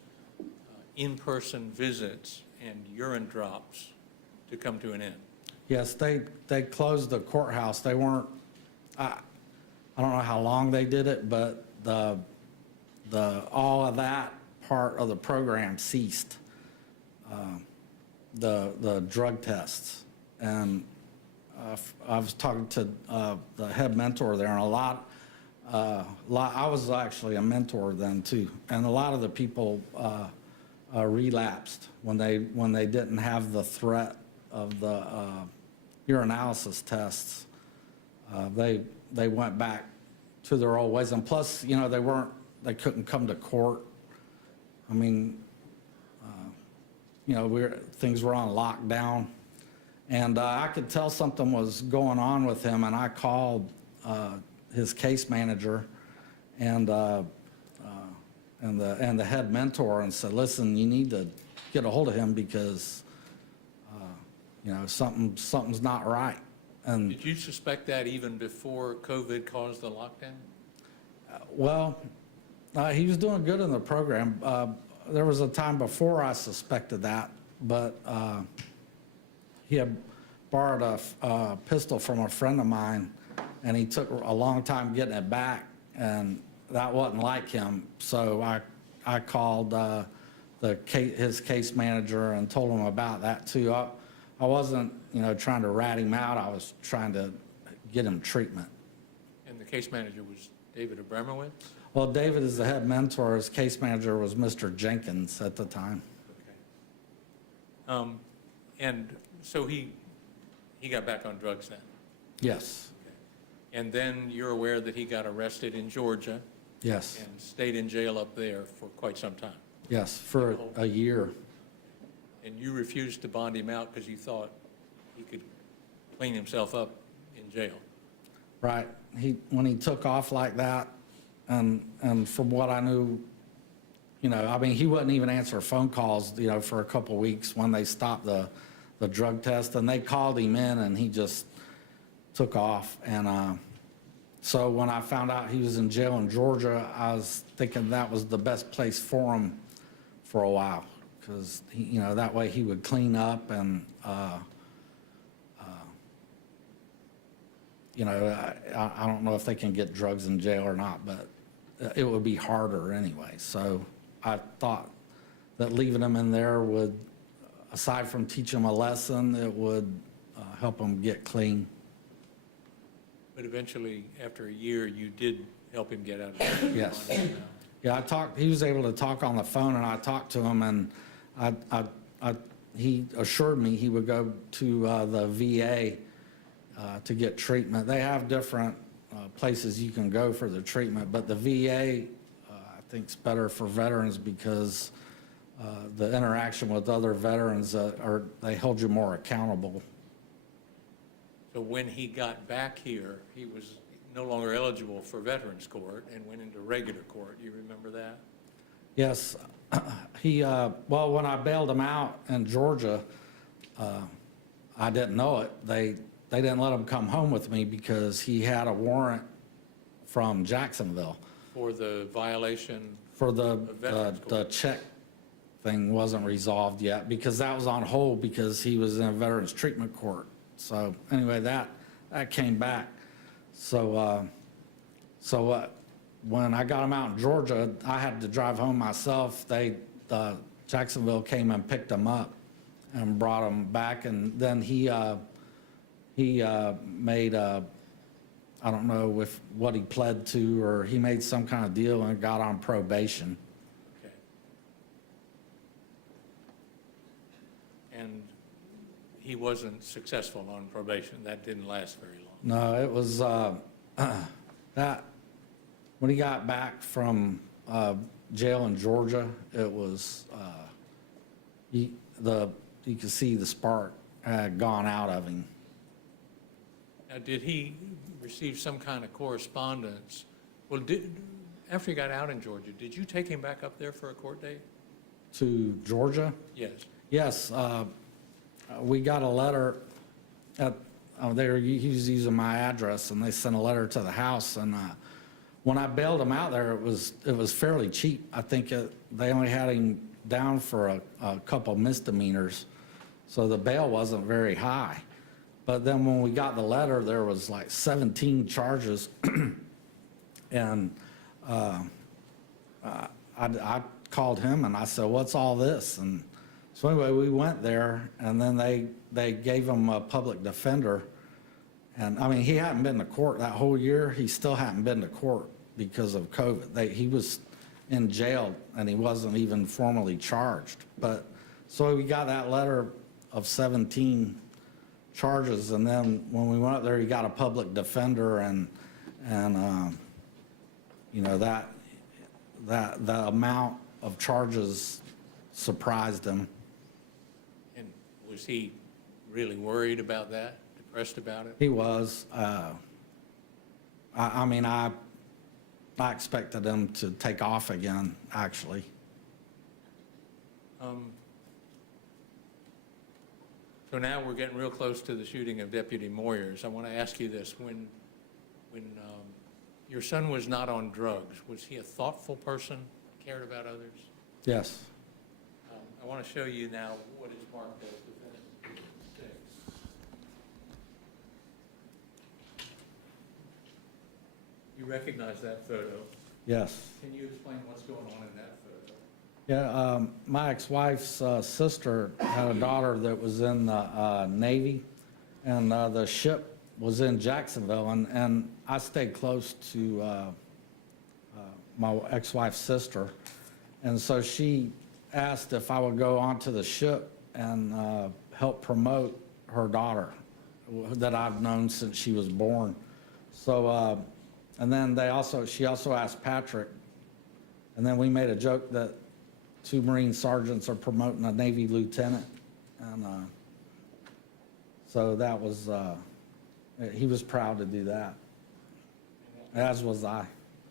in-person visits and urine drops to come to an end? Yes, they closed the courthouse. They weren't, I don't know how long they did it, but all of that part of the program ceased. The drug tests. And I was talking to the head mentor there, and a lot, I was actually a mentor then too, and a lot of the people relapsed when they didn't have the threat of the urinalysis tests. They went back to their old ways, and plus, you know, they couldn't come to court. I mean, you know, things were on lockdown. And I could tell something was going on with him, and I called his case manager and the head mentor and said, "Listen, you need to get a hold of him because you know, something's not right." And did you suspect that even before COVID caused the lockdown? well, He was doing good in the program. There was a time before I suspected that, but he had borrowed a pistol from a friend of mine, and he took a long time getting it back, and that wasn't like him. So I called his case manager and told him about that too. I wasn't, trying to rat him out. I was trying to get him treatment. And the case manager was David Abramowitz? Well, David is the head mentor. His case manager was Mr. Jenkins at the time. Okay. And so he got back on drugs then? Yes. Okay. And then you're aware that he got arrested in Georgia? Yes. And stayed in jail up there for quite some time? Yes, for a year. And you refused to bond him out because you thought he could clean himself up in jail? Right. When he took off like that, and from what I knew, he wouldn't even answer phone calls, for a couple weeks when they stopped the drug test, and they called him in, and he just took off. And so when I found out he was in jail in Georgia, I was thinking that was the best place for him for a while, because that way he would clean up, and I don't know if they can get drugs in jail or not, but it would be harder anyway. So I thought that leaving him in there would, aside from teaching him a lesson, it would help him get clean. But eventually, after a year, you did help him get out of jail? Yes. Yeah, he was able to talk on the phone, and I talked to him, and he assured me he would go to the VA to get treatment. They have different places you can go for the treatment, but the VA, I think, is better for veterans because the interaction with other veterans, they hold you more accountable. So when he when back here, he was no longer eligible for Veterans Court and went into regular court. You remember that? Yes. Well, when I bailed him out in Georgia, I didn't know it. They didn't let him come home with me because he had a warrant from Jacksonville. For the violation For of Veterans the Court? check thing wasn't resolved yet because that was on hold because he was in a Veterans Treatment Court. So anyway, that came back. So when I got him out in Georgia, I had to drive home myself. Jacksonville came and picked him up and brought him back, and then he made I don't know what he pled to, or he made some kind of deal and got on probation. Okay. And he wasn't successful on probation. That didn't last very long. No, it was that when he got back from jail in Georgia, it was you could see the spark had gone out of him. Now, did he receive some kind of correspondence? Well, after he got out in Georgia, did you take him back up there for a court date? To Georgia? Yes. Yes. We got a letter he was using my address, and they sent a letter to the house, and when I bailed him out there, it was fairly cheap. I think they only had him down for a couple misdemeanors, so the bail wasn't very high. But then when we got the letter, there was like 17 charges, and I called him and I said, "What's all this?" And so anyway, we went there, and then they gave him a public defender. And I mean, he hadn't been to court that whole year. He still hadn't been to court because of COVID. He was in jail, and he wasn't even formally charged. But so we got that letter of 17 charges, and then when we went up there, he got a public defender, and that the amount of charges surprised him. And was he really worried about that, depressed about it? He was. I mean, I expected him to take off again, actually. So now we're getting real close to the shooting of Deputy Moyers. I want to ask you this. When Your son was not on drugs. Was he a thoughtful person, cared about others? Yes. I want to show you now what is marked as Defendant 6. You recognize that photo? Yes. Can you explain what's going on in that photo? Yeah, my ex-wife's sister had a daughter that was in the Navy, and the ship was in Jacksonville, and I stayed close to my ex-wife's sister, and so she asked if I would go onto the ship and help promote her daughter that I've known since she was born. So, and then she also asked Patrick, and then we made a joke that 2 Marine sergeants are promoting a Navy lieutenant, and so that was, he was proud to do that, as was I.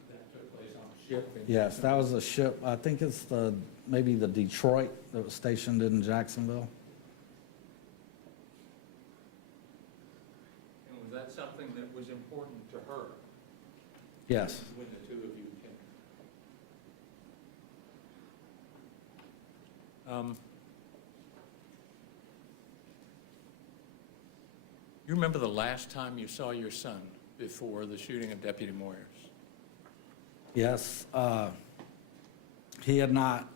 That took place on a ship? Yes, that was a ship, I think it's maybe the Detroit that was stationed in Jacksonville. And was that something that was important to her? Yes. When the two of you came. You remember the last time you saw your son before the shooting of Deputy Moyers? Yes, he had not,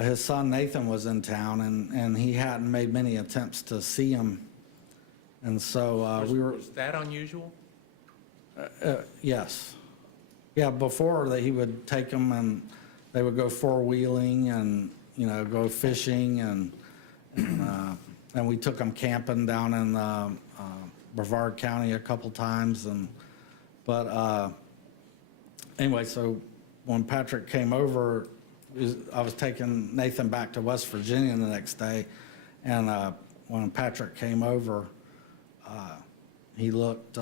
his son Nathan was in town, and he hadn't made many attempts to see him. And so Was that unusual? Yes. Yeah, before that he would take them and they would go four-wheeling and, go fishing, and we took them camping down in Brevard County a couple times. But anyway, so when Patrick came over, I was taking Nathan back to West Virginia the next day, and when Patrick came over, he looked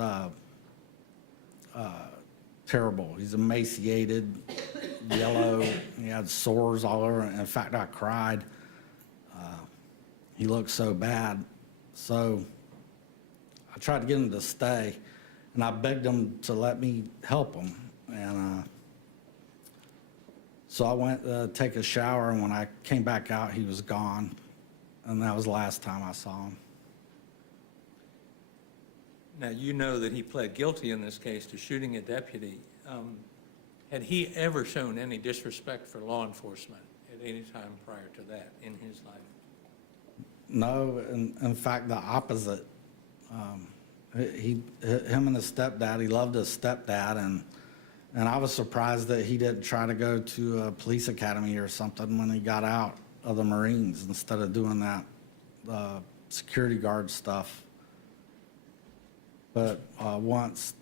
terrible. He's emaciated, yellow. He had sores all over. In fact, I cried. He looked so bad. So I tried to get him to stay, and I begged him to let me help him. And so I went to take a shower, and when I came back out, he was gone. And that was the last time I saw him. Now, you know that he pled guilty in this case to shooting a deputy. Had he ever shown any disrespect for law enforcement at any time prior to that in his life? No, in fact, the opposite. Him and his stepdad, he loved his stepdad, and I was surprised that he didn't try to go to a police academy or something when he got out of the Marines instead of doing that security guard stuff. But once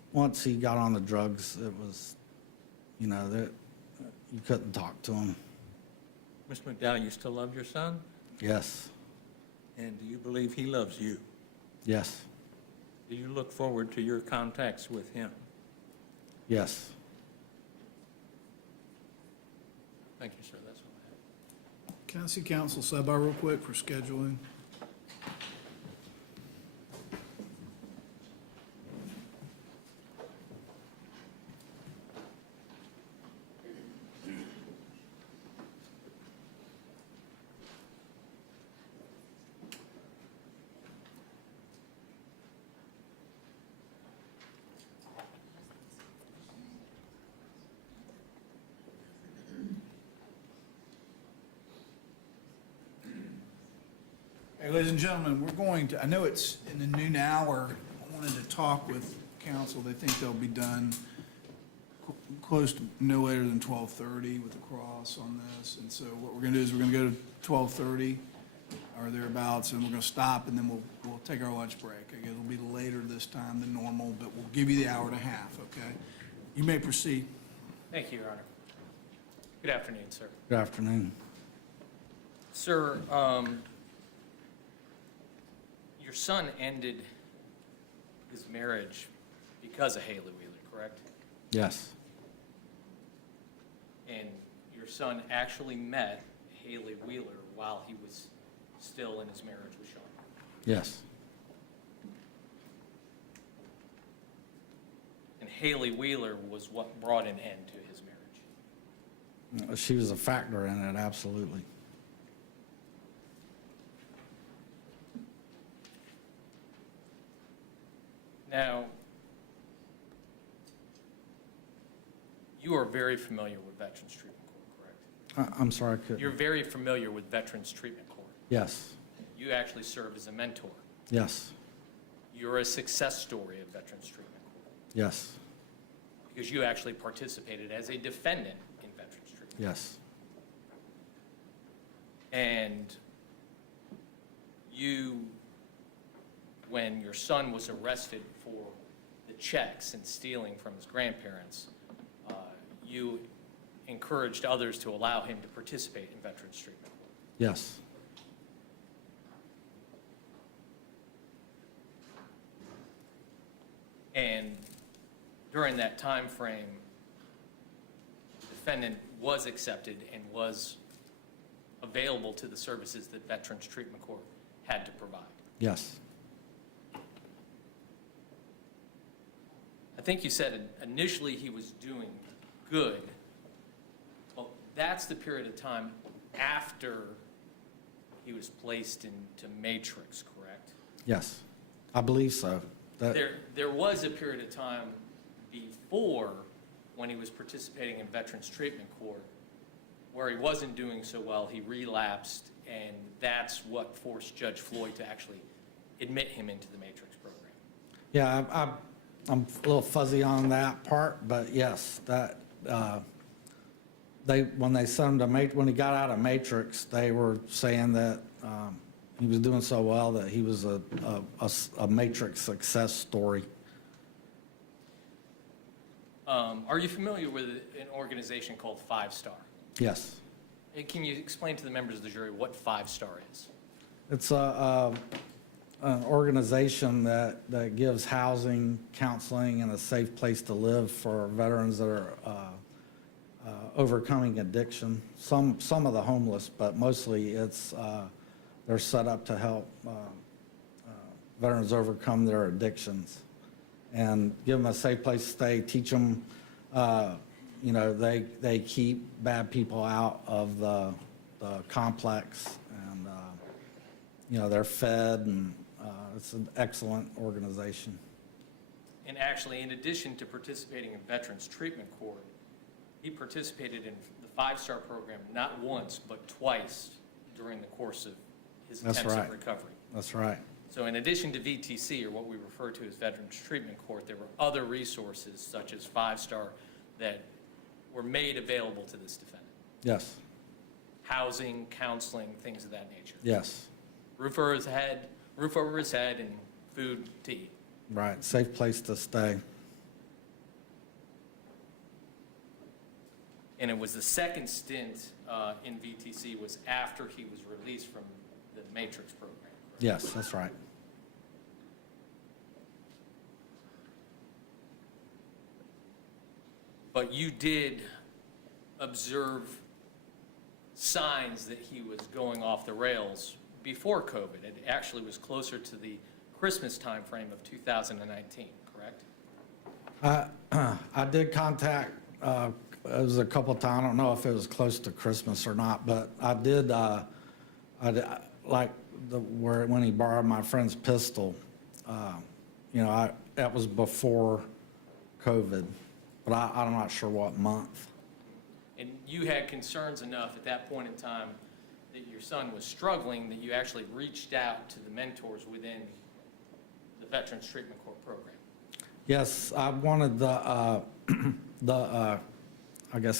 he got on the drugs, it was, that you couldn't talk to him. Mr. McDowell, you still love your son? Yes. And do you believe he loves you? Yes. Do you look forward to your contacts with him? Yes. Thank you, sir. That's all I have. Can I see counsel sub-bar real quick for scheduling? Hey, ladies and gentlemen, we're going to, I know it's in the noon hour. I wanted to talk with council. They think they'll be done close to no later than 12:30 with the cross on this. And so what we're going to do is we're going to go to 12:30 or thereabouts, and we're going to stop, and then we'll take our lunch break. Okay, it'll be later this time than normal, but we'll give you the hour and a half, okay? You may proceed. Thank you, Your Honor. Good afternoon, sir. Good afternoon. Sir, your son ended his marriage because of Haley Wheeler, correct? Yes. And your son actually met Haley Wheeler while he was still in his marriage with Sean? Yes. Haley Wheeler was what brought an end to his marriage. She was a factor in it, absolutely. Now, you are very familiar with Veterans Treatment Court, correct? I'm sorry, I couldn't. You're very familiar with Veterans Treatment Court. Yes, You actually serve as a mentor. yes, You're a success story of Veterans Treatment Court yes, because you actually participated as a defendant in Veterans Treatment. yes, And you, when your son was arrested for the checks and stealing from his grandparents, you encouraged others to allow him to participate in Veterans Treatment Court. yes. And during that time frame, the defendant was accepted and was available to the services that Veterans Treatment Court had to provide. Yes, I think you said initially he was doing good. Well, that's the period of time after he was placed into Matrix, correct? yes. I believe so. That- There was a period of time before when he was participating in Veterans Treatment Court where he wasn't doing so well, he relapsed, and that's what forced Judge Floyd to actually admit him into the Matrix program. Yeah, I'm a little fuzzy on that part, but yes, that, when they sent him to when he got out of Matrix, they were saying that he was doing so well that he was a Matrix success story. Are you familiar with an organization called 5 Star? Yes. Hey, can you explain to the members of the jury what 5 Star is? It's an organization that gives housing, counseling, and a safe place to live for veterans that are overcoming addiction. Some of the homeless, but mostly they're set up to help veterans overcome their addictions and give them a safe place to stay, teach them, they keep bad people out of the complex, and they're fed, and it's an excellent organization. And actually, in addition to participating in Veterans Treatment Court, he participated in the 5 Star program not once, but twice during the course of his That's attempts right. at recovery. That's right. So in addition to VTC, or what we refer to as Veterans Treatment Court, there were other resources such as 5 Star that were made available to this defendant. Yes, Housing, counseling, things of that nature. yes, Roof over his head, and food to eat. right, safe place to stay. And it was the second stint in VTC was after he was released from the Matrix program. Yes, that's right. But you did observe signs that he was going off the rails before COVID. It actually was closer to the Christmas timeframe of 2019, correct? I did contact, it was a couple times, I don't know if it was close to Christmas or not, but I did, when he borrowed my friend's pistol, that was before COVID, but I'm not sure what month. And you had concerns enough at that point in time that your son was struggling that you actually reached out to the mentors within the Veterans Treatment Court program. Yes, I wanted the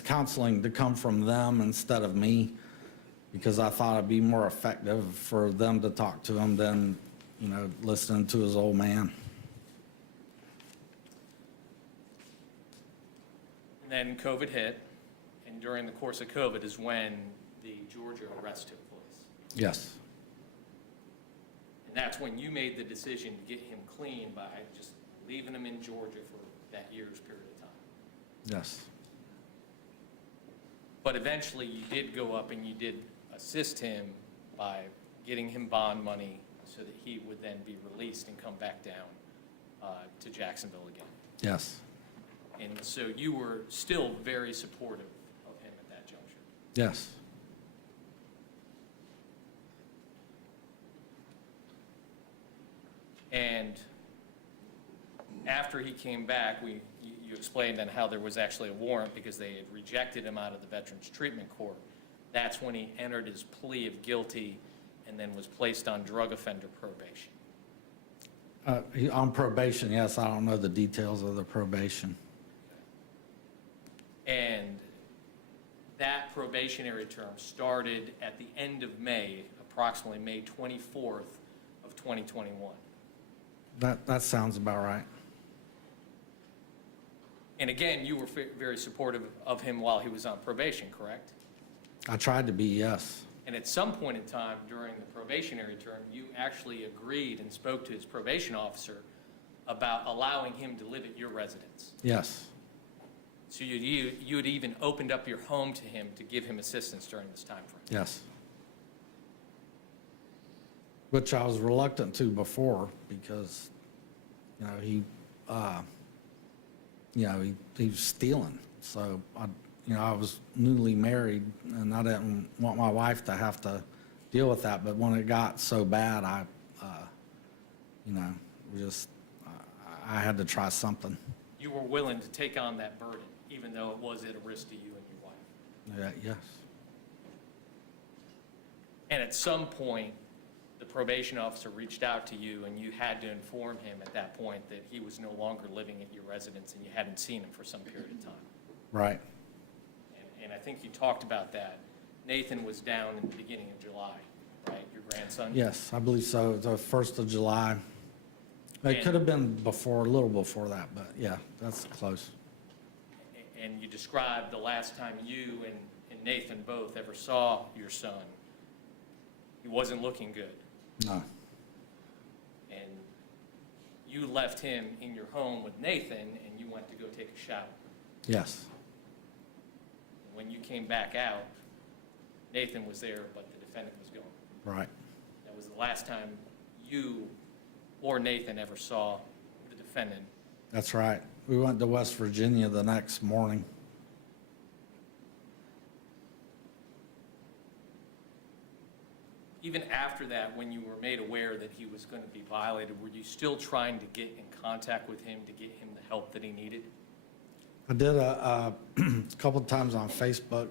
counseling to come from them instead of me, because I thought it'd be more effective for them to talk to him than, listening to his old man. And then COVID hit, and during the course of COVID is when the Georgia arrest took place. Yes, And that's when you made the decision to get him clean by just leaving him in Georgia for that year's period of time. yes, But eventually you did go up and you did assist him by getting him bond money so that he would then be released and come back down to Jacksonville again. yes. And so you were still very supportive of him at that juncture. Yes. And after he came back, you explained on how there was actually a warrant because they had rejected him out of the Veterans Treatment Court. That's when he entered his plea of guilty and then was placed on drug offender probation. On probation, yes. I don't know the details of the probation. And that probationary term started at the end of May, approximately May 24th of 2021. That sounds about right. And again, you were very supportive of him while he was on probation, correct? I tried to be, yes. And at some point in time during the probationary term, you actually agreed and spoke to his probation officer about allowing him to live at your residence. Yes. So you had even opened up your home to him to give him assistance during this time frame. Yes. Which I was reluctant to before because, he was stealing. So, I was newly married and I didn't want my wife to have to deal with that. But when it got so bad, I had to try something. You were willing to take on that burden, even though it was at a risk to you and your wife. Yes. And at some point, the probation officer reached out to you and you had to inform him at that point that he was no longer living at your residence and you hadn't seen him for some period of time. Right. And I think you talked about that. Nathan was down in the beginning of July, right? Your grandson? Yes, I believe so. The 1st of July. It could have been before, a little before that, but yeah, that's close. And you described the last time you and Nathan both ever saw your son. He wasn't looking good. No. And you left him in your home with Nathan and you went to go take a shower. Yes. When you came back out, Nathan was there, but the defendant was gone. Right. That was the last time you or Nathan ever saw the defendant. That's right. We went to West Virginia the next morning. Even after that, when you were made aware that he was going to be violated, were you still trying to get in contact with him to get him the help that he needed? I did a couple of times on Facebook.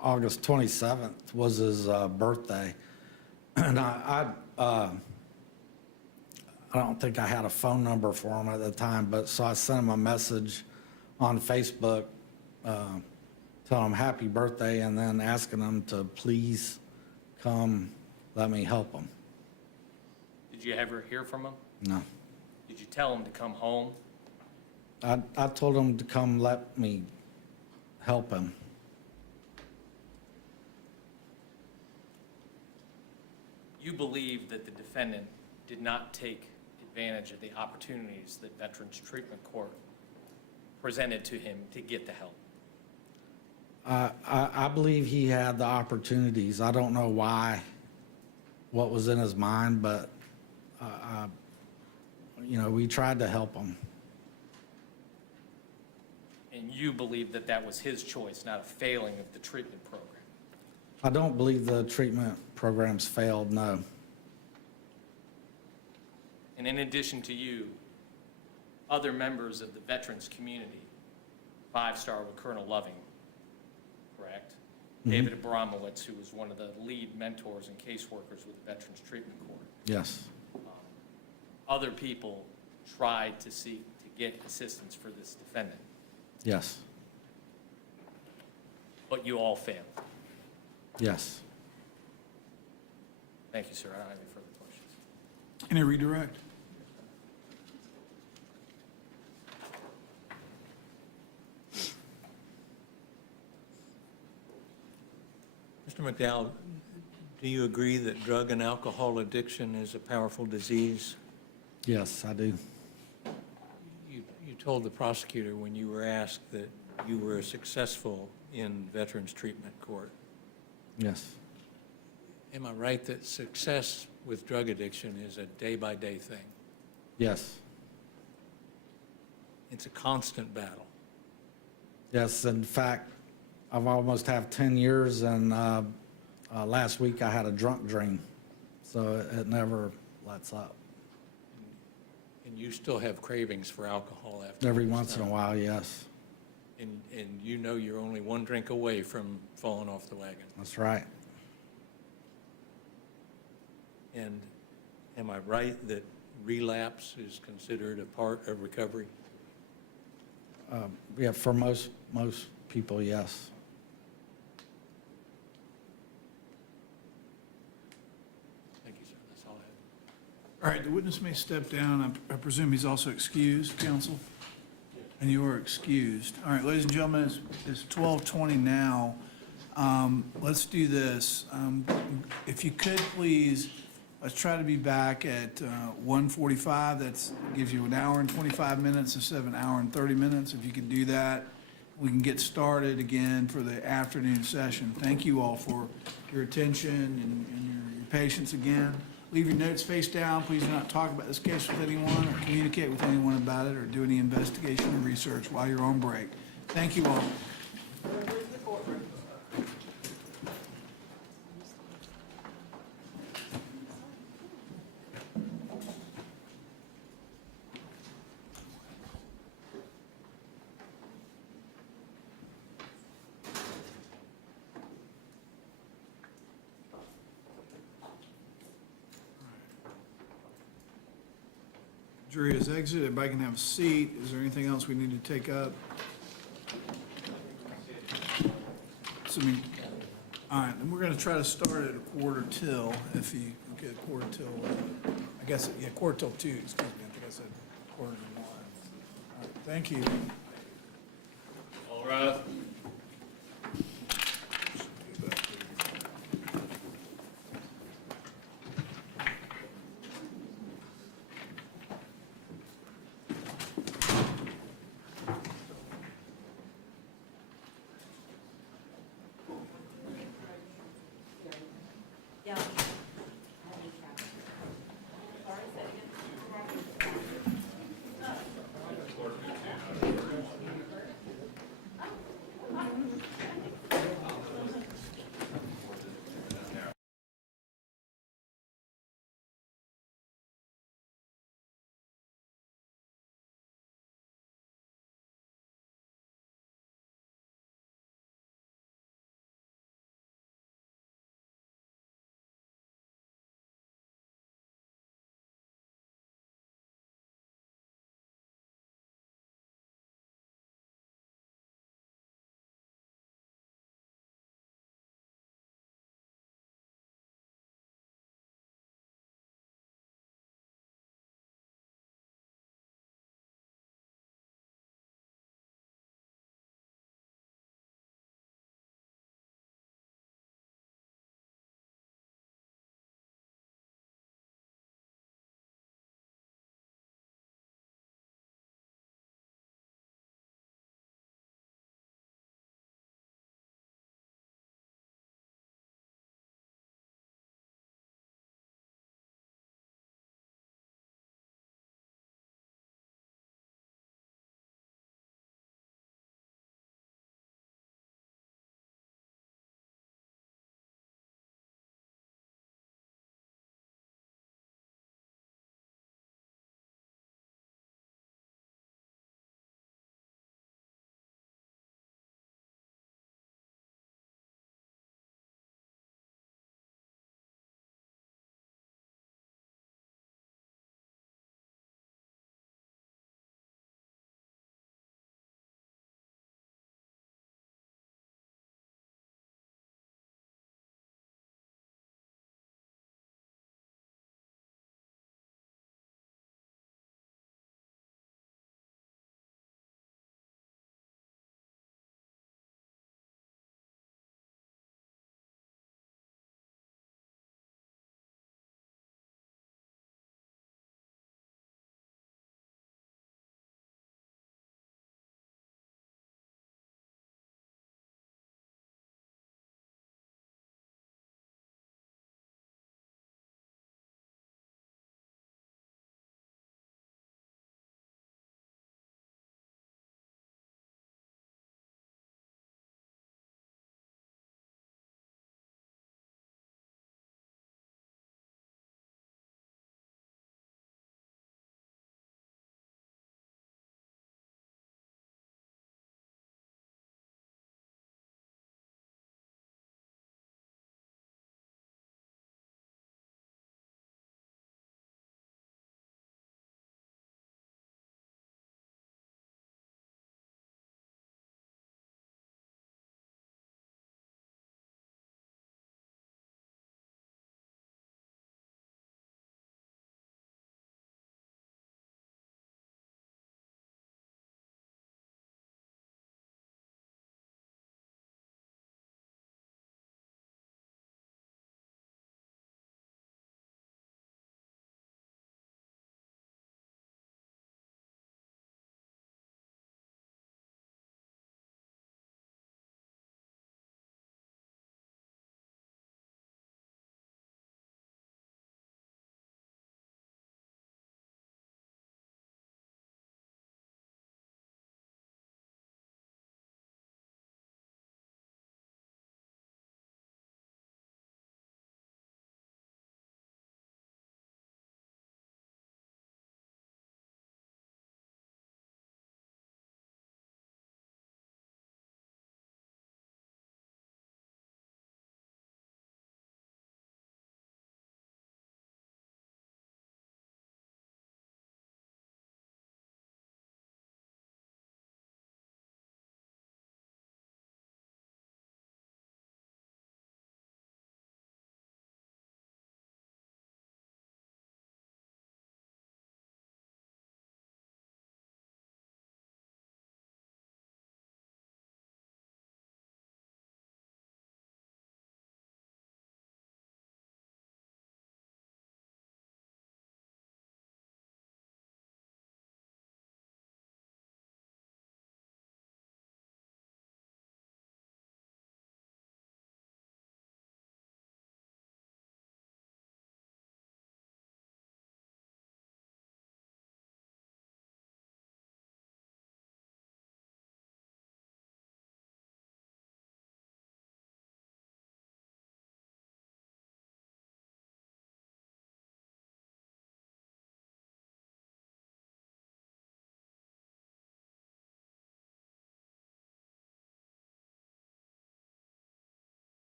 August 27th was his birthday. And I don't think I had a phone number for him at the time, but so I sent him a message on Facebook telling him happy birthday and then asking him to please come let me help him. Did you ever hear from him? No. Did you tell him to come home? I told him to come let me help him. You believe that the defendant did not take advantage of the opportunities that Veterans Treatment Court presented to him to get the help. I believe he had the opportunities. I don't know why, what was in his mind, but, we tried to help him. And you believe that that was his choice, not a failing of the treatment program. I don't believe the treatment programs failed, no. And in addition to you, other members of the veterans community, 5-star with Colonel Loving, correct? Mhm. David Abramowitz, who was one of the lead mentors and caseworkers with the Veterans Treatment Court. Yes. Other people tried to seek to get assistance for this defendant, Yes. but you all failed. Yes. Thank you, sir. I don't have any further questions. Any redirect? Mr. McDowell, do you agree that drug and alcohol addiction is a powerful disease? Yes, I do. You told the prosecutor when you were asked that you were successful in Veterans Treatment Court. Yes. Am I right that success with drug addiction is a day-by-day thing? Yes. It's a constant battle. Yes, in fact, I've almost have 10 years, and last week I had a drunk dream, so it never lets up. And you still have cravings for alcohol after Every all this once in a time. while, yes. And you know you're only one drink away from falling off the wagon. That's right. And am I right that relapse is considered a part of recovery? Yeah, for most people, yes. Thank you, sir. That's all I have. All right, the witness may step down. I presume he's also excused, counsel? And you are excused. All right, ladies and gentlemen, it's 12:20 now. Let's do this. If you could, please, let's try to be back at 1:45. That gives you an hour and 25 minutes instead of an hour and 30 minutes. If you could do that, we can get started again for the afternoon session. Thank you all for your attention and your patience again. Leave your notes face down. Please do not talk about this case with anyone or communicate with anyone about it or do any investigation or research while you're on break. Thank you all. Jury has exited. Everybody can have a seat. Is there anything else we need to take up? All right, then we're going to try to start at a quarter till, if you get a quarter till, I guess, yeah, quarter till 2, excuse me. I think I said quarter to 1. All right, thank you. All right.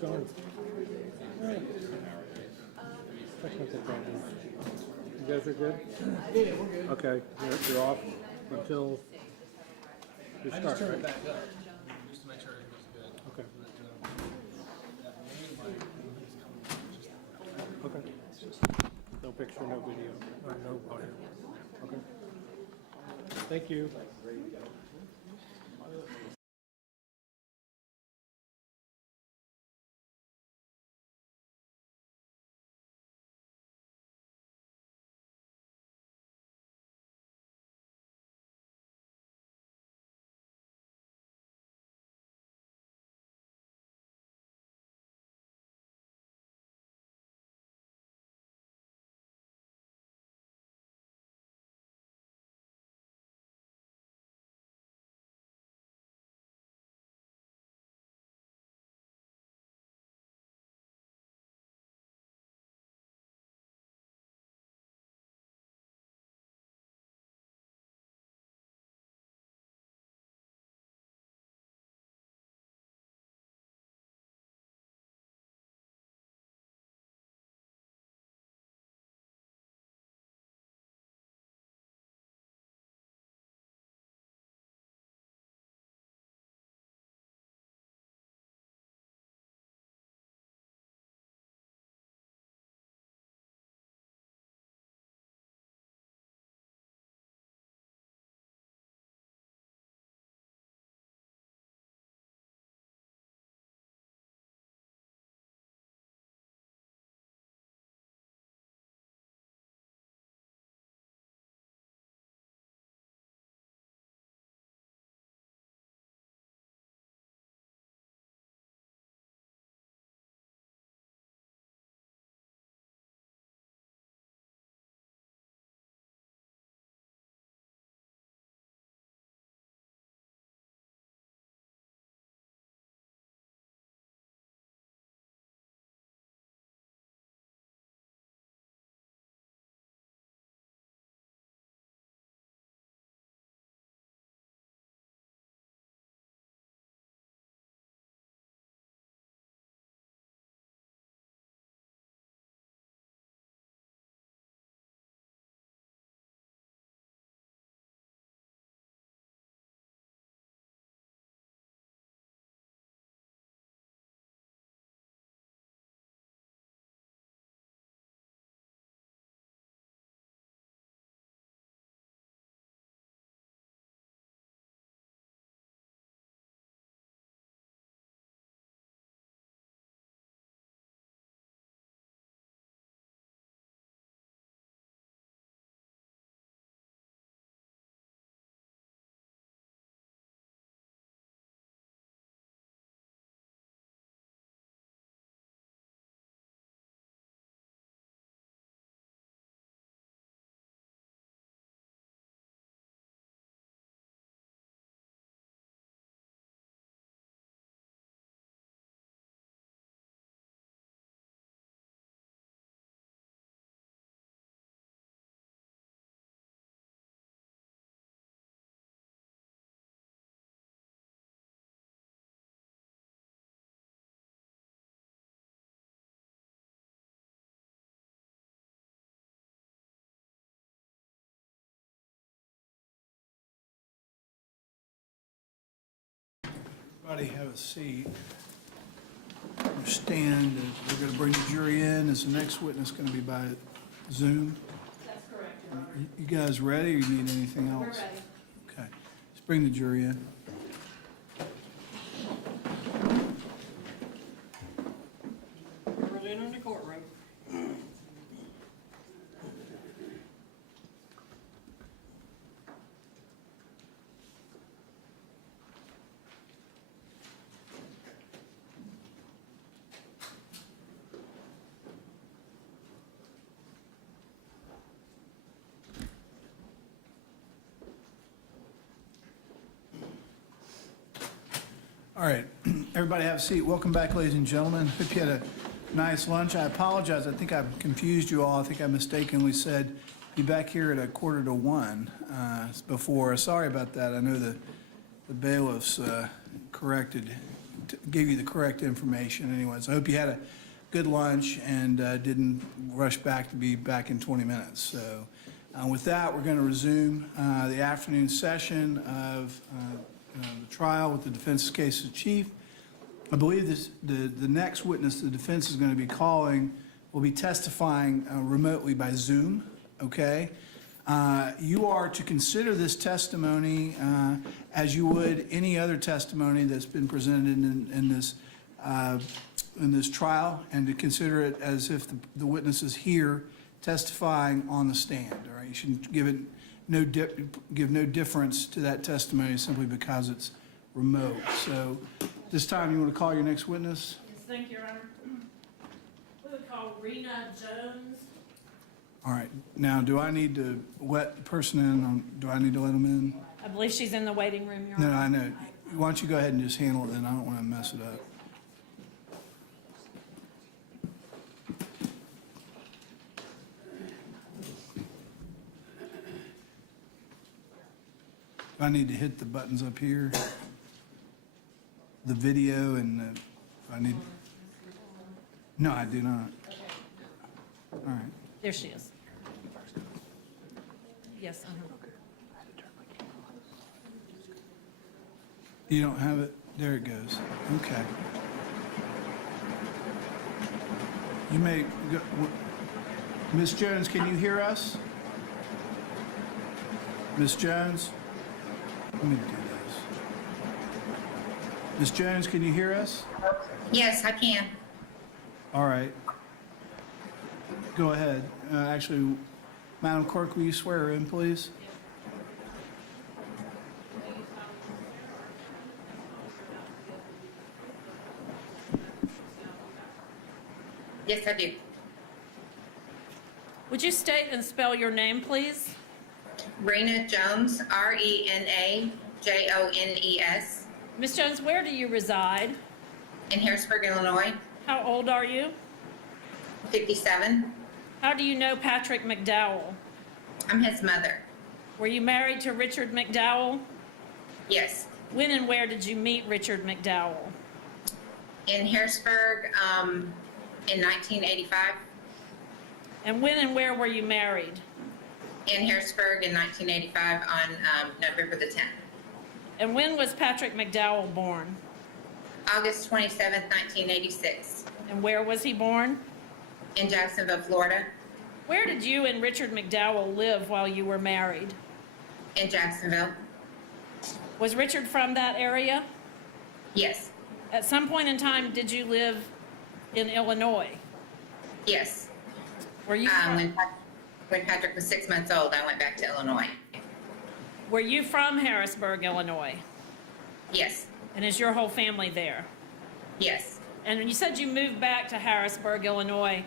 going? Technical problem. You guys are good? Yeah, we're good. Okay, you're off until you I start, just turned right? it back up, just to make sure everything's good. Okay. But, Okay. No picture, no video, or no audio. Okay. Thank you. Everybody have a seat. Understand that we're going to bring the jury in. Is the next witness going to be by Zoom? That's correct, You guys ready, or you need anything else? We're ready. Okay, let's bring the jury in. We're in the courtroom. All right, everybody have a seat. Welcome back, ladies and gentlemen. Hope you had a nice lunch. I apologize, I think I've confused you all. I think I mistakenly said be back here at 1:45 before. Sorry about that. I know the bailiffs corrected gave you the correct information anyways. I hope you had a good lunch and didn't rush back to be back in 20 minutes. So with that, we're going to resume the afternoon session of the trial with the defense's case in chief. I believe the next witness the defense is going to be calling will be testifying remotely by Zoom, okay? You are to consider this testimony as you would any other testimony that's been presented in this trial, and to consider it as if the witness is here testifying on the stand, all right? You should give no difference to that testimony simply because it's remote. So this time, you want to call your next witness? Yes, thank you, Your Honor. We would call Rena Jones. All right. Now, do I need to let the person in? Do I need to let them in? I believe she's in the waiting room, Your No, Honor. I know. Why don't you go ahead and just handle it then? I don't want to mess it up. Do I need to hit the buttons up here? The video and I need... No, I do not. All right. There she is. Yes, You don't have it? There it goes. Okay. You may go... Ms. Jones, can you hear us? Ms. Jones? Let me do this. Ms. Jones, can you hear us? Yes, I can. All right. Go ahead. Actually, Madam Clerk, will you swear her in, please? Yes, I do. Would you state and spell your name, please? Rena Jones, RenaJones. Ms. Jones, where do you reside? In Harrisburg, Illinois. How old are you? 57. How do you know Patrick McDowell? I'm his mother. Were you married to Richard McDowell? Yes. When and where did you meet Richard McDowell? In Harrisburg, in 1985. And when and where were you married? In Harrisburg in 1985 on November the 10th. And when was Patrick McDowell born? August 27th, 1986. And where was he born? In Jacksonville, Florida. Where did you and Richard McDowell live while you were married? In Jacksonville. Was Richard from that area? Yes. At some point in time, did you live in Illinois? Yes. Were you when Patrick was 6 months old, I went back to Illinois. Were you from Harrisburg, Illinois? Yes. And is your whole family there? Yes. And when you said you moved back to Harrisburg, Illinois,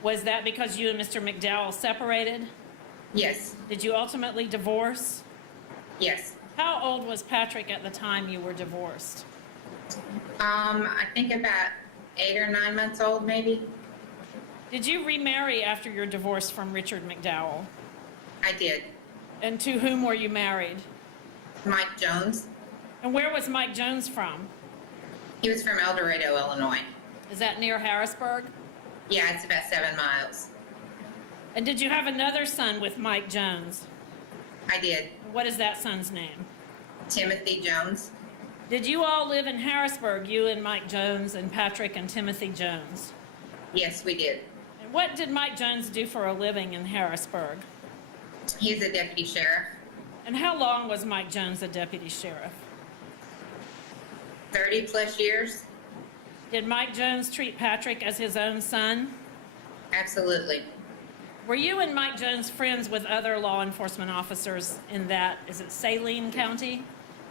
was that because you and Mr. McDowell separated? Yes. Did you ultimately divorce? Yes. How old was Patrick at the time you were divorced? I think about 8 or 9 months old, maybe. Did you remarry after your divorce from Richard McDowell? I did. And to whom were you married? Mike Jones. And where was Mike Jones from? He was from El Dorado, Illinois. Is that near Harrisburg? Yeah, it's about 7 miles. And did you have another son with Mike Jones? I did. What is that son's name? Timothy Jones. Did you all live in Harrisburg, you and Mike Jones and Patrick and Timothy Jones? Yes, we did. And what did Mike Jones do for a living in Harrisburg? He's a deputy sheriff. And how long was Mike Jones a deputy sheriff? 30 plus years. Did Mike Jones treat Patrick as his own son? Absolutely. Were you and Mike Jones friends with other law enforcement officers in that, is it Saline County?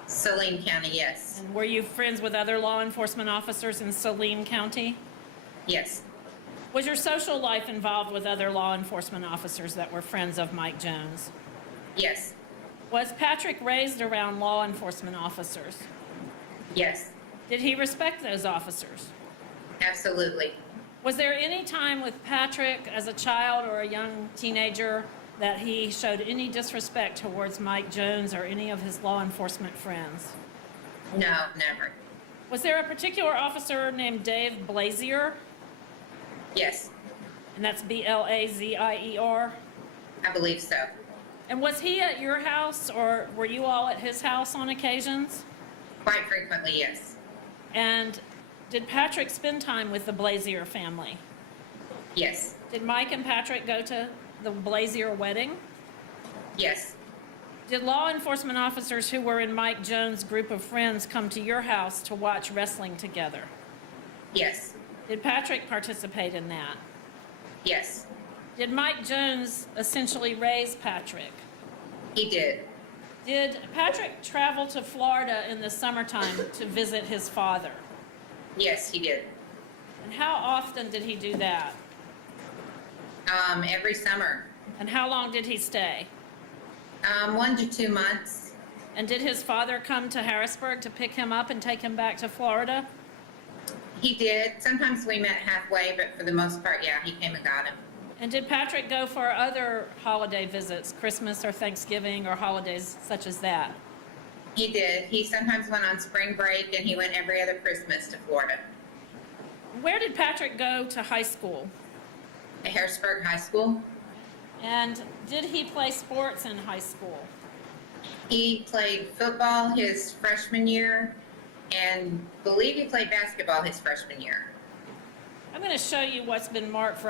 Saline County, yes. And were you friends with other law enforcement officers in Saline County? Yes. Was your social life involved with other law enforcement officers that were friends of Mike Jones? Yes. Was Patrick raised around law enforcement officers? Yes. Did he respect those officers? Absolutely. Was there any time with Patrick as a child or a young teenager that he showed any disrespect towards Mike Jones or any of his law enforcement friends? No, never. Was there a particular officer named Dave Blazier? Yes, And that's Blazier? I believe so. And was he at your house, or were you all at his house on occasions? Quite frequently, yes. And did Patrick spend time with the Blazier family? Yes, Did Mike and Patrick go to the Blazier wedding? yes, Did law enforcement officers who were in Mike Jones' group of friends come to your house to watch wrestling together? yes, Did Patrick participate in that? yes, Did Mike Jones essentially raise Patrick? he did. Did Patrick travel to Florida in the summertime to visit his father? Yes, he did. And how often did he do that? Every summer. And how long did he stay? 1 to 2 months. And did his father come to Harrisburg to pick him up and take him back to Florida? He did. Sometimes we met halfway, but for the most part, yeah, he came and got him. And did Patrick go for other holiday visits, Christmas or Thanksgiving or holidays such as that? He did. He sometimes went on spring break, and he went every other Christmas to Florida. Where did Patrick go to high school? At Harrisburg High School. And did he play sports in high school? He played football his freshman year, and believe he played basketball his freshman year. I'm going to show you what's been marked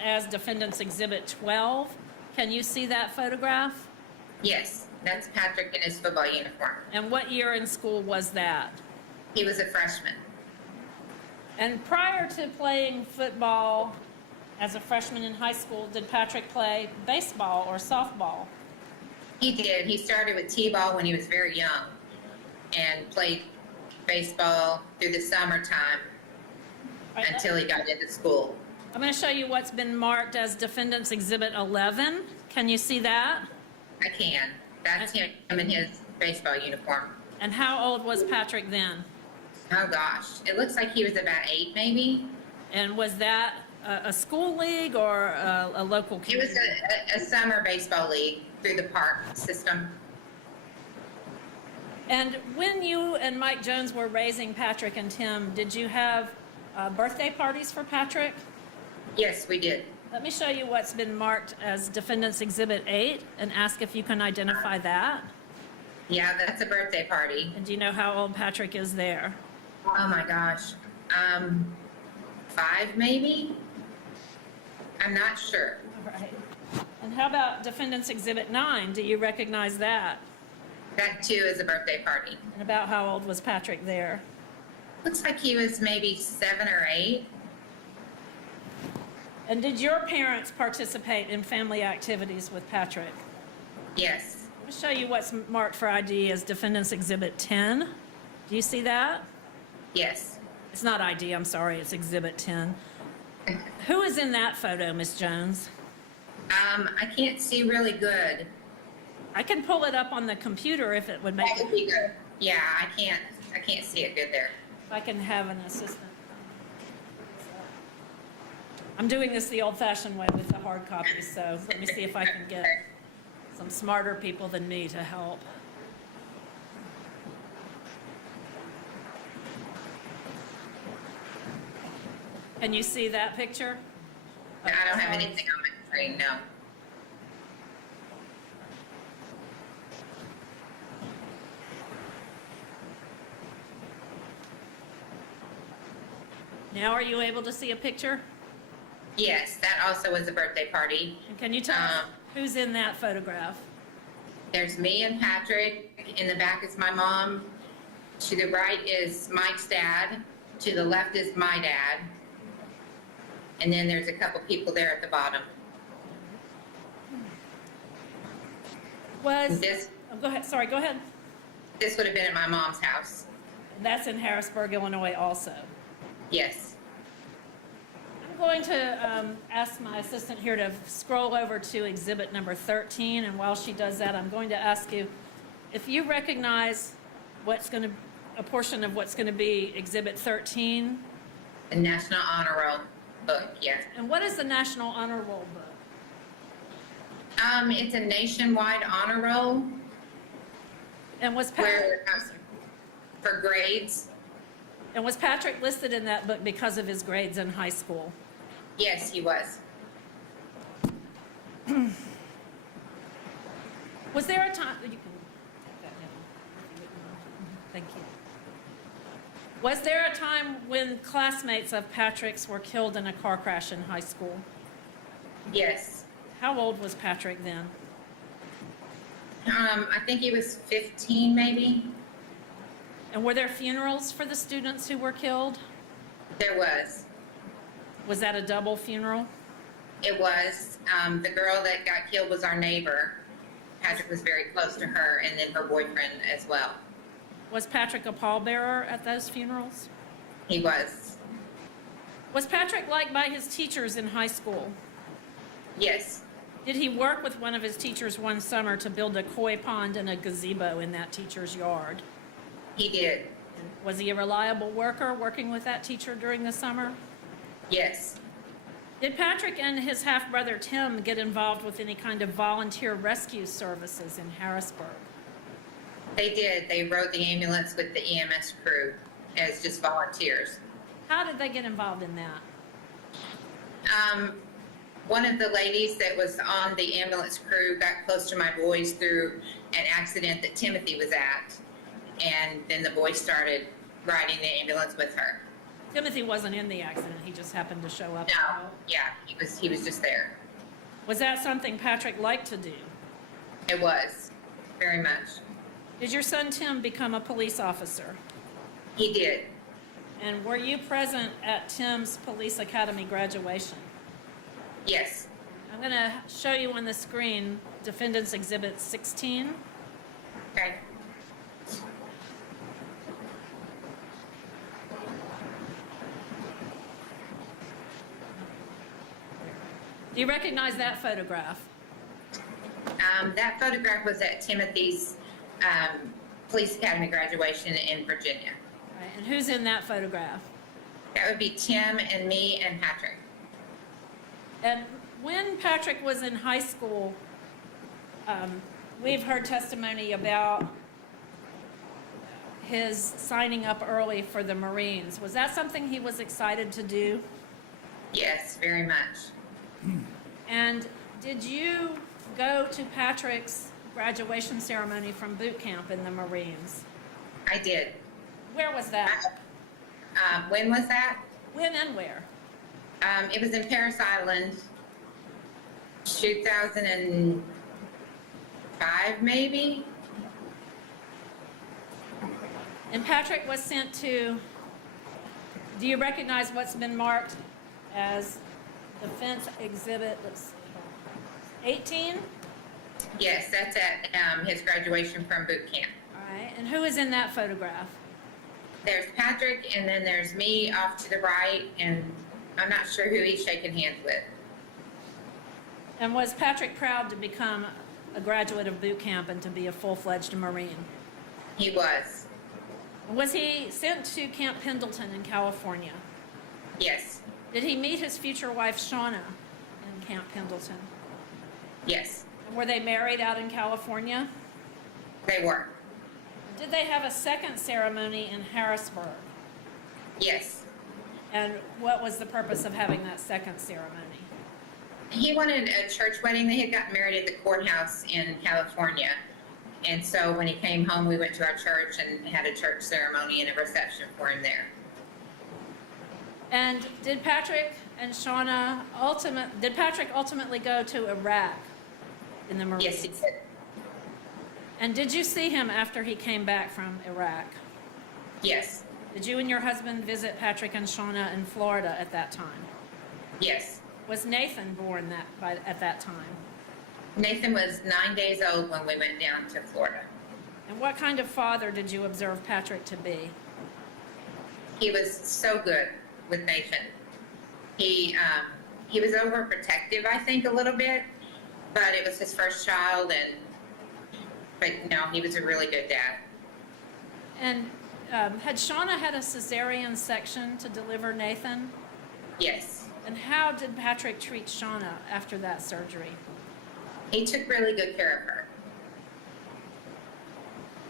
as Defendant's Exhibit 12. Can you see that photograph? Yes, that's Patrick in his football uniform. And what year in school was that? He was a freshman. And prior to playing football as a freshman in high school, did Patrick play baseball or softball? He did. He started with t-ball when he was very young and played baseball through the summertime until he got into school. I'm going to show you what's been marked as Defendant's Exhibit 11. Can you see that? I can. That's him in his baseball uniform. And how old was Patrick then? Oh gosh, it looks like he was about 8 maybe. And was that a school league or a local It community? was a summer baseball league through the park system. And when you and Mike Jones were raising Patrick and Tim, did you have birthday parties for Patrick? Yes, we did. Let me show you what's been marked as Defendant's Exhibit 8 and ask if you can identify that. Yeah, that's a birthday party. And do you know how old Patrick is there? Oh my gosh. 5 maybe? I'm not sure. All right. And how about Defendant's Exhibit 9? Do you recognize that? That too is a birthday party. And about how old was Patrick there? Looks like he was maybe 7 or 8. And did your parents participate in family activities with Patrick? Yes. Let me show you what's marked for ID as Defendant's Exhibit 10. Do you see that? Yes. It's not ID, I'm sorry, it's Exhibit 10. Who is in that photo, Miss Jones? I can't see really good. I can pull it up on the computer if it would make That would be good. Yeah, I can't see it good there. If I can have an assistant. I'm doing this the old-fashioned way with the hard copies, so let me see if I can get some smarter people than me to help. Can you see that picture? I don't have anything on my screen, no. Now are you able to see a picture? Yes, that also was a birthday party. And can you tell us who's in that photograph? There's me and Patrick. In the back is my mom. To the right is Mike's dad. To the left is my dad. And then there's a couple people there at the bottom. Was, This, go ahead, sorry, go ahead. this would have been at my mom's house. That's in Harrisburg, Illinois also. Yes. I'm going to ask my assistant here to scroll over to exhibit number 13, and while she does that, I'm going to ask you if you recognize a portion of what's going to be exhibit 13. The National Honor Roll book, yes. And what is the National Honor Roll book? It's a nationwide honor roll. And was where, for grades. And was Patrick listed in that book because of his grades in high school? Yes, he was. Was there a time, you can take that down, if you wouldn't mind. Thank you. Was there a time when classmates of Patrick's were killed in a car crash in high school? Yes. How old was Patrick then? I think he was 15 maybe. And were there funerals for the students who were killed? There was. Was that a double funeral? It was. The girl that got killed was our neighbor. Patrick was very close to her, and then her boyfriend as well. Was Patrick a pallbearer at those funerals? He was. Was Patrick liked by his teachers in high school? Yes. Did he work with one of his teachers one summer to build a koi pond and a gazebo in that teacher's yard? He did. Was he a reliable worker working with that teacher during the summer? Yes. Did Patrick and his half-brother Tim get involved with any kind of volunteer rescue services in Harrisburg? They did. They rode the ambulance with the EMS crew as just volunteers. How did they get involved in that? One of the ladies that was on the ambulance crew got close to my boys through an accident that Timothy was at, and then the boys started riding the ambulance with her. Timothy wasn't in the accident, he just happened to show up. No, yeah, he was just there. Was that something Patrick liked to do? It was, very much. Did your son Tim become a police officer? He did. And were you present at Tim's police academy graduation? Yes. I'm going to show you on the screen Defendant's Exhibit 16. Okay. Do you recognize that photograph? That photograph was at Timothy's police academy graduation in Virginia. Right, and who's in that photograph? That would be Tim and me and Patrick. And when Patrick was in high school, we've heard testimony about his signing up early for the Marines. Was that something he was excited to do? Yes, very much. And did you go to Patrick's graduation ceremony from boot camp in the Marines? I did. Where was that? When was that? When and where? It was in Paris Island, 2005 maybe. And Patrick was sent to, do you recognize what's been marked as Defense Exhibit, let's see, 18? Yes, that's at his graduation from boot camp. All right, and who is in that photograph? There's Patrick, and then there's me off to the right, and I'm not sure who he's shaking hands with. And was Patrick proud to become a graduate of boot camp and to be a full-fledged Marine? He was. Was he sent to Camp Pendleton in California? Yes. Did he meet his future wife, Shauna, in Camp Pendleton? Yes. Were they married out in California? They were. Did they have a second ceremony in Harrisburg? Yes. And what was the purpose of having that second ceremony? He wanted a church wedding. They had gotten married at the courthouse in California. And so when he came home, we went to our church and had a church ceremony and a reception for him there. And did Patrick and Shauna ultimately go to Iraq in the Marines? Yes, he did. And did you see him after he came back from Iraq? Yes. Did you and your husband visit Patrick and Shauna in Florida at that time? Yes. Was Nathan born at that time? Nathan was 9 days old when we went down to Florida. And what kind of father did you observe Patrick to be? He was so good with Nathan. He was overprotective, I think, a little bit, but it was his first child, but no, he was a really good dad. And had Shauna had a cesarean section to deliver Nathan? Yes. And how did Patrick treat Shauna after that surgery? He took really good care of her.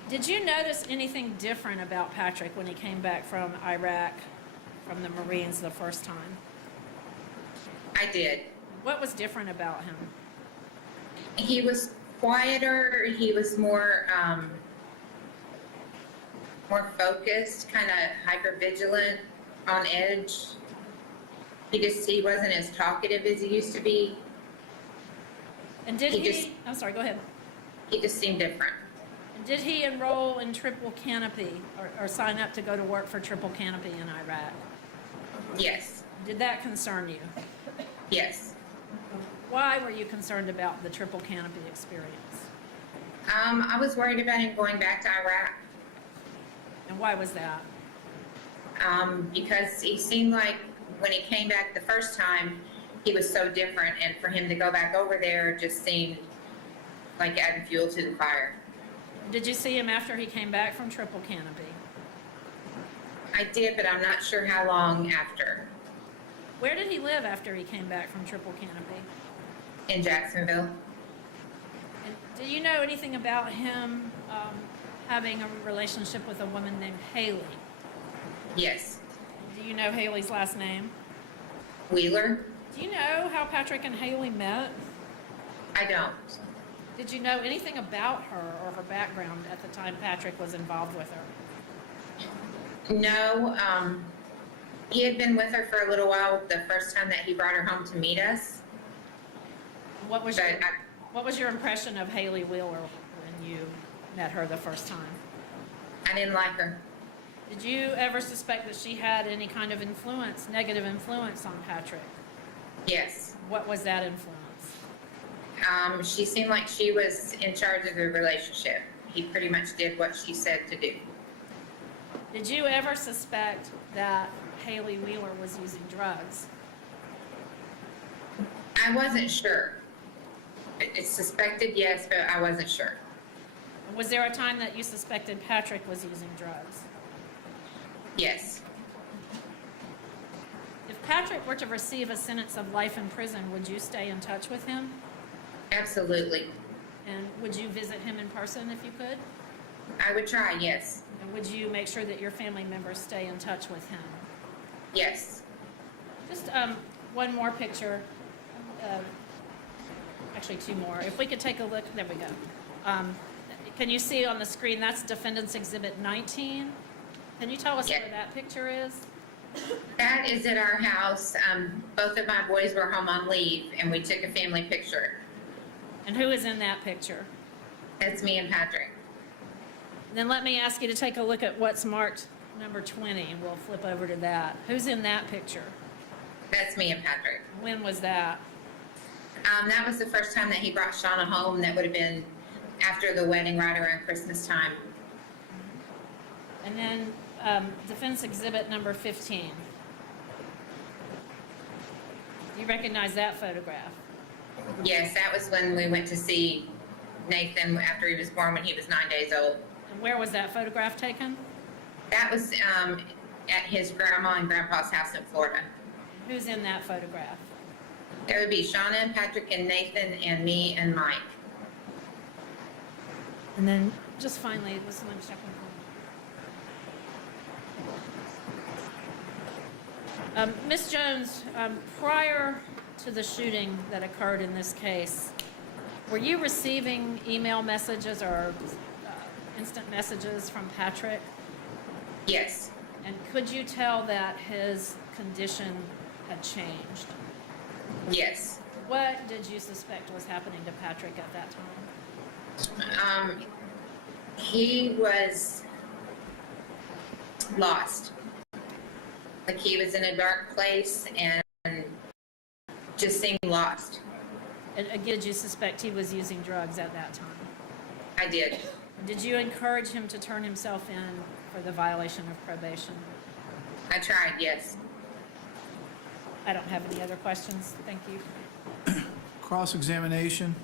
Did you notice anything different about Patrick when he came back from Iraq, from the Marines the first time? I did. What was different about him? He was quieter. He was more focused, kind of hyper-vigilant, on edge. He wasn't as talkative as he used to be. And did I'm sorry, go ahead. He just seemed different. And did he enroll in Triple Canopy or sign up to go to work for Triple Canopy in Iraq? Yes. Did that concern you? Yes. Why were you concerned about the Triple Canopy experience? I was worried about him going back to Iraq. And why was that? Because he seemed like when he came back the first time, he was so different, and for him to go back over there just seemed like adding fuel to the fire. Did you see him after he came back from Triple Canopy? I did, but I'm not sure how long after. Where did he live after he came back from Triple Canopy? In Jacksonville. And do you know anything about him having a relationship with a woman named Haley? Yes. Do you know Haley's last name? Wheeler. Do you know how Patrick and Haley met? I don't. Did you know anything about her or her background at the time Patrick was involved with her? No. He had been with her for a little while the first time that he brought her home to meet us. What was your impression of Haley Wheeler when you met her the first time? I didn't like her. Did you ever suspect that she had any kind of influence, negative influence on Patrick? Yes. What was that influence? She seemed like she was in charge of the relationship. He pretty much did what she said to do. Did you ever suspect that Haley Wheeler was using drugs? I wasn't sure. It's suspected, yes, but I wasn't sure. Was there a time that you suspected Patrick was using drugs? Yes. If Patrick were to receive a sentence of life in prison, would you stay in touch with him? Absolutely. And would you visit him in person if you could? I would try, yes. And would you make sure that your family members stay in touch with him? Yes. Just one more picture. Actually, two more. If we could take a look, there we go. Can you see on the screen, that's Defendant's Exhibit 19? Can you tell us where that picture is? That is at our house. Both of my boys were home on leave, and we took a family picture. And who is in that picture? That's me and Patrick. Then let me ask you to take a look at what's marked number 20, and we'll flip over to that. Who's in that picture? That's me and Patrick. When was that? That was the first time that he brought Shauna home. That would have been after the wedding, right around Christmas time. And then Defense Exhibit number 15. Do you recognize that photograph? Yes, that was when we went to see Nathan after he was born when he was 9 days old. And where was that photograph taken? That was at his grandma and grandpa's house in Florida. Who's in that photograph? That would be Shauna, Patrick, and Nathan, and me and Mike. And then just finally, this one, check one. Ms. Jones, prior to the shooting that occurred in this case, were you receiving email messages or instant messages from Patrick? Yes. And could you tell that his condition had changed? Yes. What did you suspect was happening to Patrick at that time? He was lost. Like he was in a dark place and just seemed lost. And again, did you suspect he was using drugs at that time? I did. Did you encourage him to turn himself in for the violation of probation? I tried, yes. I don't have any other questions. Thank you. Cross-examination.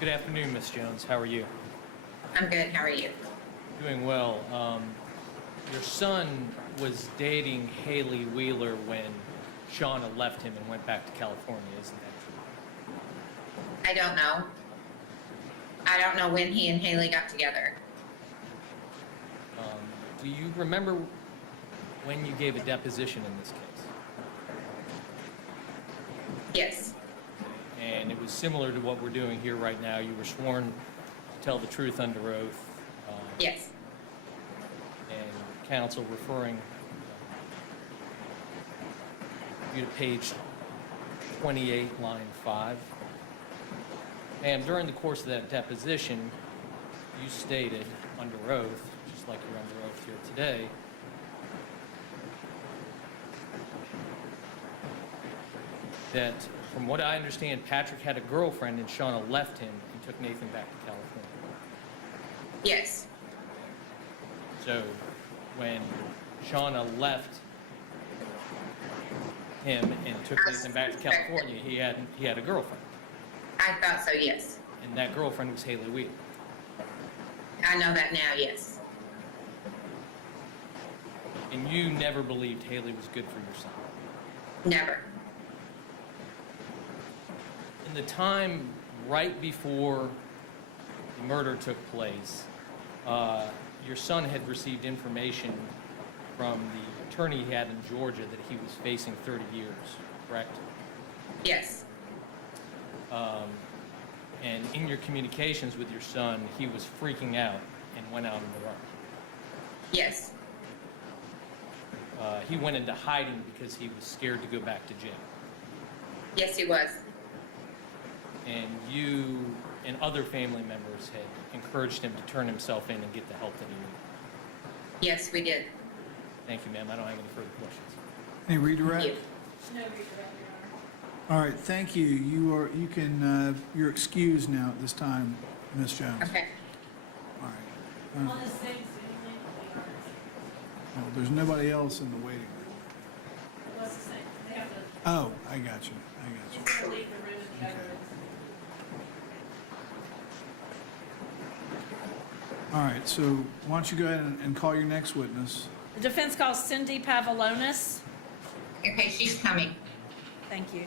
Good afternoon, Ms. Jones. How are you? I'm good. How are you? Doing well. Your son was dating Haley Wheeler when Shauna left him and went back to California, isn't that true? I don't know. I don't know when he and Haley got together. Do you remember when you gave a deposition in this case? Yes, And it was similar to what we're doing here right now. You were sworn to tell the truth under oath. yes. And counsel referring you to page 28, line 5. And during the course of that deposition, you stated under oath, just like you're under oath here today, that from what I understand, Patrick had a girlfriend and Shauna left him and took Nathan back to California. Yes, So when Shauna left him and took Nathan back to California, he had a girlfriend. I thought so, yes. And that girlfriend was Haley Wheat. I know that now, yes. And you never believed Haley was good for your son. Never. In the time right before the murder took place, your son had received information from the attorney he had in Georgia that he was facing 30 years, correct? Yes, And in your communications with your son, he was freaking out and went out on the run. yes, He went into hiding because he was scared to go back to jail. yes, he was. And you and other family members had encouraged him to turn himself in and get the help that he needed. Yes, we did. Thank you, ma'am. I don't have any further questions. Any redirect? Thank No redirect, Your Honor. All right, thank you. You're excused now at this time, Ms. Jones. Okay. All right. On the same Zoom link, we are, Well, there's nobody else in the waiting room. well, it's the same, they have to, Oh, I got you. it's to leave the room and the other is. All right, so why don't you go ahead and call your next witness? The defense calls Cindy Pavlonis. Okay, she's coming. Thank you.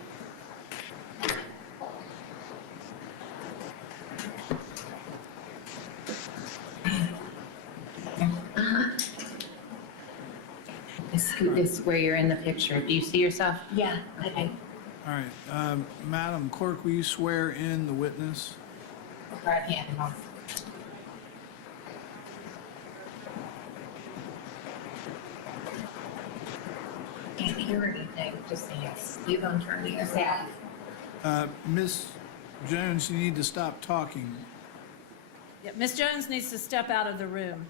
Scoot this where you're in the picture. Do you see yourself? Yeah, I do. All right, Madam Clerk, will you swear in the witness? Right hand, Mom. Can't hear anything, just say yes. You gonna turn to yourself? Ms. Jones, you need to stop talking. Yeah, Ms. Jones needs to step out of the room.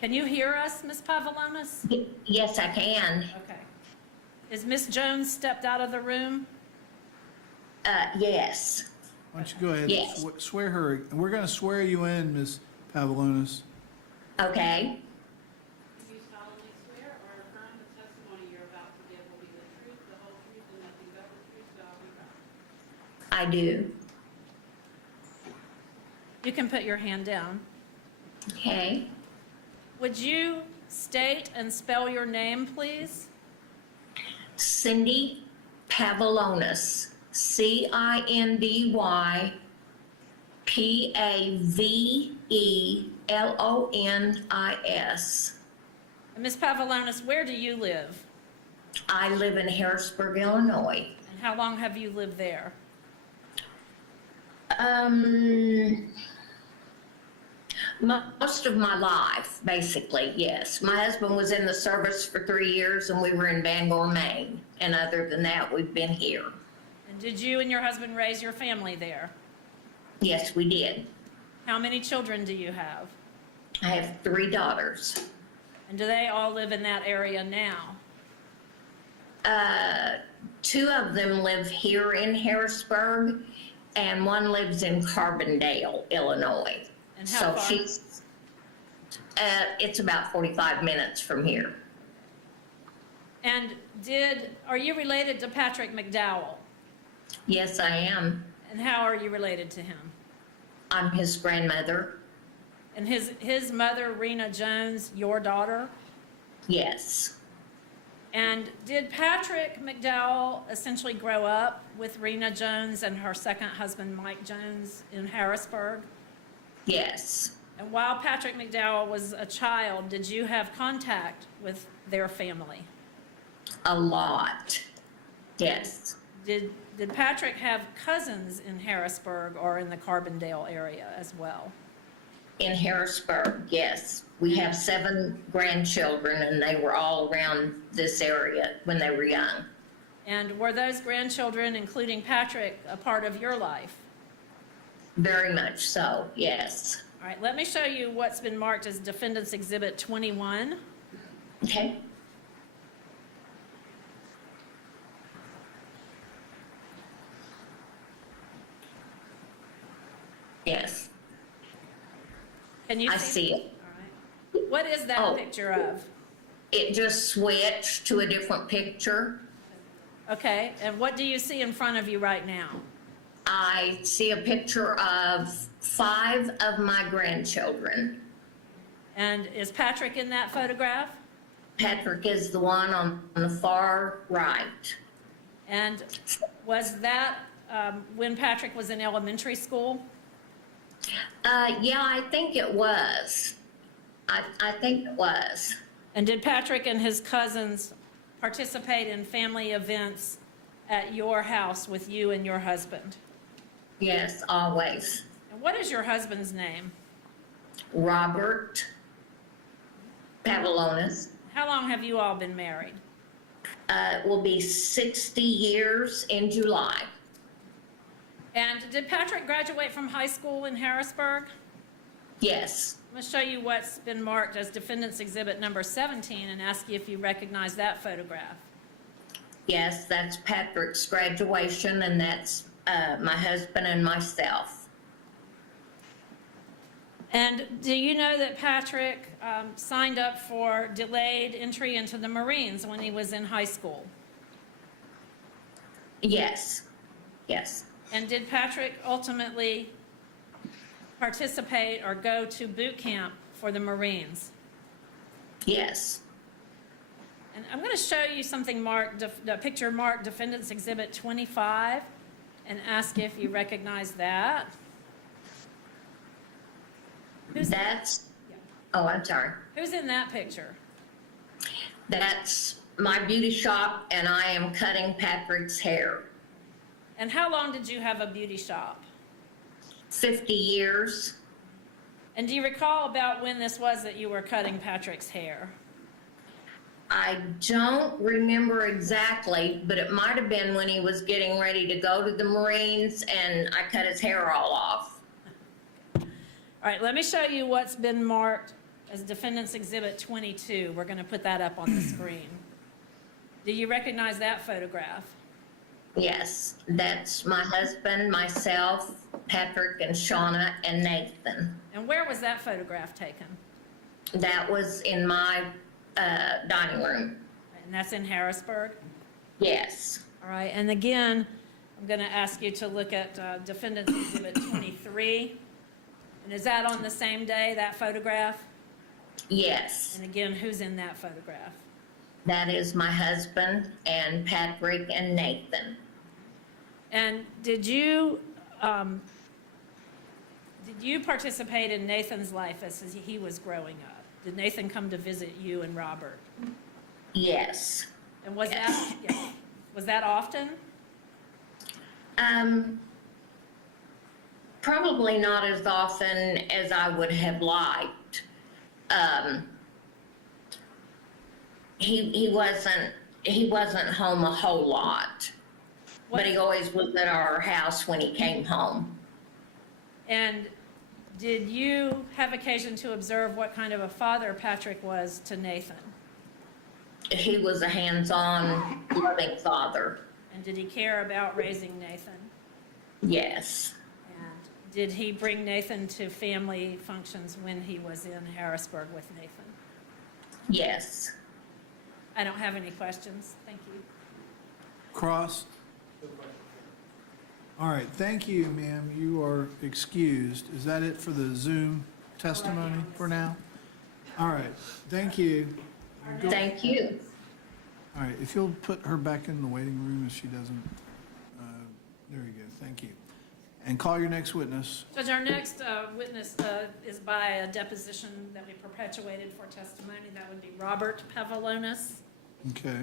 Can you hear us, Ms. Pavlonis? Yes, I can. Okay. Is Ms. Jones stepped out of the room? Yes. Why don't you go ahead Yes. and swear her? We're going to swear you in, Ms. Pavlonis. Okay. Do you solemnly swear or affirm the testimony you're about to give will be the truth, the whole truth, and nothing but the truth, so help you God? I do. You can put your hand down. Okay. Would you state and spell your name, please? Cindy Pavlonis. CindyPavlonis. And Ms. Pavlonis, where do you live? I live in Harrisburg, Illinois. And how long have you lived there? Most of my life, basically, yes. My husband was in the service for 3 years and we were in Bangor, Maine. And other than that, we've been here. And did you and your husband raise your family there? Yes, we did. How many children do you have? I have 3 daughters. And do they all live in that area now? 2 of them live here in Harrisburg and 1 lives in Carbondale, Illinois. And how far? It's about 45 minutes from here. And are you related to Patrick McDowell? Yes, I am. And how are you related to him? I'm his grandmother. And his mother, Rena Jones, your daughter? Yes. And did Patrick McDowell essentially grow up with Rena Jones and her second husband, Mike Jones, in Harrisburg? Yes, And while Patrick McDowell was a child, did you have contact with their family? a lot. Yes. Did Patrick have cousins in Harrisburg or in the Carbondale area as well? In Harrisburg, yes. We have 7 grandchildren, and they were all around this area when they were young. And were those grandchildren, including Patrick, a part of your life? Very much so, yes. All right, let me show you what's been marked as Defendant's Exhibit 21. Okay. Yes, Can you I see it. All right. What is that Oh. picture of? It just switched to a different picture. Okay, and what do you see in front of you right now? I see a picture of 5 of my grandchildren. And is Patrick in that photograph? Patrick is the one on the far right. And was that when Patrick was in elementary school? Yeah, I think it was. I think it was. And did Patrick and his cousins participate in family events at your house with you and your husband? Yes, always. And what is your husband's name? Robert Pavlonis. How long have you all been married? It will be 60 years in July. And did Patrick graduate from high school in Harrisburg? Yes. I'm going to show you what's been marked as Defendant's Exhibit number 17 and ask you if you recognize that photograph. Yes, that's Patrick's graduation, and that's my husband and myself. And do you know that Patrick signed up for delayed entry into the Marines when he was in high school? Yes, yes. And did Patrick ultimately participate or go to boot camp for the Marines? Yes. And I'm going to show you something marked, a picture marked Defendant's Exhibit 25, and ask if you recognize that. That's, oh, I'm sorry. Who's in that picture? That's my beauty shop, and I am cutting Patrick's hair. And how long did you have a beauty shop? 50 years. And do you recall about when this was that you were cutting Patrick's hair? I don't remember exactly, but it might have been when he was getting ready to go to the Marines, and I cut his hair all off. All right, let me show you what's been marked as Defendant's Exhibit 22. We're going to put that up on the screen. Do you recognize that photograph? Yes, that's my husband, myself, Patrick and Shauna and Nathan. And where was that photograph taken? That was in my dining room. And that's in Harrisburg? Yes. All right, and again, I'm going to ask you to look at Defendant's Exhibit 23. And is that on the same day, that photograph? Yes. And again, who's in that photograph? That is my husband and Patrick and Nathan. And did you participate in Nathan's life as he was growing up? Did Nathan come to visit you and Robert? Yes. And was that often? Probably not as often as I would have liked. He wasn't home a whole lot, but he always was at our house when he came home. And did you have occasion to observe what kind of a father Patrick was to Nathan? He was a hands-on, loving father. And did he care about raising Nathan? Yes. And did he bring Nathan to family functions when he was in Harrisburg with Nathan? Yes. I don't have any questions. Thank you. Cross? All right, thank you, ma'am. You are excused. Is that it for the Zoom testimony for now? All right, thank you. Thank you. All right, if you'll put her back in the waiting room if she doesn't, there you go, thank you. And call your next witness. Judge, our next witness is by a deposition that we perpetuated for testimony. That would be Robert Pavlonis. Okay.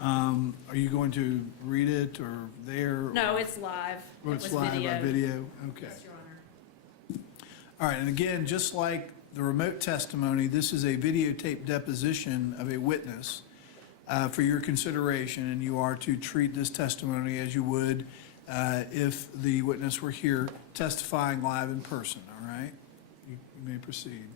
Are you going to read it or there? No, it's live. Oh, It it's was live by videoed. video? Okay. Yes, Your Honor. All right, and again, just like the remote testimony, this is a videotape deposition of a witness for your consideration, and you are to treat this testimony as you would if the witness were here testifying live in person, all right? You may proceed.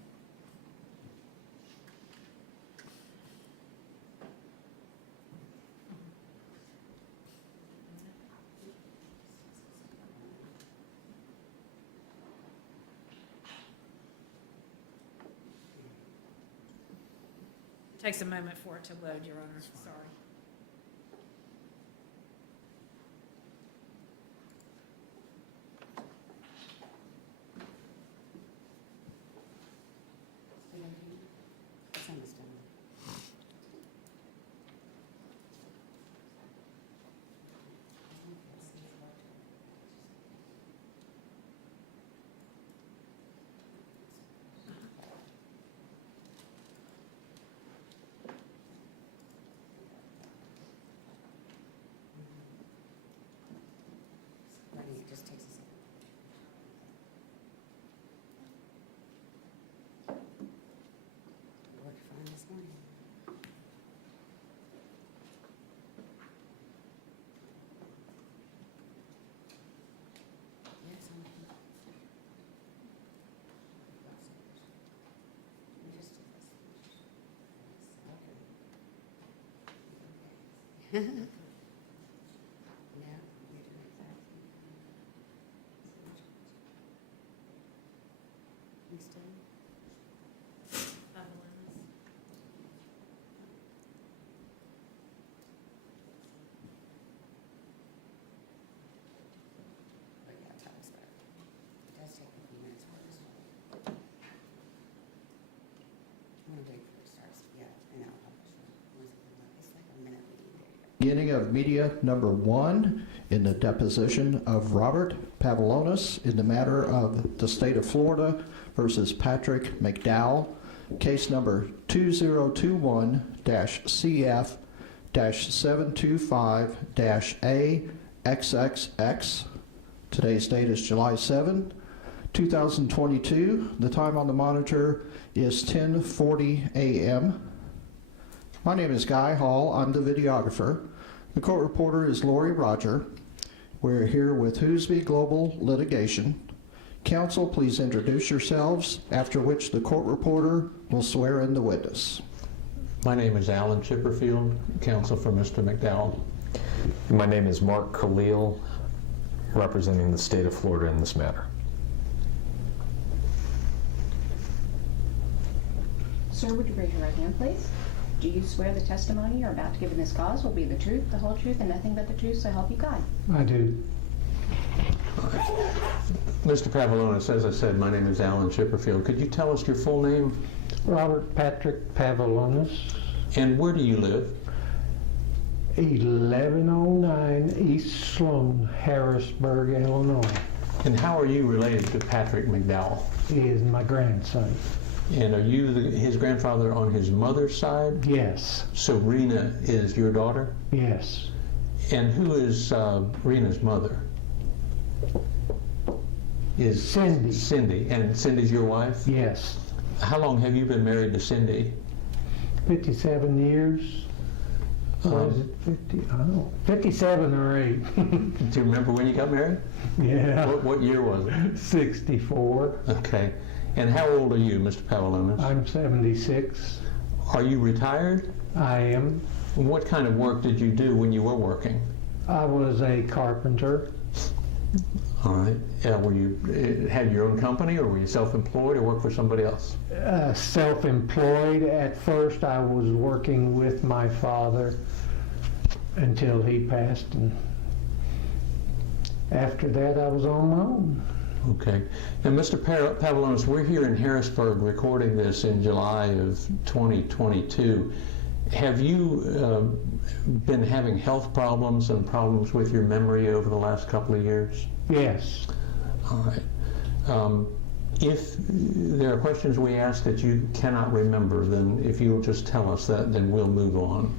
It takes a moment for it to load, Your Honor. Sorry. It's almost done. Ready, it just takes a second. Worked fine this morning. Yes, I'm. Let me just do this. Okay. Yeah, you're doing exactly. Kingston? Pavlonis. But yeah, tell us about it. It does take a few minutes for this one. I'm gonna wait for it to start. Yeah, I know. It's like a minute lead. There you go. Beginning of media number 1 in the deposition of Robert Pavlonis in the matter of the state of Florida versus Patrick McDowell, case number 2021-CF-725-AXXX. Today's date is July 7, 2022. The time on the monitor is 10:40 a.m. My name is Guy Hall. I'm the videographer. The court reporter is Lori Roger. We're here with Hoosby Global Litigation. Counsel, please introduce yourselves, after which the court reporter will swear in the witness. My name is Alan Chipperfield, counsel for Mr. McDowell. My name is Mark Khalil, representing the state of Florida in this matter. Sir, would you raise your right hand, please? Do you swear the testimony you're about to give in this cause will be the truth, the whole truth, and nothing but the truth, so help you God? I do. Mr. Pavlonis, as I said, my name is Alan Chipperfield. Could you tell us your full name? Robert Patrick Pavlonis. And where do you live? 1109 East Sloan, Harrisburg, Illinois. And how are you related to Patrick McDowell? He is my grandson. And are you his grandfather on his mother's side? Yes. So Rena is your daughter? Yes. And who is Rena's mother? Is Cindy. Cindy. And Cindy's your wife? Yes. How long have you been married to Cindy? 57 years. Or is it 50? I don't know. 57 or 8. Do you remember when you got married? Yeah. What year was it? 64. Okay. And how old are you, Mr. Pavlonis? I'm 76. Are you retired? I am. What kind of work did you do when you were working? I was a carpenter. All right. Were you had your own company, or were you self-employed, or worked for somebody else? Self-employed. At first, I was working with my father until he passed, and after that, I was on my own. Okay. Now, Mr. Pavlonis, we're here in Harrisburg recording this in July of 2022, Have you been having health problems and problems with your memory over the last couple of years? Yes. All right. If there are questions we ask that you cannot remember, then if you'll just tell us that, then we'll move on.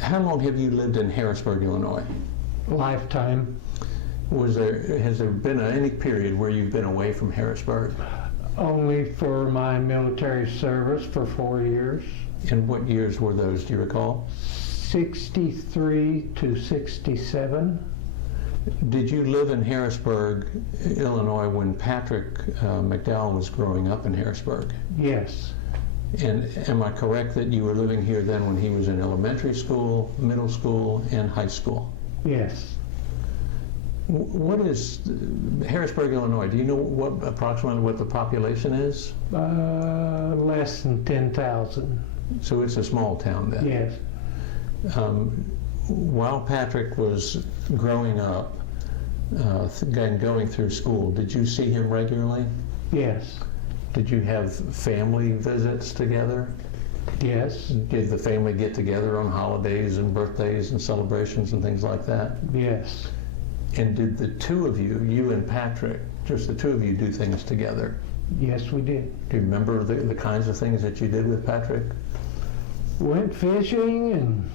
How long have you lived in Harrisburg, Illinois? Lifetime. Has there been any period where you've been away from Harrisburg? Only for my military service for 4 years. And what years were those, do you recall? 63 to 67. Did you live in Harrisburg, Illinois, when Patrick McDowell was growing up in Harrisburg? Yes. And am I correct that you were living here then when he was in elementary school, middle school, and high school? Yes. What is Harrisburg, Illinois? Do you know approximately what the population is? Less than 10,000. So it's a small town then? Yes. While Patrick was growing up and going through school, did you see him regularly? Yes. Did you have family visits together? Yes. Did the family get together on holidays and birthdays and celebrations and things like that? Yes. And did the two of you, you and Patrick, just the two of you, do things together? Yes, we did. Do you remember the kinds of things that you did with Patrick? Went fishing and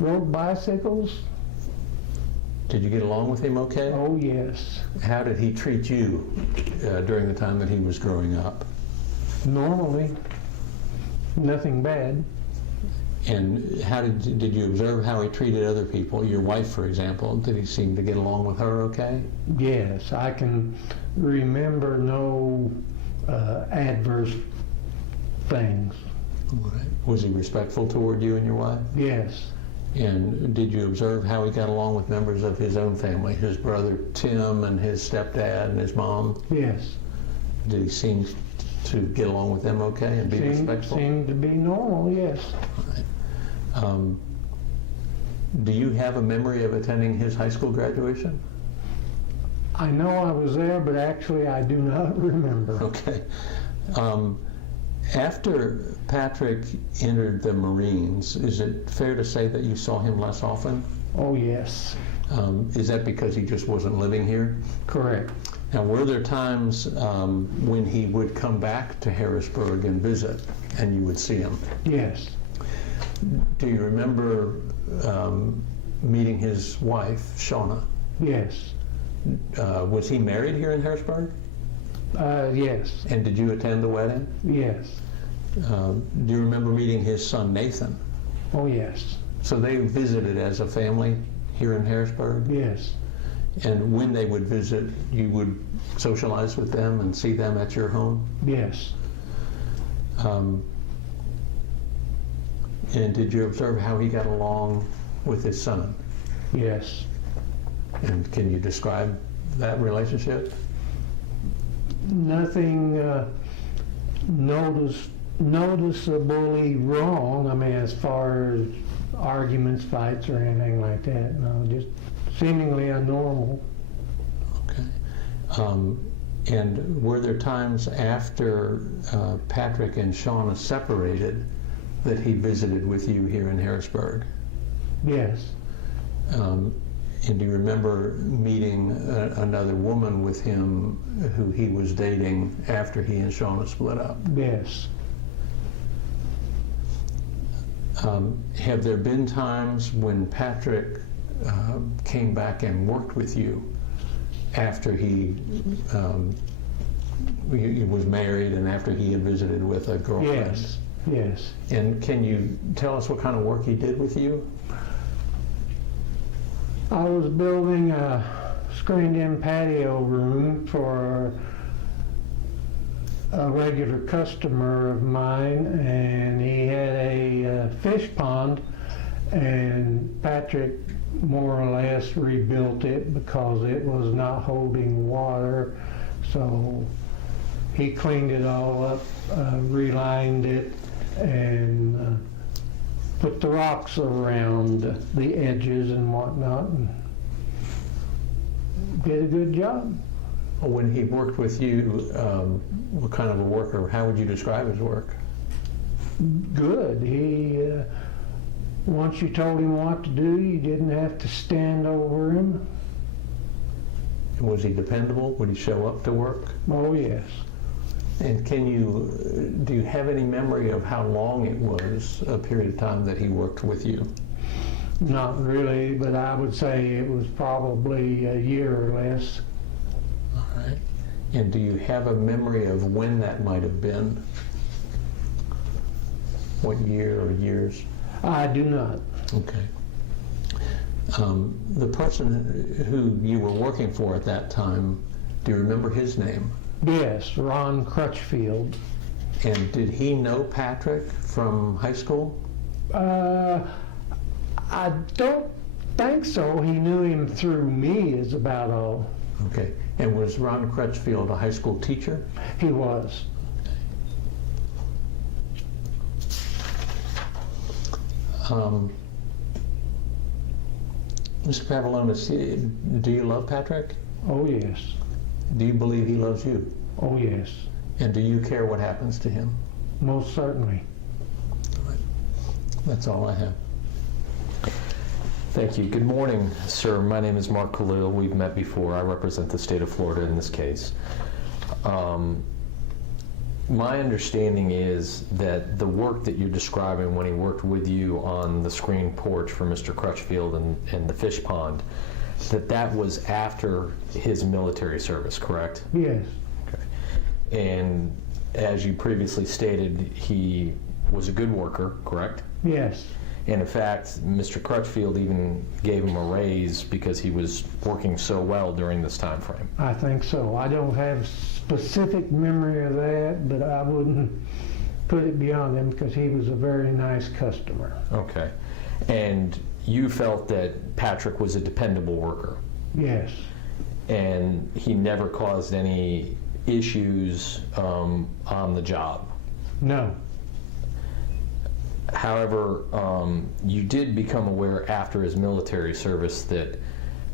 rode bicycles. Did you get along with him okay? Oh, yes. How did he treat you during the time that he was growing up? Normally. Nothing bad. And how did you observe how he treated other people? Your wife, for example, did he seem to get along with her okay? Yes, I can remember no adverse things. Right. Was he respectful toward you and your wife? Yes. And did you observe how he got along with members of his own family, his brother Tim and his stepdad and his mom? Yes. Did he seem to get along with them okay and be respectful? Seemed to be normal, yes. Right. Do you have a memory of attending his high school graduation? I know I was there, but actually I do not remember. Okay. After Patrick entered the Marines, is it fair to say that you saw him less often? Oh, yes. Is that because he just wasn't living here? Correct. Now, were there times when he would come back to Harrisburg and visit, and you would see him? Yes. Do you remember meeting his wife, Shauna? Yes. Was he married here in Harrisburg? Yes. And did you attend the wedding? Yes. Do you remember meeting his son, Nathan? Oh, yes. So they visited as a family here in Harrisburg? Yes. And when they would visit, you would socialize with them and see them at your home? Yes. And did you observe how he got along with his son? Yes. And can you describe that relationship? Nothing noticeably wrong. I mean, as far as arguments, fights, or anything like that. No, just seemingly normal. Okay. And were there times after Patrick and Shauna separated that he visited with you here in Harrisburg? Yes. And do you remember meeting another woman with him who he was dating after he and Shauna split up? Yes. Have there been times when Patrick came back and worked with you after he was married and after he had visited with a girlfriend? Yes. Yes. And can you tell us what kind of work he did with you? I was building a screened-in patio room for a regular customer of mine, and he had a fish pond, and Patrick more or less rebuilt it because it was not holding water. So he cleaned it all up, relined it, and put the rocks around the edges and whatnot, and did a good job. When he worked with you, what kind of a worker, how would you describe his work? good. Once you told him what to do, you didn't have to stand over him. Was he dependable? Would he show up to work? Oh, yes. And do you have any memory of how long it was, a period of time that he worked with you? Not really, but I would say it was probably a year or less. All right. And do you have a memory of when that might have been? What year or years? I do not. Okay. The person who you were working for at that time, do you remember his name? Yes, Ron Crutchfield. And did he know Patrick from high school? I don't think so. He knew him through me is about all. Okay. And was Ron Crutchfield a high school teacher? He was. Mr. Pavlonis, do you love Patrick? Oh, yes. Do you believe he loves you? Oh, yes. And do you care what happens to him? Most certainly. That's all I have. Thank you. Good morning, sir. My name is Mark Khalil. We've met before. I represent the state of Florida in this case. My understanding is that the work that you're describing when he worked with you on the screen porch for Mr. Crutchfield and the fish pond, that was after his military service, correct? Yes. Okay. And as you previously stated, he was a good worker, correct? Yes. And in fact, Mr. Crutchfield even gave him a raise because he was working so well during this time frame. I think so. I don't have specific memory of that, but I wouldn't put it beyond him because he was a very nice customer. Okay. And you felt that Patrick was a dependable worker? Yes. And he never caused any issues on the job? No. However, you did become aware after his military service that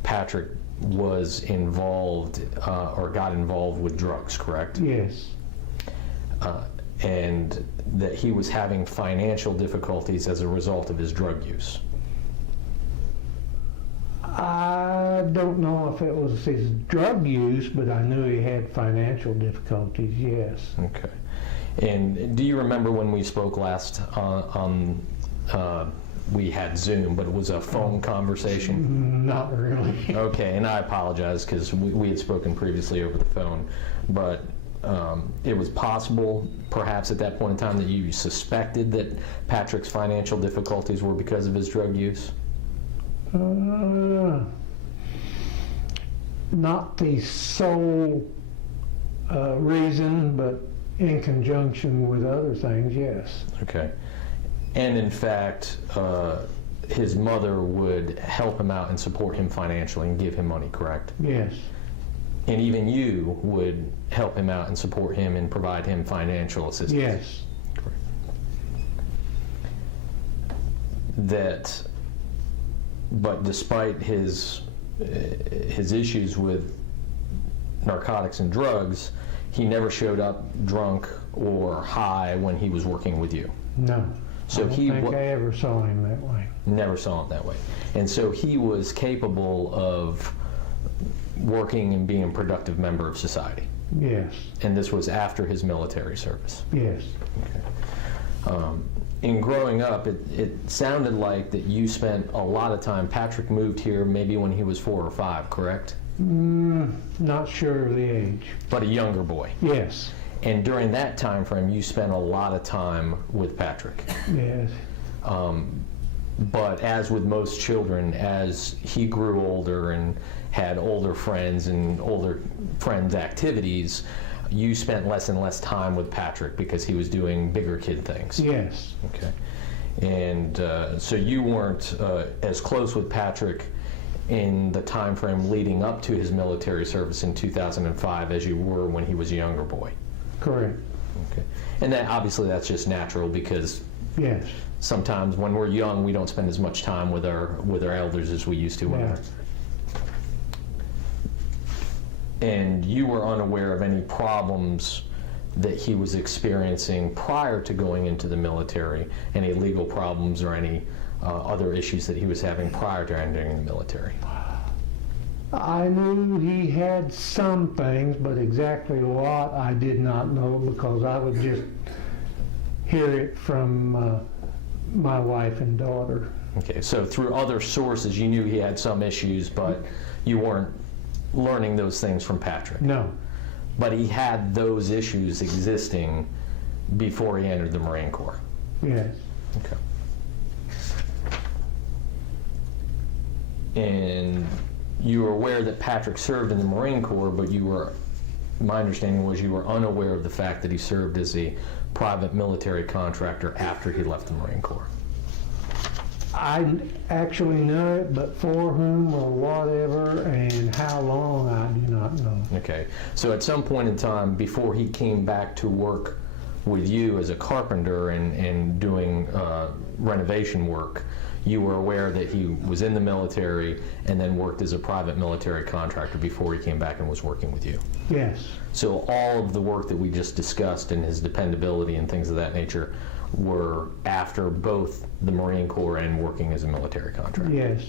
Patrick was involved or got involved with drugs, correct? Yes. And that he was having financial difficulties as a result of his drug use. I don't know if it was his drug use, but I knew he had financial difficulties, yes. Okay. And do you remember when we spoke last we had Zoom, but it was a phone conversation? Not really. Okay, and I apologize because we had spoken previously over the phone, but it was possible perhaps at that point in time that you suspected that Patrick's financial difficulties were because of his drug use? Not the sole reason, but in conjunction with other things, yes. Okay. And in fact, his mother would help him out and support him financially and give him money, correct? Yes. And even you would help him out and support him and provide him financial assistance? Yes. Correct. But despite his issues with narcotics and drugs, he never showed up drunk or high when he was working with you? No. So I don't think I ever saw him that way. Never saw him that way. And so he was capable of working and being a productive member of society? Yes. And this was after his military service? Yes. Okay. In growing up, it sounded like that you spent a lot of time, Patrick moved here maybe when he was 4 or 5, correct? Not sure of the age. But a younger boy? Yes. And during that time frame, you spent a lot of time with Patrick? Yes. But as with most children, as he grew older and had older friends and older friends' activities, you spent less and less time with Patrick because he was doing bigger kid things? Yes. Okay. And so you weren't as close with Patrick in the time frame leading up to his military service in 2005 as you were when he was a younger boy? Correct. Okay. And that obviously that's just natural because yes, sometimes when we're young we don't spend as much time with our elders as we used to when yeah. And you were unaware of any problems that he was experiencing prior to going into the military, any legal problems or any other issues that he was having prior to entering the military? I knew he had some things, but exactly what I did not know because I would just hear it from my wife and daughter. Okay, so through other sources, you knew he had some issues, but you weren't learning those things from Patrick? No. But he had those issues existing before he entered the Marine Corps? Yes. Okay. And you were aware that Patrick served in the Marine Corps, but my understanding was you were unaware of the fact that he served as a private military contractor after he left the Marine Corps? I actually know it, but for whom or whatever and how long, I do not know. Okay, so at some point in time, before he came back to work with you as a carpenter and doing renovation work, you were aware that he was in the military and then worked as a private military contractor before he came back and was working with you? Yes. So all of the work that we just discussed and his dependability and things of that nature were after both the Marine Corps and working as a military contractor? Yes.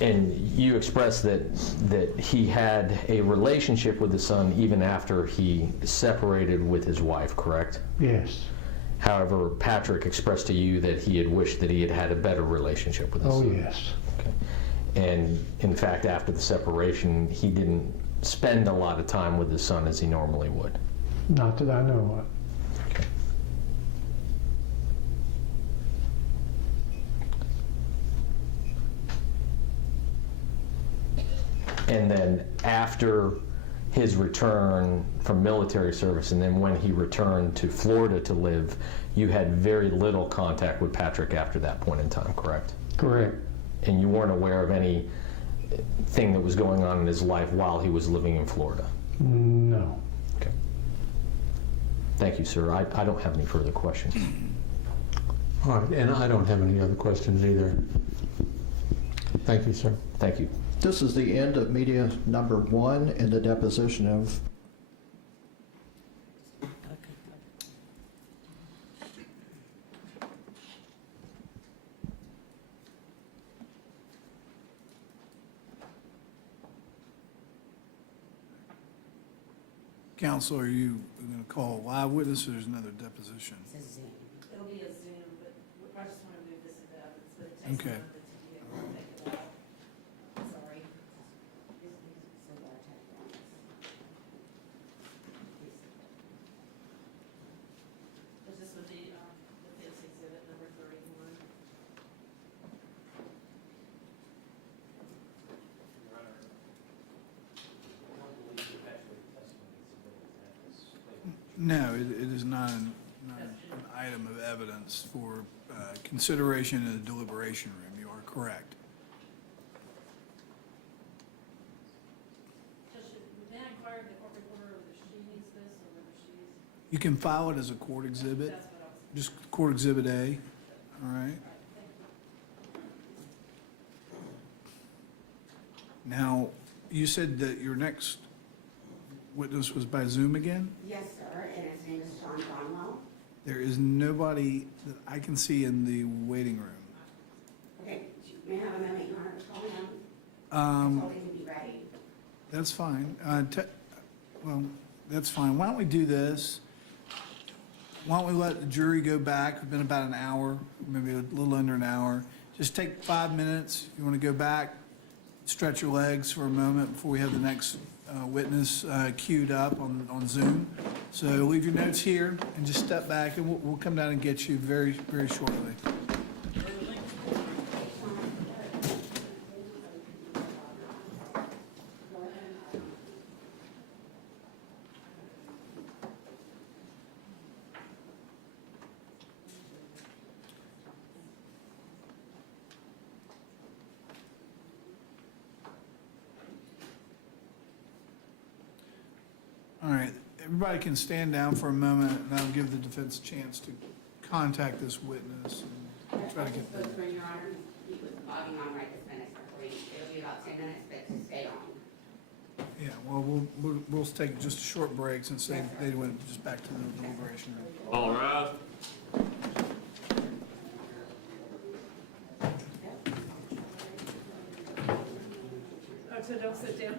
And you expressed that he had a relationship with the son even after he separated with his wife, correct? Yes. However, Patrick expressed to you that he had wished that he had had a better relationship with his son. Oh, yes. Okay. And in fact, after the separation, he didn't spend a lot of time with his son as he normally would? Not that I know of. Okay. And then after his return from military service, and then when he returned to Florida to live, you had very little contact with Patrick after that point in time, correct? Correct. And you weren't aware of anything that was going on in his life while he was living in Florida? No. Okay. Thank you, sir. I don't have any further questions. All right, and I don't have any other questions either. Thank you, sir. Thank you. This is the end of media number 1 in the deposition of Counsel, are you going to call a live witness or there's another deposition? It'll be a Zoom, but I just want to move this into evidence, but it takes a Okay. moment to get it out. Sorry. This would be defense exhibit number 31. No, it is not an item of evidence for consideration in the deliberation room. You are correct. So may I inquire of the court reporter whether she needs this or whether she's? You can file it as a court exhibit, That's what I was. just Court Exhibit A, all right? Now, you said that your next witness was by Zoom again? Yes, sir, and his name is John Donwell. There is nobody that I can see in the waiting room. Okay, may I have a moment, Your Honor, to call him? Um, I told him to be ready. That's fine. Well, that's fine. Why don't we do this? Why don't we let the jury go back? It's been about an hour, maybe a little under an hour. Just take 5 minutes. If you want to go back, stretch your legs for a moment before we have the next witness queued up on Zoom. So leave your notes here and just step back and we'll come down and get you very, very shortly. All right, everybody can stand down for a moment, and that'll give the defense a chance to contact this witness and try to get the... Your Honor, he was logging on right this minute, sir. about 10 minutes, but to stay on. Yeah, well, we'll take just a short break since they went just back to the deliberation room. All right. Oh, so don't sit down.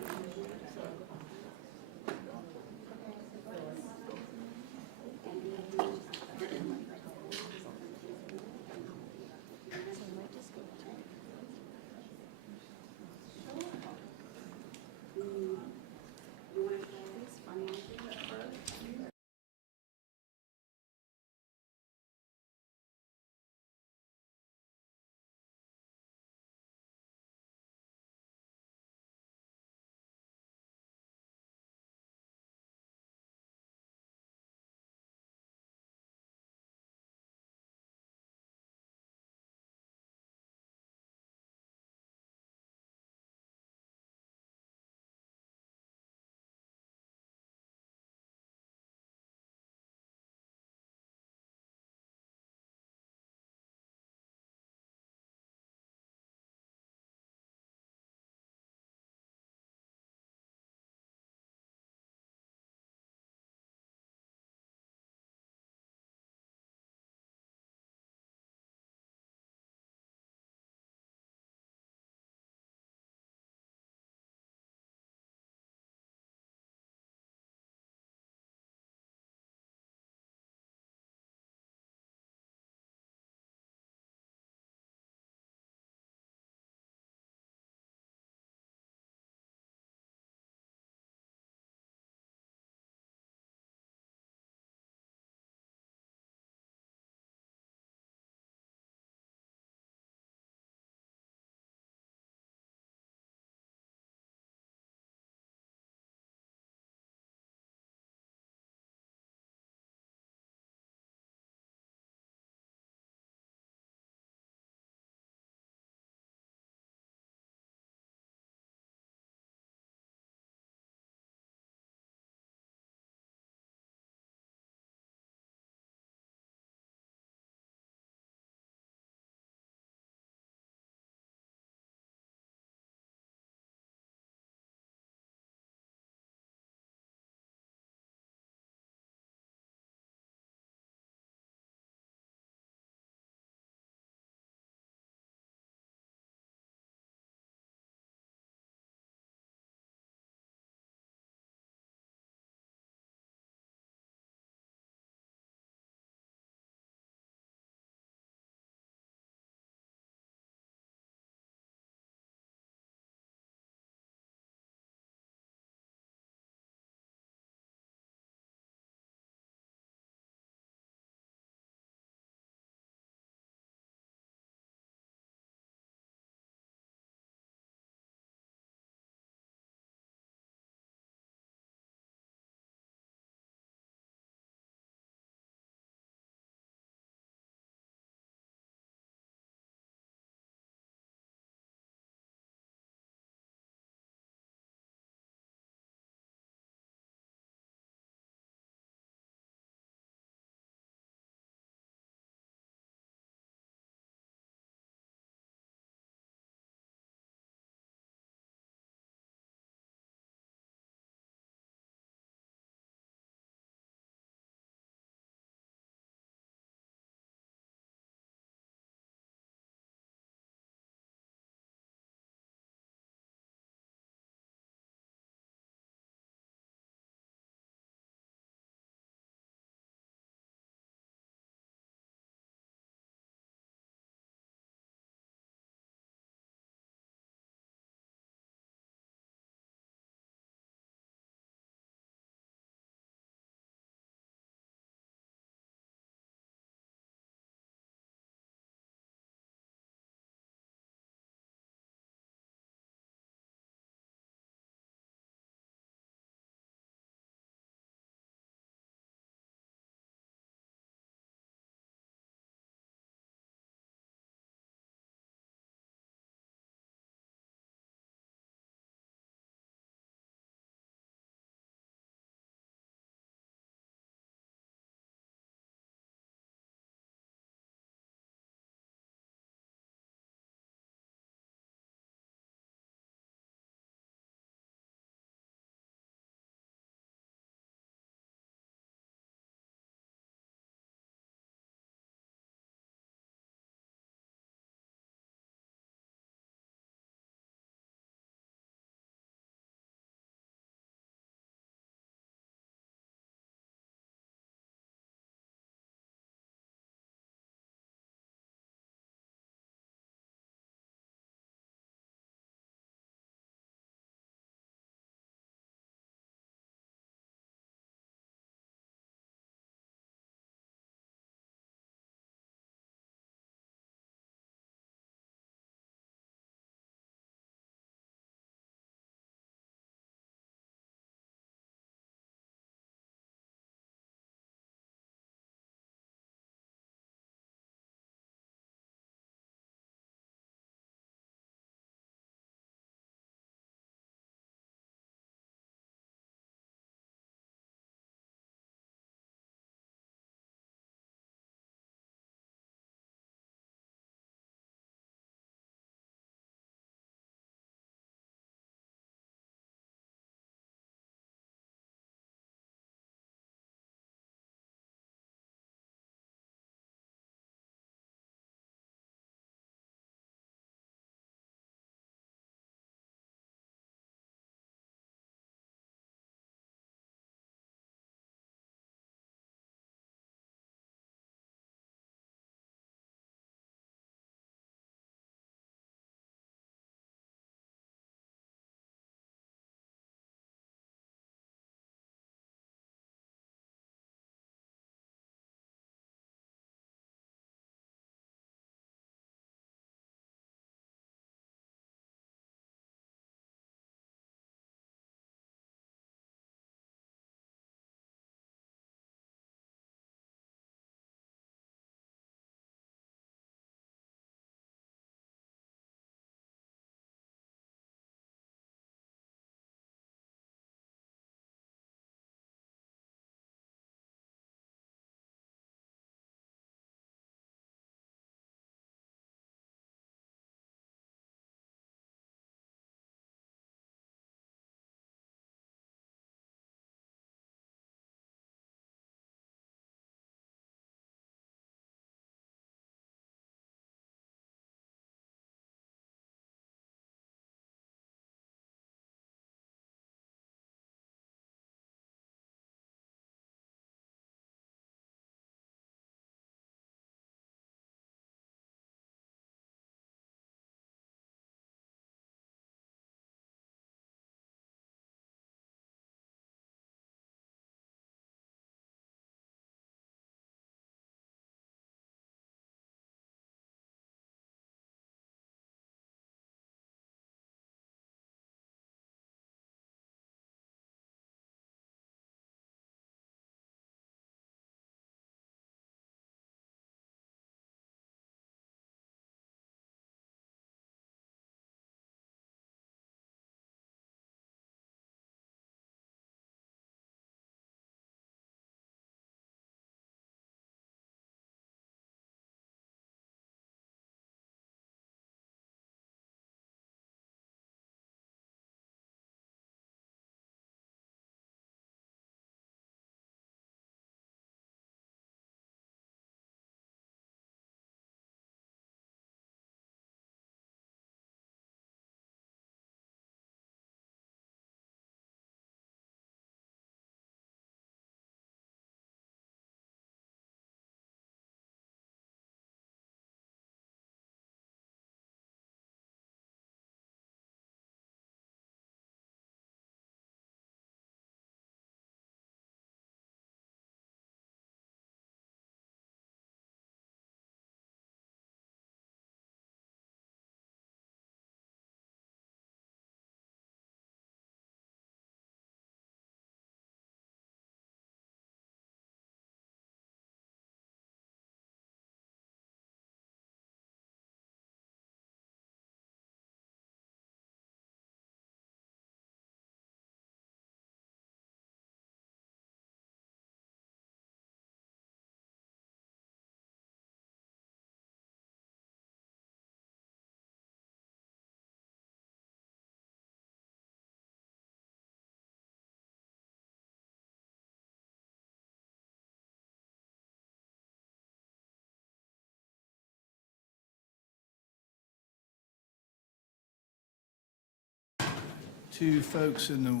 two folks in the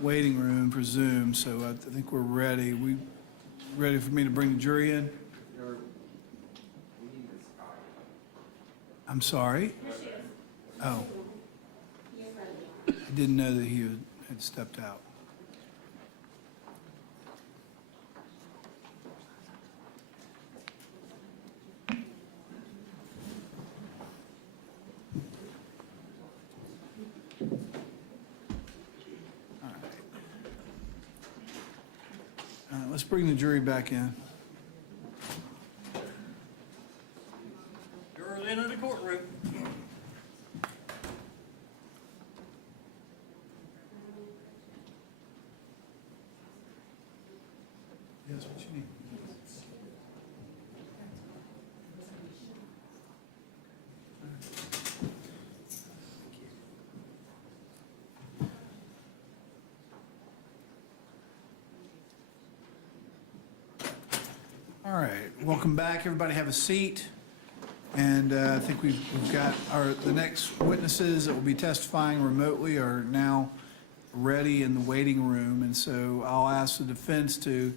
waiting room for Zoom, so I think we're ready. We ready for me to bring the jury in? I'm sorry? Oh. I didn't know that he had stepped out. Let's bring the jury back in. Jurors enter the courtroom. Yes, what you need? All right, welcome back. Everybody have a seat. And I think we've got the next witnesses that will be testifying remotely are now ready in the waiting room. And so I'll ask the defense to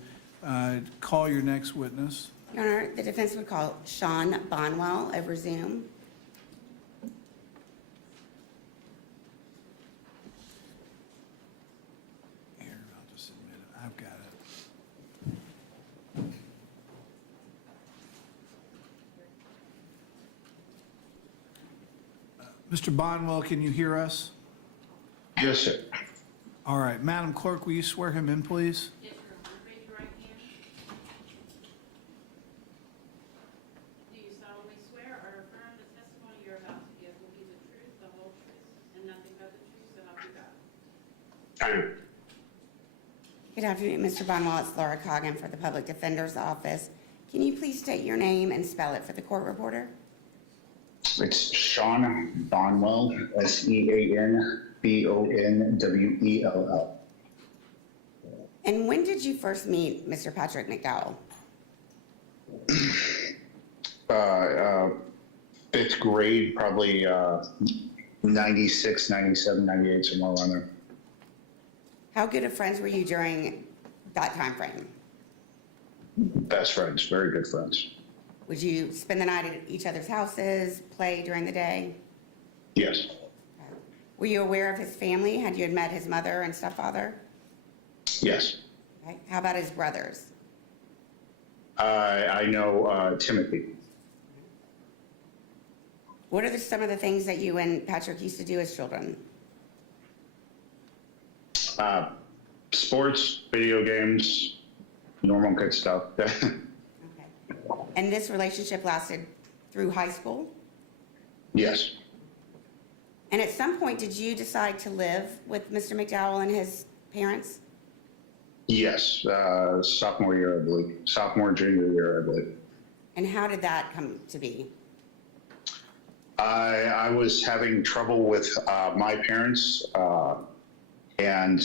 call your next witness. Your Honor, the defense would call Sean Bonwell over Zoom. Here, I'll just admit it. I've got it. Mr. Bonwell, can you hear us? Yes, sir. All right. Madam Clerk, will you swear him in, please? Yes, Your Honor. Raise your right hand. Do you solemnly swear or affirm the testimony you're about to give will be the truth, the whole truth, and nothing but the truth, so help you God? I do. Good afternoon, Mr. Bonwell. It's Laura Coggin for the Public Defender's Office. Can you please state your name and spell it for the court reporter? It's Sean Bonwell, SeanBonwell. And when did you first meet Mr. Patrick McDowell? Fifth grade, probably 96, 97, 98, somewhere around there. How good of friends were you during that time frame? Best friends, very good friends. Would you spend the night at each other's houses, play during the day? Yes. Were you aware of his family? Had you met his mother and stepfather? Yes. Okay. How about his brothers? I know Timothy. What are some of the things that you and Patrick used to do as children? Sports, video games, normal good stuff. And this relationship lasted through high school? Yes. And at some point, did you decide to live with Mr. McDowell and his parents? Yes. Sophomore year, I believe. Sophomore, junior year, I believe. And how did that come to be? I was having trouble with my parents, and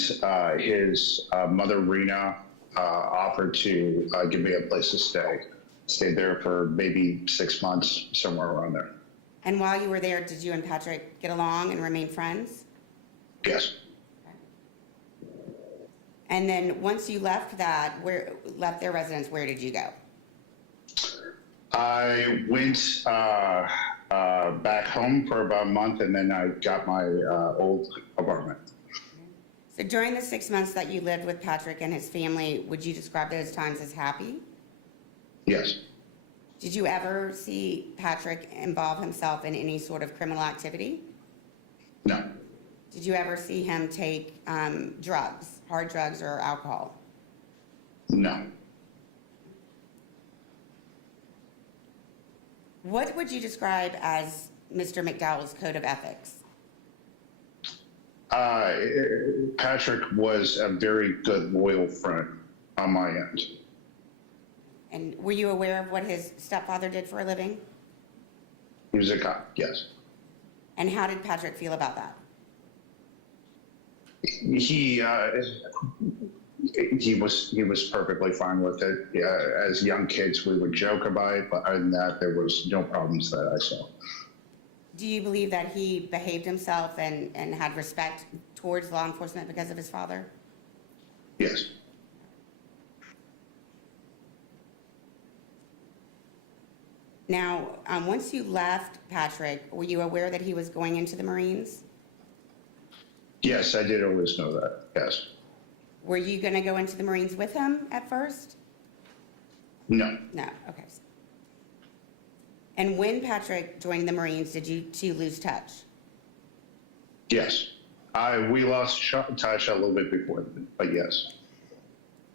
his mother, Rena, offered to give me a place to stay. Stayed there for maybe 6 months, somewhere around there. And while you were there, did you and Patrick get along and remain friends? Yes. And then once you left left their residence, where did you go? I went back home for about a month, and then I got my old apartment. So during the 6 months that you lived with Patrick and his family, would you describe those times as happy? Yes. Did you ever see Patrick involve himself in any sort of criminal activity? No. Did you ever see him take drugs, hard drugs or alcohol? No. What would you describe as Mr. McDowell's code of ethics? Patrick was a very good, loyal friend on my end. And were you aware of what his stepfather did for a living? He was a cop, yes. And how did Patrick feel about that? He was perfectly fine with it. Yeah, as young kids, we would joke about it, but other than that, there was no problems that I saw. Do you believe that he behaved himself and had respect towards law enforcement because of his father? Yes. Now, once you left Patrick, were you aware that he was going into the Marines? Yes, I did always know that. Yes. Were you going to go into the Marines with him at first? No. No, okay. And when Patrick joined the Marines, did you two lose touch? Yes. We lost touch a little bit before, but yes.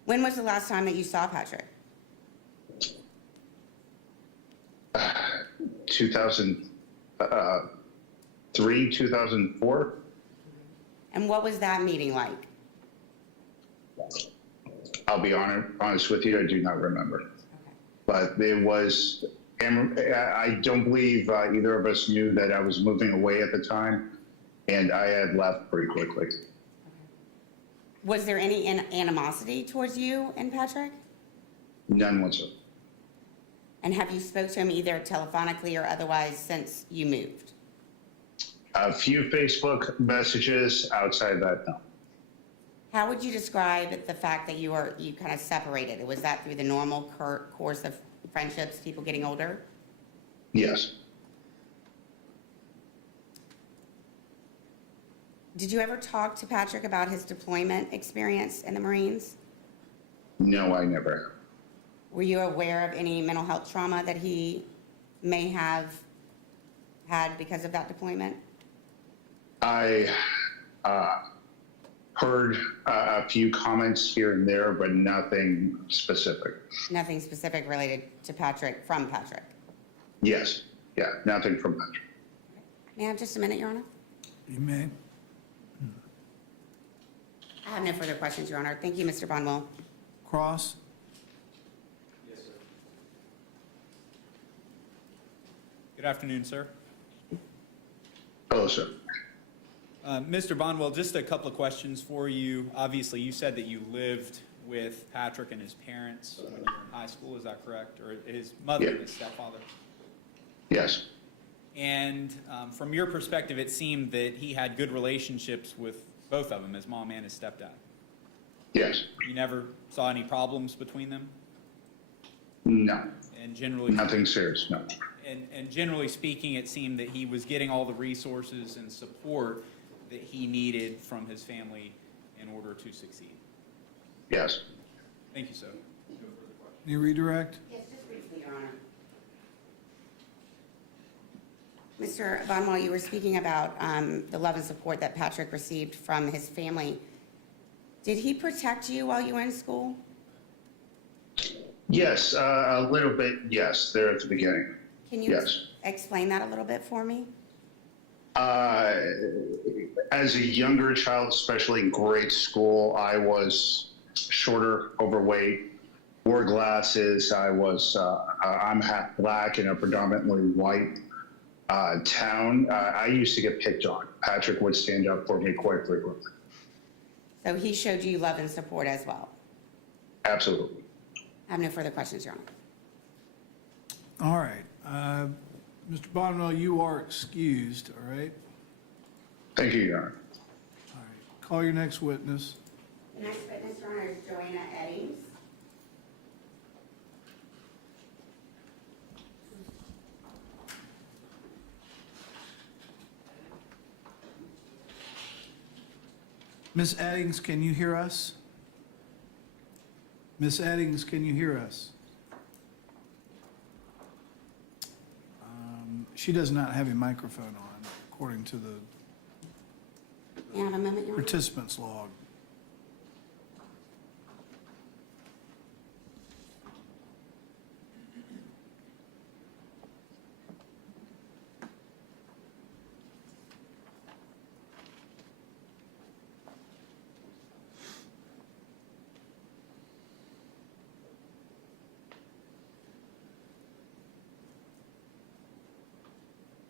When was the last time that you saw Patrick? 2003, 2004. And what was that meeting like? I'll be honest with you, I do not remember. Okay. But it was, I don't believe either of us knew that I was moving away at the time, and I had left pretty quickly. Was there any animosity towards you and Patrick? None whatsoever. And have you spoke to him either telephonically or otherwise since you moved? A few Facebook messages. Outside that, no. How would you describe the fact that you kind of separated? Was that through the normal course of friendships, people getting older? Yes. Did you ever talk to Patrick about his deployment experience in the Marines? No, I never. Were you aware of any mental health trauma that he may have had because of that deployment? I heard a few comments here and there, but nothing specific. Nothing specific related to Patrick, from Patrick? Yes. Yeah, nothing from Patrick. May I have just a minute, Your Honor? You may. I have no further questions, Your Honor. Thank you, Mr. Bonwell. Cross? Yes, sir. Good afternoon, sir. Hello, sir. Mr. Bonwell, just a couple of questions for you. Obviously, you said that you lived with Patrick and his parents when you were in high school. Is that correct? Or his mother and his stepfather? Yes. And from your perspective, it seemed that he had good relationships with both of them, his mom and his stepdad. Yes. You never saw any problems between them? No. And generally, nothing serious, no. And generally speaking, it seemed that he was getting all the resources and support that he needed from his family in order to succeed. Yes. Thank you, sir. Any redirect? Yes, just briefly, Your Honor. Mr. Bonwell, you were speaking about the love and support that Patrick received from his family. Did he protect you while you were in school? Yes, a little bit, yes, there at the beginning. Can you Yes. explain that a little bit for me? As a younger child, especially in grade school, I was shorter, overweight, wore glasses. I'm half black in a predominantly white town. I used to get picked on. Patrick would stand up for me quite frequently. So he showed you love and support as well? Absolutely. I have no further questions, Your Honor. All right. Mr. Bonwell, you are excused, all right? Thank you, Your Honor. All right. Call your next witness. The next witness, Your Honor, is Joanna Eddings. Ms. Eddings, can you hear us? Ms. Eddings, can you hear us? She does not have a microphone on, according to the May I have a moment, Your Honor? participants log.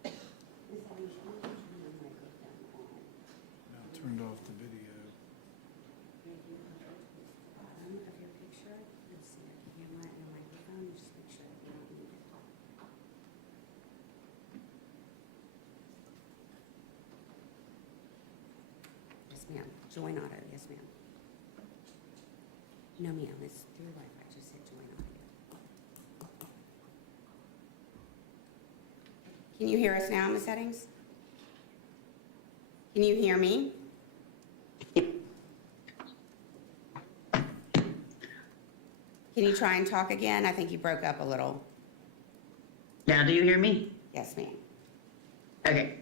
Now, turned off the video. ma'am. Join auto, yes, ma'am. No, ma'am, it's through Wi-Fi, just said join audio. Can you hear us now in the settings? Can you hear me? Can you try and talk again? I think you broke up a little. Now, do you hear me? Yes, ma'am. Okay.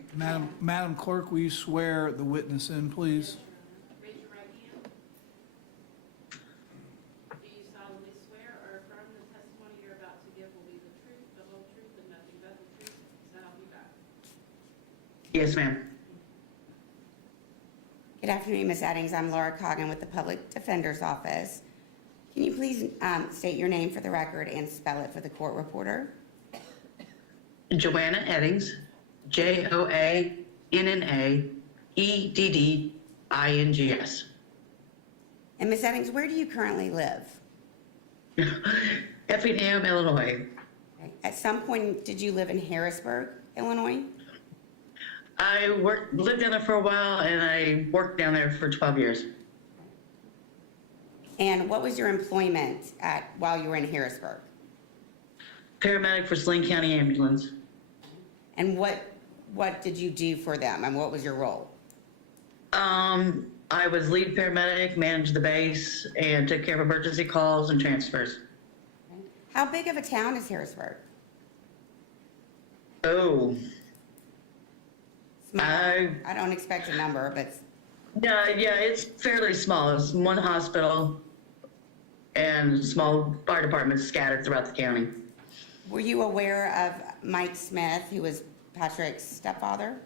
Madam Clerk, will you swear the witness in, please? Raise your right hand. Do you solemnly swear or affirm the testimony you're about to give will be the truth, the whole truth, and nothing but the truth, so help you God? Yes, ma'am. Good afternoon, Ms. Eddings. I'm Laura Coggan with the Public Defender's Office. Can you please state your name for the record and spell it for the court reporter? Joanna Eddings, Joannaeddings. And Ms. Eddings, where do you currently live? Effingham, Illinois. Okay. At some point, did you live in Harrisburg, Illinois? I lived down there for a while, and I worked down there for 12 years. And what was your employment while you were in Harrisburg? Paramedic for Sling County Ambulance. And what did you do for them, and what was your role? I was lead paramedic, managed the base, and took care of emergency calls and transfers. How big of a town is Harrisburg? Oh. Small. I don't expect a number, but... Yeah, it's fairly small. It's one hospital and small fire departments scattered throughout the county. Were you aware of Mike Smith, who was Patrick's stepfather?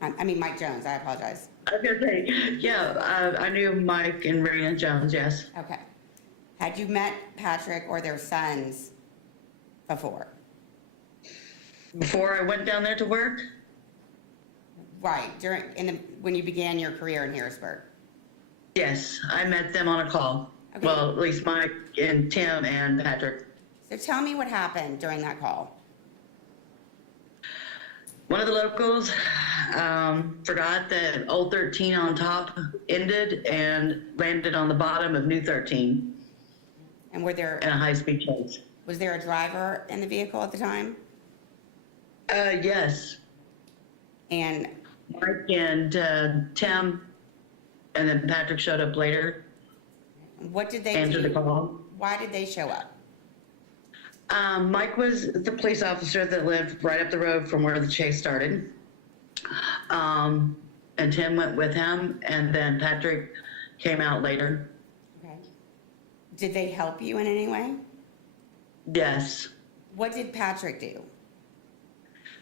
I mean, Mike Jones, I apologize. I was gonna say, yeah, I knew Mike and Rena Jones, yes. Okay. Had you met Patrick or their sons before? Before I went down there to work? Right, when you began your career in Harrisburg? Yes, I met them on a call. Okay. Well, at least Mike and Tim and Patrick. So tell me what happened during that call. One of the locals forgot that Old 13 on top ended and landed on the bottom of New 13. And were there... In a high-speed chase. Was there a driver in the vehicle at the time? Yes. And... Mike and Tim, and then Patrick showed up later. What did they answer do? The call. Why did they show up? Mike was the police officer that lived right up the road from where the chase started. And Tim went with him, and then Patrick came out later. Okay. Did they help you in any way? Yes. What did Patrick do?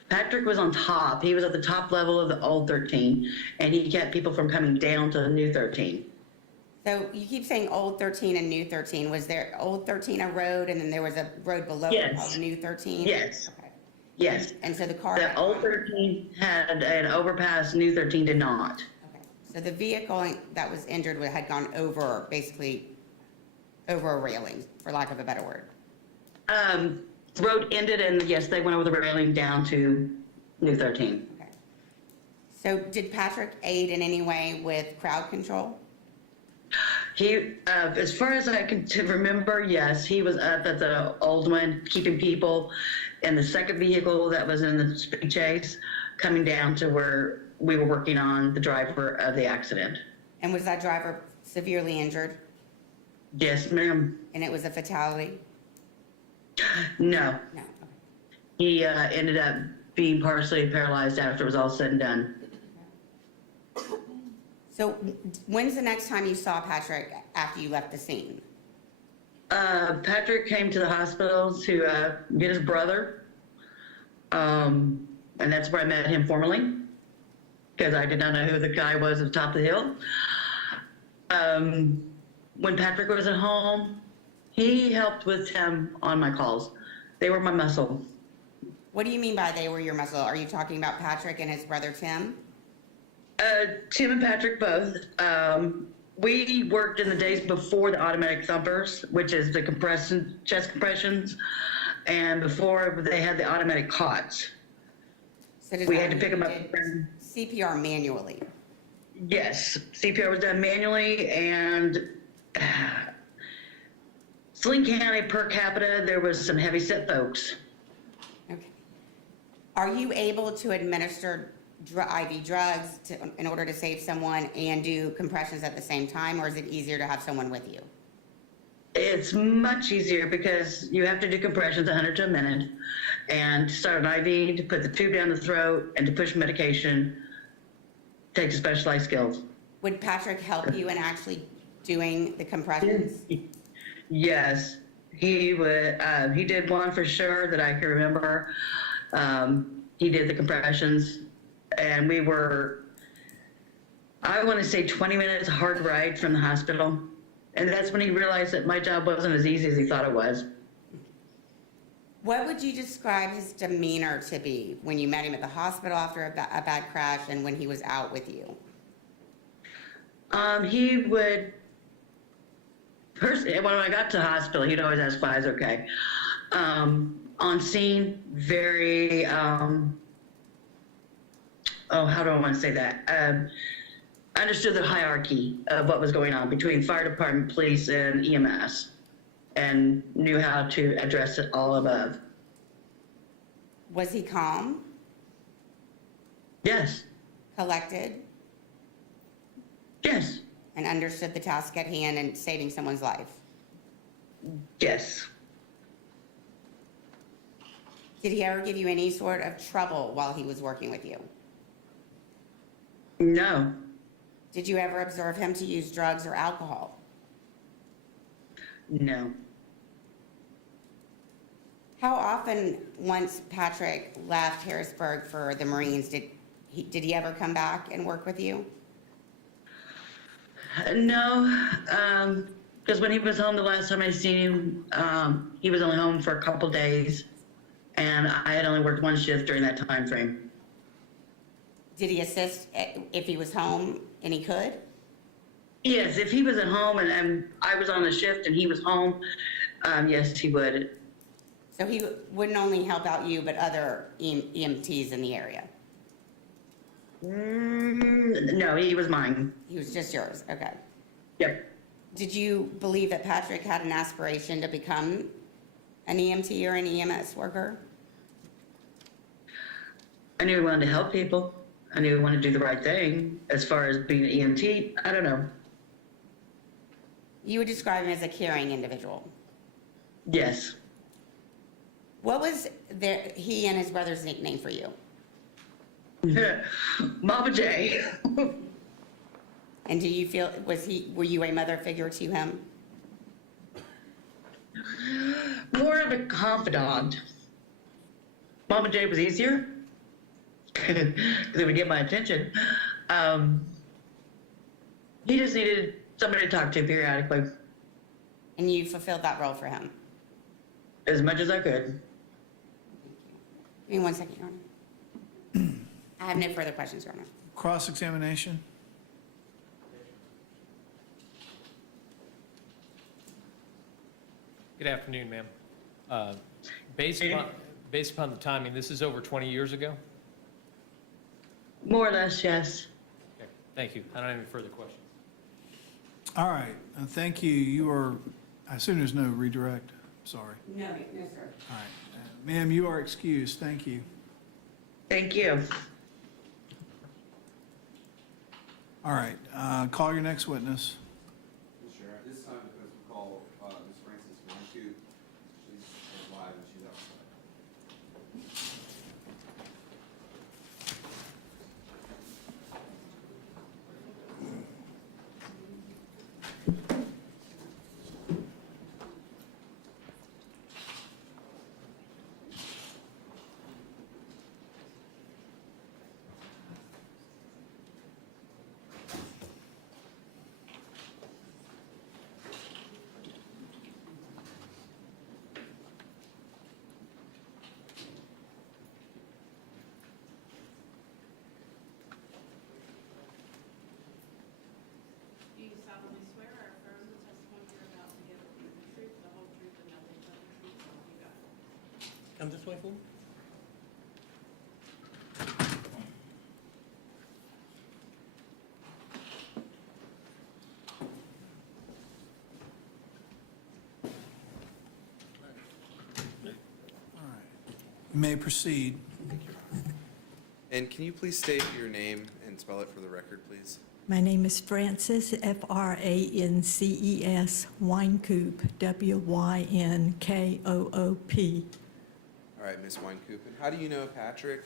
Patrick was on top. He was at the top level of the Old 13, and he kept people from coming down to the New 13. So you keep saying Old 13 and New 13. Was there Old 13 a road, and then there was a road below it called New 13? Yes. Okay. Yes. And so the car... The Old 13 had an overpass, New 13 did not. Okay. So the vehicle that was injured had gone over, basically, over a railing, for lack of a better word. Road ended, and yes, they went over the railing down to New 13. Okay. So did Patrick aid in any way with crowd control? He, as far as I can remember, yes, he was up at the old one, keeping people in the second vehicle that was in the speed chase, coming down to where we were working on the driver of the accident. And was that driver severely injured? Yes, ma'am. And it was a fatality? No. No. Okay. He ended up being partially paralyzed after it was all said and done. So when's the next time you saw Patrick after you left the scene? Patrick came to the hospital to get his brother, and that's where I met him formally, because I did not know who the guy was at the top of the hill. When Patrick was at home, he helped with Tim on my calls. They were my muscle. What do you mean by they were your muscle? Are you talking about Patrick and his brother Tim? Tim and Patrick both. We worked in the days before the automatic thumpers, which is the chest compressions, and before they had the automatic cots. So we had to pick them up. CPR manually? Yes, CPR was done manually, and Saline County per capita, there was some heavy-set folks. Okay. Are you able to administer IV drugs in order to save someone and do compressions at the same time, or is it easier to have someone with you? It's much easier because you have to do compressions 100 to a minute, and to start an IV, to put the tube down the throat, and to push medication takes specialized skills. Would Patrick help you in actually doing the compressions? Yes, he would. He did one for sure that I can remember. He did the compressions, and we were, I want to say 20 minutes hard ride from the hospital. And that's when he realized that my job wasn't as easy as he thought it was. What would you describe his demeanor to be when you met him at the hospital after a bad crash and when he was out with you? He would, when I got to the hospital, he'd always ask if I was okay. On scene, very, how do I want to say that? Understood the hierarchy of what was going on between fire department, police, and EMS, and knew how to address it all above. Was he calm? Yes. Collected? Yes. And understood the task at hand and saving someone's life? Yes. Did he ever give you any sort of trouble while he was working with you? No. Did you ever observe him to use drugs or alcohol? No. How often, once Patrick left Harrisburg for the Marines, did he ever come back and work with you? No, because when he was home the last time I seen him, he was only home for a couple days, and I had only worked one shift during that time frame. Did he assist if he was home and he could? Yes, if he was at home and I was on the shift and he was home, yes, he would. So he wouldn't only help out you, but other EMTs in the area? No, he was mine. He was just yours, okay. Yep. Did you believe that Patrick had an aspiration to become an EMT or an EMS worker? I knew he wanted to help people. I knew he wanted to do the right thing. As far as being an EMT, I don't know. You would describe him as a caring individual? Yes. What was he and his brother's nickname for you? Mama J. And do you feel, were you a mother figure to him? More of a confidant. Mama J was easier, because it would get my attention. He just needed somebody to talk to periodically. And you fulfilled that role for him? As much as I could. Give me 1 second, Your Honor. I have no further questions, Your Honor. Cross-examination? Good afternoon, ma'am. Based upon the timing, this is over 20 years ago? More or less, yes. Okay, thank you. I don't have any further questions. All right, thank you. You are, I assume there's no redirect? Sorry. No, sir. All right. Ma'am, you are excused. Thank you. Thank you. All right, call your next witness. Sure. At this time, because we call Ms. Frances Moncu, she's live and she's outside. Do you solemnly swear or affirm the testimony you're about to give will be the truth, the whole truth, and nothing but the truth, so help you God? Come this way, fool. You may proceed. And can you please state your name and spell it for the record, please? My name is Frances, Frances, Wynkoop, Wynkoop. All right, Ms. Wynkoop. And how do you know Patrick?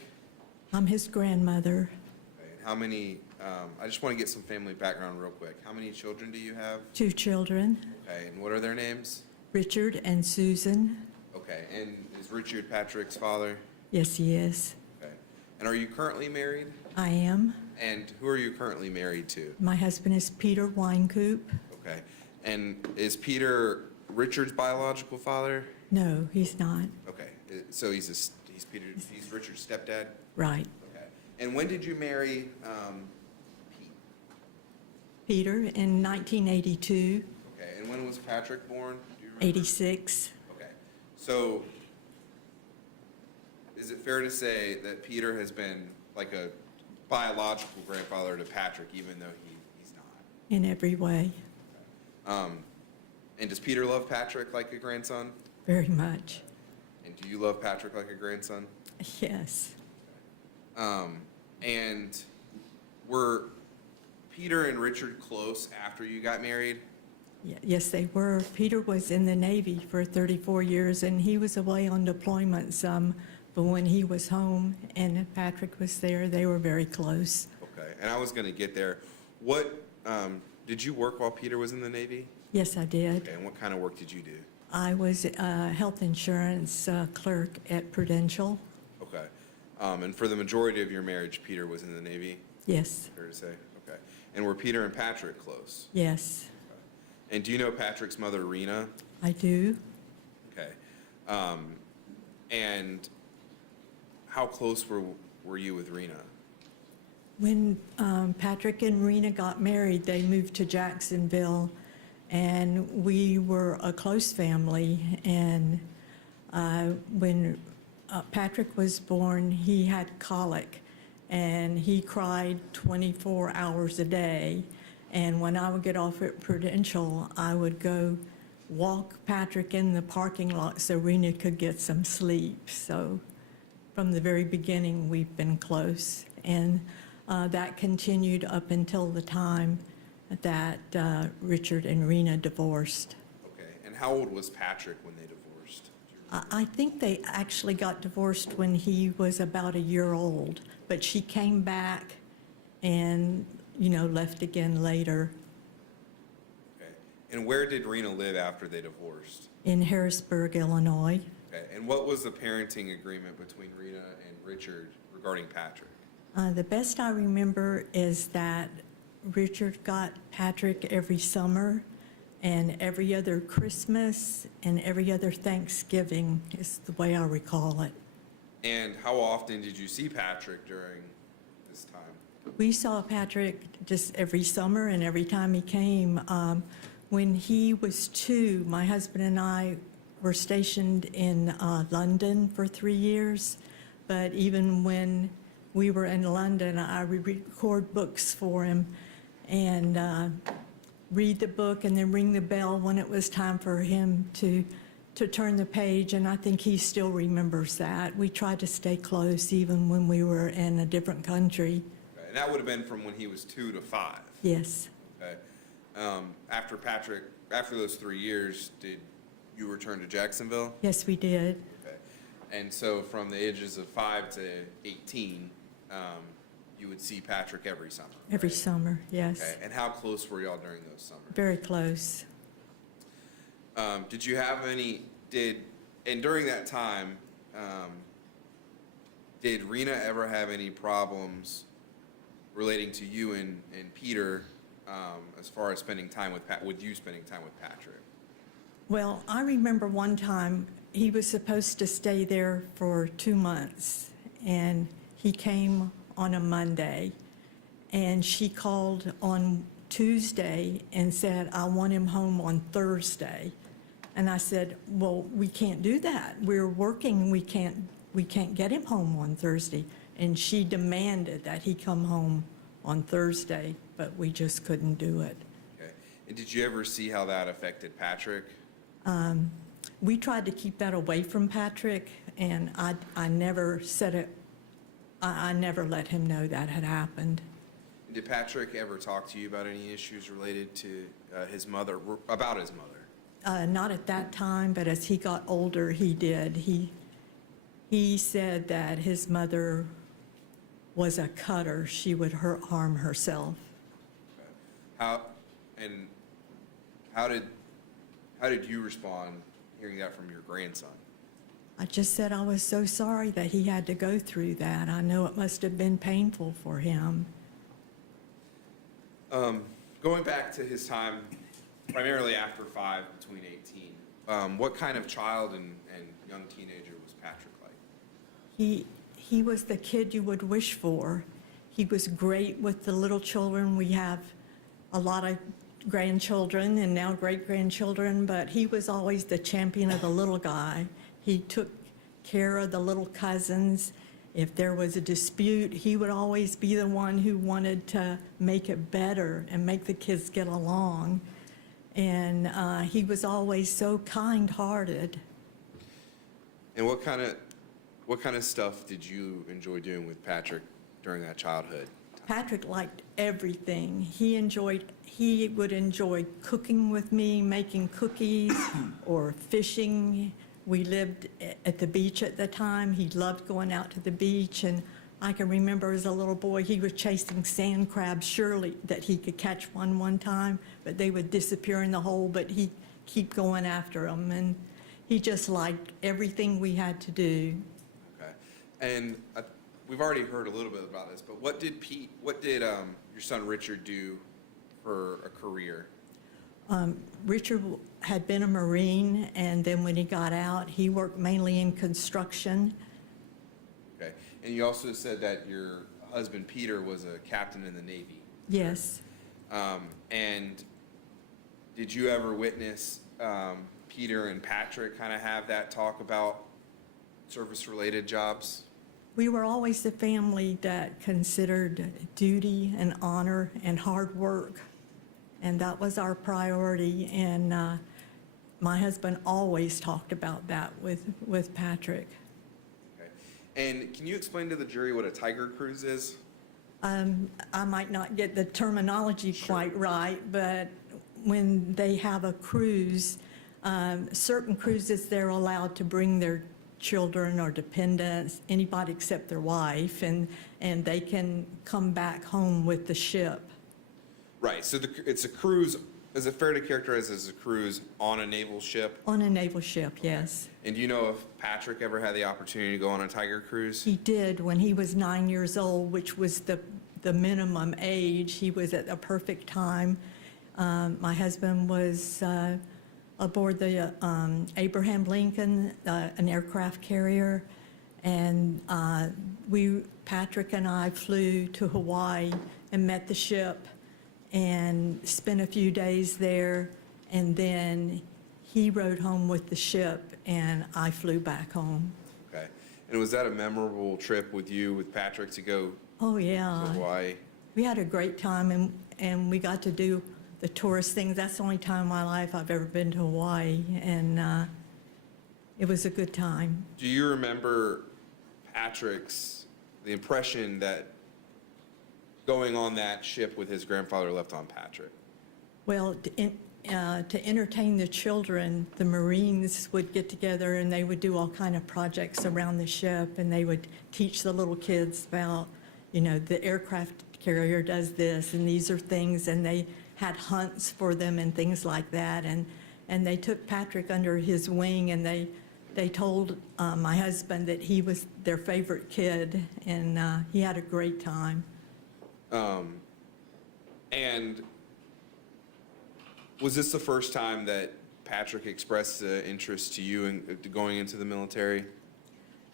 I'm his grandmother, Okay, and how many, I just want to get some family background real quick. How many children do you have? 2 children, Okay, and what are their names? Richard and Susan. Okay, and is Richard Patrick's father? Yes, he is. Okay. And are you currently married? I am. And who are you currently married to? My husband is Peter Wynkoop. Okay. And is Peter Richard's biological father? No, he's not. Okay. So he's Richard's stepdad? Right. Okay. And when did you marry Pete? Peter in 1982, Okay. And when was Patrick born? Do you remember? 86. Okay. So is it fair to say that Peter has been like a biological grandfather to Patrick, even though he's not? In every way, And does Peter love Patrick like a grandson? very much. And do you love Patrick like a grandson? Yes. And were Peter and Richard close after you got married? Yes, they were. Peter was in the Navy for 34 years, and he was away on deployment some, but when he was home and Patrick was there, they were very close. Okay, and I was gonna get there. What, did you work while Peter was in the Navy? Yes, I did. Okay, and what kind of work did you do? I was a health insurance clerk at Prudential. Okay, and for the majority of your marriage, Peter was in the Navy? Yes, Fair to say, okay. And were Peter and Patrick close? yes, And do you know Patrick's mother, Rena? I do. Okay. And how close were you with Rena? When Patrick and Rena got married, they moved to Jacksonville, and we were a close family. And when Patrick was born, he had colic, and he cried 24 hours a day. And when I would get off at Prudential, I would go walk Patrick in the parking lot so Rena could get some sleep. So from the very beginning, we've been close. And that continued up until the time that Richard and Rena divorced. Okay, and how old was Patrick when they divorced? I think they actually got divorced when he was about a year old, but she came back and, left again later Okay, and where did Rena live after they divorced? in Harrisburg, Illinois. Okay, and what was the parenting agreement between Rena and Richard regarding Patrick? The best I remember is that Richard got Patrick every summer and every other Christmas and every other Thanksgiving is the way I recall it. And how often did you see Patrick during this time? We saw Patrick just every summer and every time he came. When he was 2, my husband and I were stationed in London for 3 years. But even when we were in London, I would record books for him and read the book and then ring the bell when it was time for him to turn the page, and I think he still remembers that. We tried to stay close even when we were in a different country. Okay, and that would have been from when he was 2 to 5? Yes. Okay. After those 3 years, did you return to Jacksonville? Yes, we did. Okay. And so from the ages of 5 to 18, you would see Patrick every summer? Every right? summer, yes. Okay. And how close were y'all during those summers? Very close. Did you have and during that time, did Rena ever have any problems relating to you and Peter as far as spending time with you spending time with Patrick? Well, I remember one time he was supposed to stay there for 2 months, and he came on a Monday, and she called on Tuesday and said, I want him home on Thursday. And I said, well, we can't do that. We're working, we can't get him home on Thursday. And she demanded that he come home on Thursday, but we just couldn't do it. Okay. And did you ever see how that affected Patrick? we tried to keep that away from Patrick, and I never said it, I never let him know that had happened. Did Patrick ever talk to you about any issues related to his mother, about his mother? Not at that time, but as he got older, he did. He said that his mother was a cutter. She would harm herself. How did you respond hearing that from your grandson? I just said I was so sorry that he had to go through that. I know it must have been painful for him. Going back to his time, primarily after 5, between 18, what kind of child and young teenager was Patrick like? He was the kid you would wish for. He was great with the little children. We have a lot of grandchildren and now great-grandchildren, but he was always the champion of the little guy. He took care of the little cousins. If there was a dispute, he would always be the one who wanted to make it better and make the kids get along. And he was always so kind-hearted. And what kind of stuff did you enjoy doing with Patrick during that childhood? Patrick liked everything. He would enjoy cooking with me, making cookies, or fishing. We lived at the beach at the time. He loved going out to the beach, and I can remember as a little boy, he was chasing sand crabs, surely that he could catch one time, but they would disappear in the hole, but he'd keep going after them, and he just liked everything we had to do. Okay. And we've already heard a little bit about this, but what did your son Richard do for a career? Richard had been a Marine, and then when he got out, he worked mainly in construction. Okay. And you also said that your husband Peter was a captain in the Navy. Yes. And did you ever witness Peter and Patrick kind of have that talk about service-related jobs? We were always the family that considered duty and honor and hard work, and that was our priority. And my husband always talked about that with Patrick. Okay. And can you explain to the jury what a Tiger Cruise is? I might not get the terminology quite right, but when they have a cruise, certain cruises they're allowed to bring their children or dependents, anybody except their wife, and they can come back home with the ship. Right, so it's a cruise. Is it fair to characterize as a cruise on a naval ship? On a naval ship, yes. And do you know if Patrick ever had the opportunity to go on a Tiger Cruise? He did when he was 9 years old, which was the minimum age. He was at a perfect time. My husband was aboard the Abraham Lincoln, an aircraft carrier, and Patrick and I flew to Hawaii and met the ship and spent a few days there, and then he rode home with the ship and I flew back home. Okay. And was that a memorable trip with Patrick to go Oh, yeah. to Hawaii? We had a great time, and we got to do the tourist things. That's the only time in my life I've ever been to Hawaii, and it was a good time. Do you remember the impression that going on that ship with his grandfather left on Patrick? Well, to entertain the children, the Marines would get together and they would do all kind of projects around the ship, and they would teach the little kids about, the aircraft carrier does this and these are things, and they had hunts for them and things like that, and they took Patrick under his wing, and they told my husband that he was their favorite kid, and he had a great time. And was this the first time that Patrick expressed interest to you in going into the military?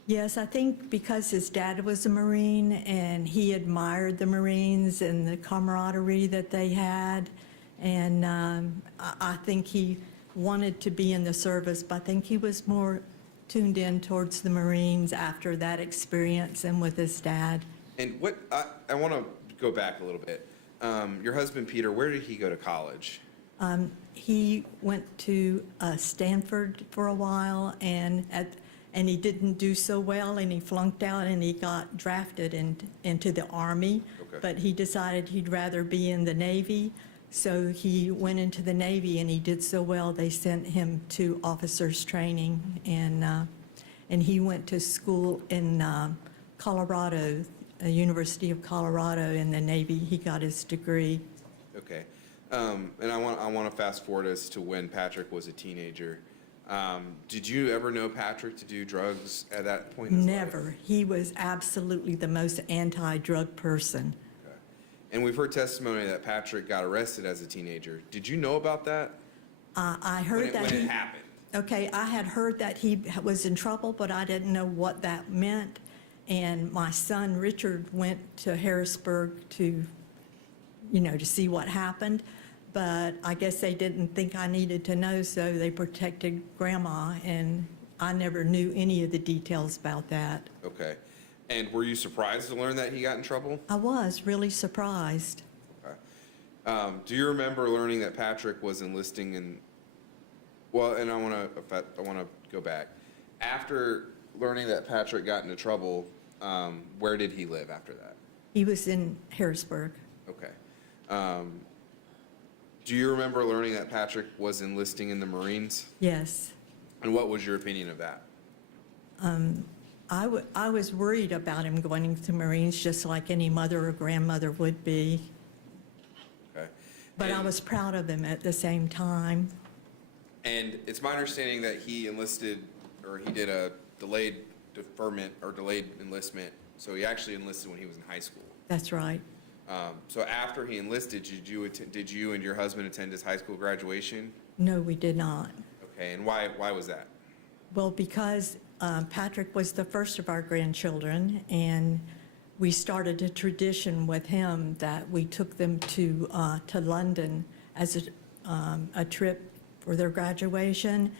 Yes, I think because his dad was a Marine and he admired the Marines and the camaraderie that they had, and I think he wanted to be in the service, but I think he was more tuned in towards the Marines after that experience and with his dad. And I want to go back a little bit. Your husband, Peter, where did he go to college? He went to Stanford for a while, and he didn't do so well, and he flunked out, and he got drafted into the Army. Okay. But he decided he'd rather be in the Navy, so he went into the Navy, and he did so well, they sent him to officers training, and he went to school in Colorado, University of Colorado in the Navy. He got his degree. Okay. And I want to fast forward as to when Patrick was a teenager. Did you ever know Patrick to do drugs at that point in his life? Never. He was absolutely the most anti-drug person. Okay. And we've heard testimony that Patrick got arrested as a teenager. Did you know about that? I heard when it happened? Okay, I had heard that he was in trouble, but I didn't know what that meant. And my son Richard went to Harrisburg to see what happened. But I guess they didn't think I needed to know, so they protected Grandma, and I never knew any of the details about that. Okay. And were you surprised to learn that he got in trouble? I was really surprised. Okay. Do you remember learning that Patrick was enlisting in? Well, and I want to go back. After learning that Patrick got into trouble, where did he live after that? He was in Harrisburg. Okay. Do you remember learning that Patrick was enlisting in the Marines? Yes. And what was your opinion of that? I was worried about him going into the Marines, just like any mother or grandmother would be. Okay. But I was proud of him at the same time. And it's my understanding that he enlisted, or he did a delayed deferment or delayed enlistment. So he actually enlisted when he was in high school. That's right. So after he enlisted, did you and your husband attend his high school graduation? No, we did not. Okay, and why was that? Well, because Patrick was the first of our grandchildren, and we started a tradition with him that we took them to London as a trip for their graduation,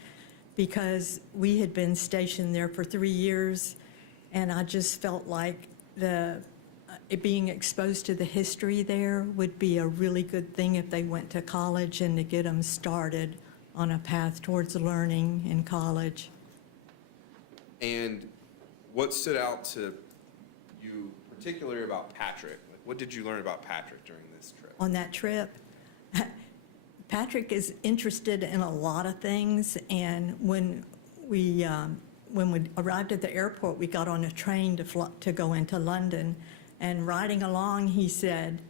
because we had been stationed there for 3 years, and I just felt like being exposed to the history there would be a really good thing if they went to college, and to get them started on a path towards learning in college. And what stood out to you particularly about Patrick? Like, what did you learn about Patrick during this trip? On that trip, Patrick is interested in a lot of things, and when we arrived at the airport, we got on a train to go into London, and riding along, he said,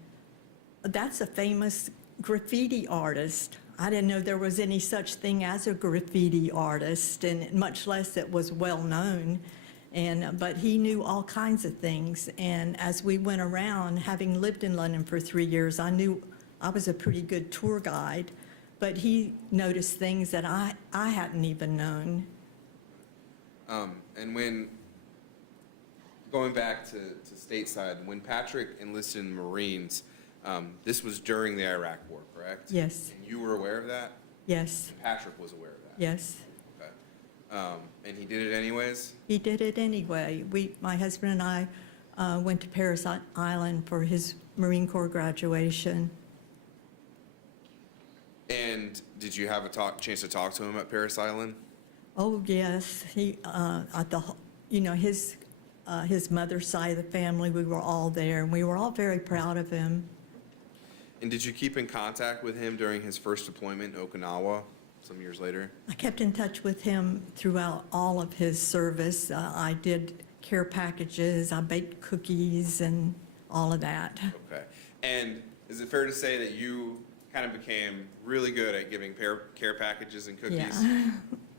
"That's a famous graffiti artist." I didn't know there was any such thing as a graffiti artist, and much less it was well known. But he knew all kinds of things, and as we went around, having lived in London for 3 years, I knew I was a pretty good tour guide, but he noticed things that I hadn't even known. And when, going back to stateside, when Patrick enlisted in the Marines, this was during the Iraq War, correct? Yes. And you were aware of that? Yes. And Patrick was aware of that? Yes. Okay. And he did it anyways? He did it anyway. My husband and I went to Paris Island for his Marine Corps graduation. And did you have a chance to talk to him at Paris Island? Oh, yes. He, his mother's side of the family, we were all there, and we were all very proud of him. And did you keep in contact with him during his first deployment in Okinawa some years later? I kept in touch with him throughout all of his service. I did care packages, I baked cookies, and all of that. Okay. And is it fair to say that you kind of became really good at giving care packages and cookies? Yeah.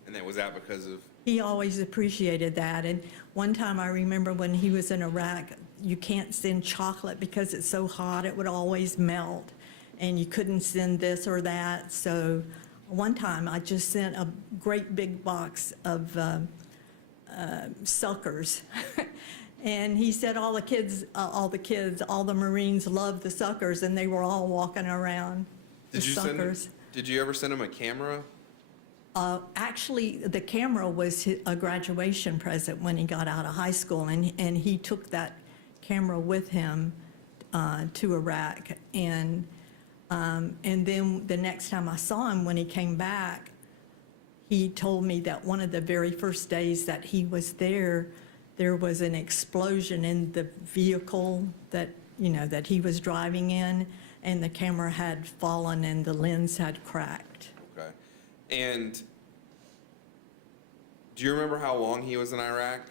And was that because of? He always appreciated that. And one time I remember when he was in Iraq, you can't send chocolate because it's so hot, it would always melt. And you couldn't send this or that. So one time I just sent a great big box of suckers. And he said all the Marines loved the suckers, and they were all walking around the suckers. Did you ever send him a camera? Actually, the camera was a graduation present when he got out of high school, and he took that camera with him to Iraq. And And then the next time I saw him, when he came back, he told me that one of the very first days that he was there was an explosion in the vehicle that, that he was driving in, and the camera had fallen and the lens had cracked. Okay. And do you remember how long he was in Iraq?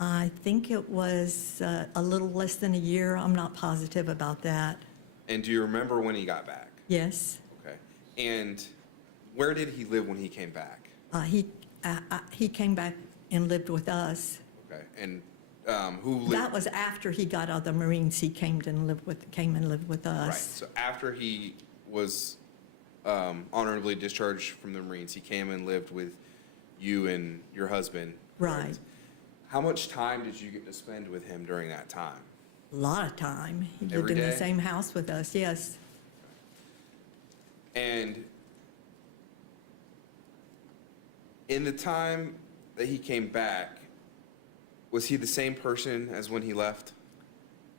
I think it was a little less than a year. I'm not positive about that. And do you remember when he got back? Yes. Okay. And where did he live when he came back? He came back and lived with us. Okay. And who lived? That was after he got out of the Marines. He came and lived with us. Right. So after he was honorably discharged from the Marines, he came and lived with you and your husband. Right. How much time did you get to spend with him during that time? A lot of time. He lived Every in the day? same house with us, yes. And in the time that he came back, was he the same person as when he left?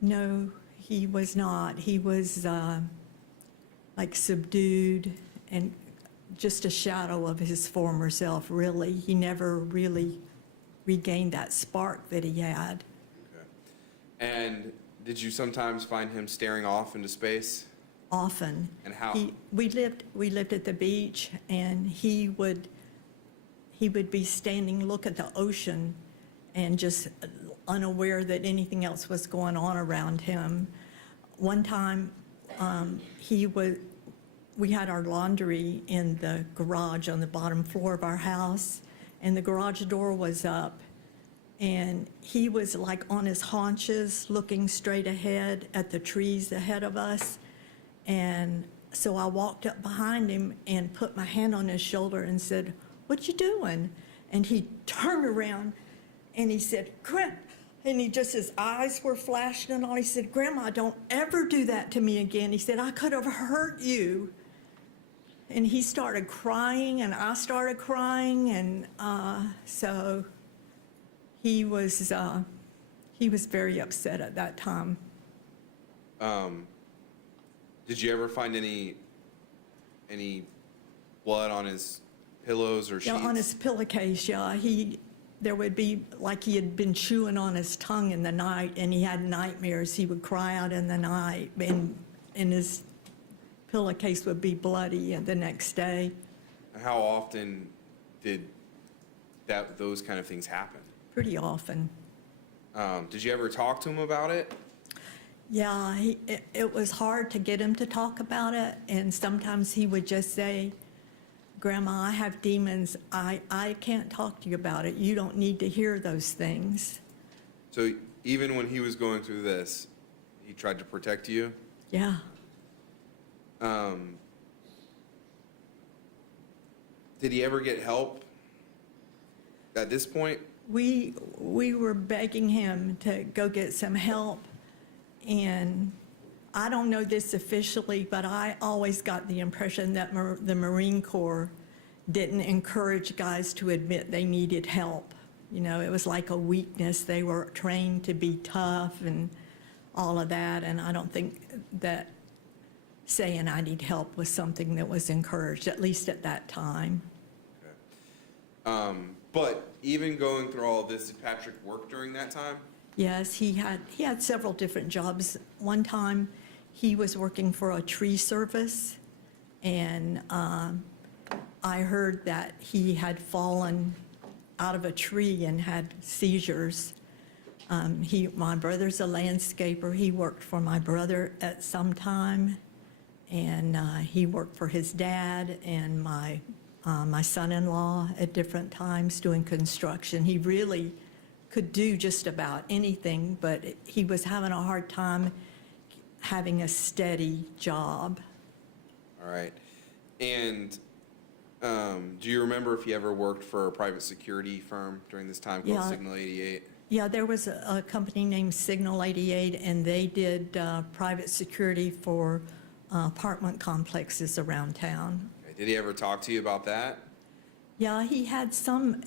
No, he was not. He was like subdued and just a shadow of his former self, really. He never really regained that spark that he had. Okay. And did you sometimes find him staring off into space? Often. And how? We lived at the beach, and he would be standing, look at the ocean, and just unaware that anything else was going on around him. One time, we had our laundry in the garage on the bottom floor of our house, and the garage door was up, and he was like on his haunches, looking straight ahead at the trees ahead of us. And so I walked up behind him and put my hand on his shoulder and said, "What you doing?" And he turned around and he said, and his eyes were flashing and all. He said, "Grandma, don't ever do that to me again." He said, "I could have hurt you." And he started crying and I started crying, and so he was very upset at that time. Did you ever find any blood on his pillows or sheets? Yeah, on his pillowcase, yeah. There would be, like he had been chewing on his tongue in the night, and he had nightmares. He would cry out in the night, and his pillowcase would be bloody the next day. How often did those kind of things happen? Pretty often. Did you ever talk to him about it? Yeah, it was hard to get him to talk about it, and sometimes he would just say, "Grandma, I have demons. I can't talk to you about it. You don't need to hear those things." So even when he was going through this, he tried to protect you? Yeah. Did he ever get help at this point? We were begging him to go get some help, and I don't know this officially, but I always got the impression that the Marine Corps didn't encourage guys to admit they needed help. It was like a weakness. They were trained to be tough and all of that, and I don't think that saying I need help was something that was encouraged, at least at that time. Okay. But even going through all of this, did Patrick work during that time? Yes, he had several different jobs. One time, he was working for a tree service, and I heard that he had fallen out of a tree and had seizures. My brother's a landscaper. He worked for my brother at some time, and he worked for his dad and my son-in-law at different times doing construction. He really could do just about anything, but he was having a hard time having a steady job. All right. And do you remember if he ever worked for a private security firm during this time called Signal 88? Yeah, there was a company named Signal 88, and they did private security for apartment complexes around town. Okay. Did he ever talk to you about that? Yeah, he had some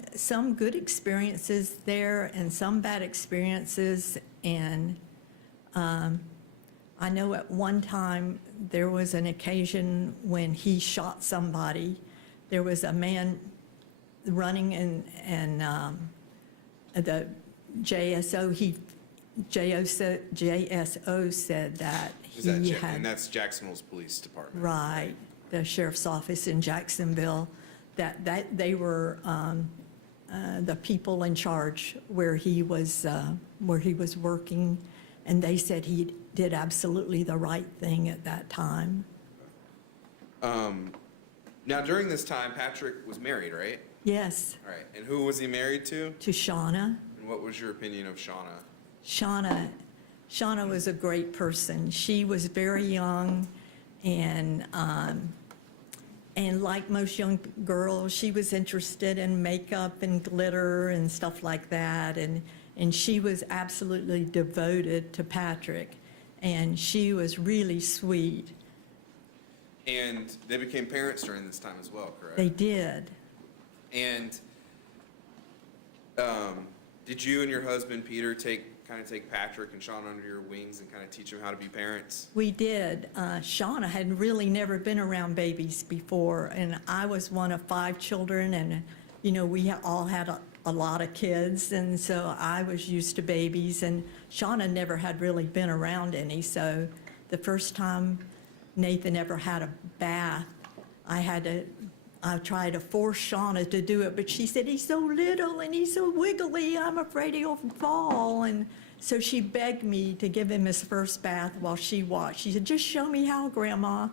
good experiences there and some bad experiences, and I I know at one time, there was an occasion when he shot somebody. There was a man running and the JSO said that Is that he and had, that's Jacksonville's police department. right, the sheriff's office in Jacksonville, that they were the people in charge where he was working, and they said he did absolutely the right thing at that time. Now, during this time, Patrick was married, right? Yes, All right. And who was he married to? to Shauna. And what was your opinion of Shauna? Shauna was a great person. She was very young, and like most young girls, she was interested in makeup and glitter and stuff like that, and she was absolutely devoted to Patrick, and she was really sweet. And they became parents during this time as well, correct? They did. And did you and your husband, Peter, take Patrick and Shauna under your wings and kind of teach them how to be parents? We did. Shauna had really never been around babies before, and I was one of 5 children, and, we all had a lot of kids, and so I was used to babies, and Shauna never had really been around any, so the first time Nathan ever had a bath, I tried to force Shauna to do it, but she said, he's so little and he's so wiggly, I'm afraid he'll fall. And so she begged me to give him his first bath while she watched. She said, just show me how, Grandma.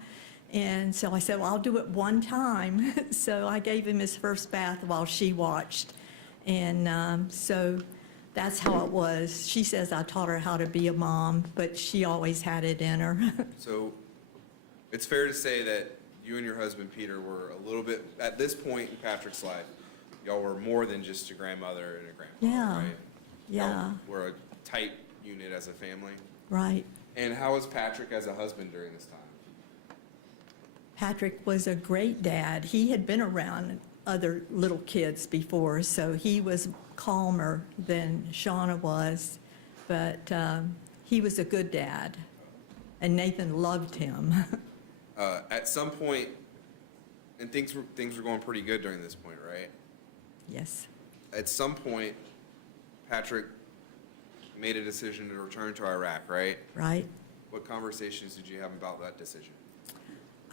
And so I said, well, I'll do it one time. So I gave him his first bath while she watched. And so that's how it was. She says I taught her how to be a mom, but she always had it in her. So it's fair to say that you and your husband, Peter, were a little bit, at this point in Patrick's life, y'all were more than just a grandmother and a grandfather, Yeah. right? Yeah, Y'all were a tight unit as a family. right. And how was Patrick as a husband during this time? Patrick was a great dad. He had been around other little kids before, so he was calmer than Shauna was, but he was a good dad, and Nathan loved him. At some point, and things were going pretty good during this point, right? Yes. At some point, Patrick made a decision to return to Iraq, right? Right. What conversations did you have about that decision?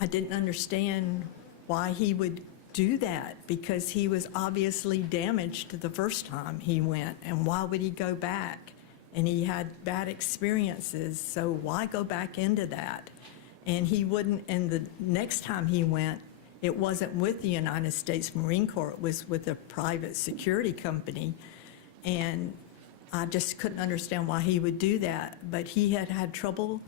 I didn't understand why he would do that, because he was obviously damaged the first time he went, and why would he go back? And he had bad experiences, so why go back into that? And he wouldn't, and the next time he went, it wasn't with the United States Marine Corps, it was with a private security company. And I just couldn't understand why he would do that. But he had had trouble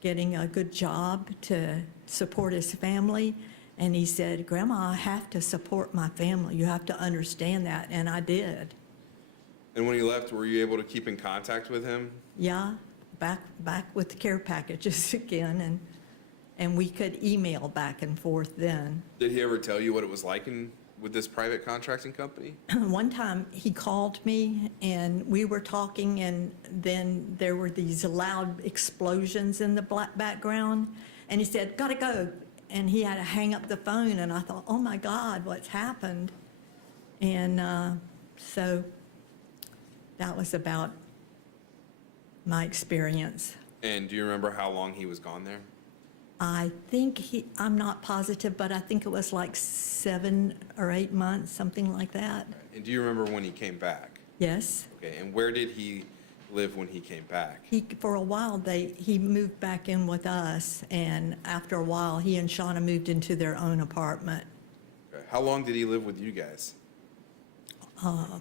getting a good job to support his family. And he said, Grandma, I have to support my family. You have to understand that. And I did. And when he left, were you able to keep in contact with him? Yeah, back with the care packages again. And we could email back and forth then. Did he ever tell you what it was like with this private contracting company? One time he called me and we were talking, and then there were these loud explosions in the background. And he said, gotta go. And he had to hang up the phone, and I thought, oh my God, what's happened? And so that was about my experience. And do you remember how long he was gone there? I think I'm not positive, but I think it was like 7 or 8 months, something like that. And do you remember when he came back? Yes. Okay, and where did he live when he came back? For a while, he moved back in with us, and after a while, he and Shauna moved into their own apartment. Okay. How long did he live with you guys?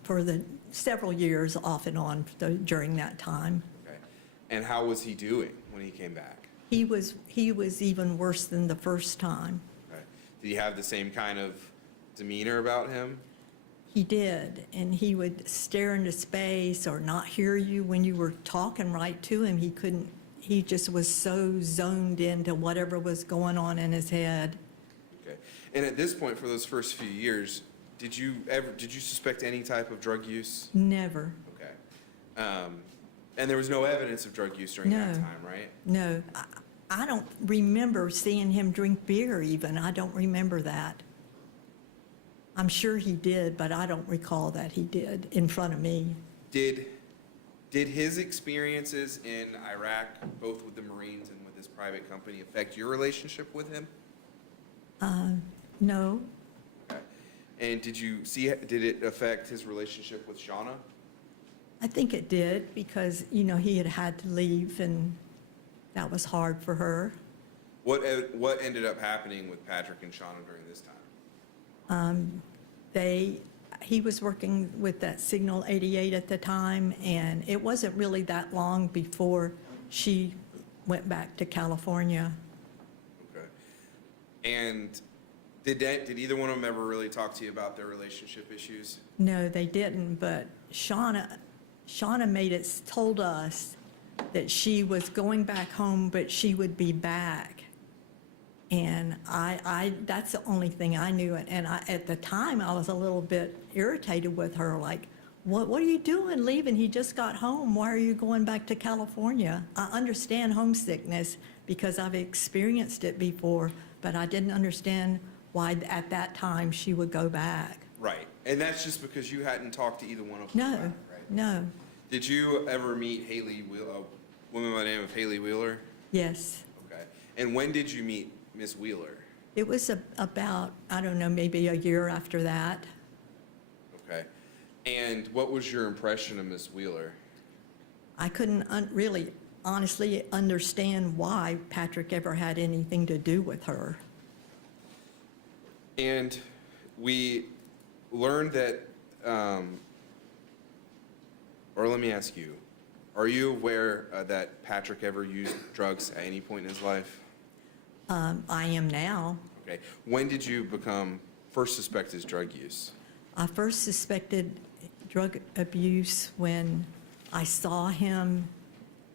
For the several years off and on during that time. Okay. And how was he doing when he came back? He was even worse than the first time. Okay. Did he have the same kind of demeanor about him? He did, and he would stare into space or not hear you when you were talking right to him. He just was so zoned into whatever was going on in his head. Okay. And at this point, for those first few years, did you suspect any type of drug use? Never. Okay. And there was no evidence of drug use during that No. time, right? No, I don't remember seeing him drink beer even. I don't remember that. I'm sure he did, but I don't recall that he did in front of me. Did his experiences in Iraq, both with the Marines and with his private company, affect your relationship with him? No, Okay. And did it affect his relationship with Shauna? I think it did because, he had to leave and that was hard for her. What ended up happening with Patrick and Shauna during this time? He was working with that Signal 88 at the time, and it wasn't really that long before she went back to California. Okay. And did either one of them ever really talk to you about their relationship issues? No, they didn't, but Shauna told us that she was going back home, but she would be back. And that's the only thing I knew. And at the time, I was a little bit irritated with her, like, what are you doing leaving? He just got home. Why are you going back to California? I understand homesickness because I've experienced it before, but I didn't understand why at that time she would go back. Right. And that's just because you hadn't talked to either one of them. No, about it, right? no, Did you ever meet a woman by the name of Haley Wheeler? yes. Okay. And when did you meet Miss Wheeler? It was about, I don't know, maybe a year after that. Okay. And what was your impression of Miss Wheeler? I couldn't really honestly understand why Patrick ever had anything to do with her. And we learned that, or let me ask you, are you aware that Patrick ever used drugs at any point in his life? I am now. Okay. When did you first suspect his drug use? I first suspected drug abuse when I saw him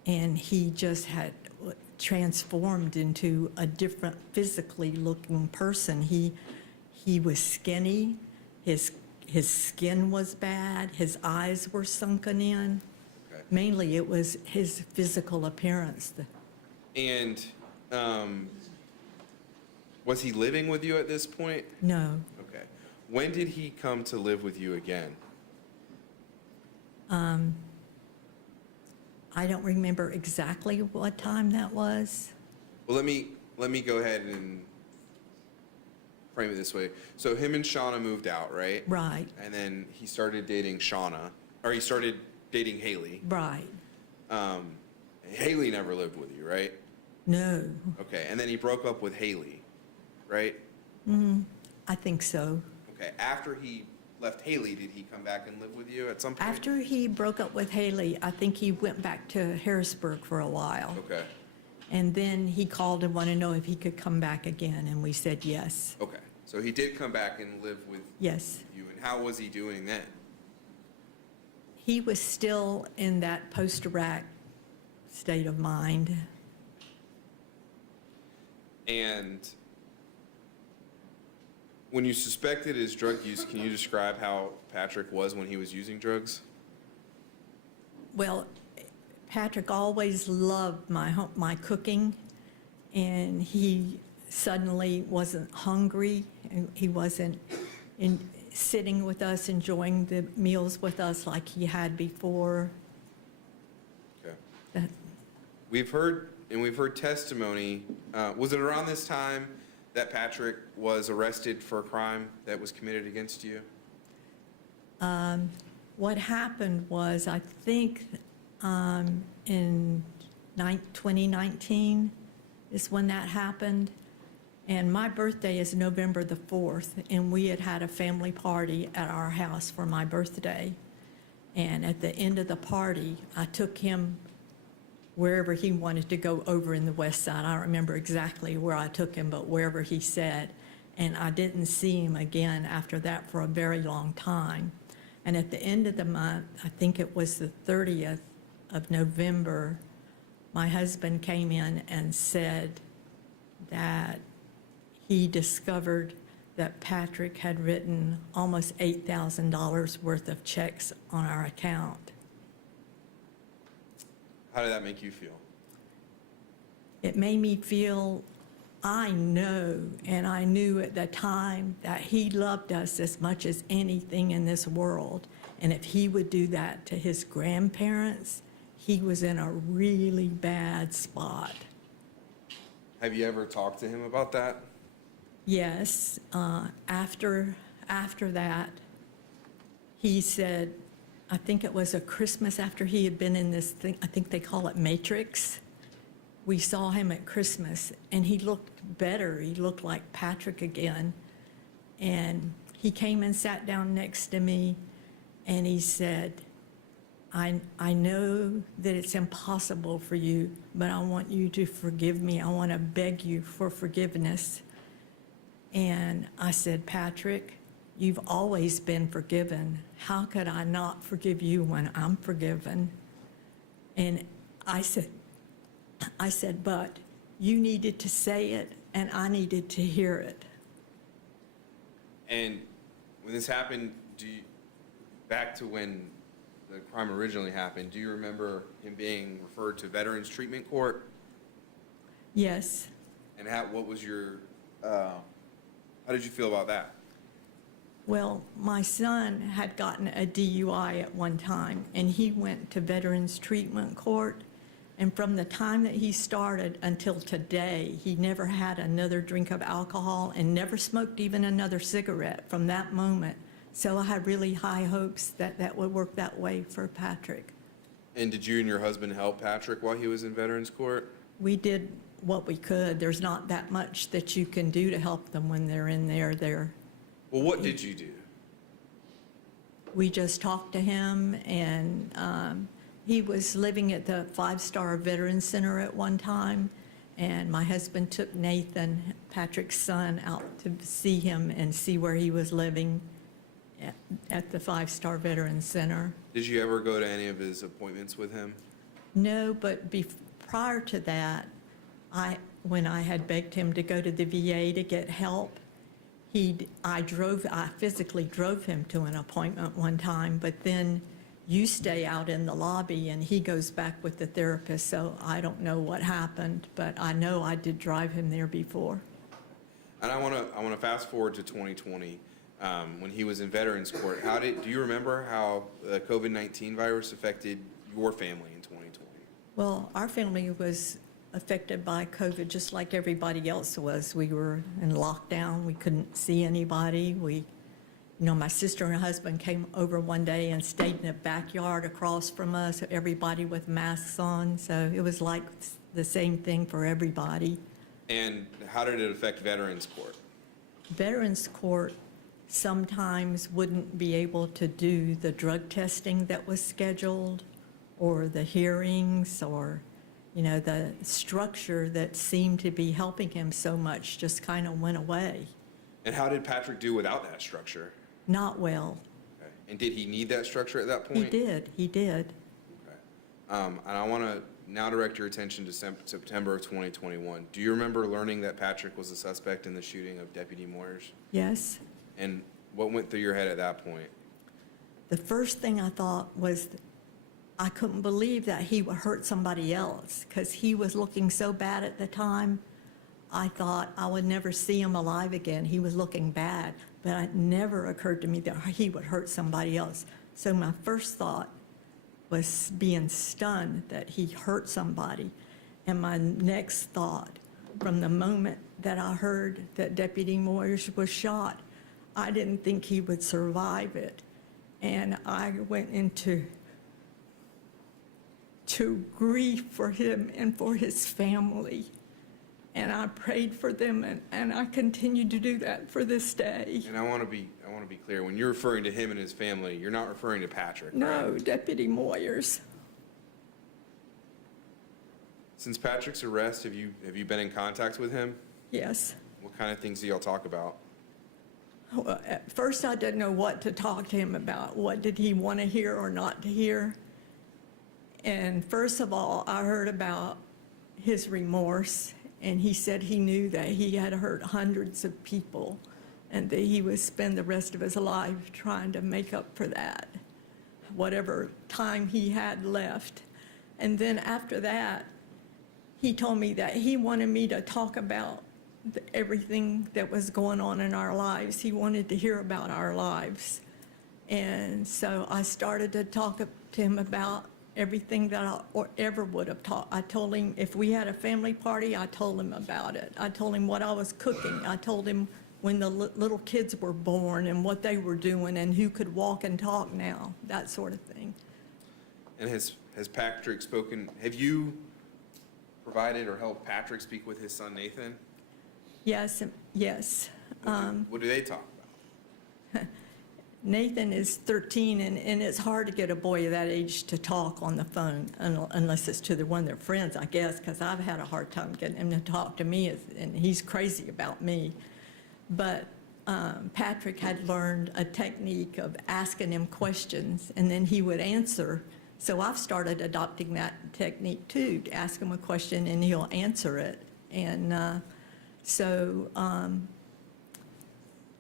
and he just had transformed into a different physically looking person. He was skinny, his skin was bad, his eyes were sunken in. Okay. Mainly it was his physical appearance. And was he living with you at this point? No. Okay. When did he come to live with you again? I don't remember exactly what time that was. Well, let me go ahead and frame it this way. So him and Shauna moved out, right? Right, And then he started dating Shauna, or he started dating Haley. right. Haley never lived with you, right? No, Okay. And then he broke up with Haley, right? I think so. Okay. After he left Haley, did he come back and live with you at some point? After he broke up with Haley, I think he went back to Harrisburg for a while. Okay. And then he called and wanted to know if he could come back again, and we said yes. Okay. So he did come back and live with Yes. you. And how was he doing then? He was still in that post-Iraq state of mind. And when you suspected his drug use, can you describe how Patrick was when he was using drugs? Well, Patrick always loved my cooking, and he suddenly wasn't hungry, and he wasn't sitting with us, enjoying the meals with us like he had before. Okay. That- We've heard testimony. Was it around this time that Patrick was arrested for a crime that was committed against you? What happened was, I think in 2019 is when that happened. And my birthday is November the 4th, and we had a family party at our house for my birthday. And at the end of the party, I took him wherever he wanted to go over in the west side. I don't remember exactly where I took him, but wherever he said. And I didn't see him again after that for a very long time. And at the end of the month, I think it was the 30th of November, my husband came in and said that he discovered that Patrick had written almost $8,000 worth of checks on our account. How did that make you feel? It made me feel, I know, and I knew at the time that he loved us as much as anything in this world. And if he would do that to his grandparents, he was in a really bad spot. Have you ever talked to him about that? Yes, after that, he said, I think it was a Christmas after he had been in this thing, I think they call it Matrix. We saw him at Christmas, and he looked better. He looked like Patrick again. And he came and sat down next to me, and he said, I know that it's impossible for you, but I want you to forgive me. I want to beg you for forgiveness. And I said, Patrick, you've always been forgiven. How could I not forgive you when I'm forgiven? And I said, but you needed to say it, and I needed to hear it. And when this happened, back to when the crime originally happened, do you remember him being referred to Veterans Treatment Court? Yes. And what was your, how did you feel about that? Well, my son had gotten a DUI at one time, and he went to Veterans Treatment Court. And from the time that he started until today, he never had another drink of alcohol and never smoked even another cigarette from that moment. So I had really high hopes that that would work that way for Patrick. And did you and your husband help Patrick while he was in Veterans Court? We did what we could. There's not that much that you can do to help them when they're in there. Well, what did you do? We just talked to him, and he was living at the 5-Star Veterans Center at one time, and my husband took Nathan, Patrick's son, out to see him and see where he was living at the 5-Star Veterans Center. Did you ever go to any of his appointments with him? No, but prior to that, when I had begged him to go to the VA to get help, I physically drove him to an appointment one time, but then you stay out in the lobby and he goes back with the therapist, so I don't know what happened, but I know I did drive him there before. And I want to fast forward to 2020, when he was in Veterans Court. Do you remember how the COVID-19 virus affected your family in 2020? Well, our family was affected by COVID just like everybody else was. We were in lockdown. We couldn't see anybody. My sister and her husband came over one day and stayed in the backyard across from us, everybody with masks on. So it was like the same thing for everybody. And how did it affect Veterans Court? Veterans Court sometimes wouldn't be able to do the drug testing that was scheduled, or the hearings, or the structure that seemed to be helping him so much just kind of went away. And how did Patrick do without that structure? Not well. Okay. And did he need that structure at that point? He did. Okay. And I want to now direct your attention to September of 2021. Do you remember learning that Patrick was a suspect in the shooting of Deputy Moyers? Yes. And what went through your head at that point? The first thing I thought was I couldn't believe that he would hurt somebody else, because he was looking so bad at the time. I thought I would never see him alive again. He was looking bad, but it never occurred to me that he would hurt somebody else. So my first thought was being stunned that he hurt somebody. And my next thought, from the moment that I heard that Deputy Moyers was shot, I didn't think he would survive it. And I went into grief for him and for his family. And I prayed for them, and I continue to do that for this day. And I want to be clear. When you're referring to him and his family, you're not referring to Patrick, No, right? Deputy Moyers. Since Patrick's arrest, have you been in contact with him? Yes. What kind of things do y'all talk about? Well, at first I didn't know what to talk to him about. What did he want to hear or not to hear? And first of all, I heard about his remorse, and he said he knew that he had hurt hundreds of people and that he would spend the rest of his life trying to make up for that, whatever time he had left. And then after that, he told me that he wanted me to talk about everything that was going on in our lives. He wanted to hear about our lives. And so I started to talk to him about everything that I ever would have taught. I told him if we had a family party, I told him about it. I told him what I was cooking. I told him when the little kids were born and what they were doing and who could walk and talk now, that sort of thing. And has Patrick spoken, have you provided or helped Patrick speak with his son Nathan? Yes, yes. What do they talk about? Nathan is 13, and it's hard to get a boy of that age to talk on the phone unless it's to one of their friends, I guess, because I've had a hard time getting him to talk to me, and he's crazy about me. But Patrick had learned a technique of asking him questions, and then he would answer. So I've started adopting that technique too, to ask him a question and he'll answer it. And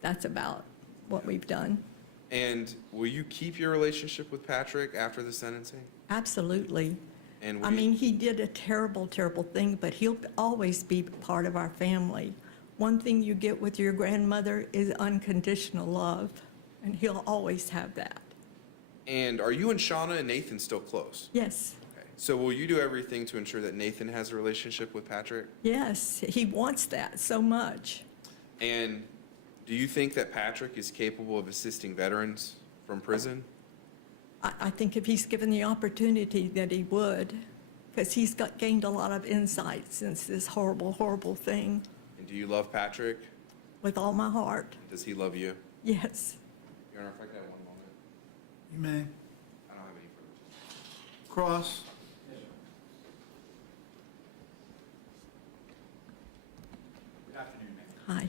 that's about what we've done. And will you keep your relationship with Patrick after the sentencing? Absolutely. And I mean, he did a terrible, terrible thing, but he'll always be part of our family. One thing you get with your grandmother is unconditional love, and he'll always have that. And are you and Shauna and Nathan still close? Yes. Okay. So will you do everything to ensure that Nathan has a relationship with Patrick? Yes, he wants that so much. And do you think that Patrick is capable of assisting veterans from prison? I think if he's given the opportunity that he would, because he's gained a lot of insight since this horrible, horrible thing. And do you love Patrick? With all my heart. Does he love you? Yes. Your Honor, if I could have one moment. You may. I don't have any further. Cross. Good afternoon, ma'am. Hi.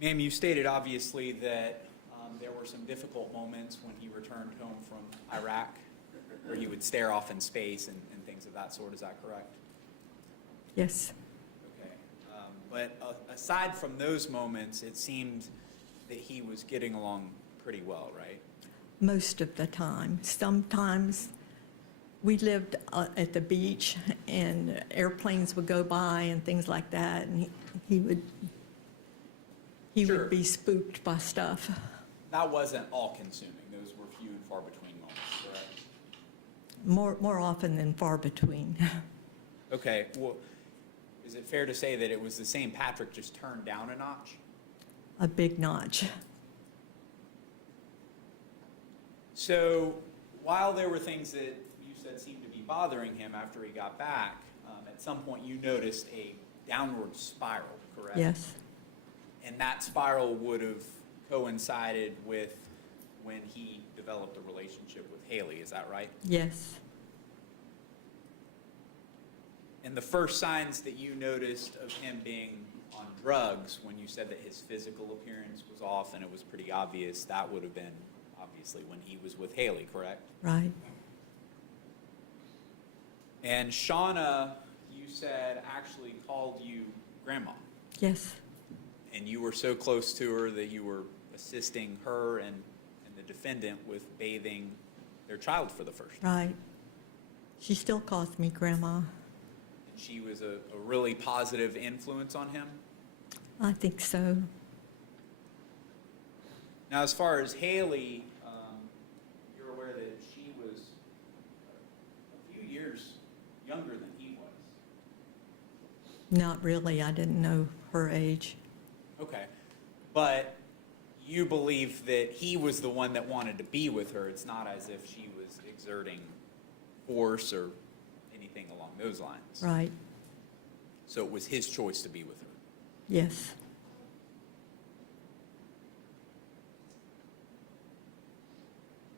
Ma'am, you stated obviously that there were some difficult moments when he returned home from Iraq, where he would stare off in space and things of that sort. Is that correct? Yes. Okay. But aside from those moments, it seemed that he was getting along pretty well, right? Most of the time. Sometimes we lived at the beach and airplanes would go by and things like that, and he would be spooked by stuff. That wasn't all-consuming. Those were few and far between moments, correct? More often than far between. Okay. Well, is it fair to say that it was the same Patrick, just turned down a notch? A big notch. So while there were things that you said seemed to be bothering him after he got back, at some point you noticed a downward spiral, correct? Yes. And that spiral would have coincided with when he developed a relationship with Haley, is that right? Yes. And the first signs that you noticed of him being on drugs, when you said that his physical appearance was off and it was pretty obvious, that would have been obviously when he was with Haley, correct? Right. And Shauna, you said, actually called you grandma. Yes. And you were so close to her that you were assisting her and the defendant with bathing their child for the first time. Right. She still calls me grandma. And she was a really positive influence on him? I think so. Now, as far as Haley, you're aware that she was a few years younger than he was. Not really. I didn't know her age. Okay. But you believe that he was the one that wanted to be with her. It's not as if she was exerting force or anything along those lines. Right. So it was his choice to be with her. Yes.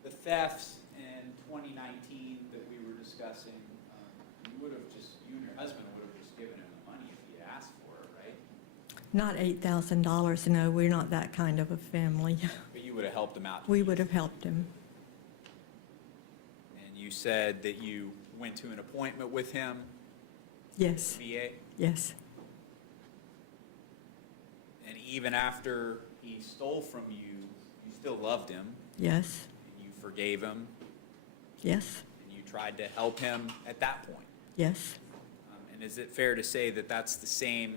The thefts in 2019 that we were discussing, you and your husband would have just given him the money if he had asked for it, right? Not $8,000. No, we're not that kind of a family. But you would have helped him out. We would have helped him. And you said that you went to an appointment with him? Yes. VA? Yes. And even after he stole from you, you still loved him? Yes. And you forgave him? Yes, and you tried to help him at that point. yes, And is it fair to say that that's the same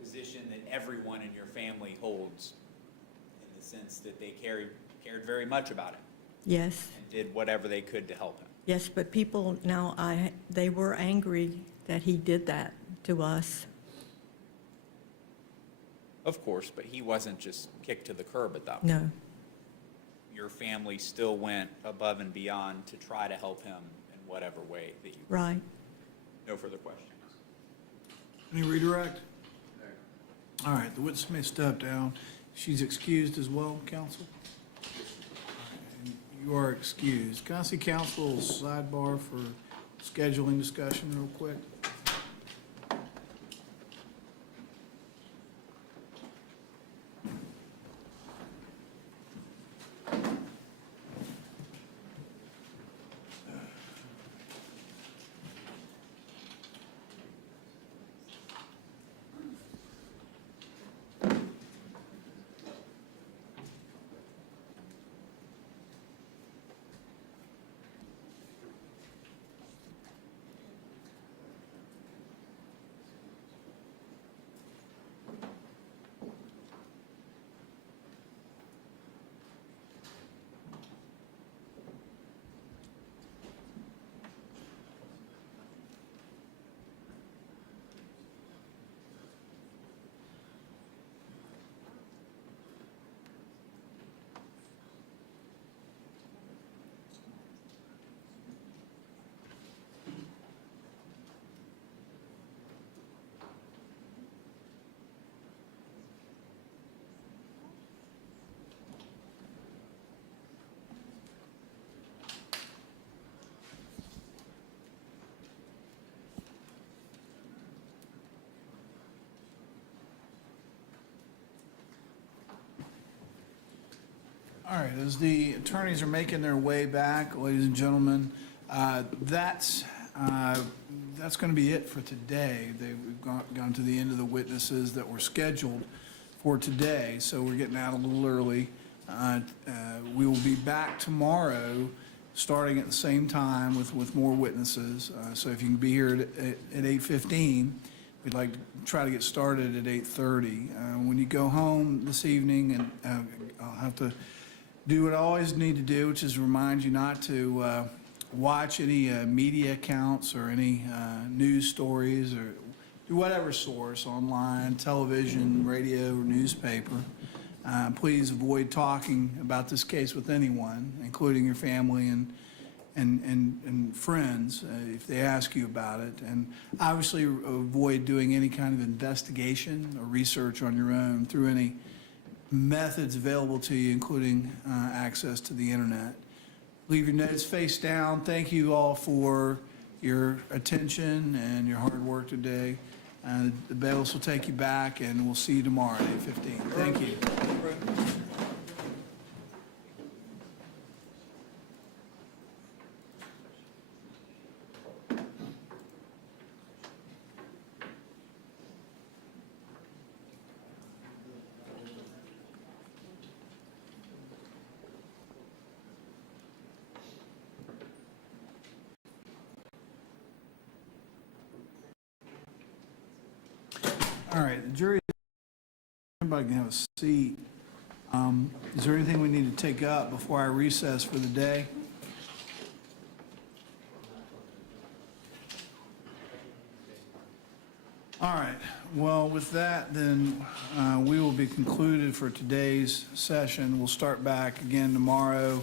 position that everyone in your family holds, in the sense that they cared very much about him yes, and did whatever they could to help him? yes, but people now, they were angry that he did that to us. Of course, but he wasn't just kicked to the curb at that point. No, Your family still went above and beyond to try to help him in whatever way that you. right. No further questions. Any redirect? All right, the witness may step down. She's excused as well, counsel? And you are excused. Can I see counsel's sidebar for scheduling discussion real quick? All right, as the attorneys are making their way back, ladies and gentlemen, that's going to be it for today. We've gone to the end of the witnesses that were scheduled for today, so we're getting out a little early. We will be back tomorrow, starting at the same time with more witnesses. So if you can be here at 8:15, we'd like to try to get started at 8:30. When you go home this evening, and I'll have to do what I always need to do, which is remind you not to watch any media accounts or any news stories or through whatever source, online, television, radio, or newspaper. Please avoid talking about this case with anyone, including your family and friends, if they ask you about it. And obviously avoid doing any kind of investigation or research on your own through any methods available to you, including access to the internet. Leave your notes face down. Thank you all for your attention and your hard work today. The bailiffs will take you back, and we'll see you tomorrow at 8:15. Thank you. All right, the jury, everybody can have a seat. Is there anything we need to take up before I recess for the day? All right, well, with that, then we will be concluded for today's session. We'll start back again tomorrow.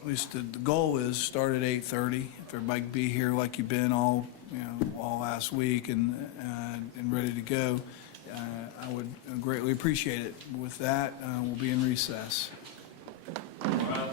At least the goal is start at 8:30. If everybody can be here like you've been all last week and ready to go, I would greatly appreciate it. With that, we'll be in recess. Well,